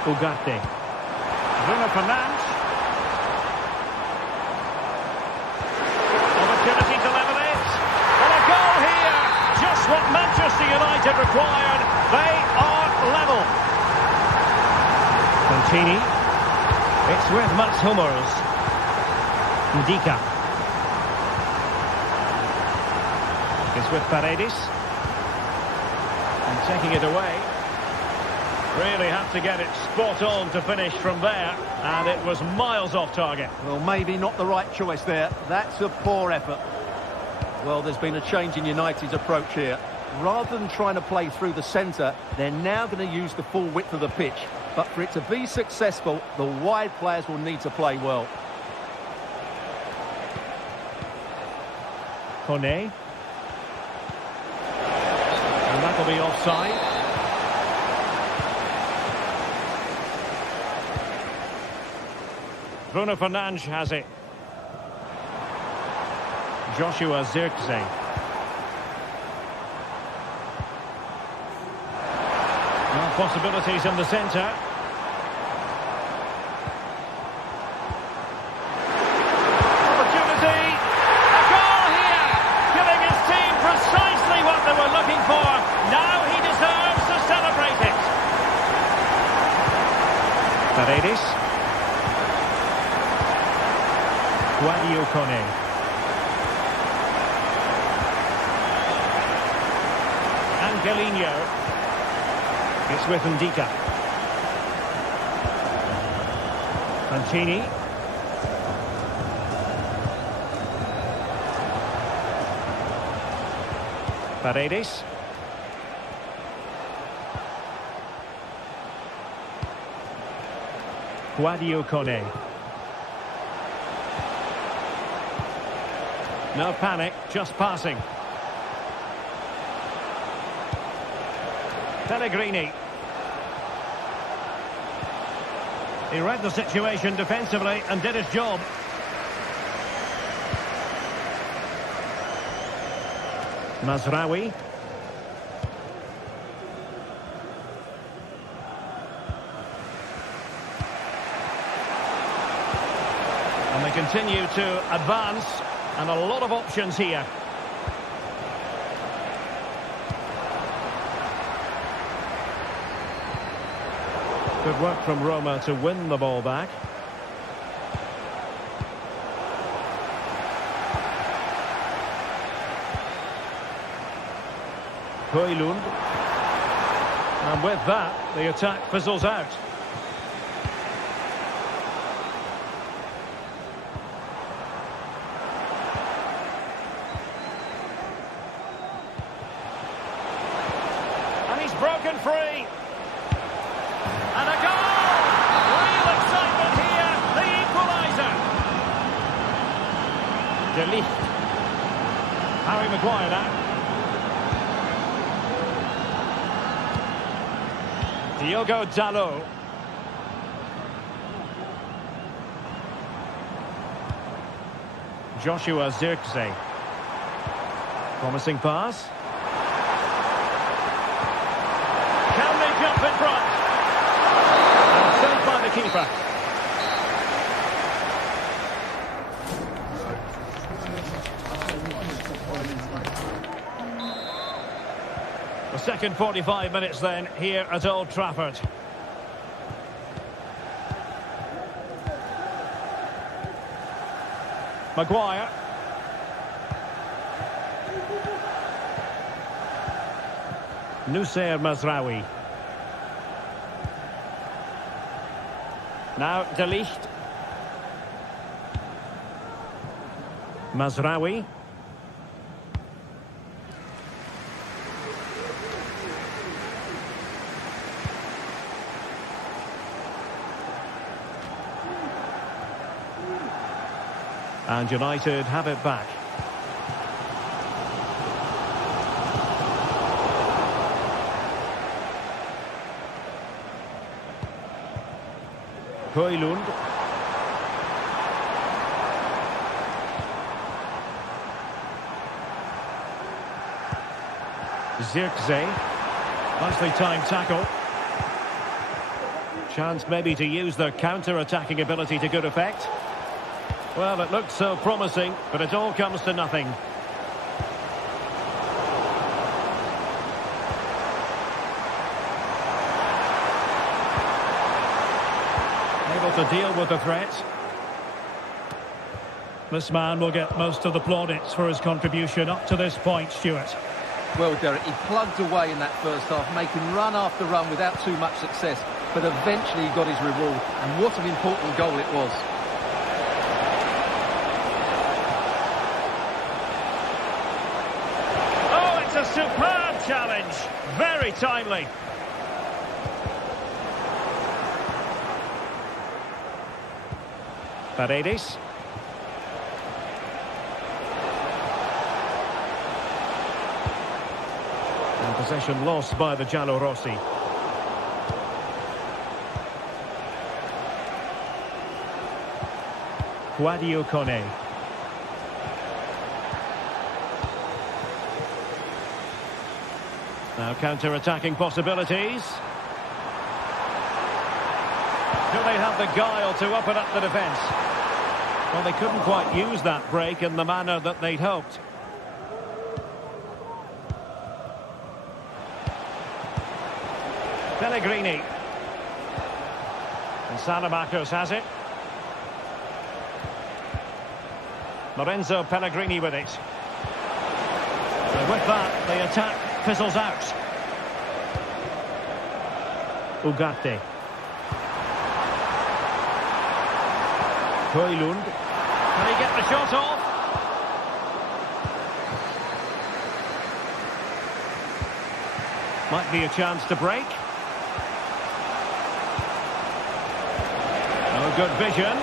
Ugarte. Bruno Fernandes. Opportunity to level it. And a goal here. Just what Manchester United required. They are level. Mancini. It's with Mats Hummels. Ndika. It's with Paredes. And taking it away. Really had to get it spot on to finish from there. And it was miles off target. Well, maybe not the right choice there. That's a poor effort. Well, there's been a change in United's approach here. Rather than trying to play through the centre, they're now going to use the full width of the pitch. But for it to be successful, the wide players will need to play well. Kone. And that'll be offside. Bruno Fernandes has it. Joshua Zirkzee. Well, possibilities in the centre. Paredes. Guadio Kone. Angelino. It's with Ndika. Mancini. Paredes. Guadio Kone. No panic, just passing. Pellegrini. He read the situation defensively and did his job. Mazraoui. And they continue to advance, and a lot of options here. Good work from Roma to win the ball back. Højlund. And with that, the attack fizzles out. And he's broken free. And a goal! Real excitement here, the equaliser. De Ligt. Harry Maguire now. Diogo Dalot. Joshua Zirkzee. Promising pass. Can they jump in front? And saved by the keeper. The second 45 minutes then here at Old Trafford. Maguire. Noussair Mazraoui. Now De Ligt. Mazraoui. And United have it back. Højlund. Zirkzee. Nicely timed tackle. Chance maybe to use their counter-attacking ability to good effect. Well, it looked so promising, but it all comes to nothing. Able to deal with the threat. This man will get most of the plaudits for his contribution up to this point, Stuart. Well, Derek, he plugged away in that first half, making run after run without too much success, but eventually he got his reward, and what an important goal it was. A superb challenge, very timely. Paredes. And possession lost by the Giallorossi. Sadio Kone. Now counter-attacking possibilities. Do they have the guile to open up the defence? Well, they couldn't quite use that break in the manner that they'd hoped. Pellegrini. And Salamakers has it. Lorenzo Pellegrini with it. And with that, the attack fizzles out. Ugarte. Højlund. Can he get the shot off? Might be a chance to break. No good vision.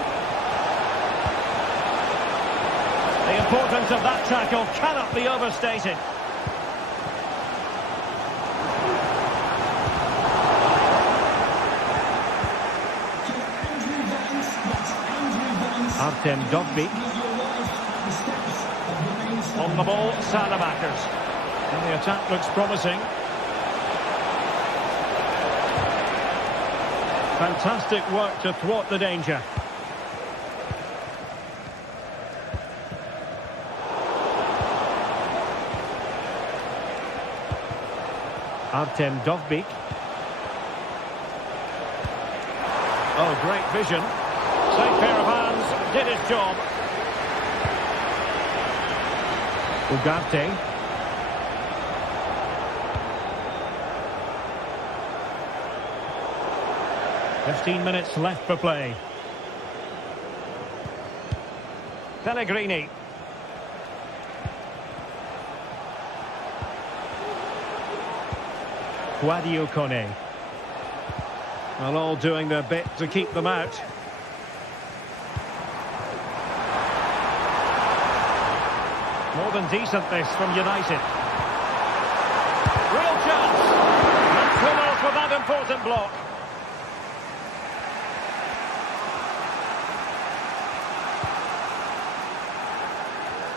The importance of that tackle cannot be overstated. Artem Dovbyk. On the ball, Salamakers. And the attack looks promising. Fantastic work to thwart the danger. Artem Dovbyk. Oh, great vision. Safe pair of hands, did his job. Ugarte. "15 minutes left for play. Pellegrini. Guadio Kone. Well, all doing their bit to keep them out. More than decent this from United. Real chance. And winners with that important block.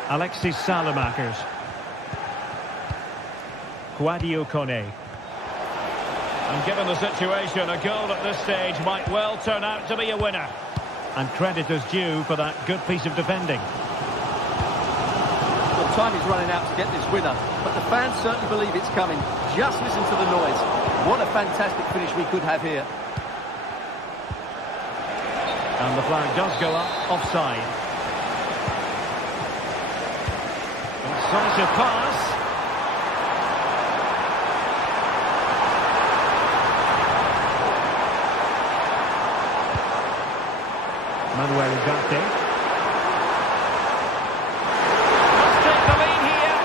Alexis Salamakers. Guadio Kone. And given the situation, a goal at this stage might well turn out to be a winner. And credit is due for that good piece of defending. Well, time is running out to get this winner, but the fans certainly believe it's coming. Just listen to the noise. What a fantastic finish we could have here. And the flag does go up, offside. Decisive pass. Manuel Ugarte. Must take the lead here.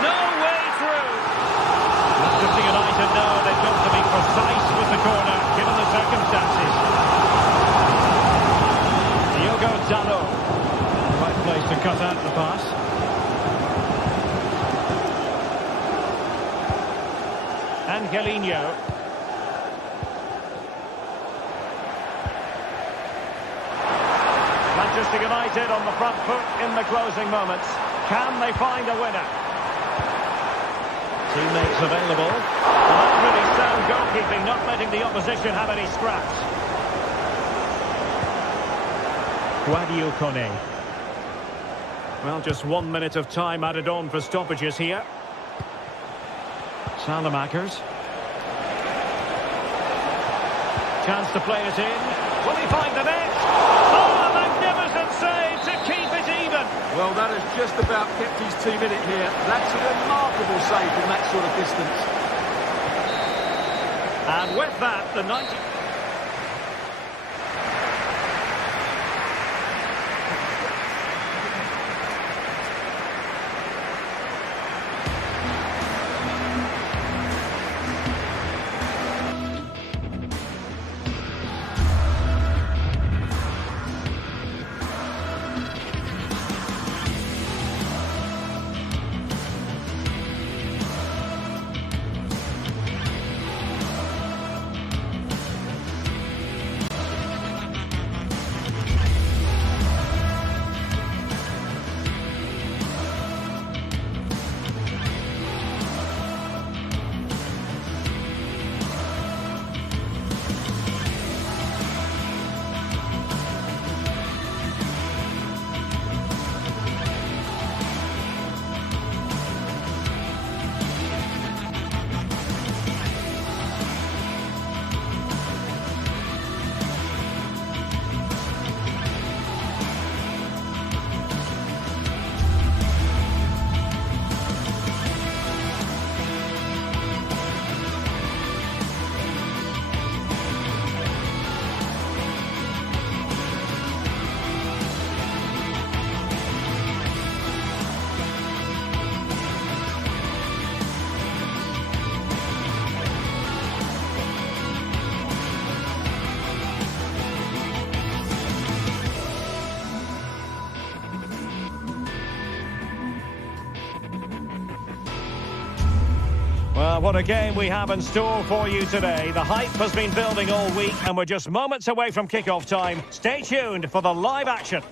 No way through. Manchester United know they've got to be precise with the corner, given the circumstances. Diogo Dalot. Right place to cut out the pass. Angelino. Manchester United on the front foot in the closing moments. Can they find a winner? Teammates available. Well, that's really sound goalkeeping, not letting the opposition have any scraps. Guadio Kone. Well, just 1 minute of time added on for stoppages here. Salamakers. Chance to play it in. Will he find the net? Oh, a magnificent save to keep it even. Well, that has just about kept his team in it here. That's a remarkable save from that sort of distance. And with that, the 90... Well, what a game we have in store for you today. The hype has been building all week and we're just moments away from kickoff time. Stay tuned for the live action.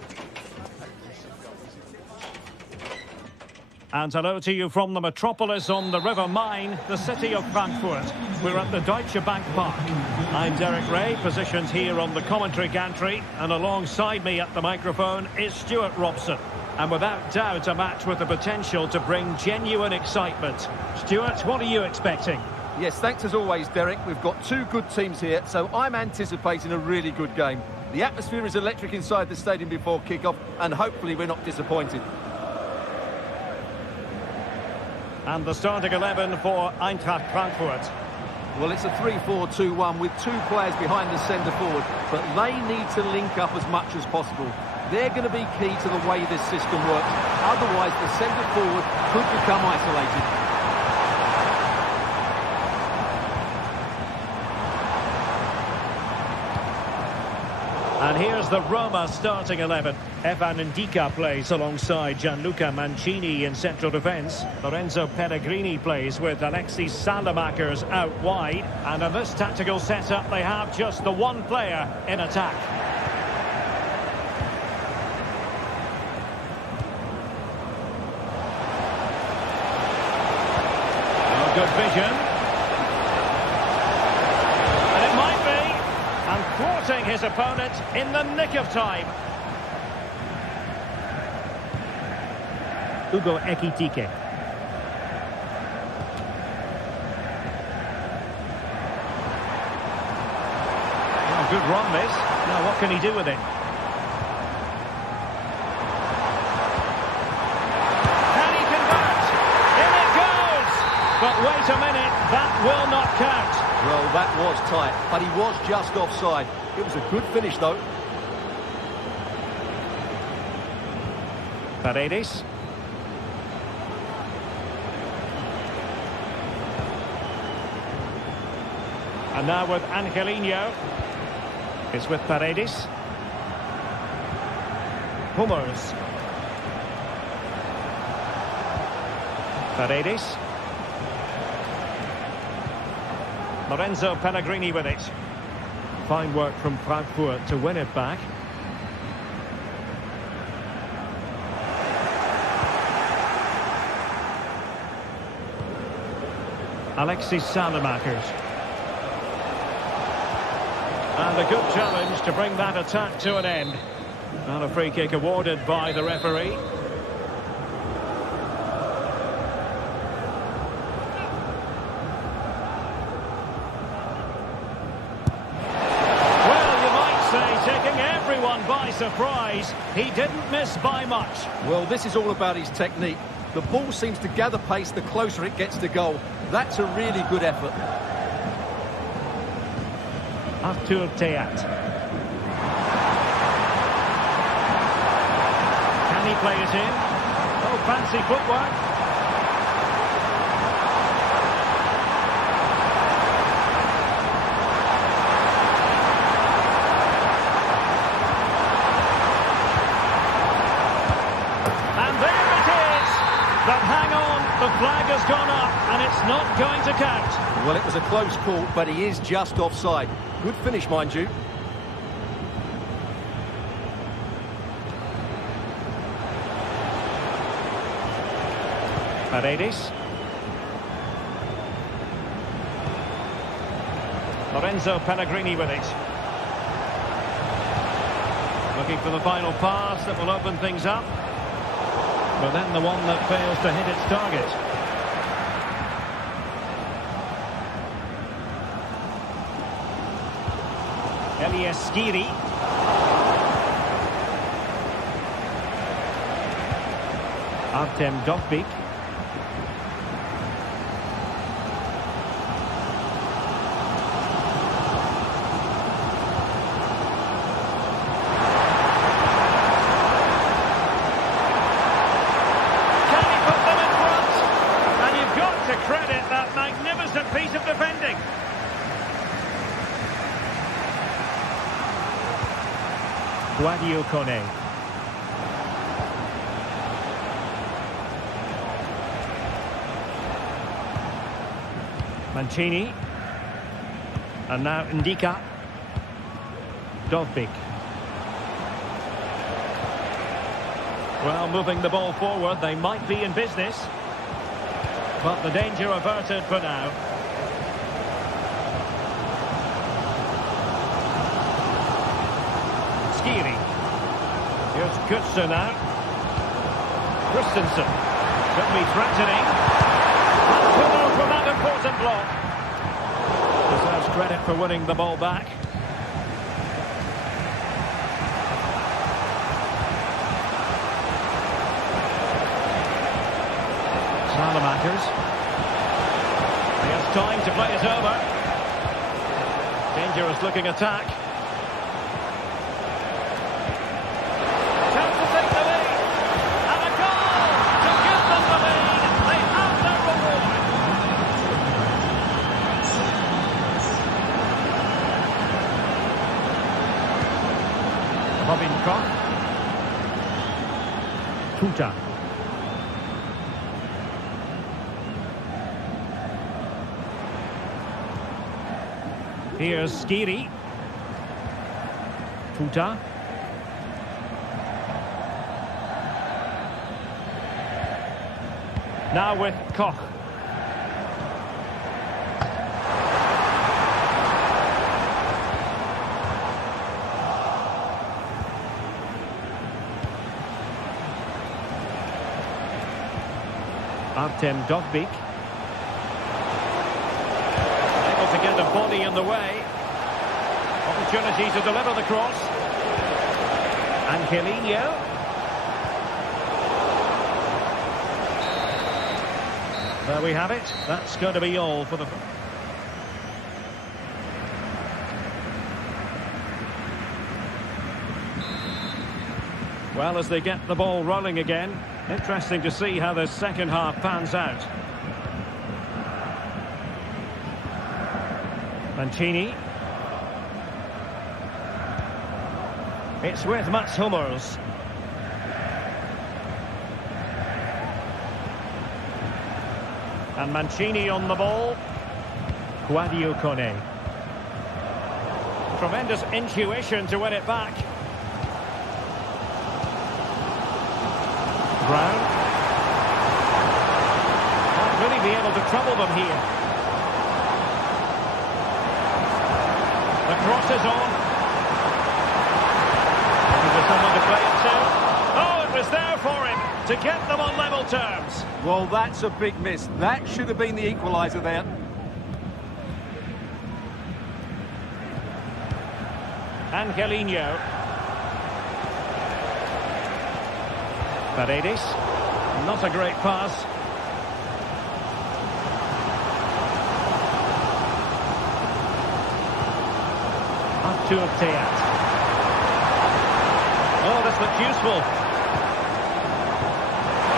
And hello to you from the metropolis on the River Main, the city of Frankfurt. We're at the Deutsche Bank Park. I'm Derek Ray, positioned here on the commentary gantry, and alongside me at the microphone is Stuart Robson. And without doubt, a match with the potential to bring genuine excitement. Stuart, what are you expecting? Yes, thanks as always, Derek. We've got two good teams here, so I'm anticipating a really good game. The atmosphere is electric inside the stadium before kick-off, and hopefully we're not disappointed. And the starting 11 for Eintracht Frankfurt. Well, it's a 3-4-2-1 with two players behind the centre forward, but they need to link up as much as possible. They're going to be key to the way this system works. Otherwise, the centre forward could become isolated. And here's the Roma starting 11. Evan Ndika plays alongside Gianluca Mancini in central defence. Lorenzo Pellegrini plays with Alexis Salamakers out wide. And in this tactical setup, they have just the one player in attack. Oh, good vision. Thwarting his opponent in the nick of time. Ugo Ekitike. Oh, good run this. Now what can he do with it? Can he convert? In it goes! But wait a minute, that will not count. Well, that was tight, but he was just offside. It was a good finish, though. Paredes. And now with Angelino. It's with Paredes. Hummels. Paredes. Lorenzo Pellegrini with it. Fine work from Frankfurt to win it back. Alexis Salamakers. And a good challenge to bring that attack to an end. And a free kick awarded by the referee. By surprise, he didn't miss by much. Well, this is all about his technique. The ball seems to gather pace the closer it gets to goal. That's a really good effort. Arthur Theat. Can he play it in? Oh, fancy footwork. But hang on, the flag has gone up and it's not going to count. Well, it was a close call, but he is just offside. Good finish, mind you. Paredes. Lorenzo Pellegrini with it. Looking for the final pass that will open things up. But then the one that fails to hit its target. Elias Skiri. Artem Dovbyk. Credit that magnificent piece of defending. Guadio Kone. Mancini. And now Ndika. Dovbyk. Well, moving the ball forward, they might be in business. But the danger averted for now. Skiri. Here's Gutsen now. Christensen. Could be threatening. And Hummel for that important block. Deserves credit for winning the ball back. Salamakers. He has time to play it over. Dangerous looking attack. Chance to take the lead. And a goal to give them the lead. They have their reward. Robin Koch. Tuta. Here's Skiri. Tuta. Now with Koch. Artem Dovbyk. To get the body in the way. Opportunity to deliver the cross. Angelino. There we have it. That's going to be all for the... Well, as they get the ball rolling again, interesting to see how the second half pans out. Mancini. It's with Mats Hummels. And Mancini on the ball. Guadio Kone. Tremendous intuition to win it back. Brown. Won't really be able to trouble them here. The cross is on. Looking for someone to play it to. Oh, it was there for him to get them on level terms. Well, that's a big miss. That should have been the equaliser there. Angelino. Paredes. Not a great pass. To Teat. Oh, this looks useful.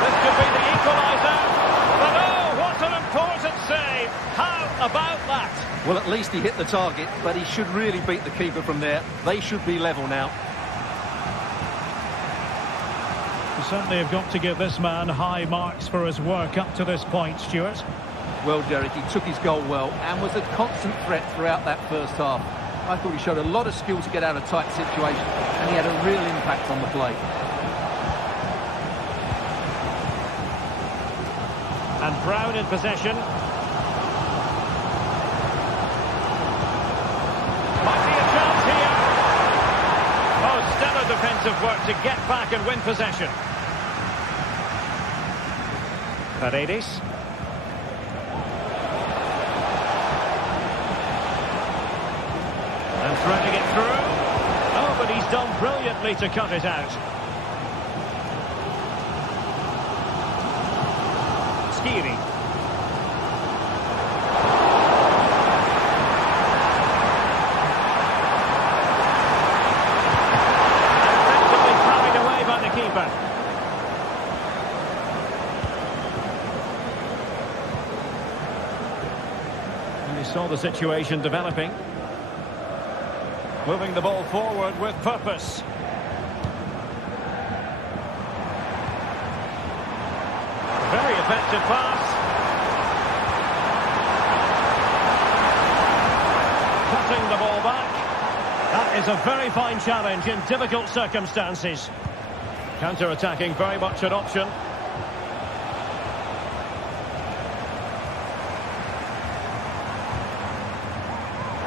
This could be the equaliser. But oh, what an important save. How about that? Well, at least he hit the target, but he should really beat the keeper from there. They should be level now. You certainly have got to give this man high marks for his work up to this point, Stuart. Well, Derek, he took his goal well and was a constant threat throughout that first half. I thought he showed a lot of skill to get out of tight situations, and he had a real impact on the play. And Brown in possession. Might be a chance here. Oh, stellar defensive work to get back and win possession. Paredes. And threading it through. Oh, but he's done brilliantly to cut it out. Skiri. Effectively carried away by the keeper. And he saw the situation developing. Moving the ball forward with purpose. Very effective pass. Cutting the ball back. That is a very fine challenge in difficult circumstances. Counter-attacking, very much an option.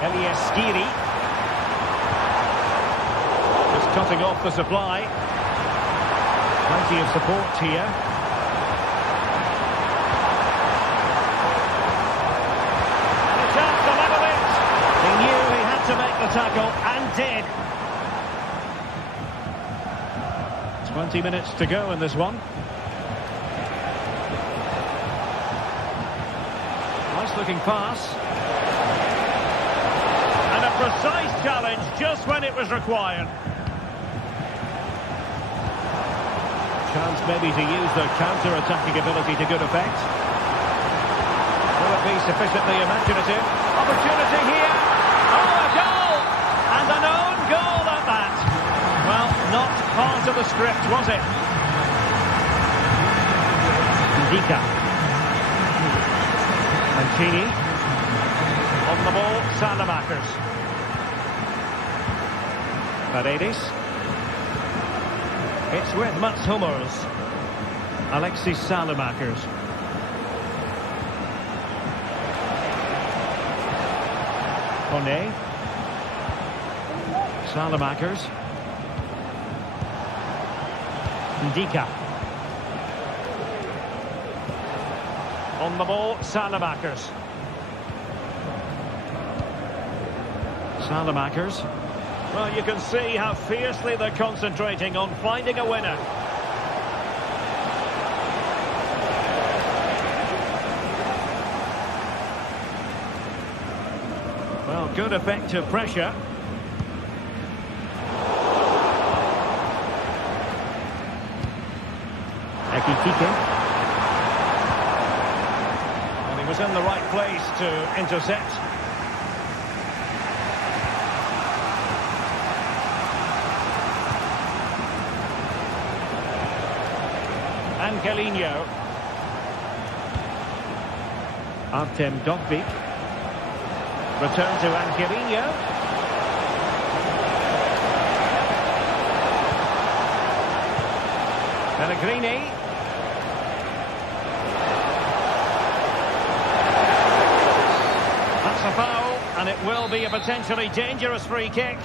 Elieskiri. Just cutting off the supply. Plenty of support here. And a chance to level it. He knew he had to make the tackle and did. 20 minutes to go in this one. Nice looking pass. And a precise challenge just when it was required. Chance maybe to use the counter-attacking ability to good effect. Will it be sufficiently imaginative? Opportunity here. Oh, a goal! And an own goal at that. Well, not part of the script, was it? Ndika. Mancini. On the ball, Salamakers. Paredes. It's with Mats Hummels. Alexis Salamakers. Kone. Salamakers. Ndika. On the ball, Salamakers. Salamakers. Well, you can see how fiercely they're concentrating on finding a winner. Well, good effective pressure. Ekitike. And he was in the right place to intercept. Angelino. Artem Dovbyk. Return to Angelino. Pellegrini. That's a foul, and it will be a potentially dangerous free kick.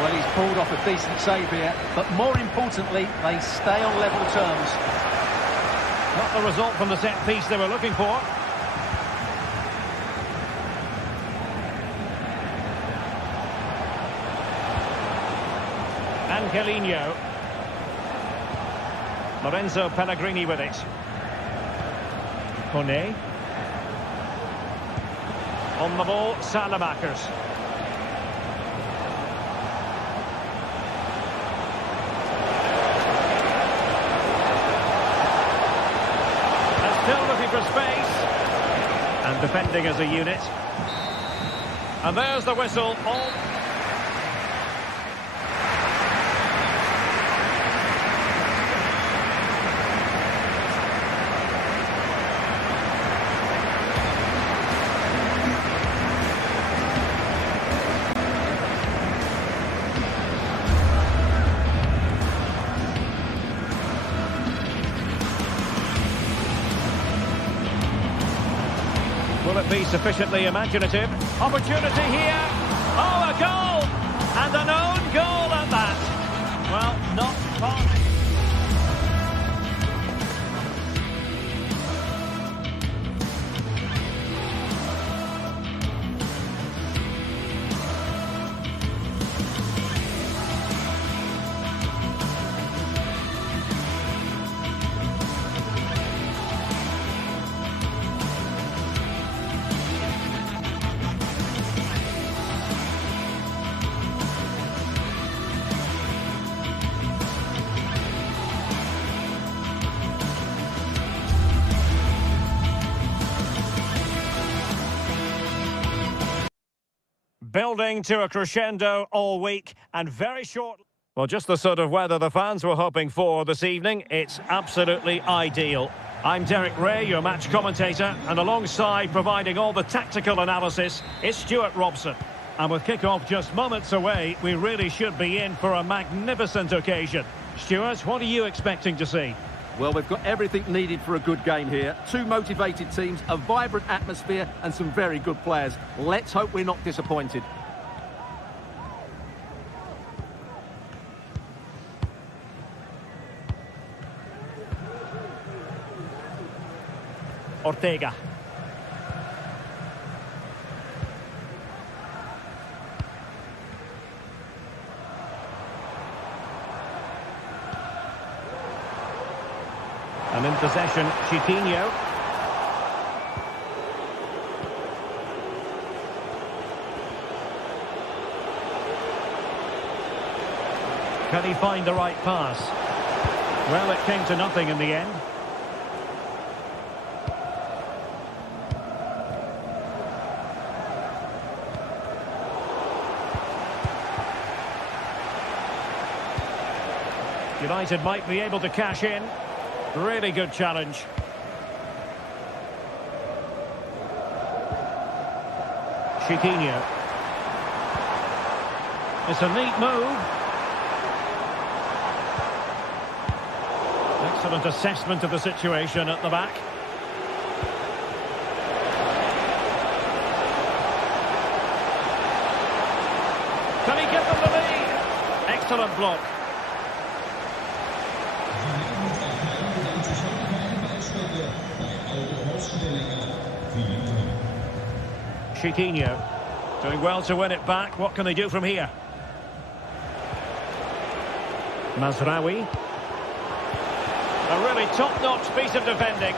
Well, he's pulled off a decent save here, but more importantly, they stay on level terms. Not the result from the set piece they were looking for. Angelino. Lorenzo Pellegrini with it. Kone. On the ball, Salamakers. Still looking for space. And defending as a unit. And there's the whistle. All... Will it be sufficiently imaginative? Opportunity here. Oh, a goal! And an own goal at that. Well, not far. Building to a crescendo all week and very short. Well, just the sort of weather the fans were hoping for this evening. It's absolutely ideal. I'm Derek Ray, your match commentator, and alongside providing all the tactical analysis is Stuart Robson. And with kick-off just moments away, we really should be in for a magnificent occasion. Stuart, what are you expecting to see? Well, we've got everything needed for a good game here. Two motivated teams, a vibrant atmosphere and some very good players. Let's hope we're not disappointed. Ortega. And in possession, Chiquinho. Can he find the right pass? Well, it came to nothing in the end. United might be able to cash in. Really good challenge. Chiquinho. It's a neat move. Excellent assessment of the situation at the back. Can he give them the lead? Excellent block. Chiquinho doing well to win it back. What can they do from here? Mazraoui. A really top-notch piece of defending.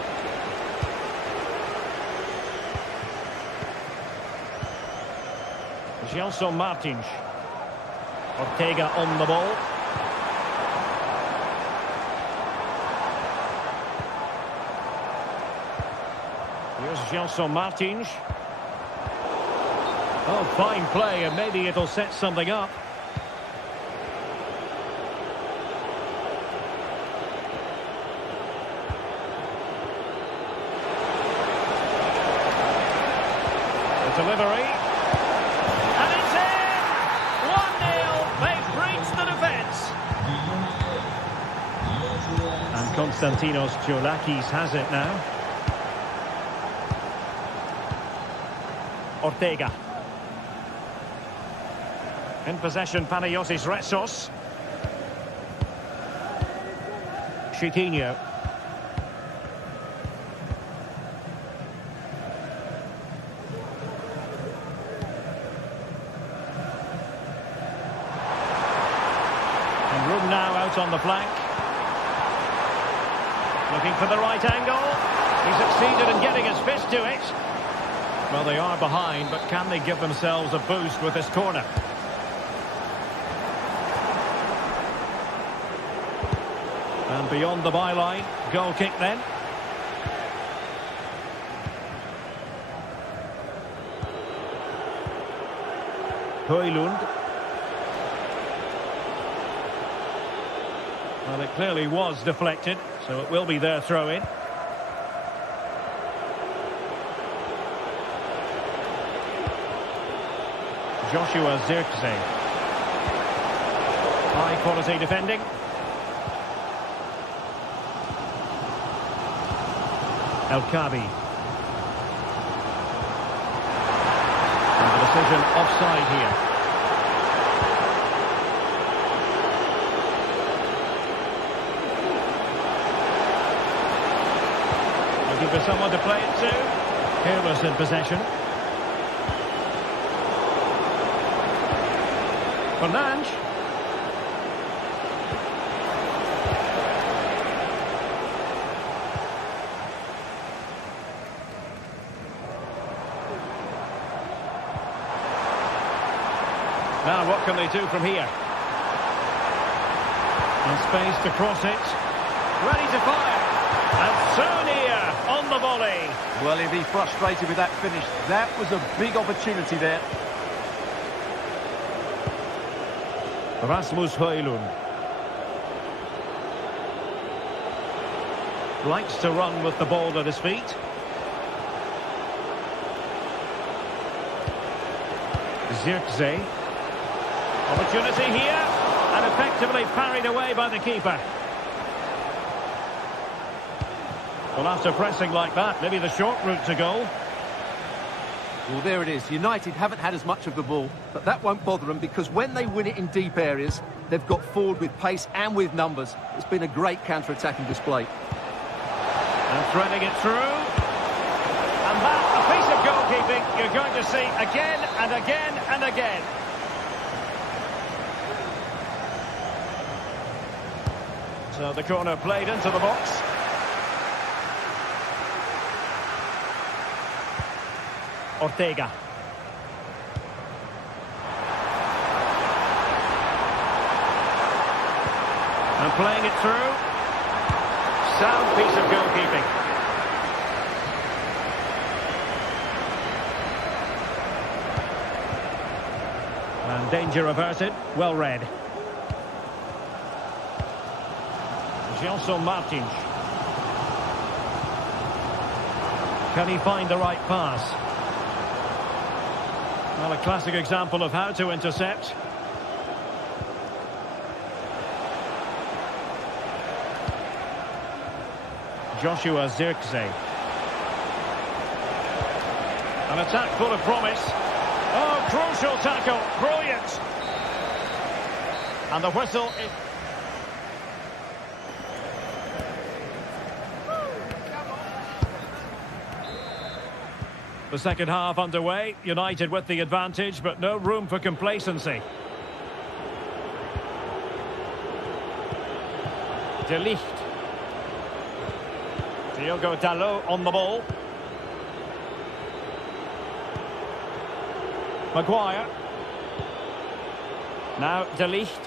Gelson Martins. Ortega on the ball. Here's Gelson Martins. Oh, fine play, and maybe it'll set something up. The delivery. And it's in! 1-0. They've breached the defence. And Konstantinos Tsoulakis has it now. Ortega. In possession, Panayotis Retsos. Chiquinho. And room now out on the flank. Looking for the right angle. He succeeded in getting his fist to it. Well, they are behind, but can they give themselves a boost with this corner? And beyond the byline, goal kick then. Højlund. Well, it clearly was deflected, so it will be their throw-in. Joshua Zirkzee. High-quality defending. El Kabi. And the decision offside here. Looking for someone to play it to. Careless in possession. Fernandes. Now what can they do from here? And space to cross it. Ready to fire. And so near on the volley. Well, he'll be frustrated with that finish. That was a big opportunity there. Rasmus Højlund. Likes to run with the ball at his feet. Zirkzee. Opportunity here, and effectively parried away by the keeper. Well, after pressing like that, maybe the short route to goal. Well, there it is. United haven't had as much of the ball, but that won't bother them because when they win it in deep areas, they've got forward with pace and with numbers. It's been a great counter-attacking display. And threading it through. And that, a piece of goalkeeping you're going to see again and again and again. So the corner played into the box. Ortega. And playing it through. Sound piece of goalkeeping. And danger averted. Well read. Gelson Martins. Can he find the right pass? Well, a classic example of how to intercept. Joshua Zirkzee. An attack full of promise. Oh, crucial tackle. Brilliant. And the whistle is... The second half underway. United with the advantage, but no room for complacency. De Ligt. Diogo Dalot on the ball. Maguire. Now De Ligt.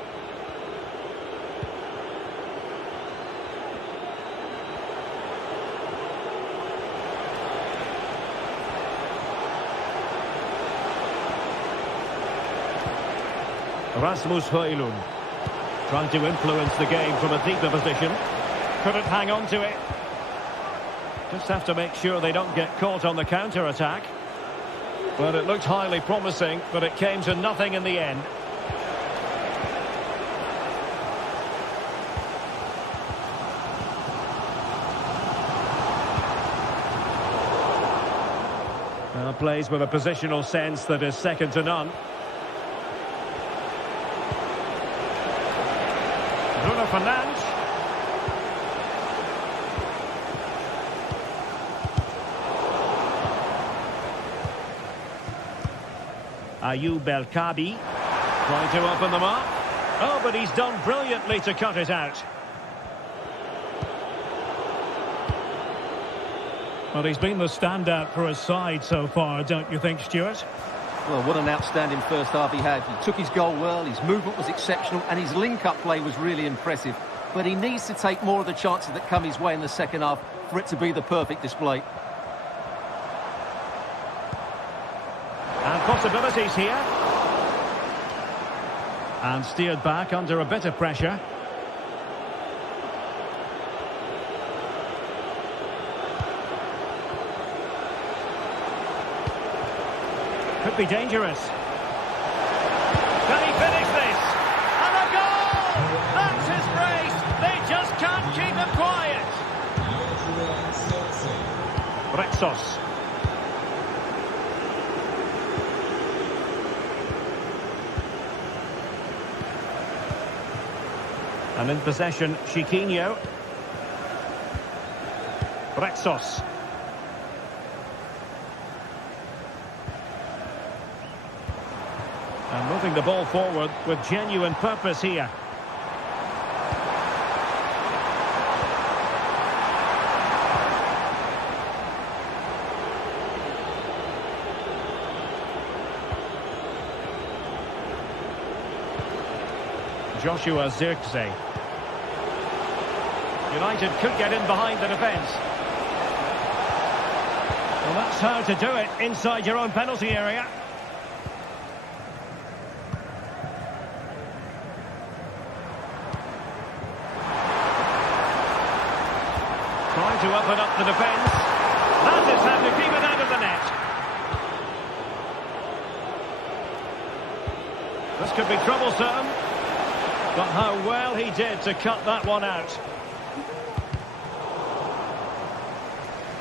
Rasmus Højlund. Trying to influence the game from a deeper position. Couldn't hang on to it. Just have to make sure they don't get caught on the counter-attack. But it looked highly promising, but it came to nothing in the end. Well, plays with a positional sense that is second to none. Bruno Fernandes. Ayoub El Kabi trying to open them up. Oh, but he's done brilliantly to cut it out. Well, he's been the standout for his side so far, don't you think, Stuart? Well, what an outstanding first half he had. He took his goal well, his movement was exceptional, and his link-up play was really impressive. But he needs to take more of the chances that come his way in the second half for it to be the perfect display. And possibilities here. And steered back under a bit of pressure. Could be dangerous. Can he finish this? And a goal! That's his brace. They just can't keep him quiet. Rexos. And in possession, Chiquinho. Rexos. And moving the ball forward with genuine purpose here. Joshua Zirkzee. United could get in behind the defence. Well, that's how to do it inside your own penalty area. to open up the defence. That is how to keep it out of the net. This could be troublesome. But how well he did to cut that one out.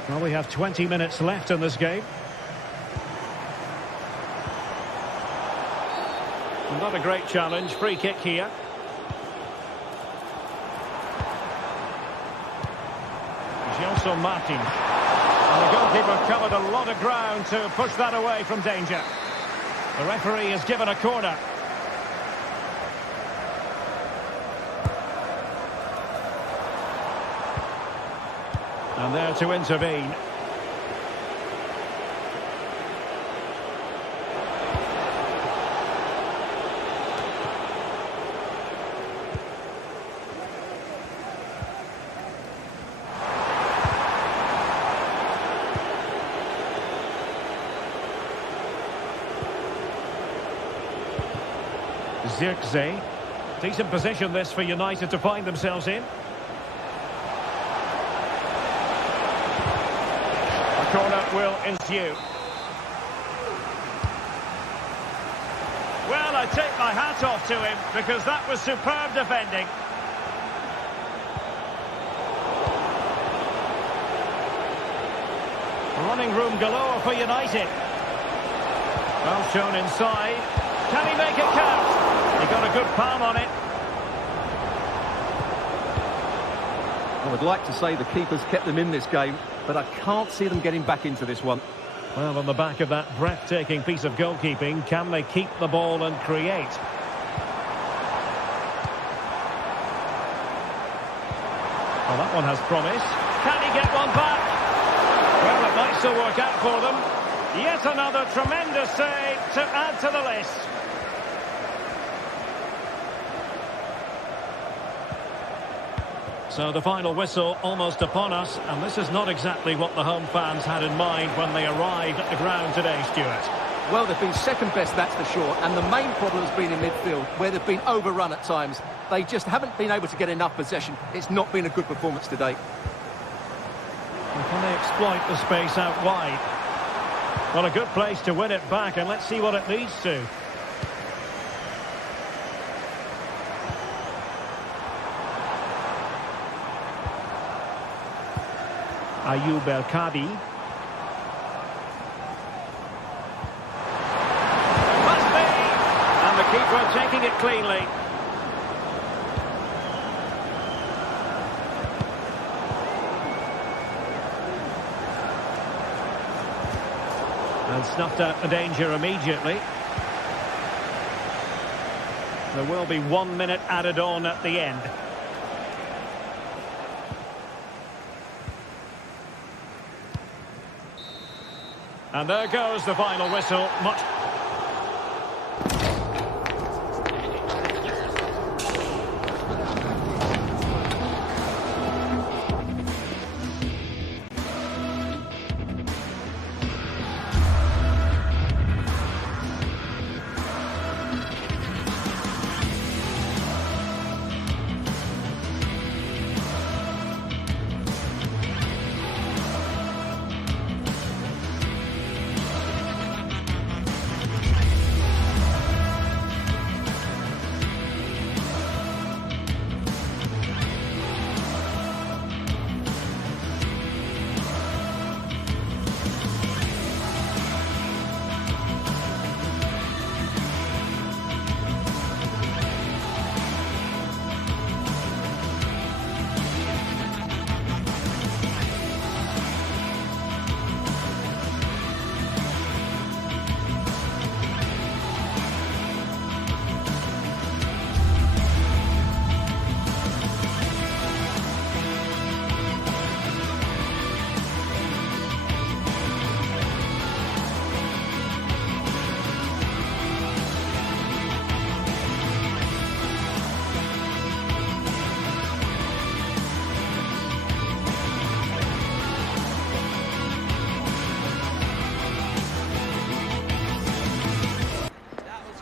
Well, we have 20 minutes left in this game. Not a great challenge. Free kick here. Gelson Martins. And the goalkeeper covered a lot of ground to push that away from danger. The referee has given a corner. And there to intervene. Zirkzee. Decent position this for United to find themselves in. A corner will ensue. Well, I take my hat off to him because that was superb defending. Running room galore for United. Well shown inside. Can he make it count? He got a good palm on it. I would like to say the keeper's kept them in this game, but I can't see them getting back into this one. Well, on the back of that breathtaking piece of goalkeeping, can they keep the ball and create? Well, that one has promise. Can he get one back? Well, it might still work out for them. Yet another tremendous save to add to the list. So the final whistle almost upon us, and this is not exactly what the home fans had in mind when they arrived at the ground today, Stuart. Well, they've been second best, that's for sure, and the main problem has been in midfield, where they've been overrun at times. They just haven't been able to get enough possession. It's not been a good performance today. And can they exploit the space out wide? Well, a good place to win it back, and let's see what it leads to. Ayoub El-Kadi. Must be! And the keeper taking it cleanly. And snuffed out the danger immediately. There will be 1 minute added on at the end. And there goes the final whistle. Much.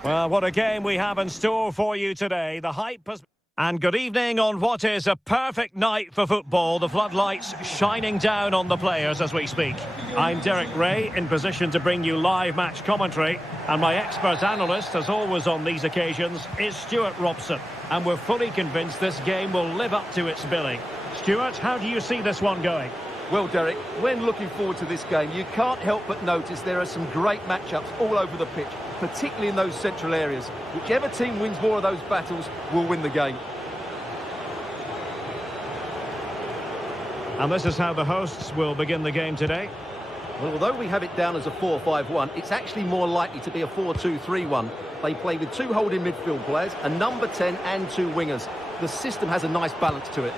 Well, what a game we have in store for you today. The hype has... And good evening on what is a perfect night for football. The floodlights shining down on the players as we speak. I'm Derek Ray, in position to bring you live match commentary. And my expert analyst, as always on these occasions, is Stuart Robson. And we're fully convinced this game will live up to its billing. Stuart, how do you see this one going? Well, Derek, when looking forward to this game, you can't help but notice there are some great matchups all over the pitch, particularly in those central areas. Whichever team wins more of those battles will win the game. And this is how the hosts will begin the game today. Well, although we have it down as a 4-5-1, it's actually more likely to be a 4-2-3-1. They play with two holding midfield players, a number 10 and two wingers. The system has a nice balance to it.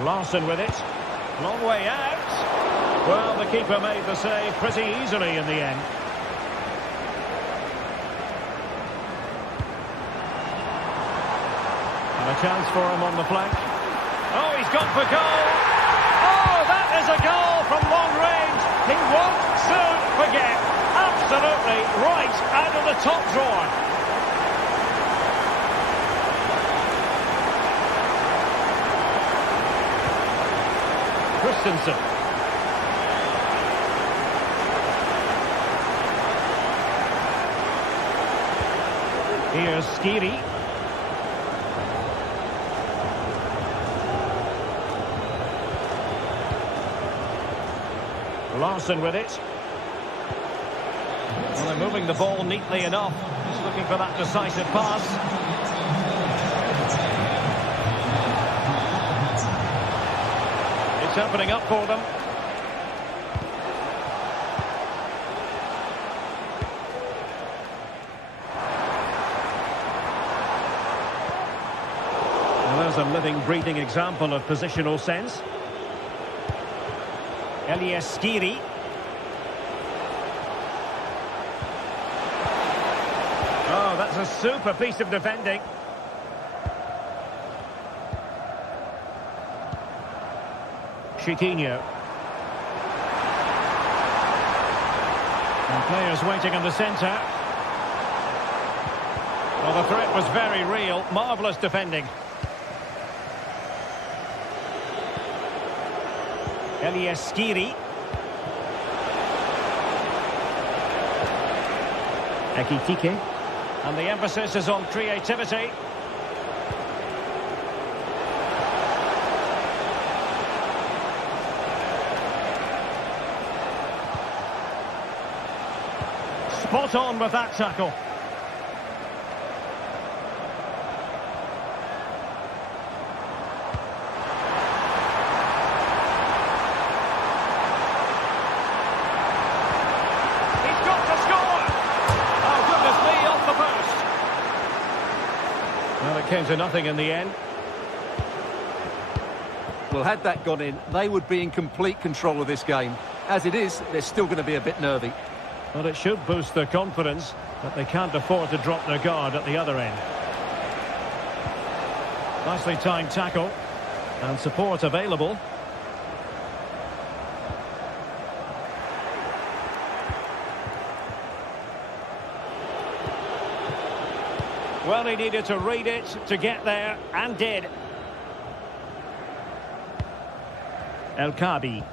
Larson with it. Long way out. Well, the keeper made the save pretty easily in the end. And a chance for him on the flank. Oh, he's gone for goal. Oh, that is a goal from long range. He won't soon forget. Absolutely right out of the top drawer. Christensen. Here's Skiri. Larson with it. Well, they're moving the ball neatly enough. Just looking for that decisive pass. It's opening up for them. Well, there's a living, breathing example of positional sense. Skiri. Oh, that's a super piece of defending. Chiquinho. And players waiting in the centre. Well, the threat was very real. Marvellous defending. Skiri. Ekitike. And the emphasis is on creativity. Spot on with that tackle. He's got to score! Oh, goodness me, off the post. Well, it came to nothing in the end. Well, had that gone in, they would be in complete control of this game. As it is, they're still going to be a bit nervy. Well, it should boost their confidence, but they can't afford to drop their guard at the other end. Nicely timed tackle, and support available. Well, he needed to read it to get there, and did. El Kabi.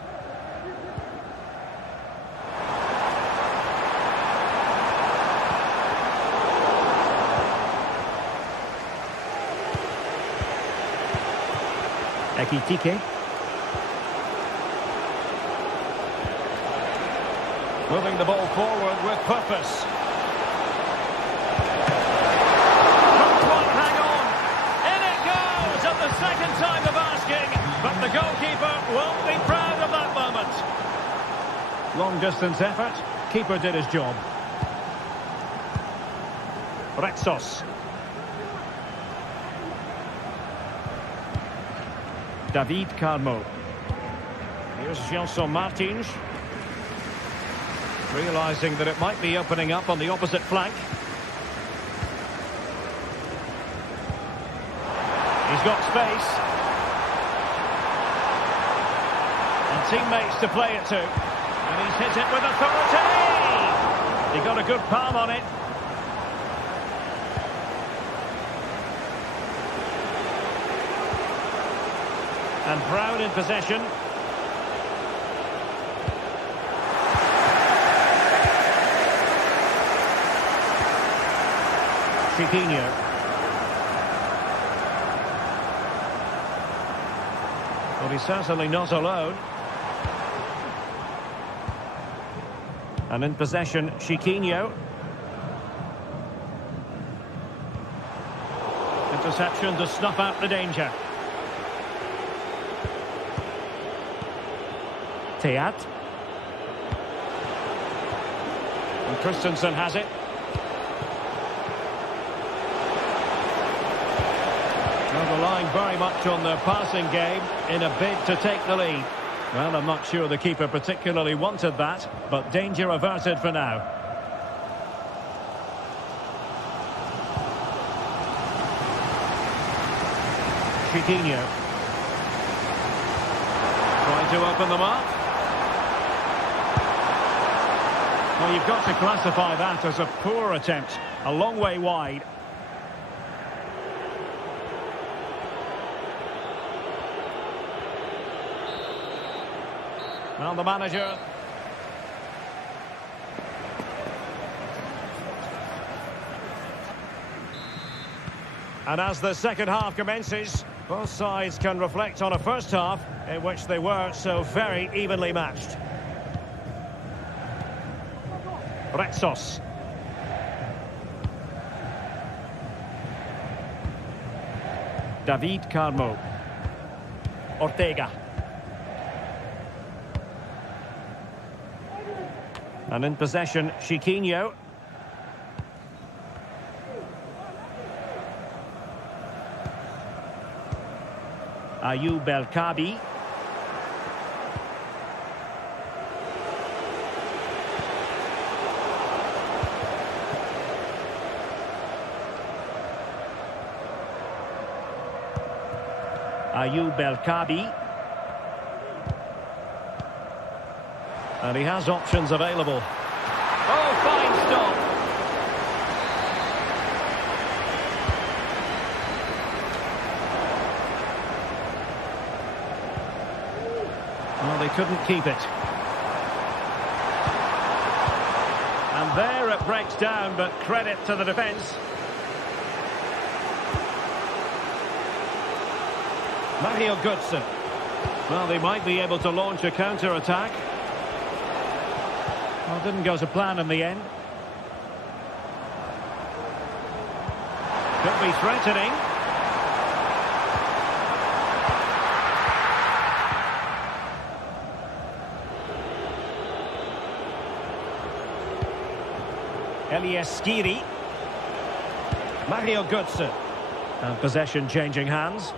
Ekitike. Moving the ball forward with purpose. Can't quite hang on. In it goes at the second time of asking, but the goalkeeper won't be proud of that moment. Long distance effort. Keeper did his job. Rexos. David Carmo. Here's Gelson Martins. Realising that it might be opening up on the opposite flank. He's got space. And teammates to play it to. And he's hit it with authority. He got a good palm on it. And Brown in possession. Chiquinho. Well, he's certainly not alone. And in possession, Chiquinho. Interception to snuff out the danger. Teat. And Christensen has it. Well, relying very much on their passing game in a bid to take the lead. Well, I'm not sure the keeper particularly wanted that, but danger averted for now. Chiquinho. Trying to open them up. Well, you've got to classify that as a poor attempt. A long way wide. Well, the manager. And as the second half commences, both sides can reflect on a first half in which they were so very evenly matched. Retsos. David Carmo. Ortega. And in possession, Chiquinho. Ayoub El Kabi. Ayoub El Kabi. And he has options available. Oh, fine stop. Well, they couldn't keep it. And there it breaks down, but credit to the defence. Mario Götze. Well, they might be able to launch a counter-attack. Well, didn't go to plan in the end. Could be threatening. Elias Skiri. Mario Götze. And possession changing hands.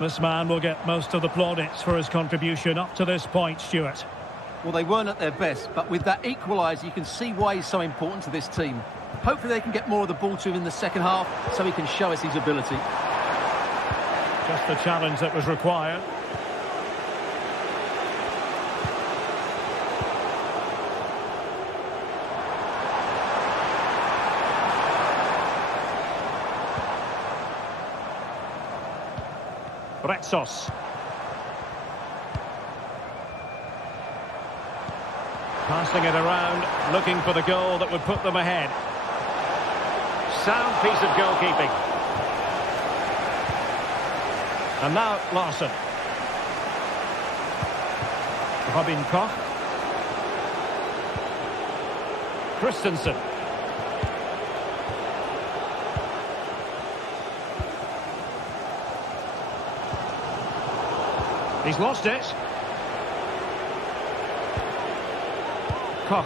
This man will get most of the plaudits for his contribution up to this point, Stuart. Well, they weren't at their best, but with that equaliser, you can see why he's so important to this team. Hopefully they can get more of the ball to him in the second half so he can show us his ability. Just the challenge that was required. Retsos. Passing it around, looking for the goal that would put them ahead. Sound piece of goalkeeping. And now Larson. Robin Koch. Christensen. He's lost it. Koch.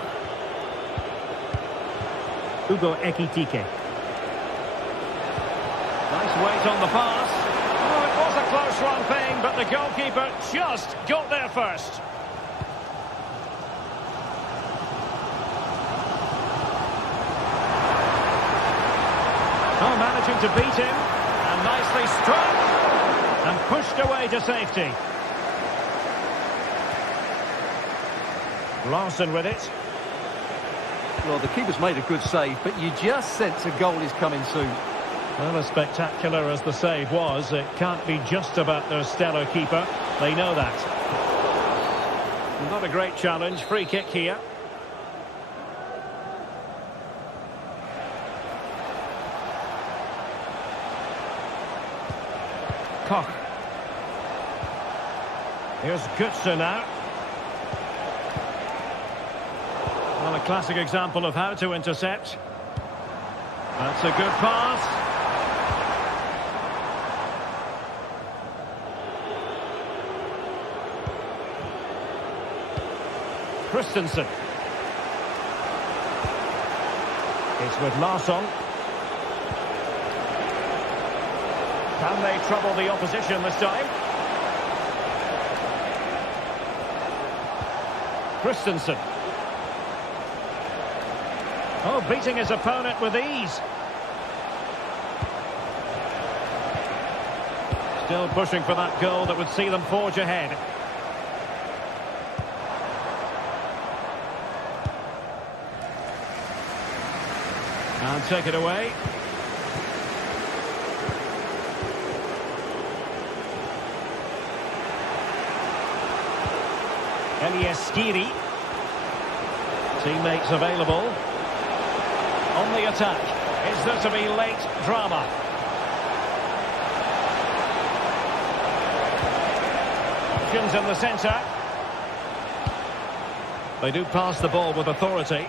Hugo Ekitike. Nice weight on the pass. Oh, it was a close run thing, but the goalkeeper just got there first. Oh, managing to beat him. And nicely struck. And pushed away to safety. Larson with it. Well, the keeper's made a good save, but you just sense a goal is coming soon. Well, as spectacular as the save was, it can't be just about their stellar keeper. They know that. Not a great challenge. Free kick here. Koch. Here's Götze now. Well, a classic example of how to intercept. That's a good pass. Christensen. It's with Larsson. Can they trouble the opposition this time? Christensen. Oh, beating his opponent with ease. Still pushing for that goal that would see them forge ahead. And take it away. Elieskiri. Teammates available. On the attack. Is there to be late drama? Options in the centre. They do pass the ball with authority.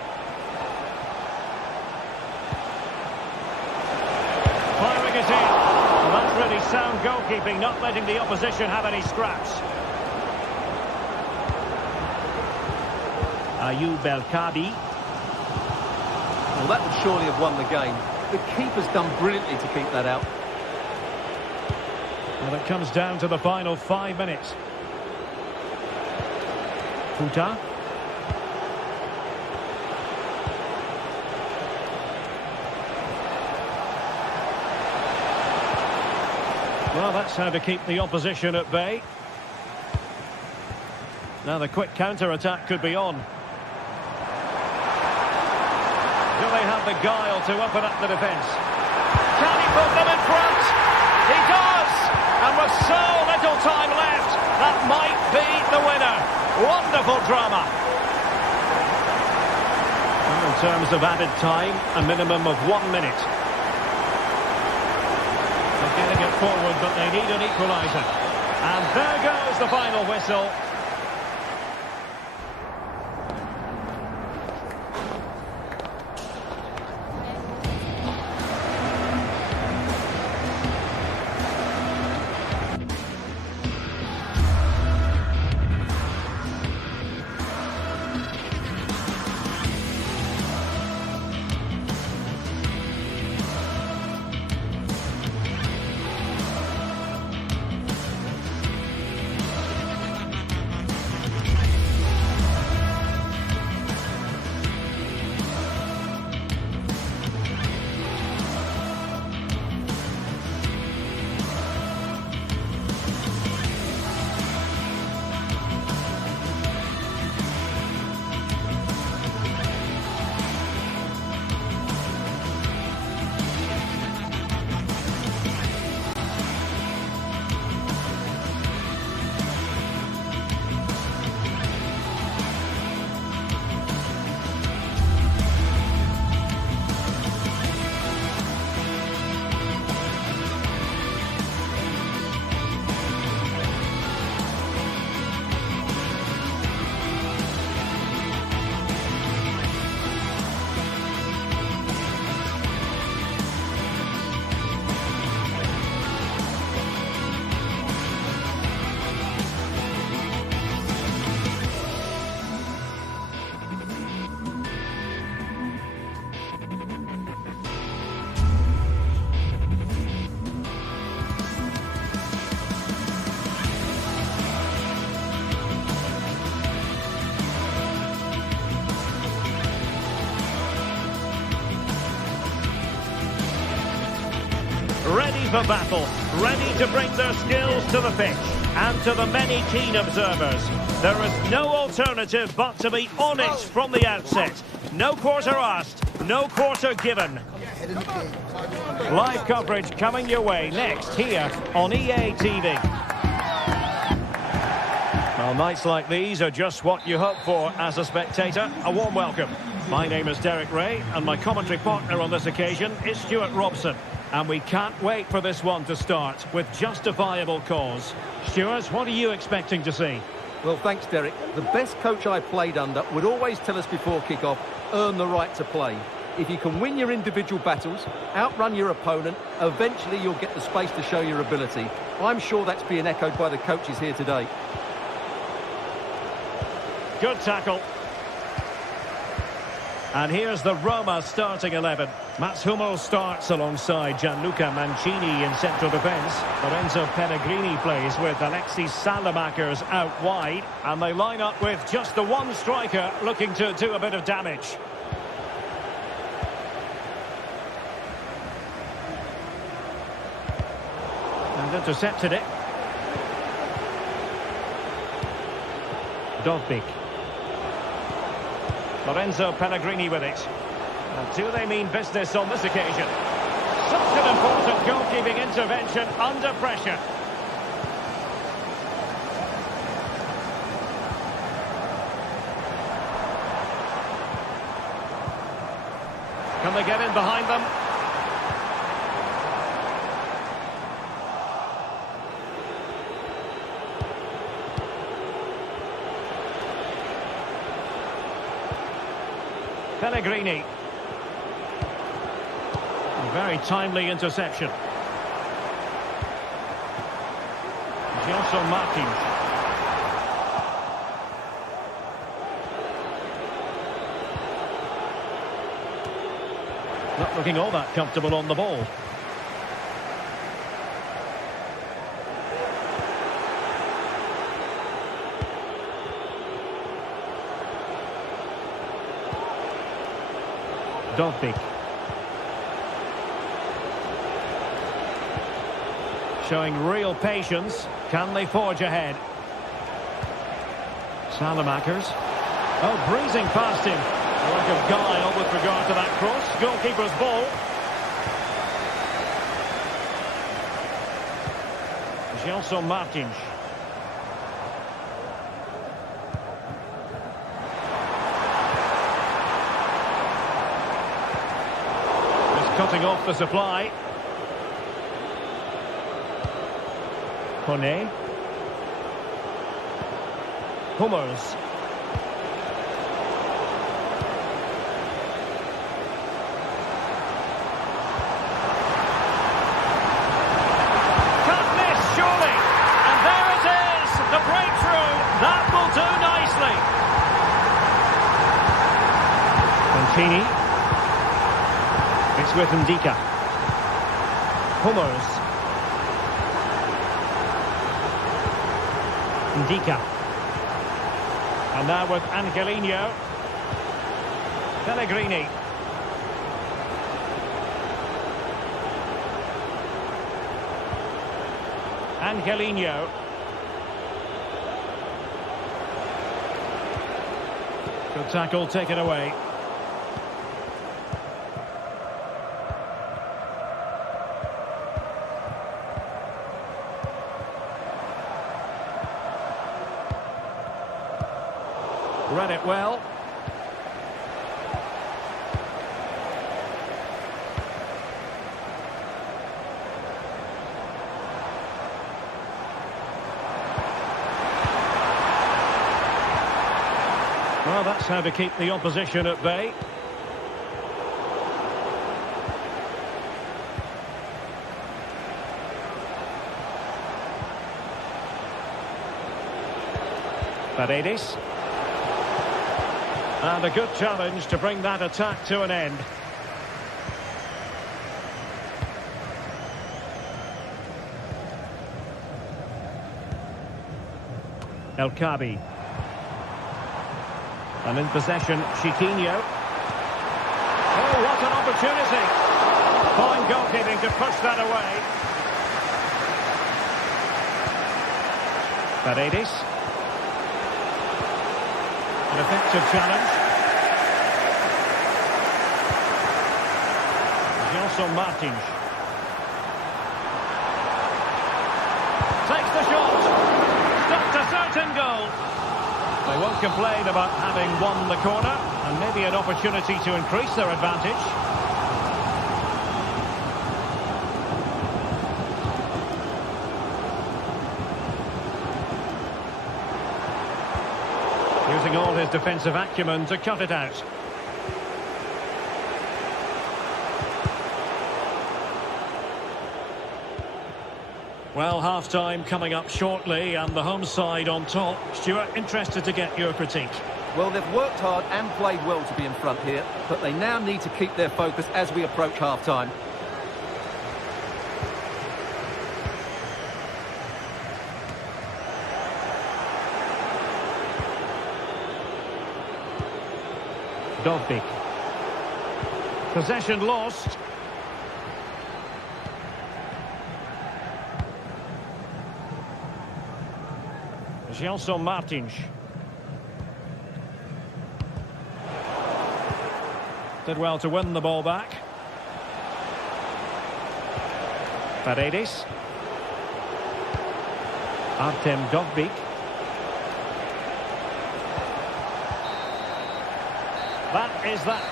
Firing it in. Well, that's really sound goalkeeping, not letting the opposition have any scraps. Ayoub El-Kadi. Well, that would surely have won the game. The keeper's done brilliantly to keep that out. Well, it comes down to the final 5 minutes. Futa. Well, that's how to keep the opposition at bay. Now the quick counter-attack could be on. Do they have the guile to open up the defence? Can he put them in front? He does! And with so little time left, that might be the winner. Wonderful drama. Well, in terms of added time, a minimum of 1 minute. They're getting it forward, but they need an equaliser. And there goes the final whistle. Ready for battle, ready to bring their skills to the pitch. And to the many keen observers, there is no alternative but to be on it from the outset. No quarter asked, no quarter given. Live coverage coming your way next here on EA TV. Well, nights like these are just what you hope for as a spectator. A warm welcome. My name is Derek Ray, and my commentary partner on this occasion is Stuart Robson. And we can't wait for this one to start with justifiable cause. Stuart, what are you expecting to see? Well, thanks, Derek. The best coach I played under would always tell us before kick-off, earn the right to play. If you can win your individual battles, outrun your opponent, eventually you'll get the space to show your ability. I'm sure that's being echoed by the coaches here today. Good tackle. And here's the Roma starting 11. Mats Hummels starts alongside Gianluca Mancini in central defence. Lorenzo Pellegrini plays with Alexis Salamakers out wide. And they line up with just the one striker looking to do a bit of damage. And intercepted it. Dovbik. Lorenzo Pellegrini with it. And do they mean business on this occasion? Such an important goalkeeping intervention under pressure. Can they get in behind them? Pellegrini. A very timely interception. Gelson Martins. Not looking all that comfortable on the ball. Dovbik. Showing real patience. Can they forge ahead? Salamakers. Oh, breezing past him. A lack of guile with regard to that cross. Goalkeeper's ball. Gelson Martins. Cutting off the supply. Kone. Hummels. Can't miss, surely. And there it is. The breakthrough. That will do nicely. Mancini. It's with Ndika. Hummels. Ndika. And now with Angelino. Pellegrini. Angelino. Good tackle taken away. Read it well. Well, that's how to keep the opposition at bay. Paredes. And a good challenge to bring that attack to an end. El Khabi. And in possession, Chiquinho. Oh, what an opportunity. Fine goalkeeping to push that away. Paredes. An effective challenge. Gelson Martins. won't complain about having won the corner, and maybe an opportunity to increase their advantage. Using all his defensive acumen to cut it out. Well, half-time coming up shortly, and the home side on top. Stuart, interested to get your critique. Well, they've worked hard and played well to be in front here, but they now need to keep their focus as we approach half-time. Dovbik. Possession lost. Gelson Martins. Did well to win the ball back. Paredes. Artem Dovbik. That is that.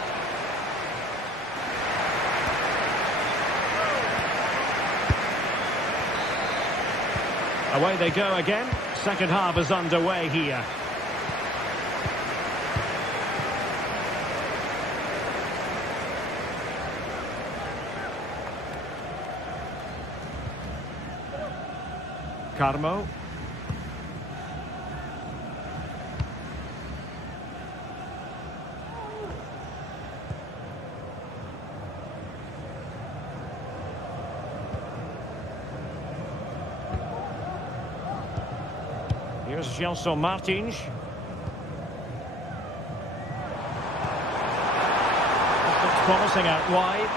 Away they go again. Second half is underway here. Carmo. Here's Gelson Martins. This looks promising out wide.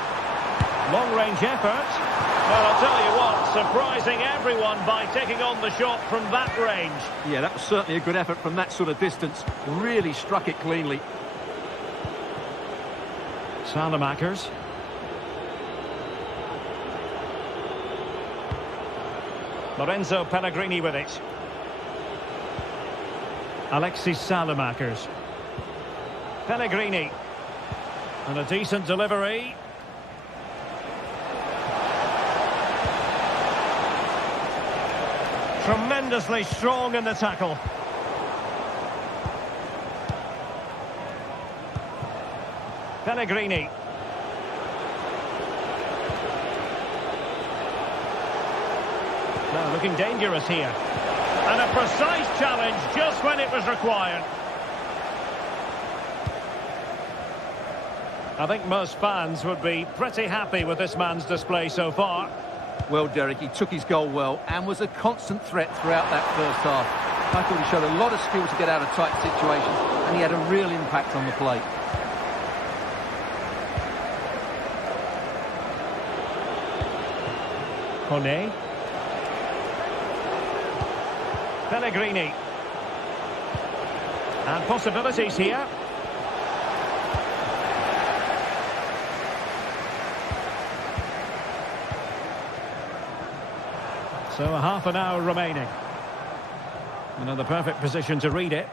Long-range effort. Well, I'll tell you what, surprising everyone by taking on the shot from that range. Yeah, that was certainly a good effort from that sort of distance. Really struck it cleanly. Salamakers. Lorenzo Pellegrini with it. Alexis Salamakers. Pellegrini. And a decent delivery. Tremendously strong in the tackle. Pellegrini. Now looking dangerous here. And a precise challenge just when it was required. I think most fans would be pretty happy with this man's display so far. Well, Derek, he took his goal well and was a constant threat throughout that first half. I thought he showed a lot of skill to get out of tight situations, and he had a real impact on the play. Kone. Pellegrini. And possibilities here. So a half an hour remaining. Another perfect position to read it.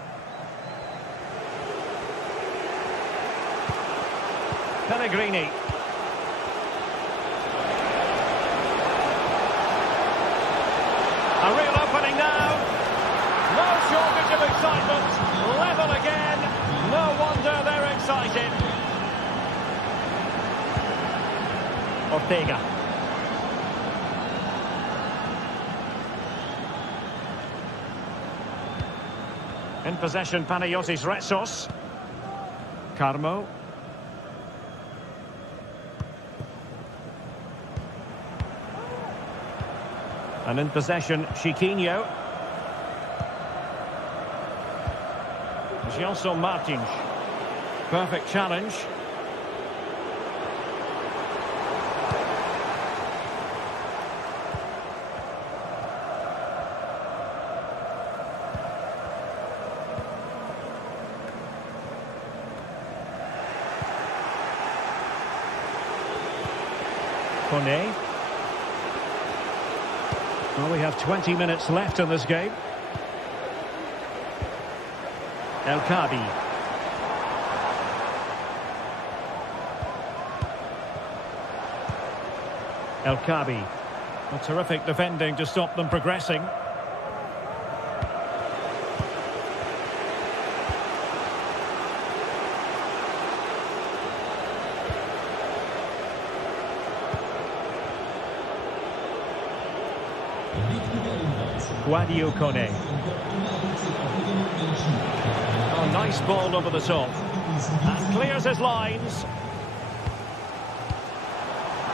Pellegrini. A real opening now. No shortage of excitement. Level again. No wonder they're excited. Ortega. In possession, Panayotis Retsos. Carmo. And in possession, Chiquinho. Gelson Martins. Perfect challenge. Kone. Well, we have 20 minutes left in this game. El Kabi. El Kabi. A terrific defending to stop them progressing. Guadio Kone. Oh, nice ball over the top. And clears his lines.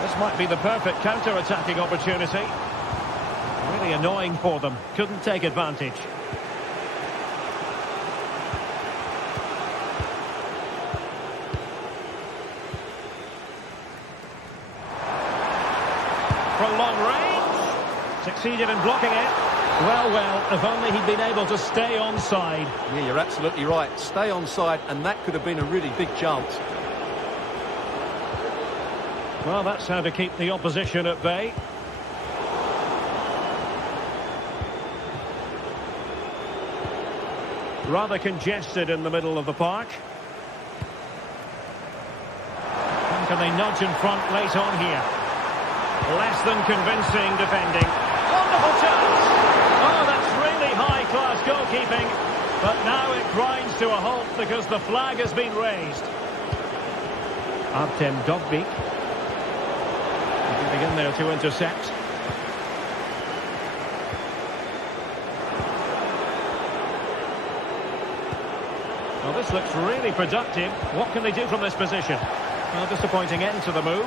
This might be the perfect counter-attacking opportunity. Really annoying for them. Couldn't take advantage. From long range. Succeeded in blocking it. Well, if only he'd been able to stay onside. Yeah, you're absolutely right. Stay onside, and that could have been a really big chance. Well, that's how to keep the opposition at bay. Rather congested in the middle of the park. And can they nudge in front late on here? Less than convincing defending. Wonderful chance! Oh, that's really high-class goalkeeping. But now it grinds to a halt because the flag has been raised. Artem Dovbyk. Getting in there to intercept. Well, this looks really productive. What can they do from this position? Well, disappointing end to the move.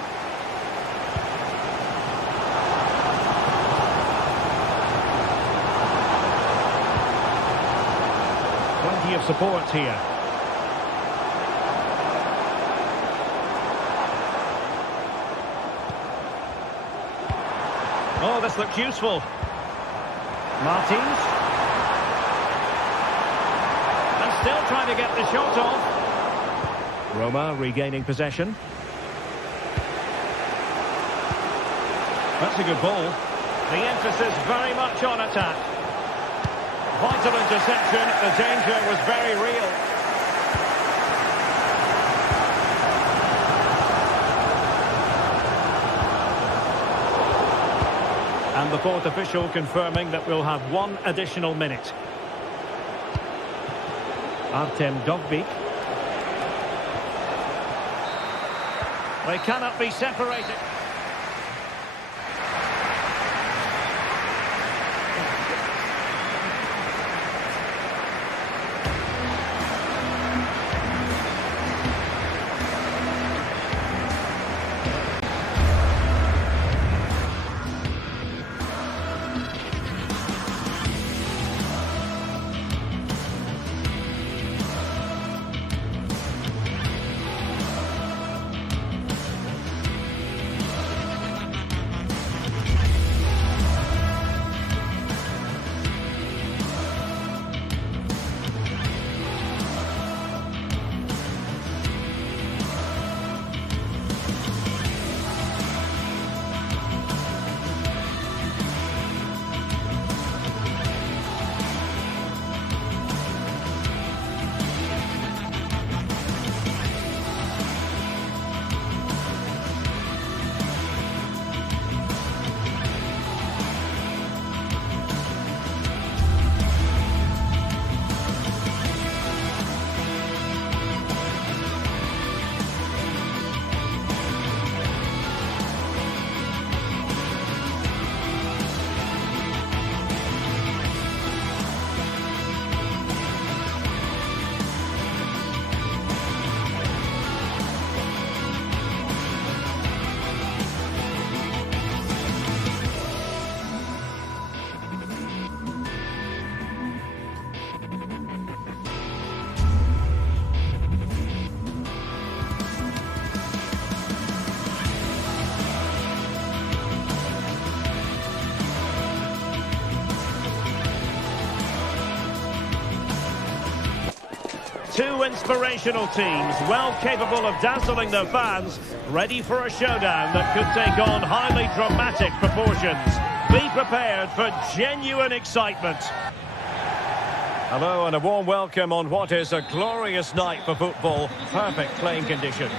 Plenty of support here. Oh, this looks useful. Martins. And still trying to get the shot off. Roma regaining possession. That's a good ball. The emphasis very much on attack. Vital interception. The danger was very real. And the fourth official confirming that we'll have one additional minute. Artem Dovbyk. They cannot be separated. Two inspirational teams, well capable of dazzling their fans, ready for a showdown that could take on highly dramatic proportions. Be prepared for genuine excitement. Hello and a warm welcome on what is a glorious night for football. Perfect playing conditions.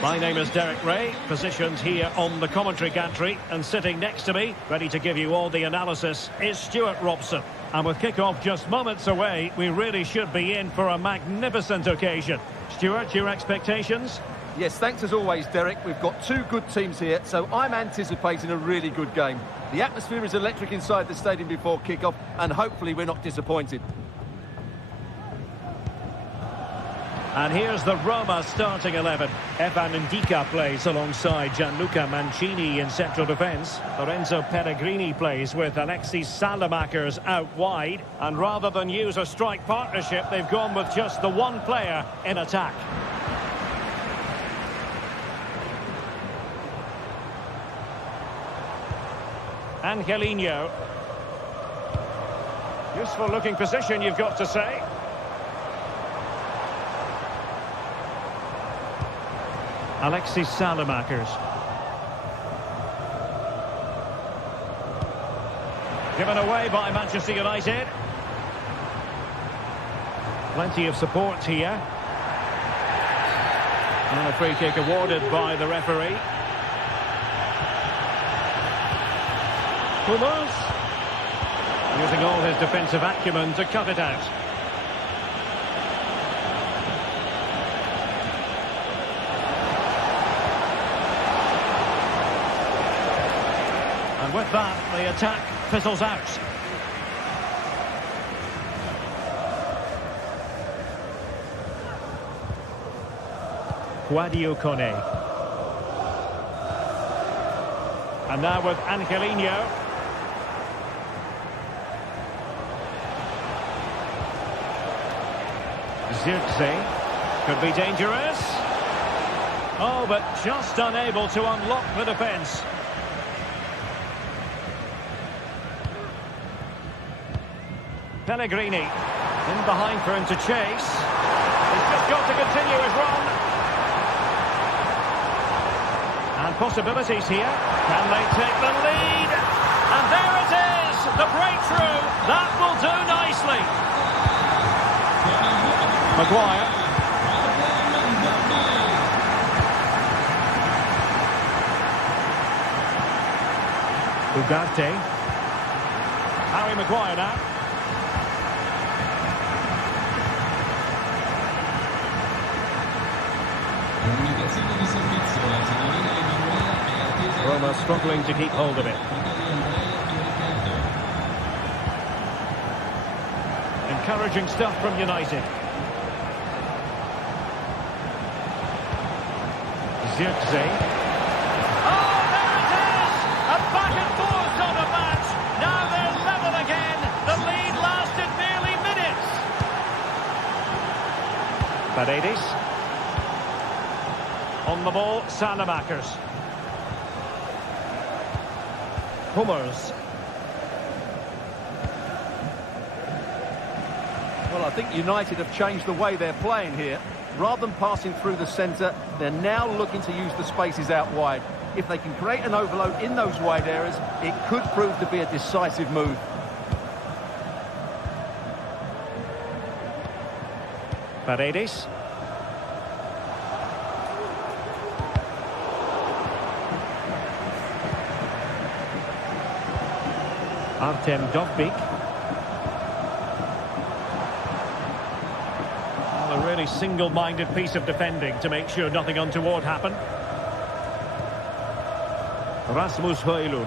My name is Derek Ray, positioned here on the commentary gantry, and sitting next to me, ready to give you all the analysis, is Stuart Robson. And with kick-off just moments away, we really should be in for a magnificent occasion. Stuart, your expectations? Yes, thanks as always, Derek. We've got two good teams here, so I'm anticipating a really good game. The atmosphere is electric inside the stadium before kick-off, and hopefully we're not disappointed. And here's the Roma starting 11. Evan Ndika plays alongside Gianluca Mancini in central defence. Lorenzo Pellegrini plays with Alexis Salamakers out wide. And rather than use a strike partnership, they've gone with just the one player in attack. Angelino. Useful looking position, you've got to say. Alexis Salamakers. Given away by Manchester United. Plenty of support here. And a free kick awarded by the referee. Hummels. Using all his defensive acumen to cut it out. And with that, the attack fizzles out. Guadio Kone. And now with Angelino. Zirkzee. Could be dangerous. Oh, but just unable to unlock the defence. Pellegrini in behind for him to chase. He's just got to continue his run. And possibilities here. Can they take the lead? And there it is, the breakthrough. That will do nicely. Maguire. Ugarte. Harry Maguire now. Roma struggling to keep hold of it. Encouraging stuff from United. Zirkzee. Oh, there it is! A back and forth sort of match. Now they're level again. The lead lasted nearly minutes. Paredes. On the ball, Salamakers. Hummels. Well, I think United have changed the way they're playing here. Rather than passing through the centre, they're now looking to use the spaces out wide. If they can create an overload in those wide areas, it could prove to be a decisive move. Paredes. Artem Dovbyk. Well, a really single-minded piece of defending to make sure nothing untoward happened. Rasmus Højlund.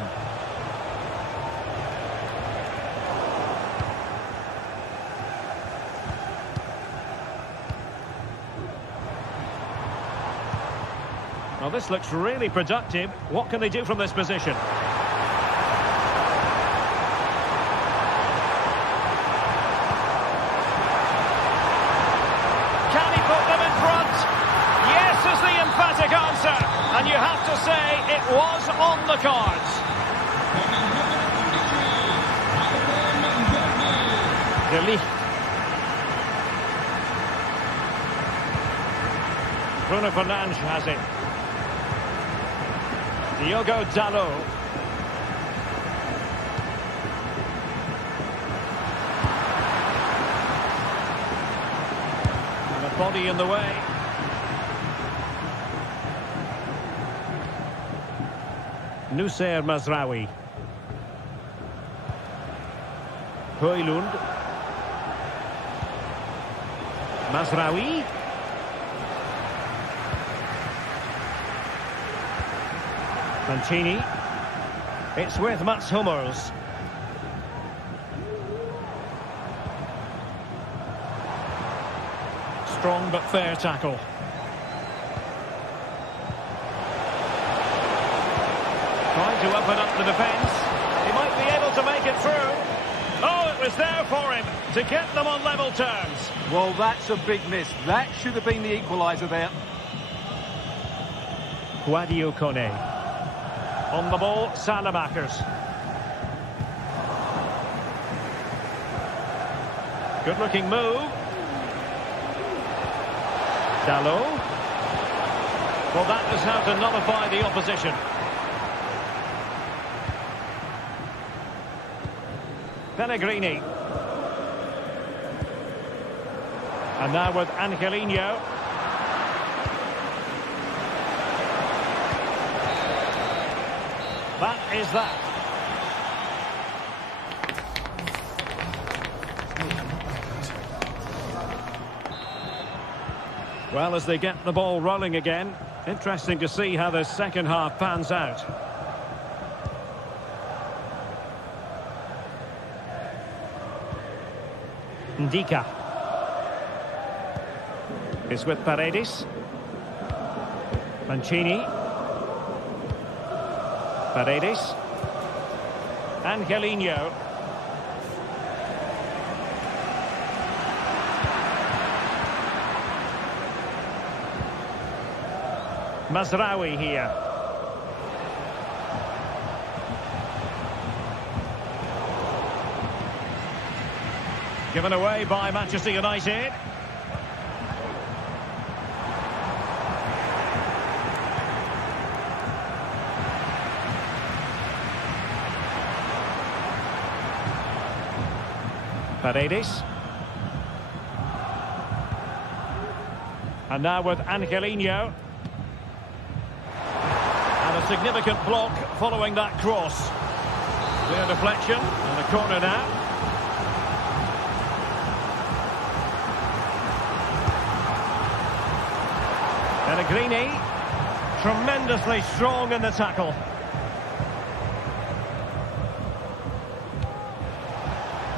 Well, this looks really productive. What can they do from this position? Answer, and you have to say it was on the cards. De Ligt. Bruno Fernandes has it. Diogo Dalot. body in the way. Nusser Mazraoui. Højlund. Mazraoui. Mancini. It's with Mats Hummels. Strong but fair tackle. Trying to open up the defence. He might be able to make it through. Oh, it was there for him to get them on level terms. Well, that's a big miss. That should have been the equaliser there. Sadio Kone. On the ball, Salamakers. Good-looking move. Dalot. Well, that is how to nullify the opposition. Pellegrini. And now with Angelino. That is that. Well, as they get the ball rolling again, interesting to see how the second half pans out. Ndika. It's with Paredes. Mancini. Paredes. Angelino. Mazraoui here. Given away by Manchester United. Paredes. And now with Angelino. And a significant block following that cross. Clear deflection and a corner now. Pellegrini, tremendously strong in the tackle.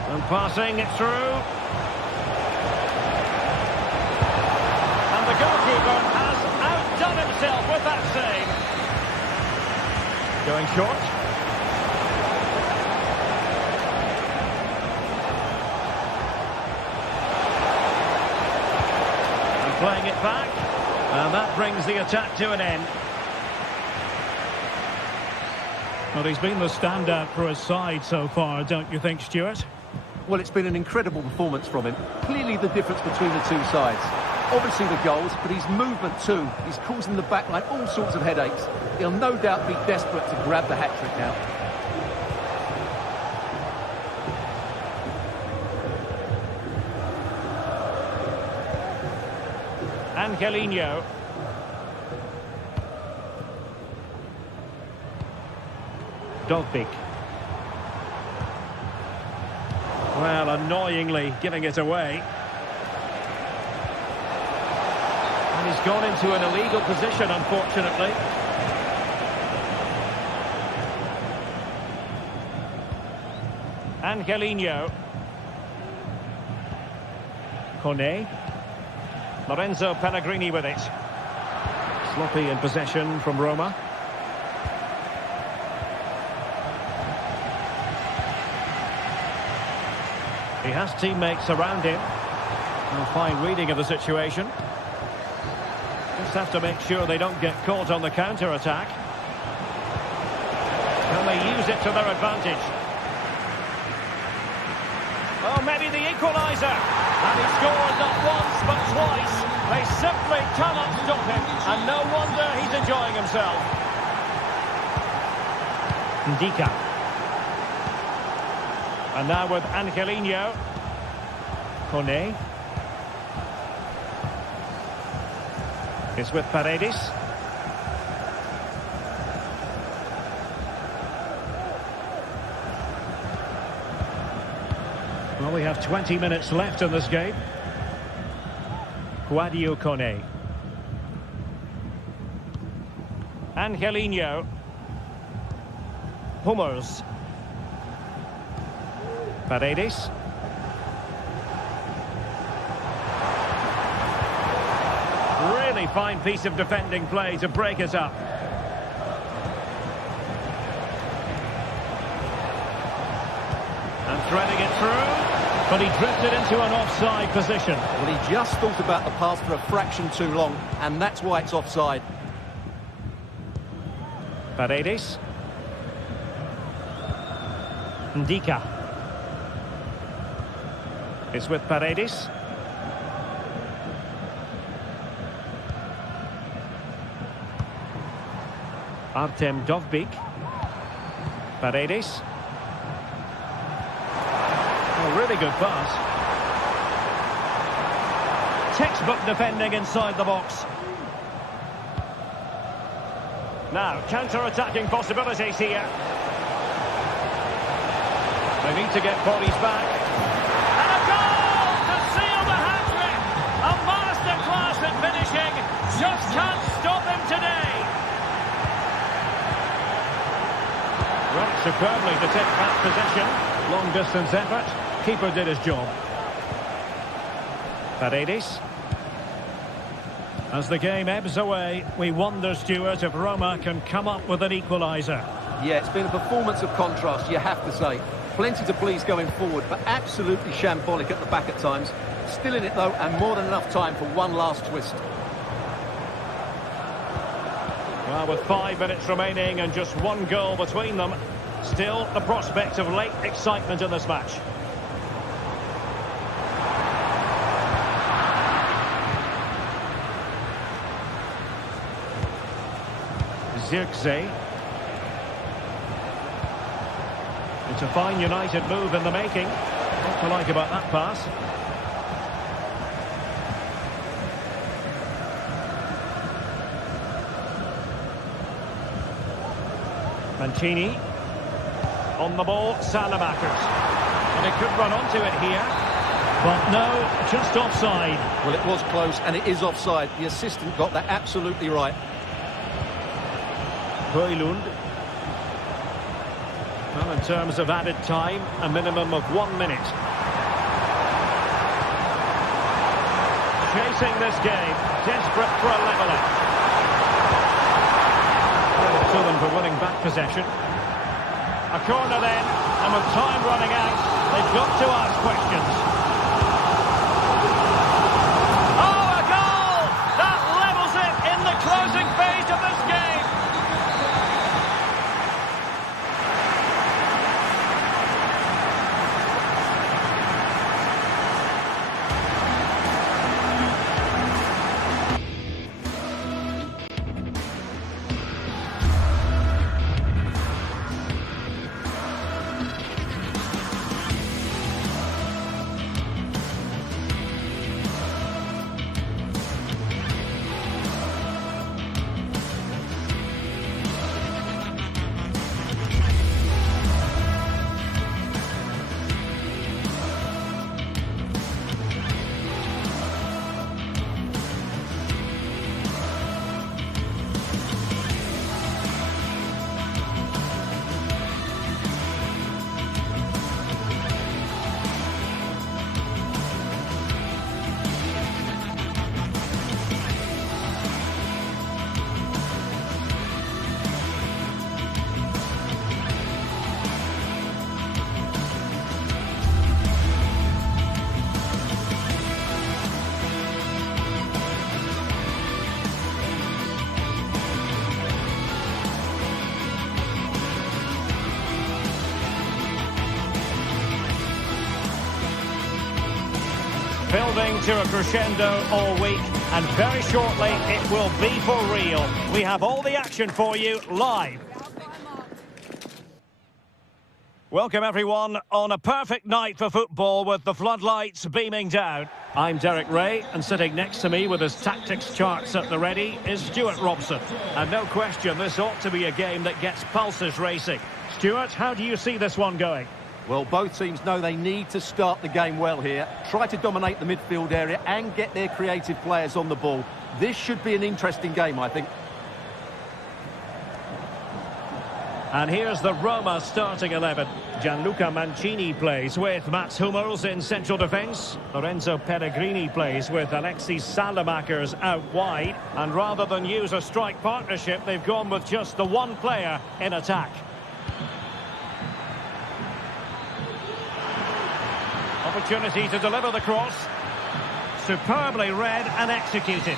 And passing it through. And the goalkeeper has outdone himself with that save. Going short. And playing it back. And that brings the attack to an end. Well, he's been the standout for his side so far, don't you think, Stuart? Well, it's been an incredible performance from him. Clearly the difference between the two sides. Obviously the goals, but his movement too. He's causing the backline all sorts of headaches. He'll no doubt be desperate to grab the hat-trick now. Angelino. Dovbik. Well, annoyingly giving it away. And he's gone into an illegal position, unfortunately. Angelino. Kone. Lorenzo Pellegrini with it. Sloppy in possession from Roma. He has teammates around him. A fine reading of the situation. Just have to make sure they don't get caught on the counter-attack. Can they use it to their advantage? Oh, maybe the equaliser. And he scored not once but twice. They simply cannot stop him. And no wonder he's enjoying himself. Ndika. And now with Angelino. Kone. It's with Paredes. Well, we have 20 minutes left in this game. Guadio Kone. Angelino. Hummels. Paredes. Really fine piece of defending play to break it up. And threading it through, but he drifted into an offside position. Well, he just thought about the pass for a fraction too long, and that's why it's offside. Paredes. Ndika. It's with Paredes. Artem Dovbyk. Paredes. A really good pass. Textbook defending inside the box. Now, counter-attacking possibilities here. They need to get bodies back. And a goal to seal the hat-trick! A masterclass at finishing. Just can't stop him today. Right, superbly to take back possession. Long-distance effort. Keeper did his job. Paredes. As the game ebbs away, we wonder, Stuart, if Roma can come up with an equaliser. Yeah, it's been a performance of contrast, you have to say. Plenty to please going forward, but absolutely shambolic at the back at times. Still in it, though, and more than enough time for one last twist. Well, with 5 minutes remaining and just one goal between them, still the prospect of late excitement in this match. Zirkzee. It's a fine United move in the making. What to like about that pass? Mancini. On the ball, Salamakers. And he could run onto it here. But no, just offside. Well, it was close, and it is offside. The assistant got that absolutely right. Højlund. Well, in terms of added time, a minimum of 1 minute. Chasing this game, desperate for a leveller. To them for winning back possession. A corner then, and with time running out, they've got to ask questions. Oh, a goal! That levels it in the closing phase of this game. Building to a crescendo all week, and very shortly it will be for real. We have all the action for you live. Welcome everyone on a perfect night for football with the floodlights beaming down. I'm Derek Ray, and sitting next to me with his tactics charts at the ready is Stuart Robson. And no question, this ought to be a game that gets pulses racing. Stuart, how do you see this one going? Well, both teams know they need to start the game well here. Try to dominate the midfield area and get their creative players on the ball. This should be an interesting game, I think. And here's the Roma starting 11. Gianluca Mancini plays with Mats Hummels in central defence. Lorenzo Pellegrini plays with Alexis Salamakers out wide. And rather than use a strike partnership, they've gone with just the one player in attack. Opportunity to deliver the cross. Superbly read and executed.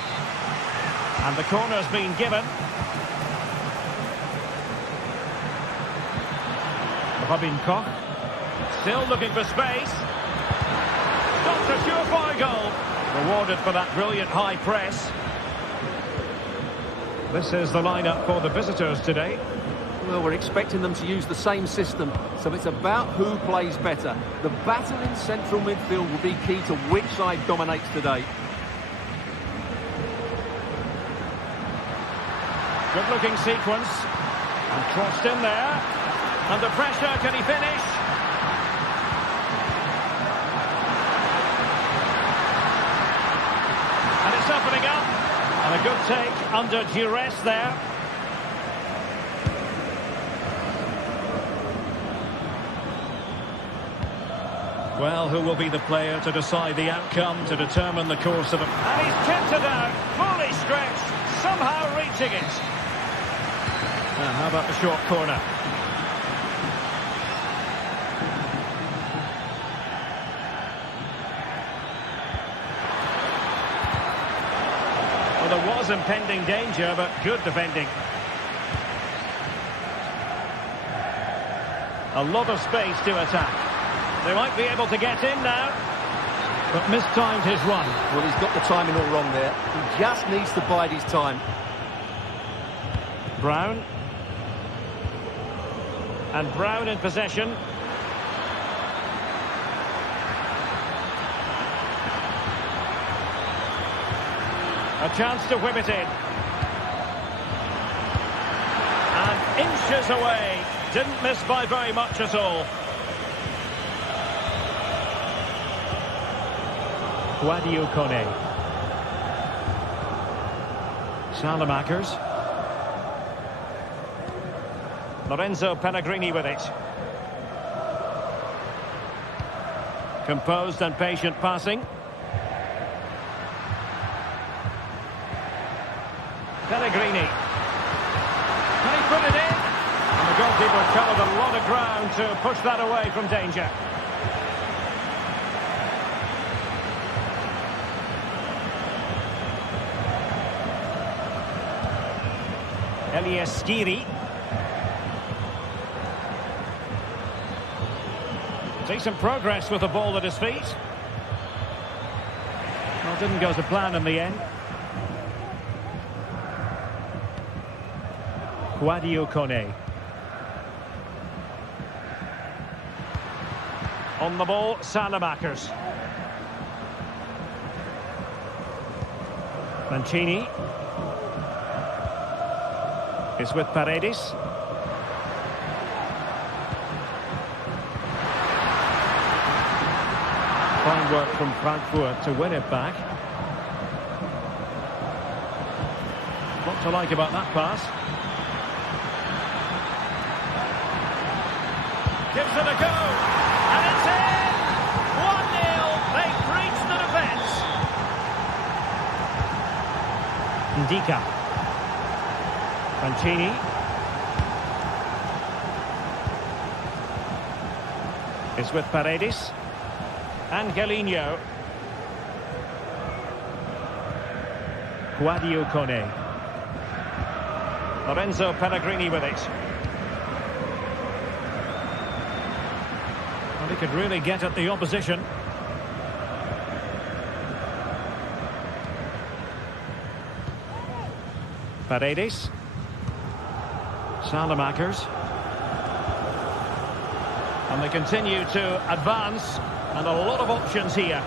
And the corner's been given. Robin Koch, still looking for space. Stopped a surefire goal. Rewarded for that brilliant high press. This is the lineup for the visitors today. Well, we're expecting them to use the same system, so it's about who plays better. The battle in central midfield will be key to which side dominates today. Good looking sequence. And crossed in there. Under pressure, can he finish? And it's opening up. And a good take under duress there. Well, who will be the player to decide the outcome, to determine the course of it? And he's kept it out, fully stretched, somehow reaching it. And how about the short corner? Well, there was impending danger, but good defending. A lot of space to attack. They might be able to get in now, but mistimed his run. Well, he's got the timing all wrong there. He just needs to bide his time. Brown. And Brown in possession. A chance to whip it in. And inches away. Didn't miss by very much at all. Sadio Kone. Salamakers. Lorenzo Pellegrini with it. Composed and patient passing. Pellegrini. Can he put it in? And the goalkeeper covered a lot of ground to push that away from danger. Elias Skiri. Decent progress with the ball at his feet. Well, didn't go to plan in the end. Sadio Kone. On the ball, Salamakers. Mancini. Is with Paredes. Fine work from Frankfurt to win it back. What to like about that pass? Gives it a go. And it's in! 1-0. They've breached the defence. Ndika. Mancini. Is with Paredes. Angelino. Sadio Kone. Lorenzo Pellegrini with it. Well, he could really get at the opposition. Paredes. Salamakers. And they continue to advance, and a lot of options here.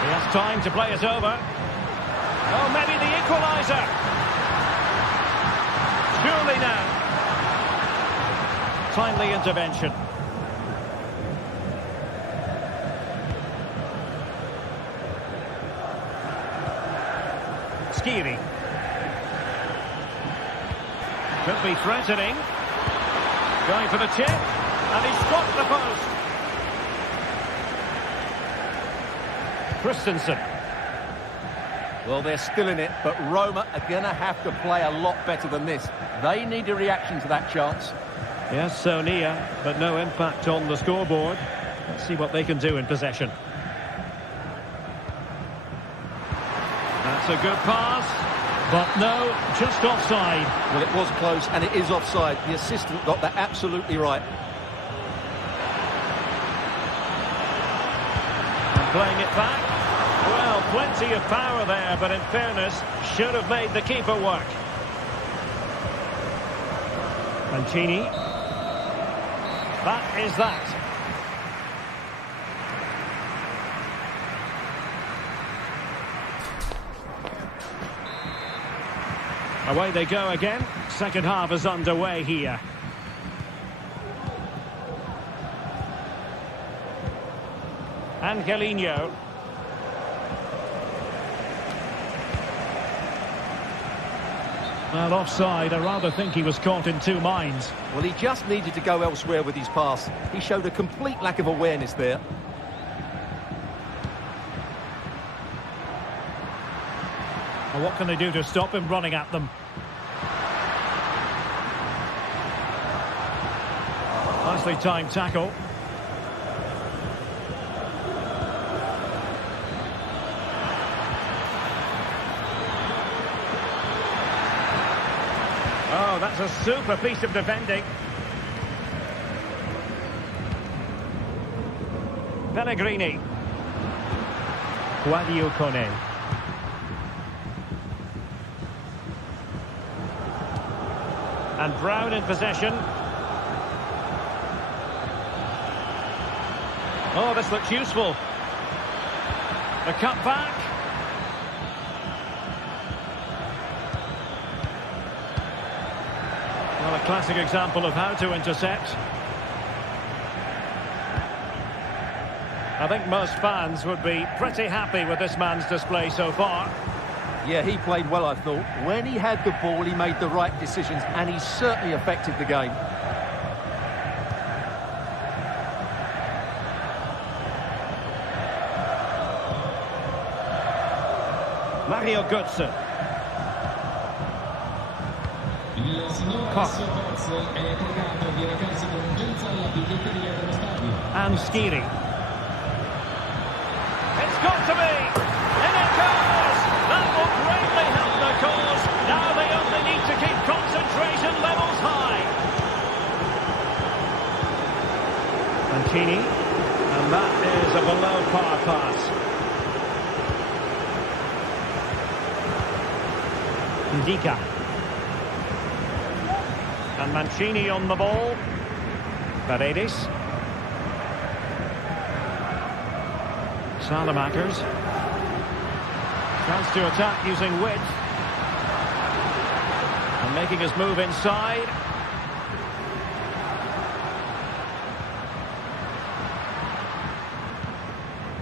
He has time to play it over. Oh, maybe the equaliser. Surely now. Timely intervention. Skiri. Could be threatening. Going for the chip. And he struck the post. Christensen. Well, they're still in it, but Roma are going to have to play a lot better than this. They need a reaction to that chance. Yes, so near, but no impact on the scoreboard. Let's see what they can do in possession. That's a good pass, but no, just offside. Well, it was close, and it is offside. The assistant got that absolutely right. And playing it back. Well, plenty of power there, but in fairness, should have made the keeper work. Mancini. That is that. Away they go again. Second half is underway here. Angelino. Well, offside. I rather think he was caught in two minds. Well, he just needed to go elsewhere with his pass. He showed a complete lack of awareness there. Well, what can they do to stop him running at them? Nicely timed tackle. Oh, that's a super piece of defending. Pellegrini. Guadio Kone. And Brown in possession. Oh, this looks useful. The cut back. Well, a classic example of how to intercept. I think most fans would be pretty happy with this man's display so far. Yeah, he played well, I thought. When he had the ball, he made the right decisions, and he certainly affected the game. Mario Götze. Il signor Alessio Poz è colgato di recarsi con urgenza alla biglietteria dello stadio. And Skiri. It's got to be! In it goes! That will greatly help the cause. Now they only need to keep concentration levels high. Mancini. And that is a below-par pass. Ndika. And Mancini on the ball. Paredes. Salamakers. Chance to attack using width. And making his move inside.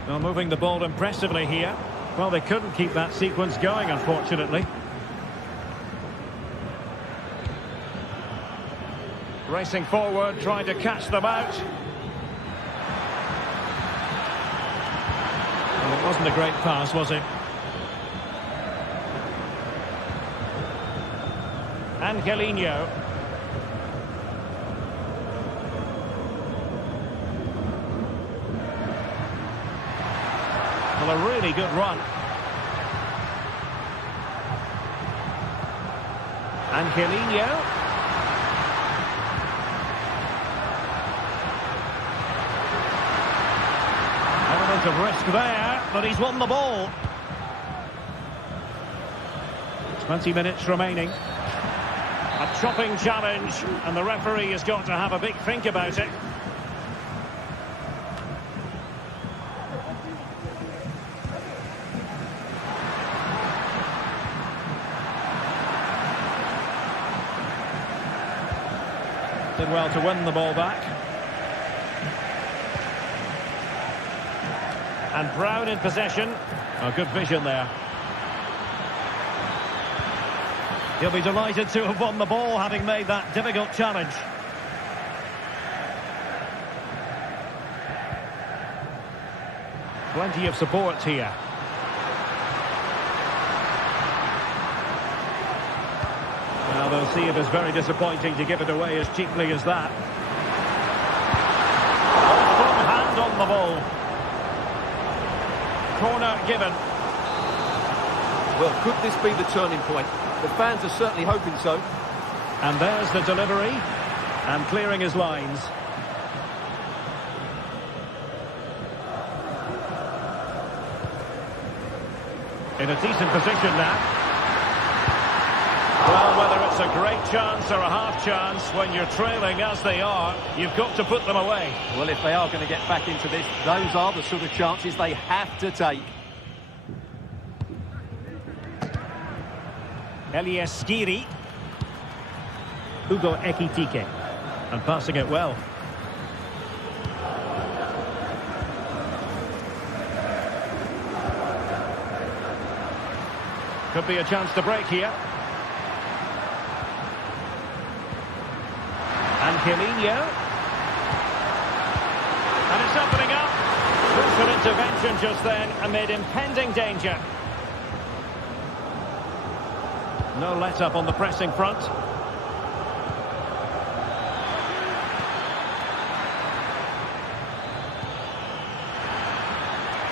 Well, moving the ball impressively here. Well, they couldn't keep that sequence going, unfortunately. Racing forward, trying to catch them out. Well, it wasn't a great pass, was it? Angelino. Well, a really good run. Angelino. Element of risk there, but he's won the ball. 20 minutes remaining. A chopping challenge, and the referee has got to have a big think about it. Did well to win the ball back. And Brown in possession. Oh, good vision there. He'll be delighted to have won the ball, having made that difficult challenge. Plenty of support here. Now they'll see it as very disappointing to give it away as cheaply as that. Strong hand on the ball. Corner given. Well, could this be the turning point? The fans are certainly hoping so. And there's the delivery. And clearing his lines. In a decent position now. Well, whether it's a great chance or a half chance, when you're trailing as they are, you've got to put them away. Well, if they are going to get back into this, those are the sort of chances they have to take. Elias Skiri. Hugo Ekitike. And passing it well. Could be a chance to break here. And Chiellini. And it's opening up. Crucial intervention just then amid impending danger. No let-up on the pressing front.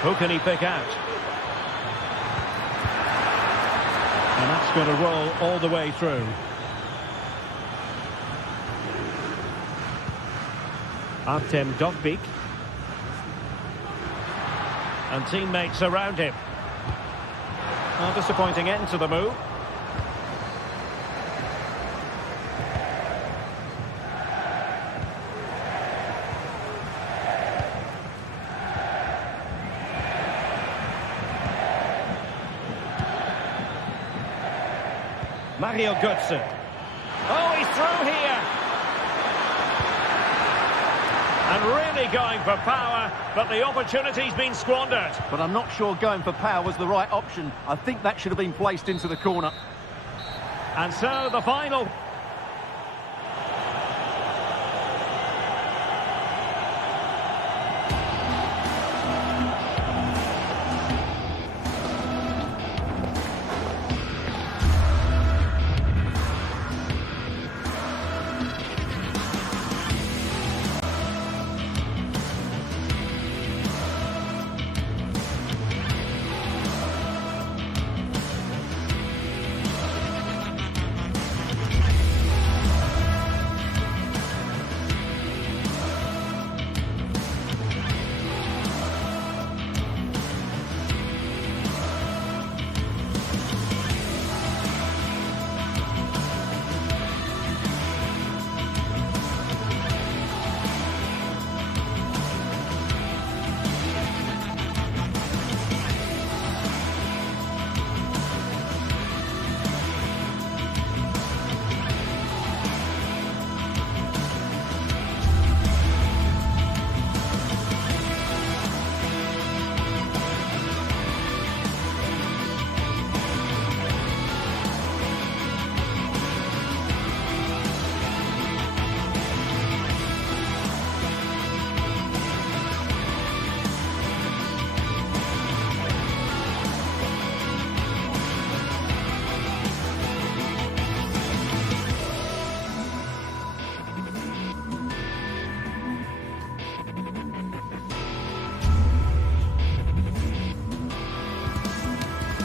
Who can he pick out? And that's going to roll all the way through. Artem Dovbyk. And teammates around him. A disappointing end to the move. Mario Götze. Oh, he's through here. And really going for power, but the opportunity's been squandered. But I'm not sure going for power was the right option. I think that should have been placed into the corner. And so the final.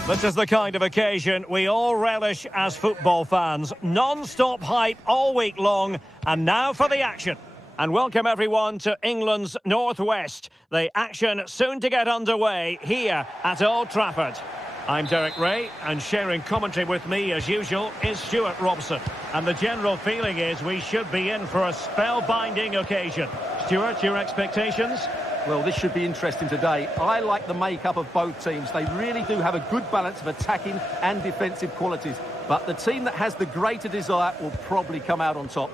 This is the kind of occasion we all relish as football fans. Non-stop hype all week long, and now for the action. And welcome everyone to England's Northwest. The action soon to get underway here at Old Trafford. I'm Derek Ray, and sharing commentary with me as usual is Stuart Robson. And the general feeling is we should be in for a spellbinding occasion. Stuart, your expectations? Well, this should be interesting today. I like the makeup of both teams. They really do have a good balance of attacking and defensive qualities. But the team that has the greater desire will probably come out on top.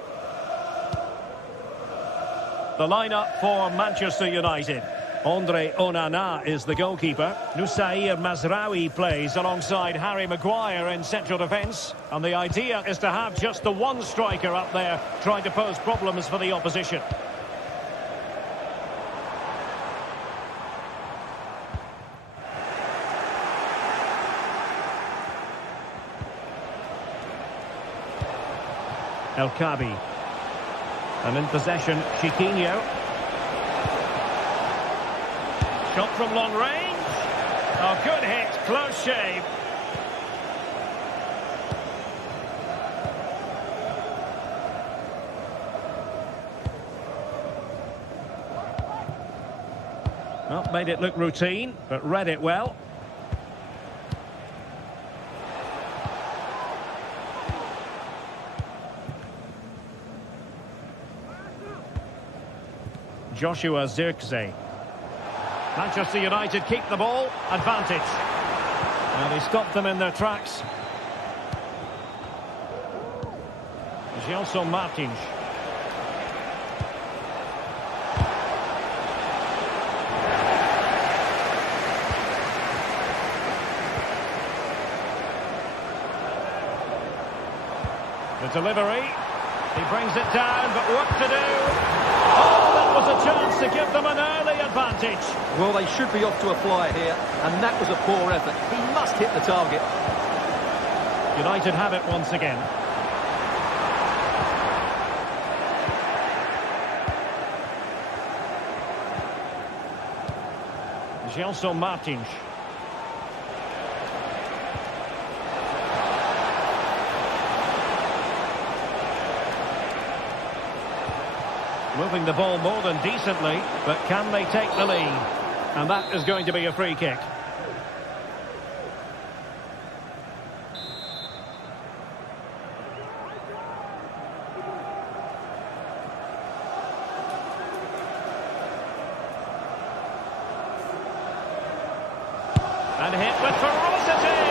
The lineup for Manchester United. Andre Onana is the goalkeeper. Noussair Mazraoui plays alongside Harry Maguire in central defence. And the idea is to have just the one striker up there trying to pose problems for the opposition. El Khabi. And in possession, Chiquinho. Shot from long range. Oh, good hit, close shave. Well, made it look routine, but read it well. Joshua Zirkzee. Manchester United keep the ball, advantage. And he stopped them in their tracks. Gelson Martins. The delivery. He brings it down, but what to do? Oh, that was a chance to give them an early advantage. Well, they should be off to a flyer here, and that was a poor effort. He must hit the target. United have it once again. Gelson Martins. Moving the ball more than decently, but can they take the lead? And that is going to be a free kick. And hit with ferocity!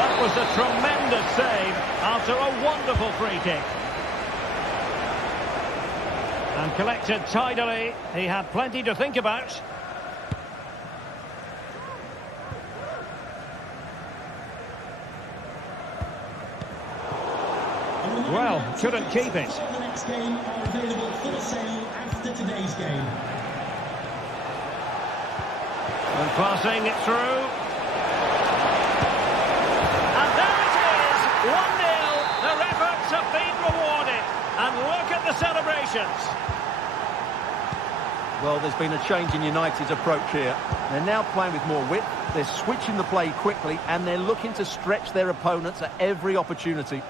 That was a tremendous save after a wonderful free kick. And collected tidily. He had plenty to think about. Well, couldn't keep it. The next game are available for sale after today's game. And passing it through. And there it is! 1-0. Their efforts have been rewarded. And look at the celebrations. Well, there's been a change in United's approach here. They're now playing with more width, they're switching the play quickly, and they're looking to stretch their opponents at every opportunity.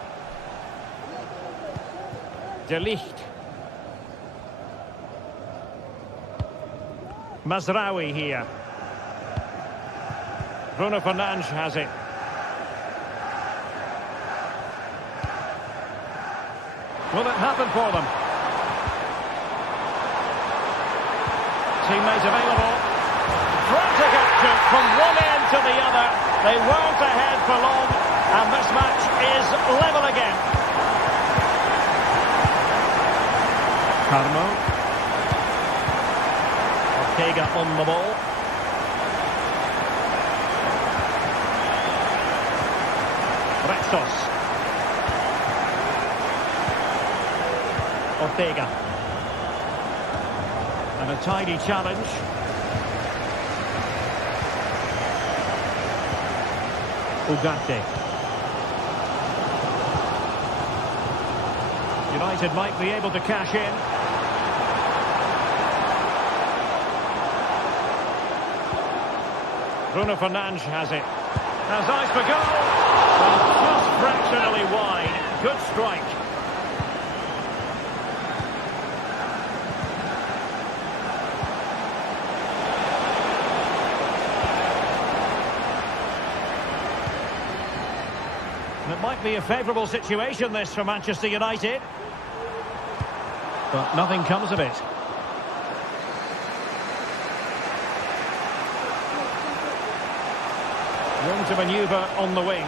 De Ligt. Mazraoui here. Bruno Fernandes has it. Will it happen for them? Teammate available. Frantic action from one end to the other. They weren't ahead for long, and this match is level again. Carmo. Ortega on the ball. Restos. Ortega. And a tidy challenge. Ugarte. United might be able to cash in. Bruno Fernandes has it. Has eyes for goal. Well, just fractionally wide. Good strike. Might be a favourable situation, this, for Manchester United. But nothing comes of it. Room to manoeuvre on the wing.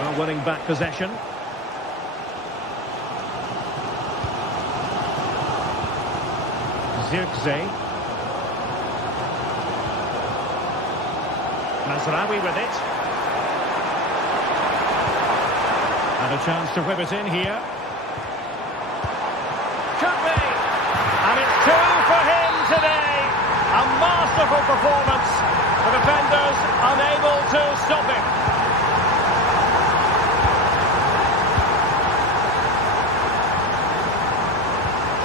Well, winning back possession. Zirkzee. Mazraoui with it. And a chance to whip it in here. Could be! And it's 2 for him today. A masterful performance. The defenders unable to stop him.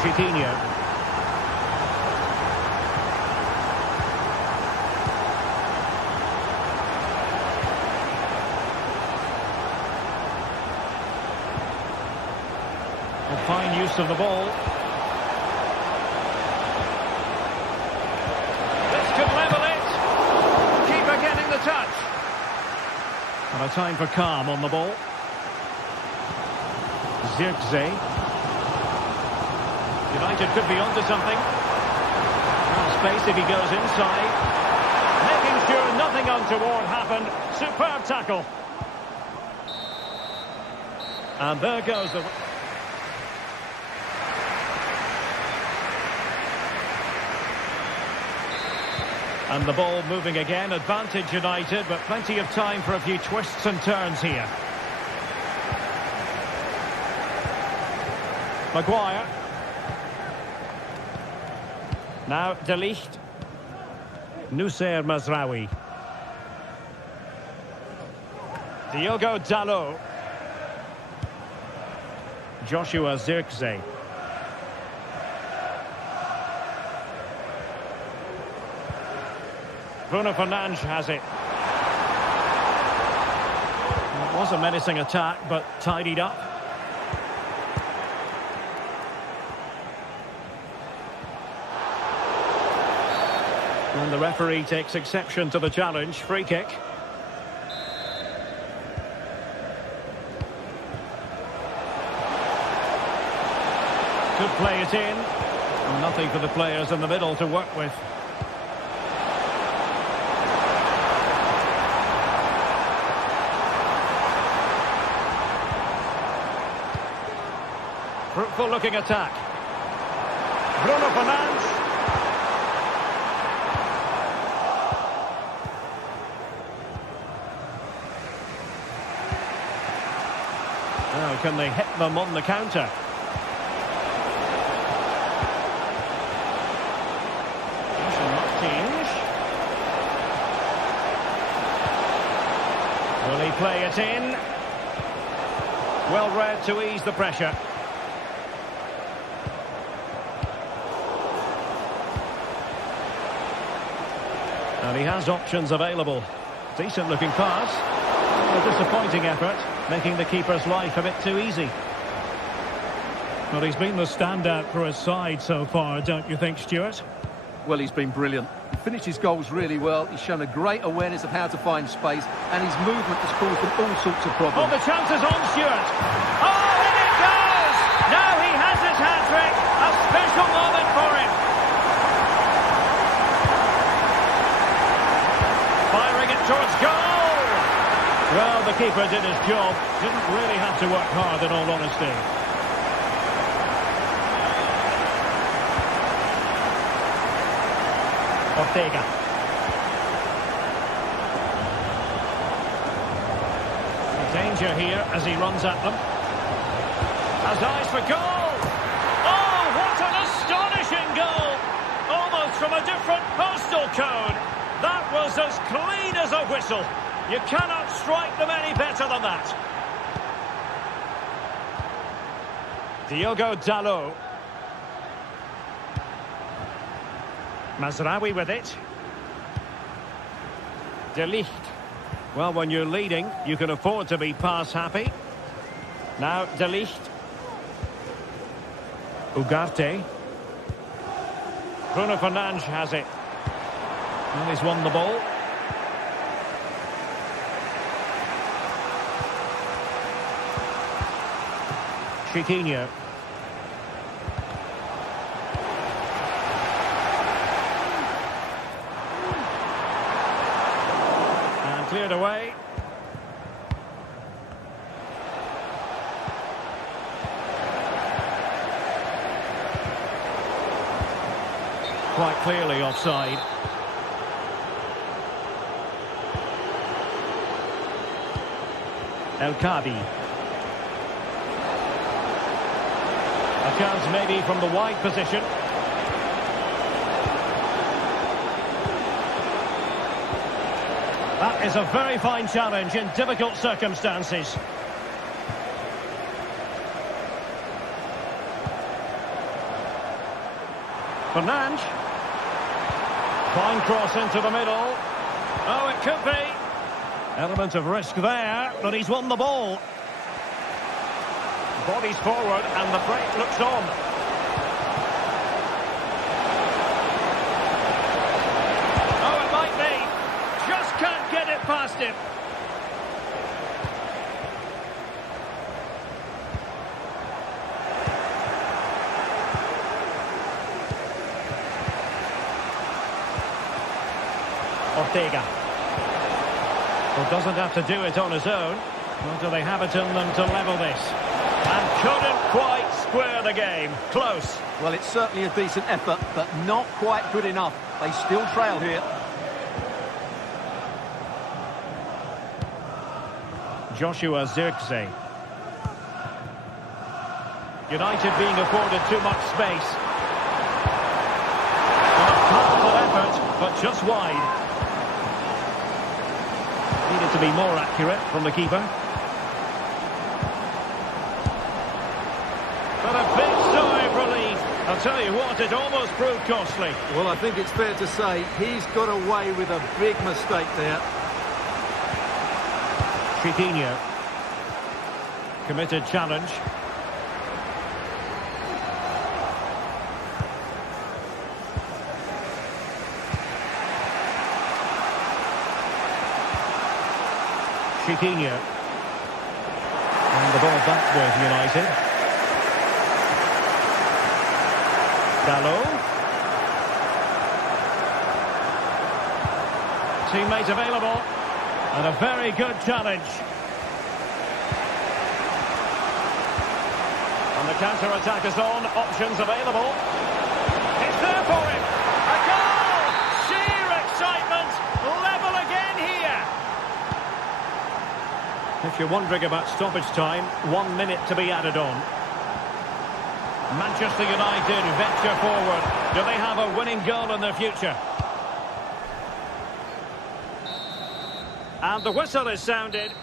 Chiquinho. Fine use of the ball. This could level it. Keeper getting the touch. And a time for calm on the ball. Zirkzee. United could be onto something. Well, space if he goes inside. Making sure nothing untoward happened. Superb tackle. And there goes the... And the ball moving again, advantage United, but plenty of time for a few twists and turns here. Maguire. Now De Ligt. Noussair Mazraoui. Diogo Dalot. Joshua Zirkzee. Bruno Fernandes has it. It was a menacing attack, but tidied up. And the referee takes exception to the challenge. Free kick. Could play it in. And nothing for the players in the middle to work with. Fruitful looking attack. Bruno Fernandes. Now can they hit them on the counter? Will he play it in? Well read to ease the pressure. And he has options available. Decent looking pass. A disappointing effort, making the keeper's life a bit too easy. Well, he's been the standout for his side so far, don't you think, Stuart? Well, he's been brilliant. He finished his goals really well. He's shown a great awareness of how to find space, and his movement has caused them all sorts of problems. Oh, the chance is on, Stuart. Oh, in it goes! Now he has his hat-trick. A special moment for him. Firing it towards goal. Well, the keeper did his job. Didn't really have to work hard, in all honesty. Ortega. Danger here as he runs at them. Has eyes for goal. Oh, what an astonishing goal! Almost from a different postal code. That was as clean as a whistle. You cannot strike them any better than that. Diogo Dalot. Mazraoui with it. De Ligt. Well, when you're leading, you can afford to be pass happy. Now De Ligt. Ugarte. Bruno Fernandes has it. And he's won the ball. Chiquinho. And cleared away. Quite clearly offside. El Kadi. A chance maybe from the wide position. That is a very fine challenge in difficult circumstances. Fernandes. Fine cross into the middle. Oh, it could be. Element of risk there, but he's won the ball. Bodies forward and the break looks on. Oh, it might be. Just can't get it past him. Ortega. Well, doesn't have to do it on his own. Or do they have it in them to level this? And couldn't quite square the game. Close. Well, it's certainly a decent effort, but not quite good enough. They still trail here. Joshua Zirkzee. United being afforded too much space. Well, a powerful effort, but just wide. Needed to be more accurate from the keeper. But a big sigh of relief. I'll tell you what, it almost proved costly. Well, I think it's fair to say he's got away with a big mistake there. Chiquinho. Committed challenge. Chiquinho. And the ball back with United. Gallo. Teammate available. And a very good challenge. And the counter-attack is on. Options available. It's there for him. A goal! Sheer excitement. Level again here. If you're wondering about stoppage time, 1 minute to be added on. Manchester United venture forward. Do they have a winning goal in their future? And the whistle is sounded.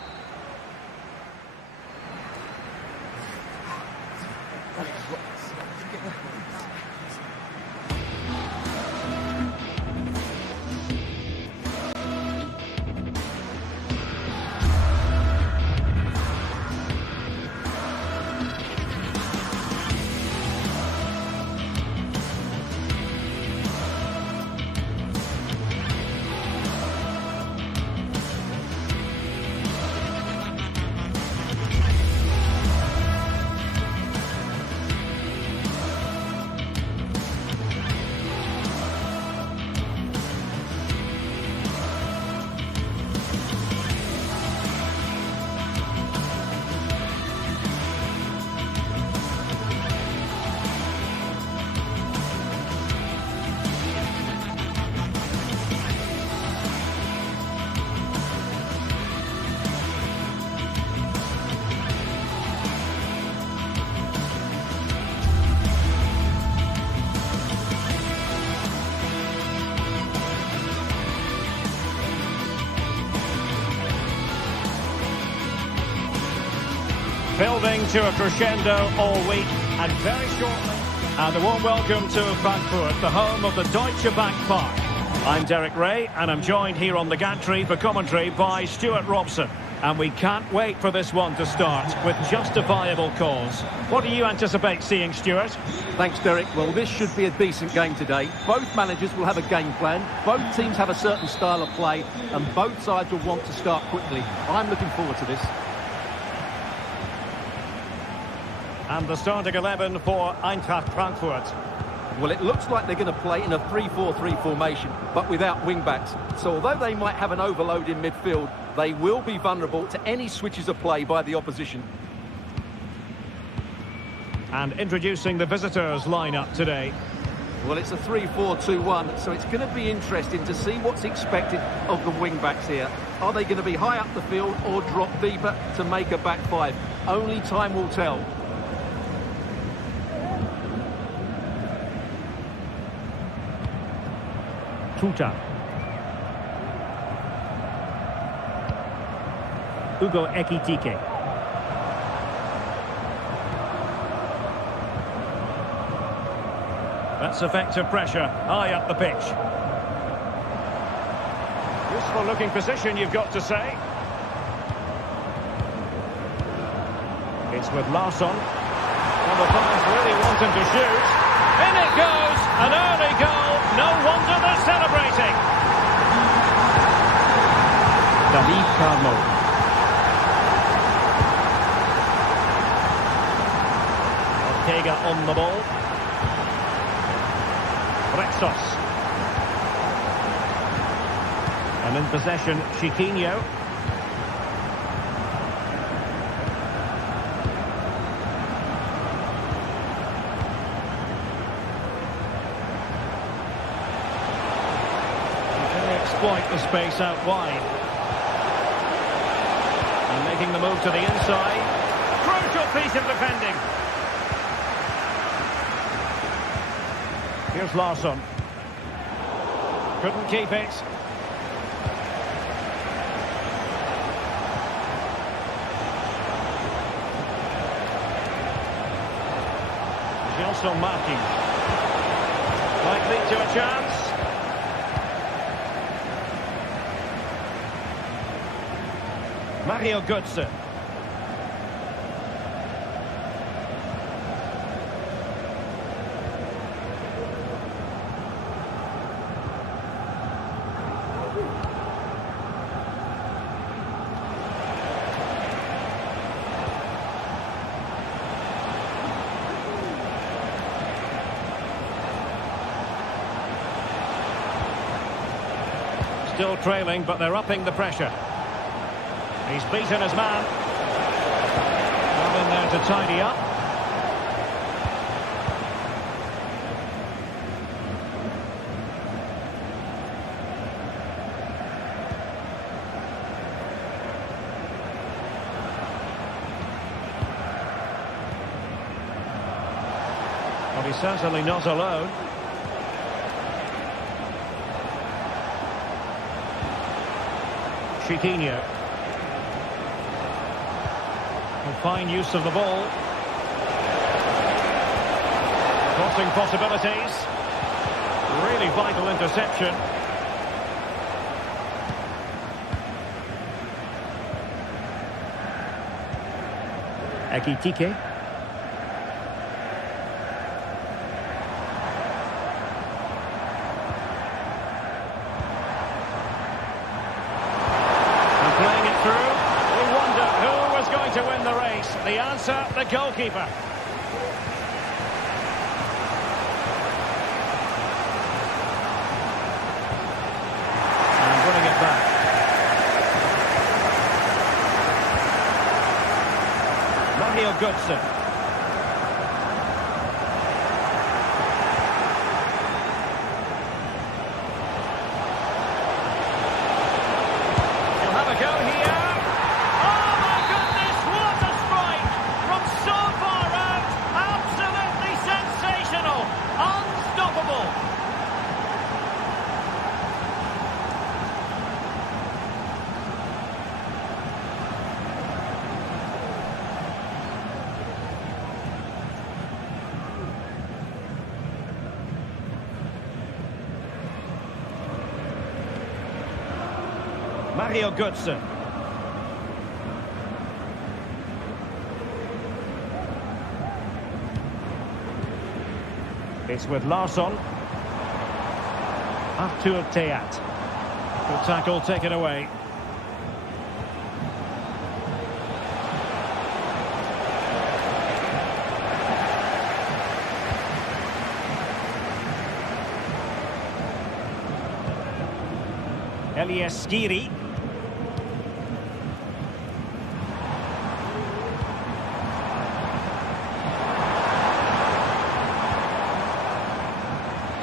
Building to a crescendo all week, and very shortly. And a warm welcome to Frankfurt, the home of the Deutsche Bank Park. I'm Derek Ray, and I'm joined here on the gantry for commentary by Stuart Robson. And we can't wait for this one to start with justifiable cause. What do you anticipate seeing, Stuart? Thanks, Derek. Well, this should be a decent game today. Both managers will have a game plan. Both teams have a certain style of play, and both sides will want to start quickly. I'm looking forward to this. And the starting 11 for Eintracht Frankfurt. Well, it looks like they're going to play in a 3-4-3 formation, but without wing-backs. So although they might have an overload in midfield, they will be vulnerable to any switches of play by the opposition. And introducing the visitors lineup today. Well, it's a 3-4-2-1, so it's going to be interesting to see what's expected of the wing-backs here. Are they going to be high up the field or drop deeper to make a back five? Only time will tell. Tuta. Hugo Ekitike. That's effective pressure, high up the pitch. Useful looking position, you've got to say. It's with Larsson. Well, the fans really want him to shoot. In it goes, an early goal. No wonder they're celebrating. David Carmo. Ortega on the ball. Rexos. And in possession, Chiquinho. Exploit the space out wide. And making the move to the inside. Crucial piece of defending. Here's Larsson. Couldn't keep it. Gelson Martins. Might lead to a chance. Mario Götze. Still trailing, but they're upping the pressure. He's beaten his man. Not in there to tidy up. Well, he's certainly not alone. Chiquinho. Fine use of the ball. Crossing possibilities. Really vital interception. Ekitike. Playing it through. We wonder who was going to win the race. The answer, the goalkeeper. And winning it back. Mario Götze. Mario Götze. It's with Larsson. Artur Teat. Good tackle taken away. Skiri.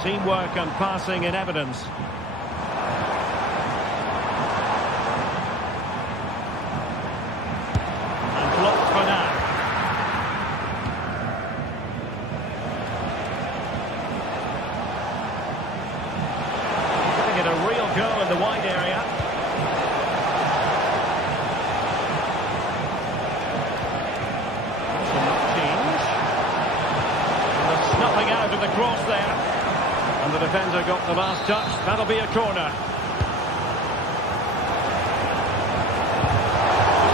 Teamwork and passing in evidence. And blocked for now. Giving it a real go in the wide area. That's a change. And the snuffing out of the cross there. And the defender got the last touch. That'll be a corner.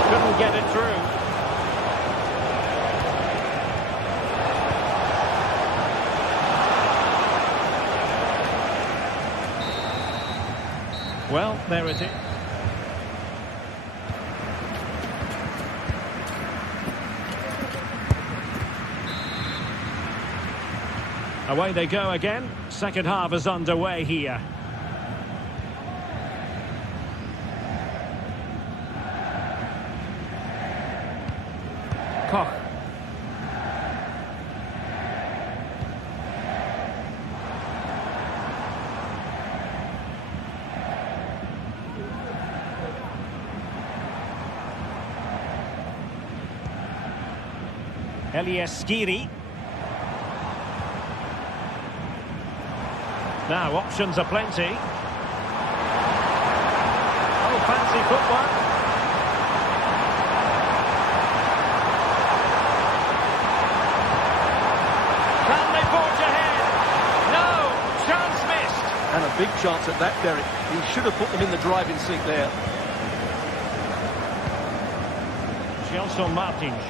Couldn't get it through. Well, there it is. Away they go again. Second half is underway here. Koch. Skiri. Now, options are plenty. Oh, fancy footwork. Can they forge ahead? No, chance missed. And a big chance at that, Derek. He should have put them in the driving seat there. Gelson Martins.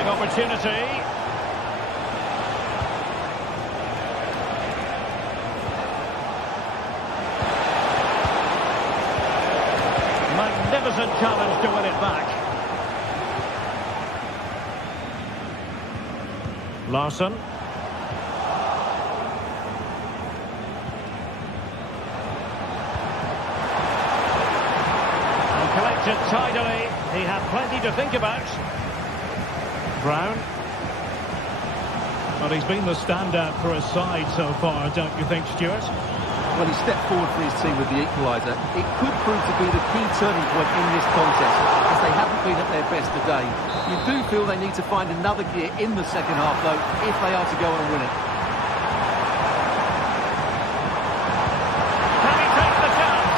Opportunity. Magnificent challenge to win it back. Larsson. And collected tidily. He had plenty to think about. Brown. Well, he's been the standout for his side so far, don't you think, Stuart? Well, he stepped forward for his team with the equaliser. It could prove to be the key turning point in this contest, as they haven't been at their best today. You do feel they need to find another gear in the second half, though, if they are to go and win it. Can he take the chance?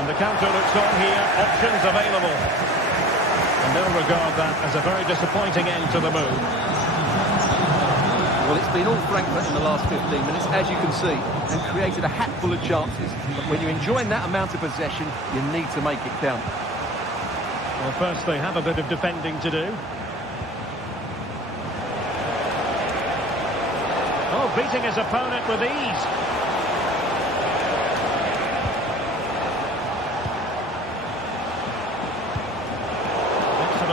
And the counter looks on here, options available. And they'll regard that as a very disappointing end to the move. Well, it's been all Frankfurt in the last 15 minutes, as you can see, and created a hatful of chances. But when you're enjoying that amount of possession, you need to make it count. Well, first they have a bit of defending to do. Oh, beating his opponent with ease.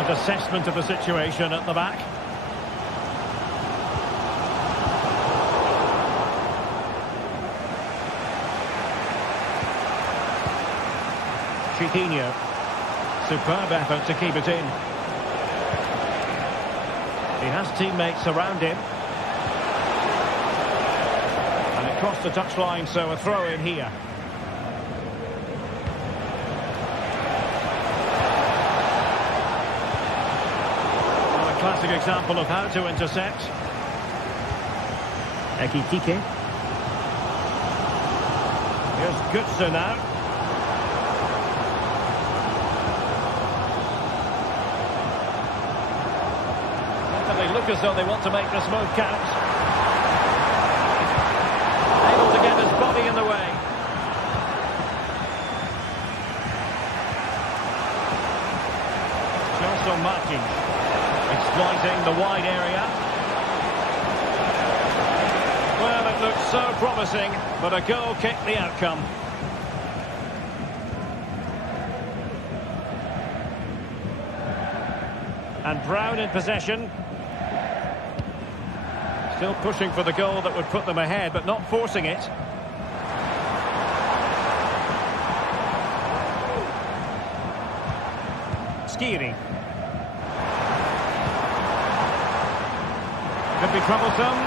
Assessment of the situation at the back. Chiquinho. Superb effort to keep it in. He has teammates around him. And it crossed the touchline, so a throw in here. Classic example of how to intercept. Ekitike. Here's Götze now. They look as though they want to make this move count. Able to get his body in the way. Gelson Martins. Exploiting the wide area. Well, It looked so promising, but a goal kicked the outcome. And Brown in possession. Still pushing for the goal that would put them ahead, but not forcing it. Skiri. Could be troublesome.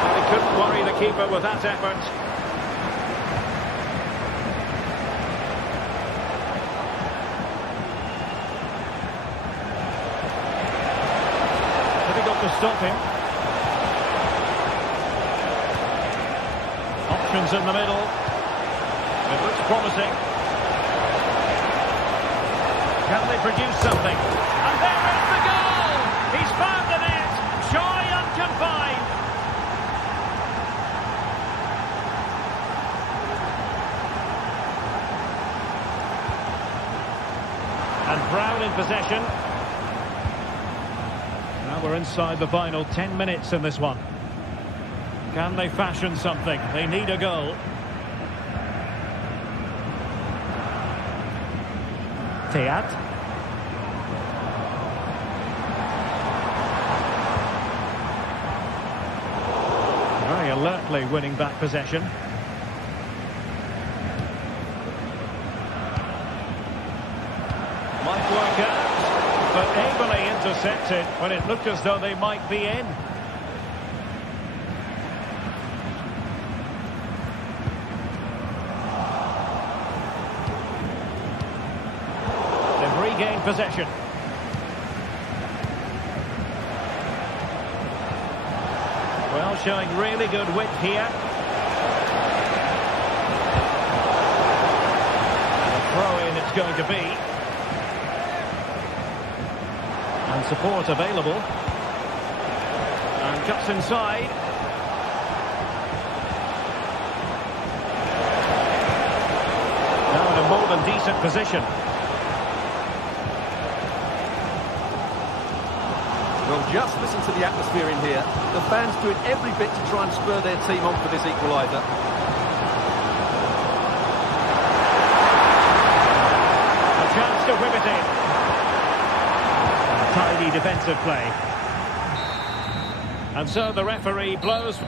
Well, he couldn't worry the keeper with that effort. To stop him. Options in the middle. It looks promising. Can they produce something? And there is the goal! He's found the net! Joy unconfined! And Brown in possession. We're inside the final 10 minutes in this one. Can they fashion something? They need a goal. Teat. Very alertly winning back possession. Might work out. But ably intercepted when it looked as though they might be in. They've regained possession. Well, showing really good width here. And a throw-in it's going to be. And support available. And cuts inside. Now in a more than decent position. Well, just listen to the atmosphere in here. The fans doing every bit to try and spur their team on for this equaliser. A chance to whip it in. Tidy defensive play. And so the referee blows.